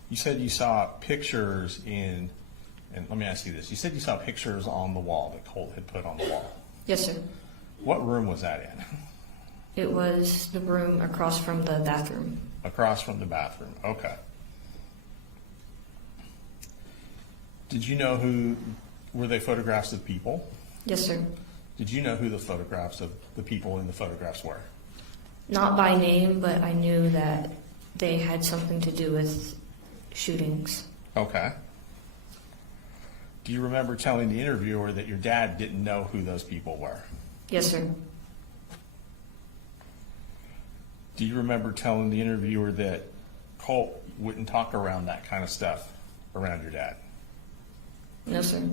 You said you saw pictures and let me ask you this. You said you saw pictures on the wall that Colt had put on the wall. Yes, sir. What room was that in? It was the room across from the bathroom. Across from the bathroom. Okay. Did you know were they photographs of people? Yes, sir. Did you know who the photographs of the people in the photographs were? Not by name, but I knew that they had something to do with shootings. Okay. Do you remember telling the interviewer that your dad didn't know who those people were? Yes, sir. Do you remember telling the interviewer that Colt wouldn't talk around that kind of stuff around your dad? No, sir. Do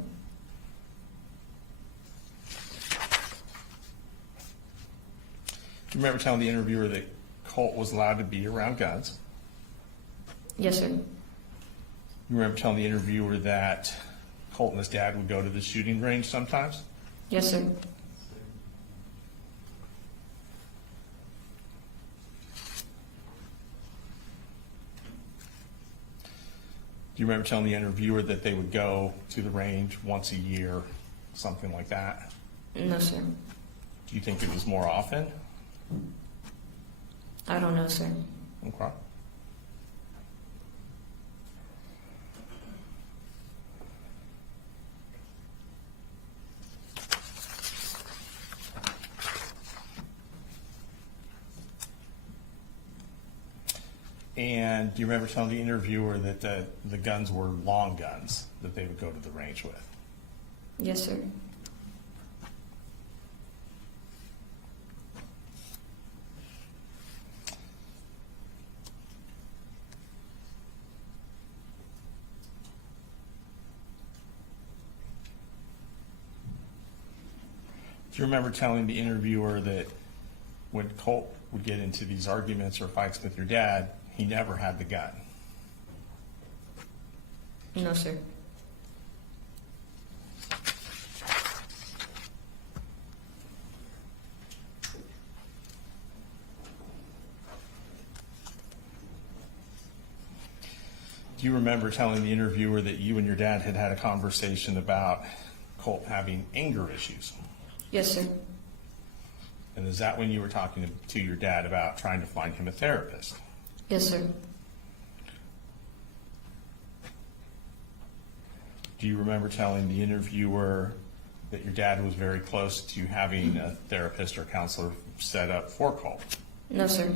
you remember telling the interviewer that Colt was allowed to be around guns? Yes, sir. You remember telling the interviewer that Colt and his dad would go to the shooting range sometimes? Yes, sir. Do you remember telling the interviewer that they would go to the range once a year, something like that? No, sir. Do you think it was more often? I don't know, sir. Okay. And do you remember telling the interviewer that the guns were long guns that they would go to the range with? Yes, sir. Do you remember telling the interviewer that when Colt would get into these arguments or fights with your dad, he never had the gun? No, sir. Do you remember telling the interviewer that you and your dad had had a conversation about Colt having anger issues? Yes, sir. And is that when you were talking to your dad about trying to find him a therapist? Yes, sir. Do you remember telling the interviewer that your dad was very close to having a therapist or counselor set up for Colt? No, sir.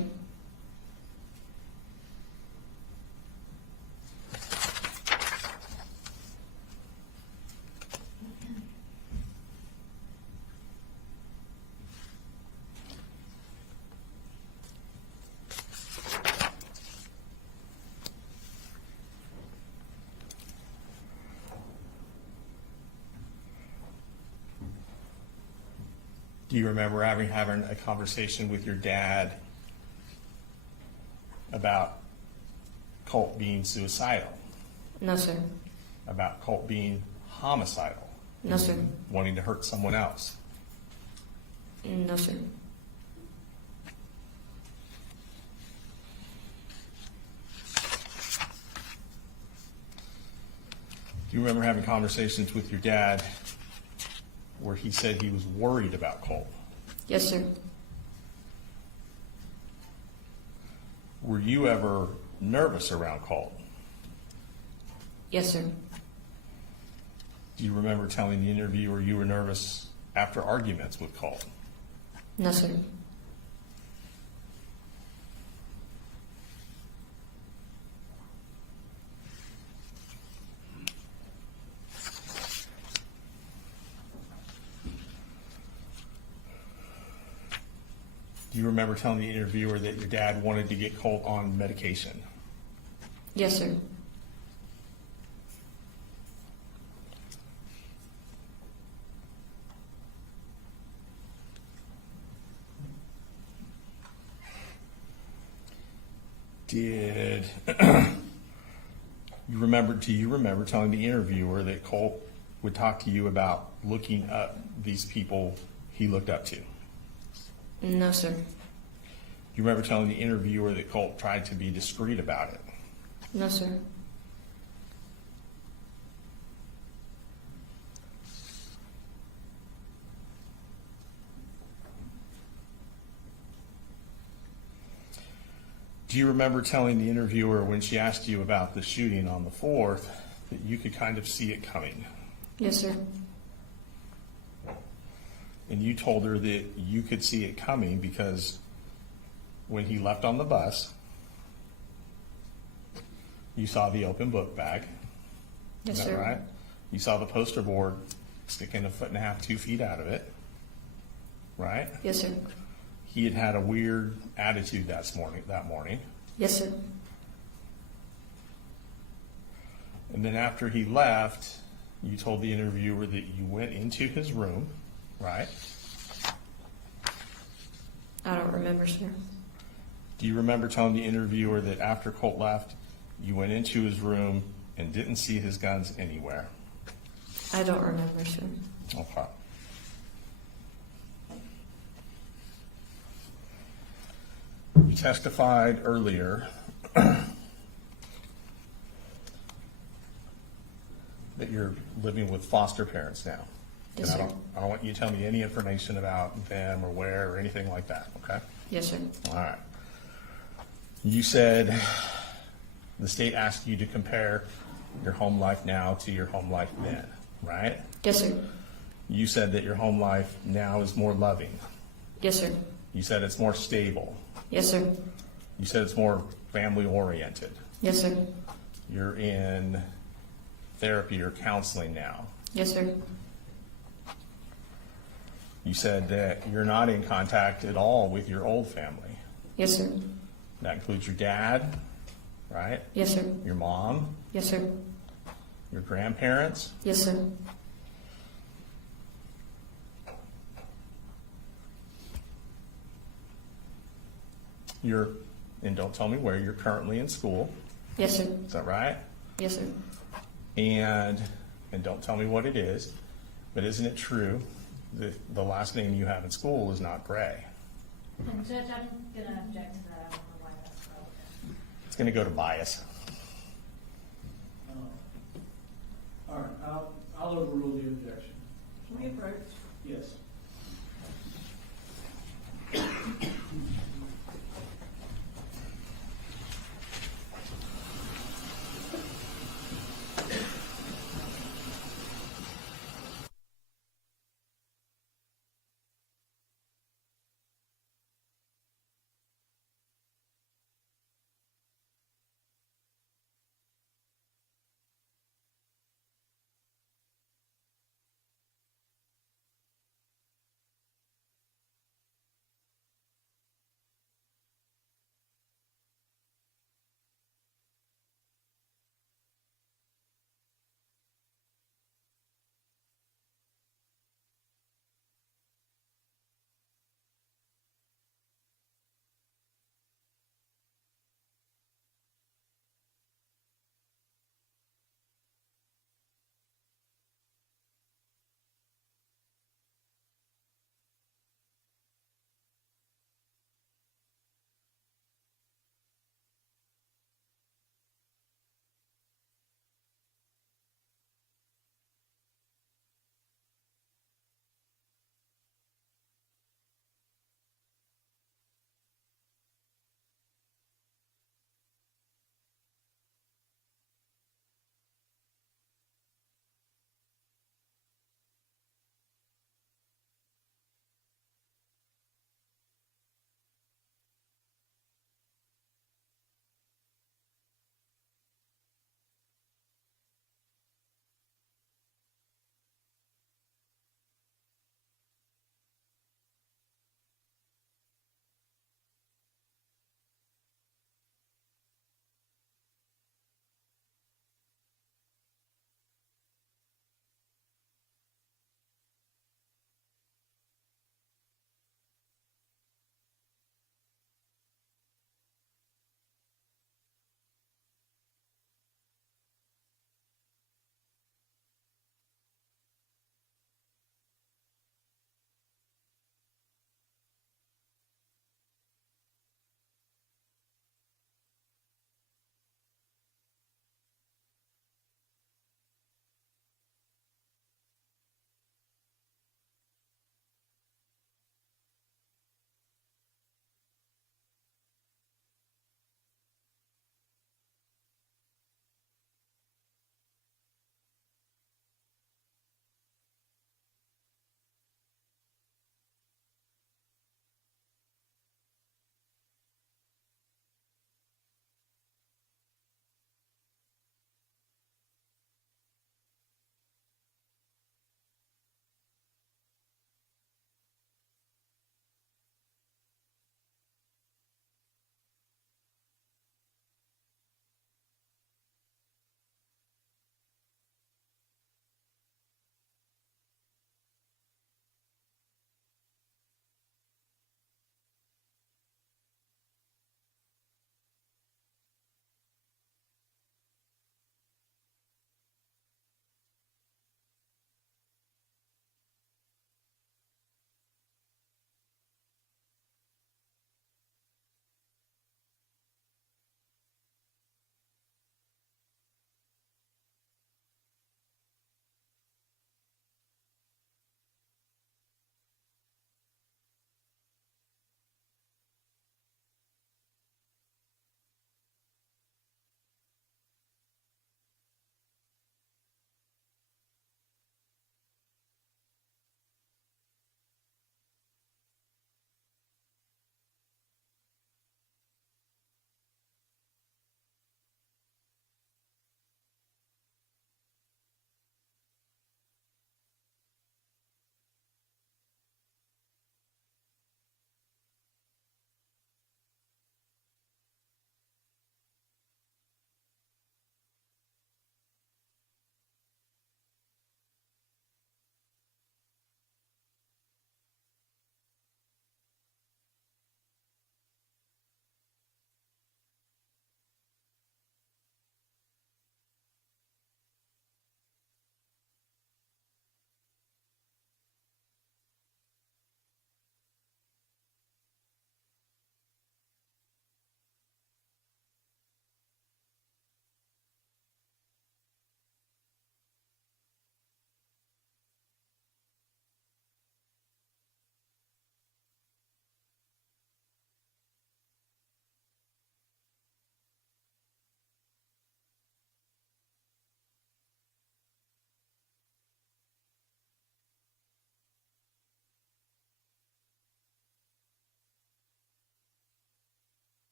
Do you remember having a conversation with your dad about Colt being suicidal, No, sir. about Colt being homicidal, No, sir. wanting to hurt someone else. No, sir. Do you remember having conversations with your dad where he said he was worried about Colt? Yes, sir. Were you ever nervous around Colt? Yes, sir. Do you remember telling the interviewer you were nervous after arguments with Colt? No, sir. Do you remember telling the interviewer that your dad wanted to get Colt on medication? Yes, sir. Did do you remember telling the interviewer that Colt would talk to you about looking up these people he looked up to? No, sir. Do you remember telling the interviewer that Colt tried to be discreet about it? No, sir. Do you remember telling the interviewer when she asked you about the shooting on the 4th that you could kind of see it coming? Yes, sir. And you told her that you could see it coming because when he left on the bus, you saw the open book bag. Yes, Is that sir. right? You saw the poster board sticking 1.5 feet, 2 feet out of it. Right? Yes, sir. He had had a weird attitude that morning. Yes, sir. And then after he left, you told the interviewer that you went into his room, right? I don't remember, sir. Do you remember telling the interviewer that after Colt left, you went into his room and didn't see his guns anywhere? I don't remember, sir. Okay. You testified earlier that you're living with foster parents now. Yes, And sir. I don't want you to tell me any information about them or where or anything like that, okay? Yes, sir. All right. You said the state asked you to compare your home life now to your home life then, right? Yes, sir. You said that your home life now is more loving. Yes, sir. You said it's more stable. Yes, sir. You said it's more family oriented. Yes, sir. You're in therapy or counseling now. Yes, sir. You said that you're not in contact at all with your old family. Yes, sir. That includes your dad, right? Yes, sir. Your mom, Yes, sir. your grandparents. Yes, sir. And don't tell me where, you're currently in school. Yes, sir. Is that right? Yes, sir. And don't tell me what it is, but isn't it true that the last name you have in school is not Gray? And Judge, I'm gonna object to that. I don't know why that's relevant. It's going to go to bias. All right, I'll overrule the objection. Can we approach? Yes.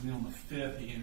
And then on the 5th, he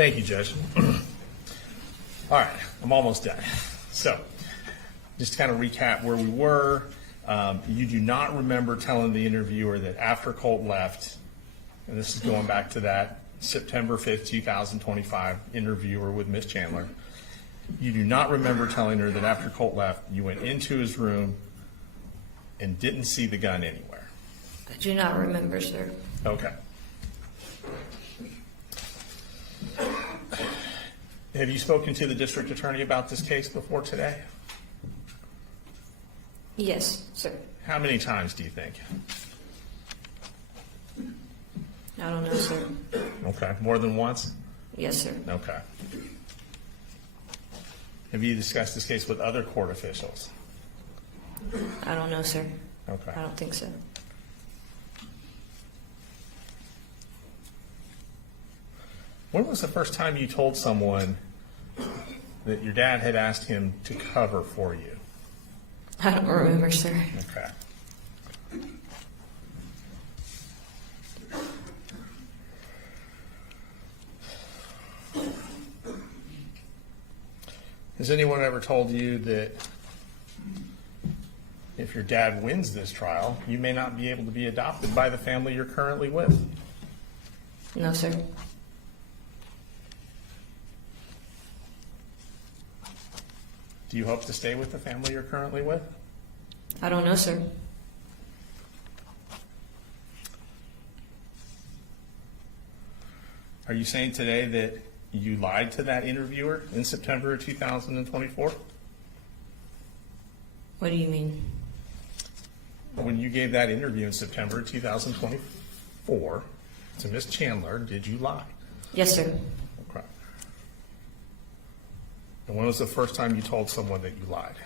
Thank you, Judge. All right, I'm almost done. So, just to kind of recap where we were, you do not remember telling the interviewer that after Colt left, and this is going back to that September 5th, 2025 interviewer with Miss Chandler, you do not remember telling her that after Colt left, you went into his room and didn't see the gun anywhere. I do not remember, sir. Okay. Have you spoken to the district attorney about this case before today? Yes, sir. How many times do you think? I don't know, sir. Okay, more than once? Yes, sir. Okay. Have you discussed this case with other court officials? I don't know, sir. Okay. I don't think so. When was the first time you told someone that your dad had asked him to cover for you? I don't remember, sir. Okay. Has anyone ever told you that if your dad wins this trial, you may not be able to be adopted by the family you're currently with? No, sir. Do you hope to stay with the family you're currently with? I don't know, sir. Are you saying today that you lied to that interviewer in September of 2024? What do you mean? When you gave that interview in September 2024 to Miss Chandler, did you lie? Yes, sir. Okay. And when was the first time you told someone that you lied?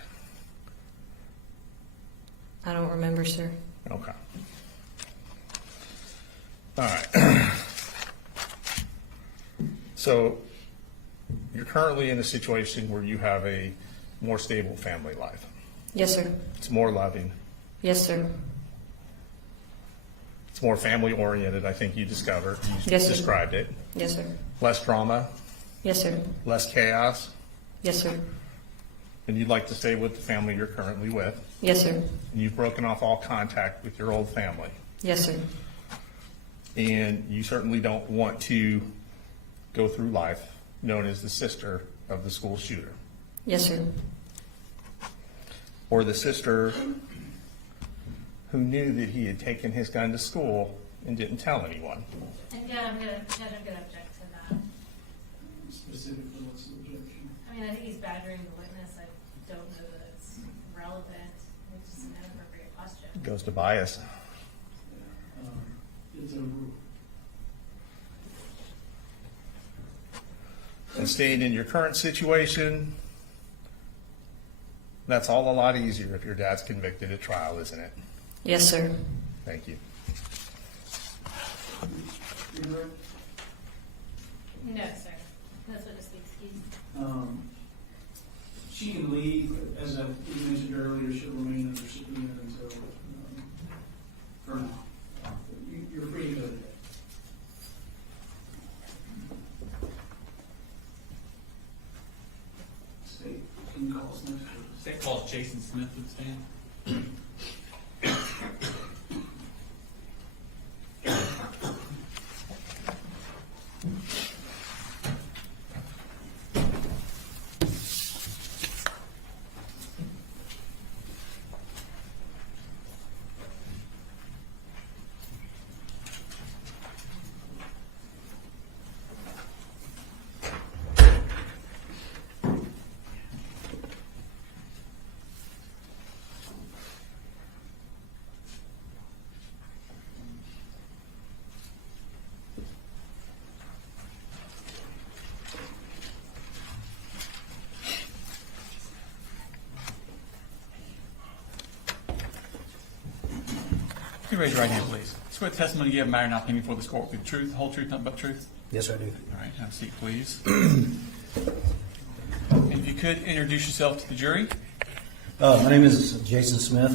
I don't remember, sir. Okay. All right. So you're currently in a situation where you have a more stable family life. Yes, sir. It's more loving. Yes, sir. It's more family oriented, I think you discovered. You Yes, sir. described it. Yes, sir. Less drama, Yes, sir. less chaos, Yes, sir. and you'd like to stay with the family you're currently with. Yes, sir. And you've broken off all contact with your old family. Yes, sir. And you certainly don't want to go through life known as the sister of the school shooter, Yes, sir. or the sister who knew that he had taken his gun to school and didn't tell anyone. And I'm gonna object to that. Specifically, what's the objection? I mean, I think he's badgering the witness. I don't know that it's relevant. It's just an inappropriate question. It goes to bias. It's overruled. And staying in your current situation, that's all a lot easier if your dad's convicted at trial, isn't it? Yes, sir. Thank you. No, sir. That's what is the excuse. She can leave, as I mentioned earlier, she'll remain under subpoena until, for now. You're free to go today. State, can you call us next? State calls Jason Smith to the stand. You raise your right hand, please. Swear the testimony you give matter not pending before this court will be the truth, the whole truth, nothing but the truth. Yes, I do. All right, have a seat, please. And if you could introduce yourself to the jury. My name is Jason Smith.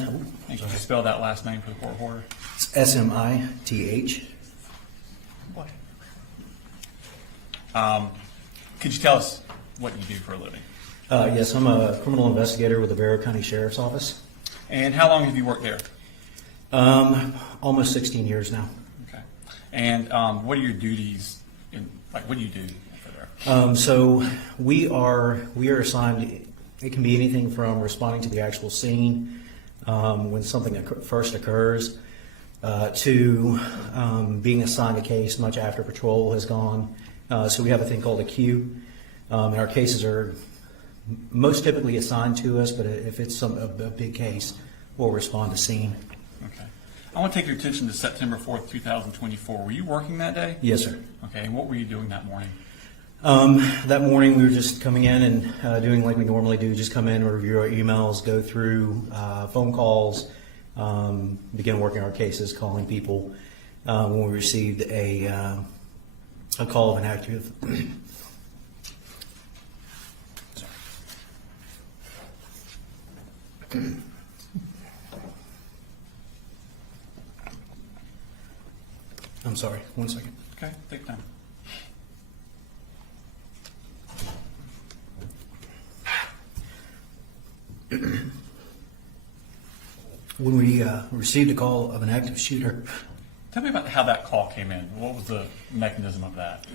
And could you spell that last name for the court reporter? It's S-M-I-T-H. Could you tell us what you do for a living? Yes, I'm a criminal investigator with the Barrow County Sheriff's Office. And how long have you worked there? Almost 16 years now. Okay. And what are your duties? What do you do for there? So we are assigned. It can be anything from responding to the actual scene when something first occurs to being assigned a case much after patrol has gone. So we have a thing called a queue. And our cases are most typically assigned to us, but if it's a big case, we'll respond to scene. Okay. I want to take your attention to September 4th, 2024. Were you working that day? Yes, sir. Okay. And what were you doing that morning? That morning we were just coming in and doing like we normally do, just come in, review our emails, go through phone calls, begin working our cases, calling people when we received a call of an active. I'm sorry, 1 second. Okay. Take time. When we received a call of an active shooter, Tell me about how that call came in. What was the mechanism of that?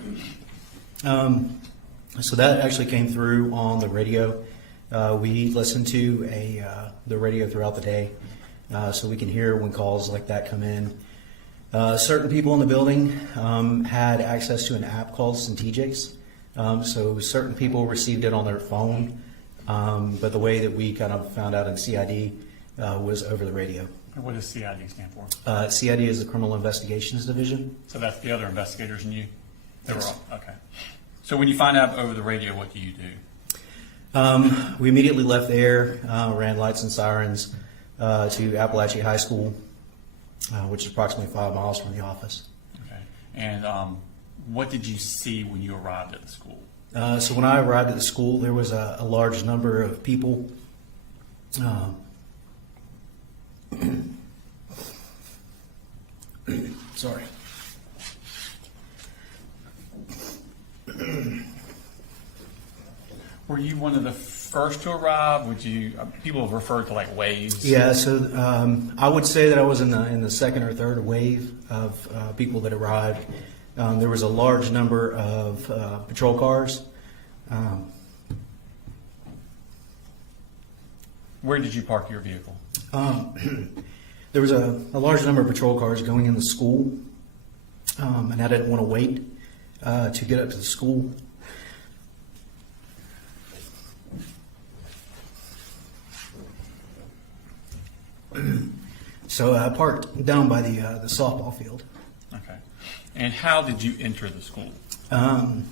so that actually came through on the radio. We listen to the radio throughout the day, so we can hear when calls like that come in. Certain people in the building had access to an app called TJ's. So certain people received it on their phone, but the way that we kind of found out in CID was over the radio. And what does CID stand for? CID is the Criminal Investigations Division. So that's the other investigators and you? Yes. Okay. So when you find out over the radio, what do you do? We immediately left there, ran lights and sirens to Apalachee High School, which is approximately 5 miles from the office. Okay. And what did you see when you arrived at the school? So when I arrived at the school, there was a large number of people. Sorry. Were you one of the first to arrive? Would you? People have referred to like waves. Yeah, so I would say that I was in the second or third wave of people that arrived. There was a large number of patrol cars. Where did you park your vehicle? There was a large number of patrol cars going in the school, and I didn't want to wait to get up to the school. So I parked down by the softball field. Okay. And how did you enter the school? I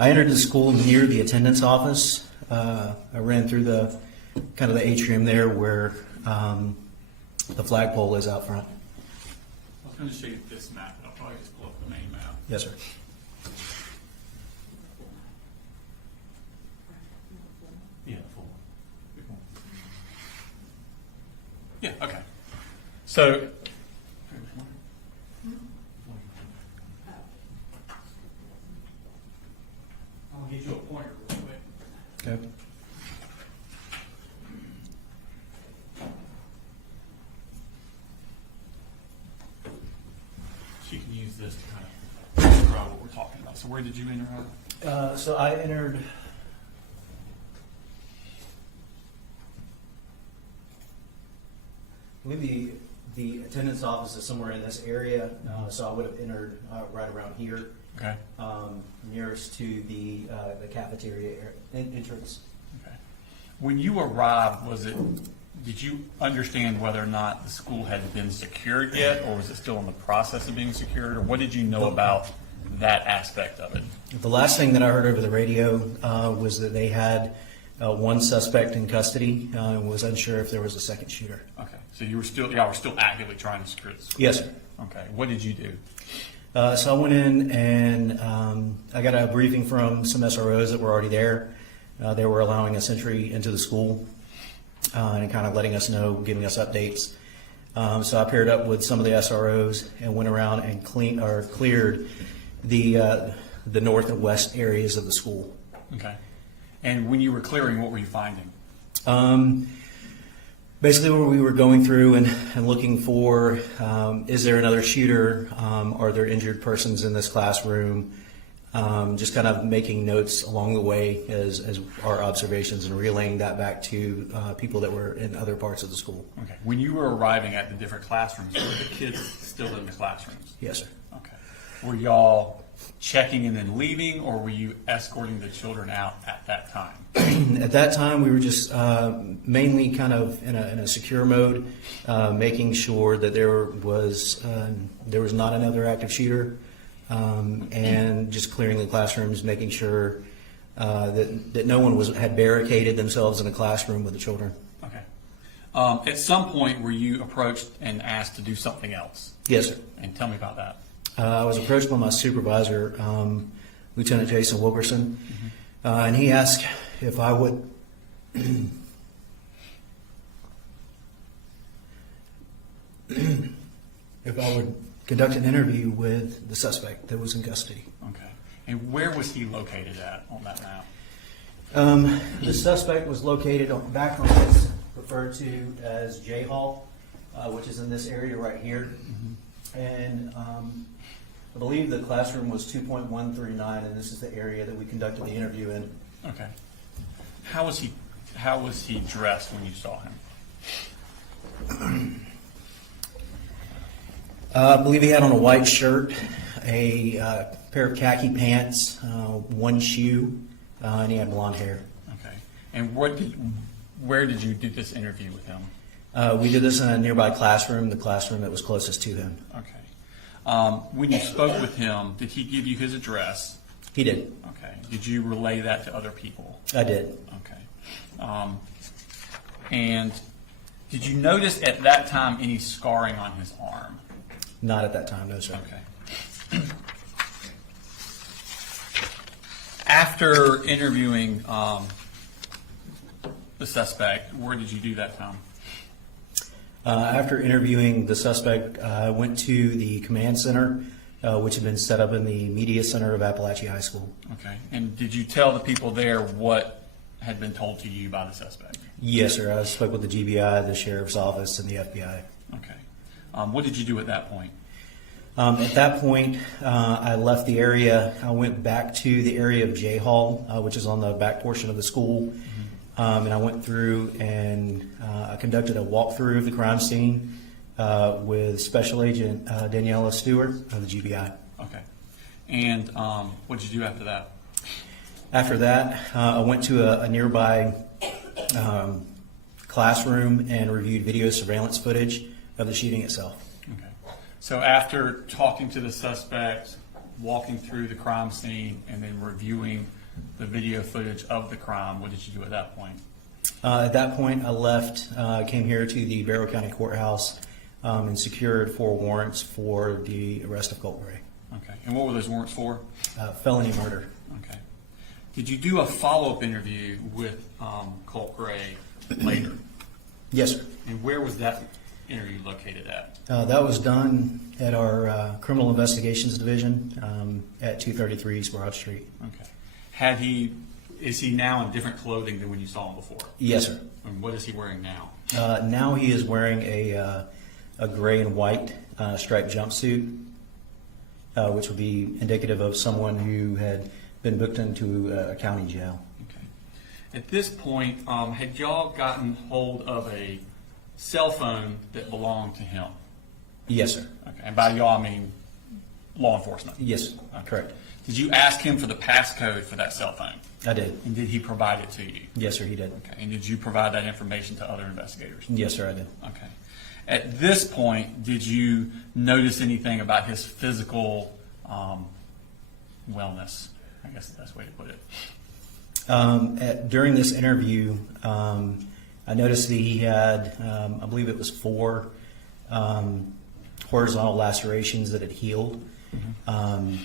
entered the school near the attendance office. I ran through the kind of the atrium there where the flagpole is out front. I was going to show you this map, but I'll probably just pull up the main map. Yes, sir. Yeah, full. Yeah, okay. So, I'll get you a pointer real quick. Okay. So you can use this to kind of describe what we're talking about. So where did you enter at? So I entered. I believe the attendance office is somewhere in this area, so I would have entered right around here, Okay. nearest to the cafeteria entrance. Okay. When you arrived, did you understand whether or not the school had been secured yet, or was it still in the process of being secured, or what did you know about that aspect of it? The last thing that I heard over the radio was that they had one suspect in custody and was unsure if there was a second shooter. Okay. So y'all were still actively trying to secure the school? Yes, sir. Okay. What did you do? So I went in and I got a briefing from some SROs that were already there. They were allowing us entry into the school and kind of letting us know, giving us updates. So I paired up with some of the SROs and went around and cleared the the north and west areas of the school. Okay. And when you were clearing, what were you finding? Basically, where we were going through and looking for, is there another shooter? Are there injured persons in this classroom? Just kind of making notes along the way as our observations and relaying that back to people that were in other parts of the school. Okay. When you were arriving at the different classrooms, were the kids still in the classrooms? Yes, sir. Okay. Were y'all checking and then leaving, or were you escorting the children out at that time? At that time, we were just mainly kind of in a secure mode, making sure that there was not another active shooter, and just clearing the classrooms, making sure that no one had barricaded themselves in a classroom with the children. Okay. At some point, were you approached and asked to do something else? Yes, sir. And tell me about that. I was approached by my supervisor, Lieutenant Jason Wilkerson, and he asked if I would conduct an interview with the suspect that was in custody. Okay. And where was he located at on that map? The suspect was located back on what's referred to as J Hall, which is in this area right here. And I believe the classroom was 2.139, and this is the area that we conducted the interview in. Okay. How was he dressed when you saw him? I believe he had on a white shirt, a pair of khaki pants, one shoe, and he had blonde hair. Okay. And where did you do this interview with him? We did this in a nearby classroom, the classroom that was closest to him. Okay. When you spoke with him, did he give you his address? He did. Okay. Did you relay that to other people? I did. Okay. And did you notice at that time any scarring on his arm? Not at that time, no, sir. Okay. After interviewing the suspect, where did you do that, Tom? After interviewing the suspect, I went to the command center, which had been set up in the media center of Apalachee High School. Okay. And did you tell the people there what had been told to you by the suspect? Yes, sir. I spoke with the GBI, the sheriff's office, and the FBI. Okay. What did you do at that point? At that point, I left the area. I went back to the area of J Hall, which is on the back portion of the school. And I went through and I conducted a walkthrough of the crime scene with Special Agent Daniela Stewart of the GBI. Okay. And what did you do after that? After that, I went to a nearby classroom and reviewed video surveillance footage of the shooting itself. Okay. So after talking to the suspect, walking through the crime scene, and then reviewing the video footage of the crime, what did you do at that point? At that point, I left, came here to the Barrow County Courthouse, and secured 4 warrants for the arrest of Colt Gray. Okay. And what were those warrants for? Felony murder. Okay. Did you do a follow-up interview with Colt Gray later? Yes, sir. And where was that interview located at? That was done at our Criminal Investigations Division at 233 East Broad Street. Okay. Is he now in different clothing than when you saw him before? Yes, sir. And what is he wearing now? Now he is wearing a gray and white striped jumpsuit, which would be indicative of someone who had been booked into a county jail. Okay. At this point, had y'all gotten hold of a cell phone that belonged to him? Yes, sir. Okay. And by y'all, I mean law enforcement? Yes, correct. Did you ask him for the passcode for that cell phone? I did. And did he provide it to you? Yes, sir, he did. Okay. And did you provide that information to other investigators? Yes, sir, I did. Okay. At this point, did you notice anything about his physical wellness? I guess the best way to put it. During this interview, I noticed that he had, I believe it was 4 horizontal lacerations that had healed on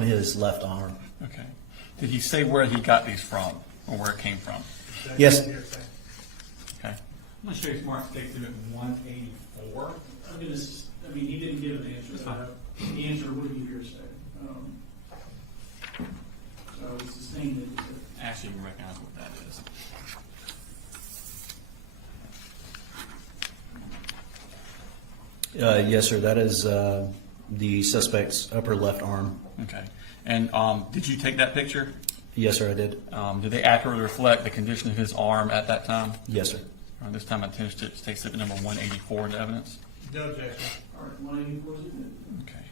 his left arm. Okay. Did he say where he got these from or where it came from? Yes. Okay. I'm going to show you Smart State Exhibit 184. He didn't give an answer. The answer would be hearsay. same that you Actually, you recognize what that is. Yes, sir. That is the suspect's upper left arm. Okay. And did you take that picture? Yes, sir, I did. Did they accurately reflect the condition of his arm at that time? Yes, sir. This time I intend to take slip number 184 into evidence. No objection. All right, 184 is good. Okay.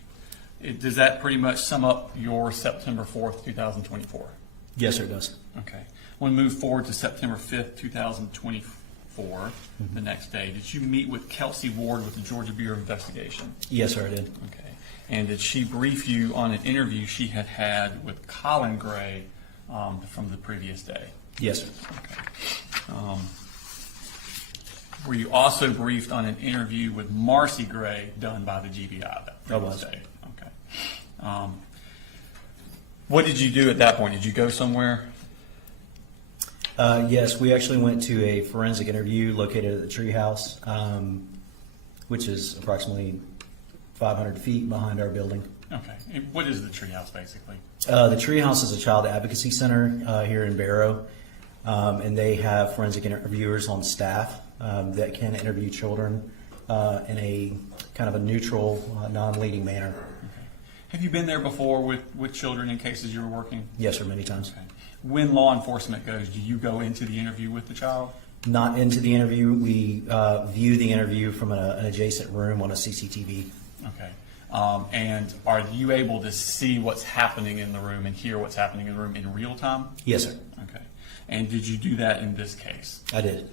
Does that pretty much sum up your September 4th, 2024? Yes, sir, it does. Okay. We'll move forward to September 5th, 2024, the next day. Did you meet with Kelsey Ward with the Georgia Bureau of Investigation? Yes, sir, I did. Okay. And did she brief you on an interview she had had with Colin Gray from the previous day? Yes, sir. Okay. Were you also briefed on an interview with Marcy Gray done by the GBI that I was. day? Okay. What did you do at that point? Did you go somewhere? Yes, we actually went to a forensic interview located at the treehouse, which is approximately 500 feet behind our building. Okay. And what is the treehouse basically? The treehouse is a child advocacy center here in Barrow, and they have forensic interviewers on staff that can interview children in a kind of a neutral, non-leading manner. Okay. Have you been there before with children in cases you were working? Yes, sir, many times. Okay. When law enforcement goes, do you go into the interview with the child? Not into the interview. We view the interview from an adjacent room on a CCTV. Okay. And are you able to see what's happening in the room and hear what's happening in the room in real time? Yes, sir. Okay. And did you do that in this case? I did. Okay.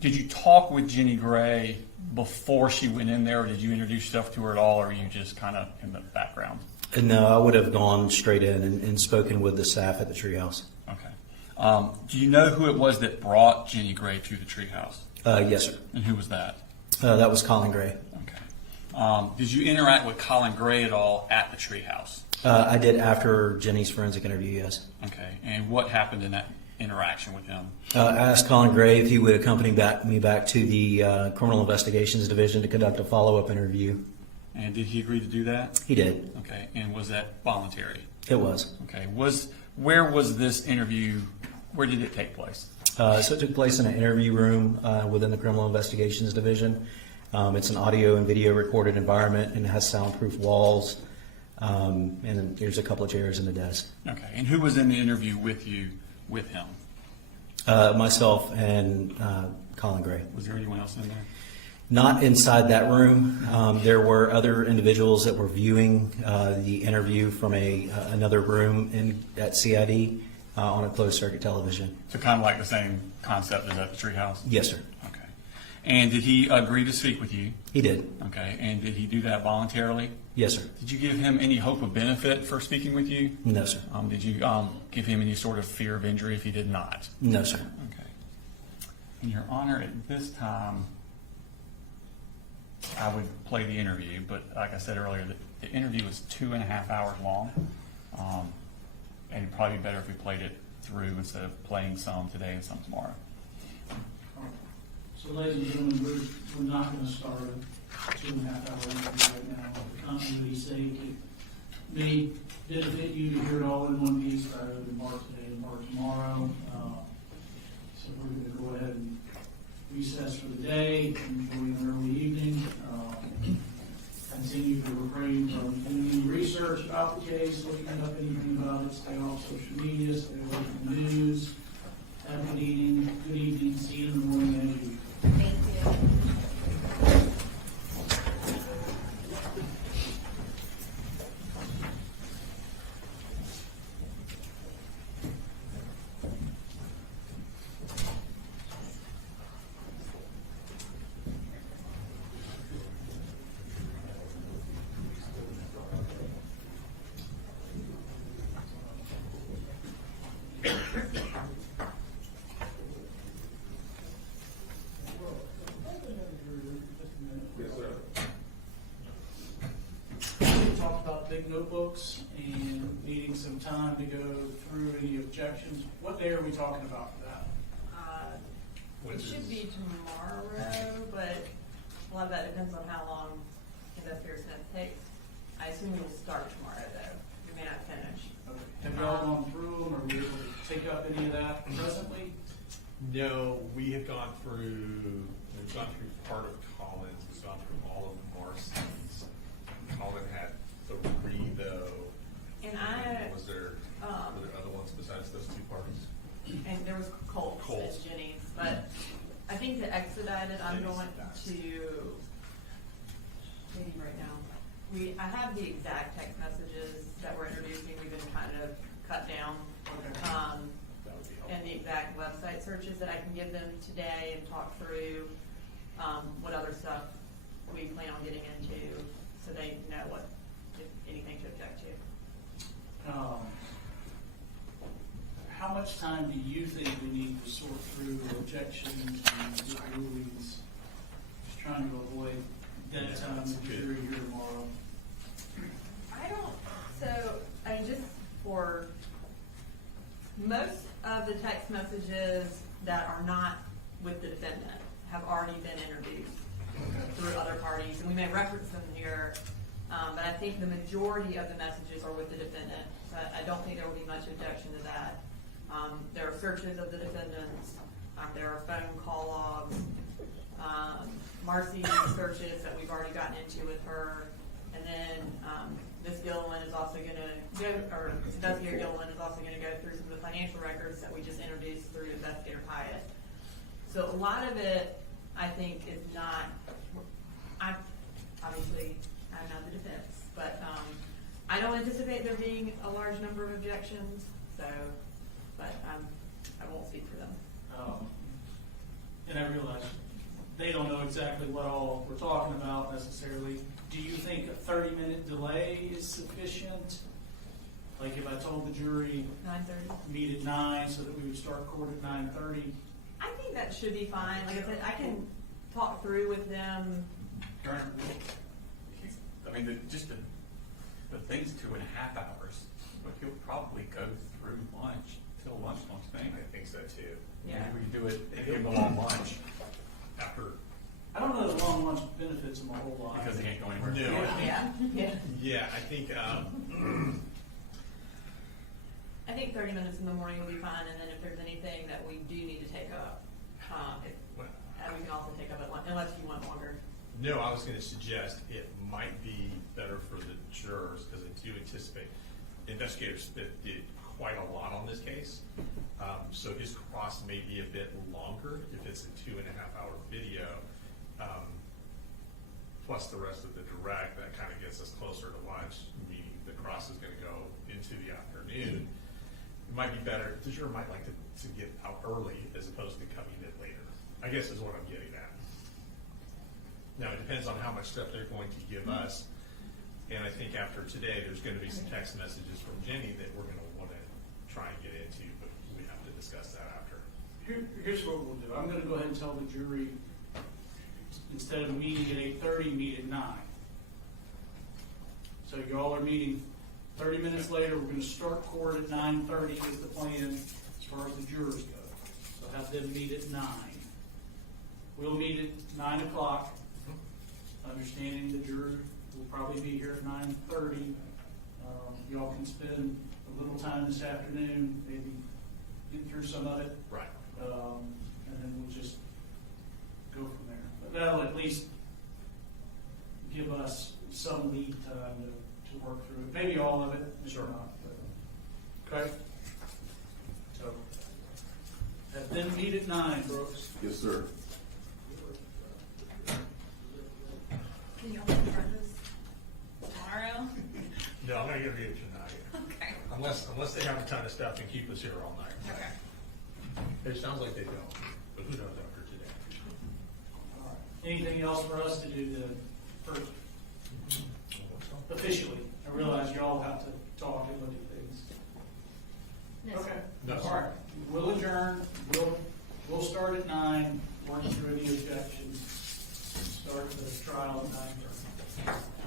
Did you talk with Jenny Gray before she went in there, or did you introduce yourself to her at all, or are you just kind of in the background? No, I would have gone straight in and spoken with the staff at the treehouse. Okay. Do you know who it was that brought Jenny Gray to the treehouse? Yes, sir. And who was that? That was Colin Gray. Okay. Did you interact with Colin Gray at all at the treehouse? I did after Jenny's forensic interview, yes. Okay. And what happened in that interaction with him? I asked Colin Gray if he would accompany me back to the Criminal Investigations Division to conduct a follow-up interview. And did he agree to do that? He did. Okay. And was that voluntary? It was. Okay. Where was this interview? Where did it take place? So it took place in an interview room within the Criminal Investigations Division. It's an audio and video recorded environment and it has soundproof walls. And then there's a couple of chairs in the desk. Okay. And who was in the interview with you, with him? Myself and Colin Gray. Was there anyone else in there? Not inside that room. There were other individuals that were viewing the interview from another room at CID on a closed circuit television. So kind of like the same concept as at the treehouse? Yes, sir. Okay. And did he agree to speak with you? He did. Okay. And did he do that voluntarily? Yes, sir. Did you give him any hope of benefit for speaking with you? No, sir. Did you give him any sort of fear of injury if he did not? No, sir. Okay. And Your Honor, at this time, I would play the interview, but like I said earlier, the interview was 2.5 hours long. And it'd probably be better if we played it through instead of playing some today and some tomorrow. So, ladies and gentlemen, we're not going to start a 2.5 hour interview right now. For continuity's sake, it may benefit you to hear it all in one piece rather than part today and part tomorrow. So we're going to go ahead and recess for the day, enjoy an early evening. Continue to refrain from doing any research about the case, looking up anything about it, stay off social media, stay away from the news. Have a good evening. Good evening. See you in the morning as usual. Thank you. Big notebooks and needing some time to go through any objections. What day are we talking about for that? It should be tomorrow, but a lot of that depends on how long Investigator Smith takes. I assume we'll start tomorrow, though. We may not finish. Okay. Have y'all gone through them, or were you able to take up any of that presently? No, we've gone through part of Colin's, we've gone through all of Marcy's. Colin had 3 though. And were there other ones besides those 2 parties? and there was Colt Colt. and Jenny's, but I think to expedite it, I'm Jenny's going fast. to, thinking right now, I have the exact text messages that we're introducing, we've been kind of cut down. Okay. That would be helpful. And the exact website searches that I can give them today and talk through, what other stuff we plan on getting into, so they know what, if anything to object to. How much time do you think we need to sort through objections and rulings? Just trying to avoid dead time with the jury here tomorrow. Just for most of the text messages that are not with the defendant have already been introduced through other parties, and we may reference them here, but I think the majority of the messages are with the defendant, so I don't think there will be much objection to that. There are searches of the defendants, there are phone call logs, Marcy's searches that we've already gotten into with her, and then Ms. Gilliland is also going to go, or Investigator Gilliland is also going to go through some of the financial records that we just introduced through Investigator Hyatt. So a lot of it, I think, is not, I'm not the defense, but I don't anticipate there being a large number of objections, so, but I won't speak for them. And I realize they don't know exactly what all we're talking about necessarily. Do you think a 30-minute delay is sufficient? Like if I told the jury 9:30? meet at 9 so that we would start court at 9:30? I think that should be fine. Like I said, I can talk through with them. I mean, the thing's 2.5 hours, but he'll probably go through lunch, till lunch, don't you think? I think so too. Yeah. Maybe we can do it, give him a long lunch After, I don't know that long lunch benefits them a whole lot. because he can't go anywhere. No. Yeah. yeah, I think, I think 30 minutes in the morning will be fine, and then if there's anything that we do need to take up, we can also take up at lunch, unless you want longer. no, I was going to suggest it might be better for the jurors, because I do anticipate investigators that did quite a lot on this case. So his cross may be a bit longer if it's a 2.5-hour video. Plus the rest of the direct, that kind of gets us closer to lunch, meaning the cross is going to go into the afternoon. It might be better, the juror might like to get out early as opposed to coming in later, I guess is what I'm getting at. Now, it depends on how much stuff they're going to give us. And I think after today, there's going to be some text messages from Jenny that we're going to want to try and get into, but we have to discuss that after. Here's what we'll do. I'm going to go ahead and tell the jury, instead of meeting at 8:30, meet at 9. So y'all are meeting 30 minutes later. We're going to start court at 9:30 is the plan as far as the jurors go. So have them meet at 9. We'll meet at 9 o'clock, understanding the jurors will probably be here at 9:30. Y'all can spend a little time this afternoon, maybe get through some of it. Right. And then we'll just go from there. But that'll at least give us some lead time to work through it. Maybe all of it, maybe not. But, okay? So, have them meet at 9, Brooks. Yes, sir. Can you confirm this tomorrow? No, I'm going to give you tonight. Okay. Unless they have a ton of stuff and keep us here all night. Okay. It sounds like they don't, but who knows after today. Anything else for us to do to first officially? I realize y'all have to talk and look at things. Okay. No, All right. We'll adjourn. We'll start at 9, work through any objections. Start the trial at 9:30.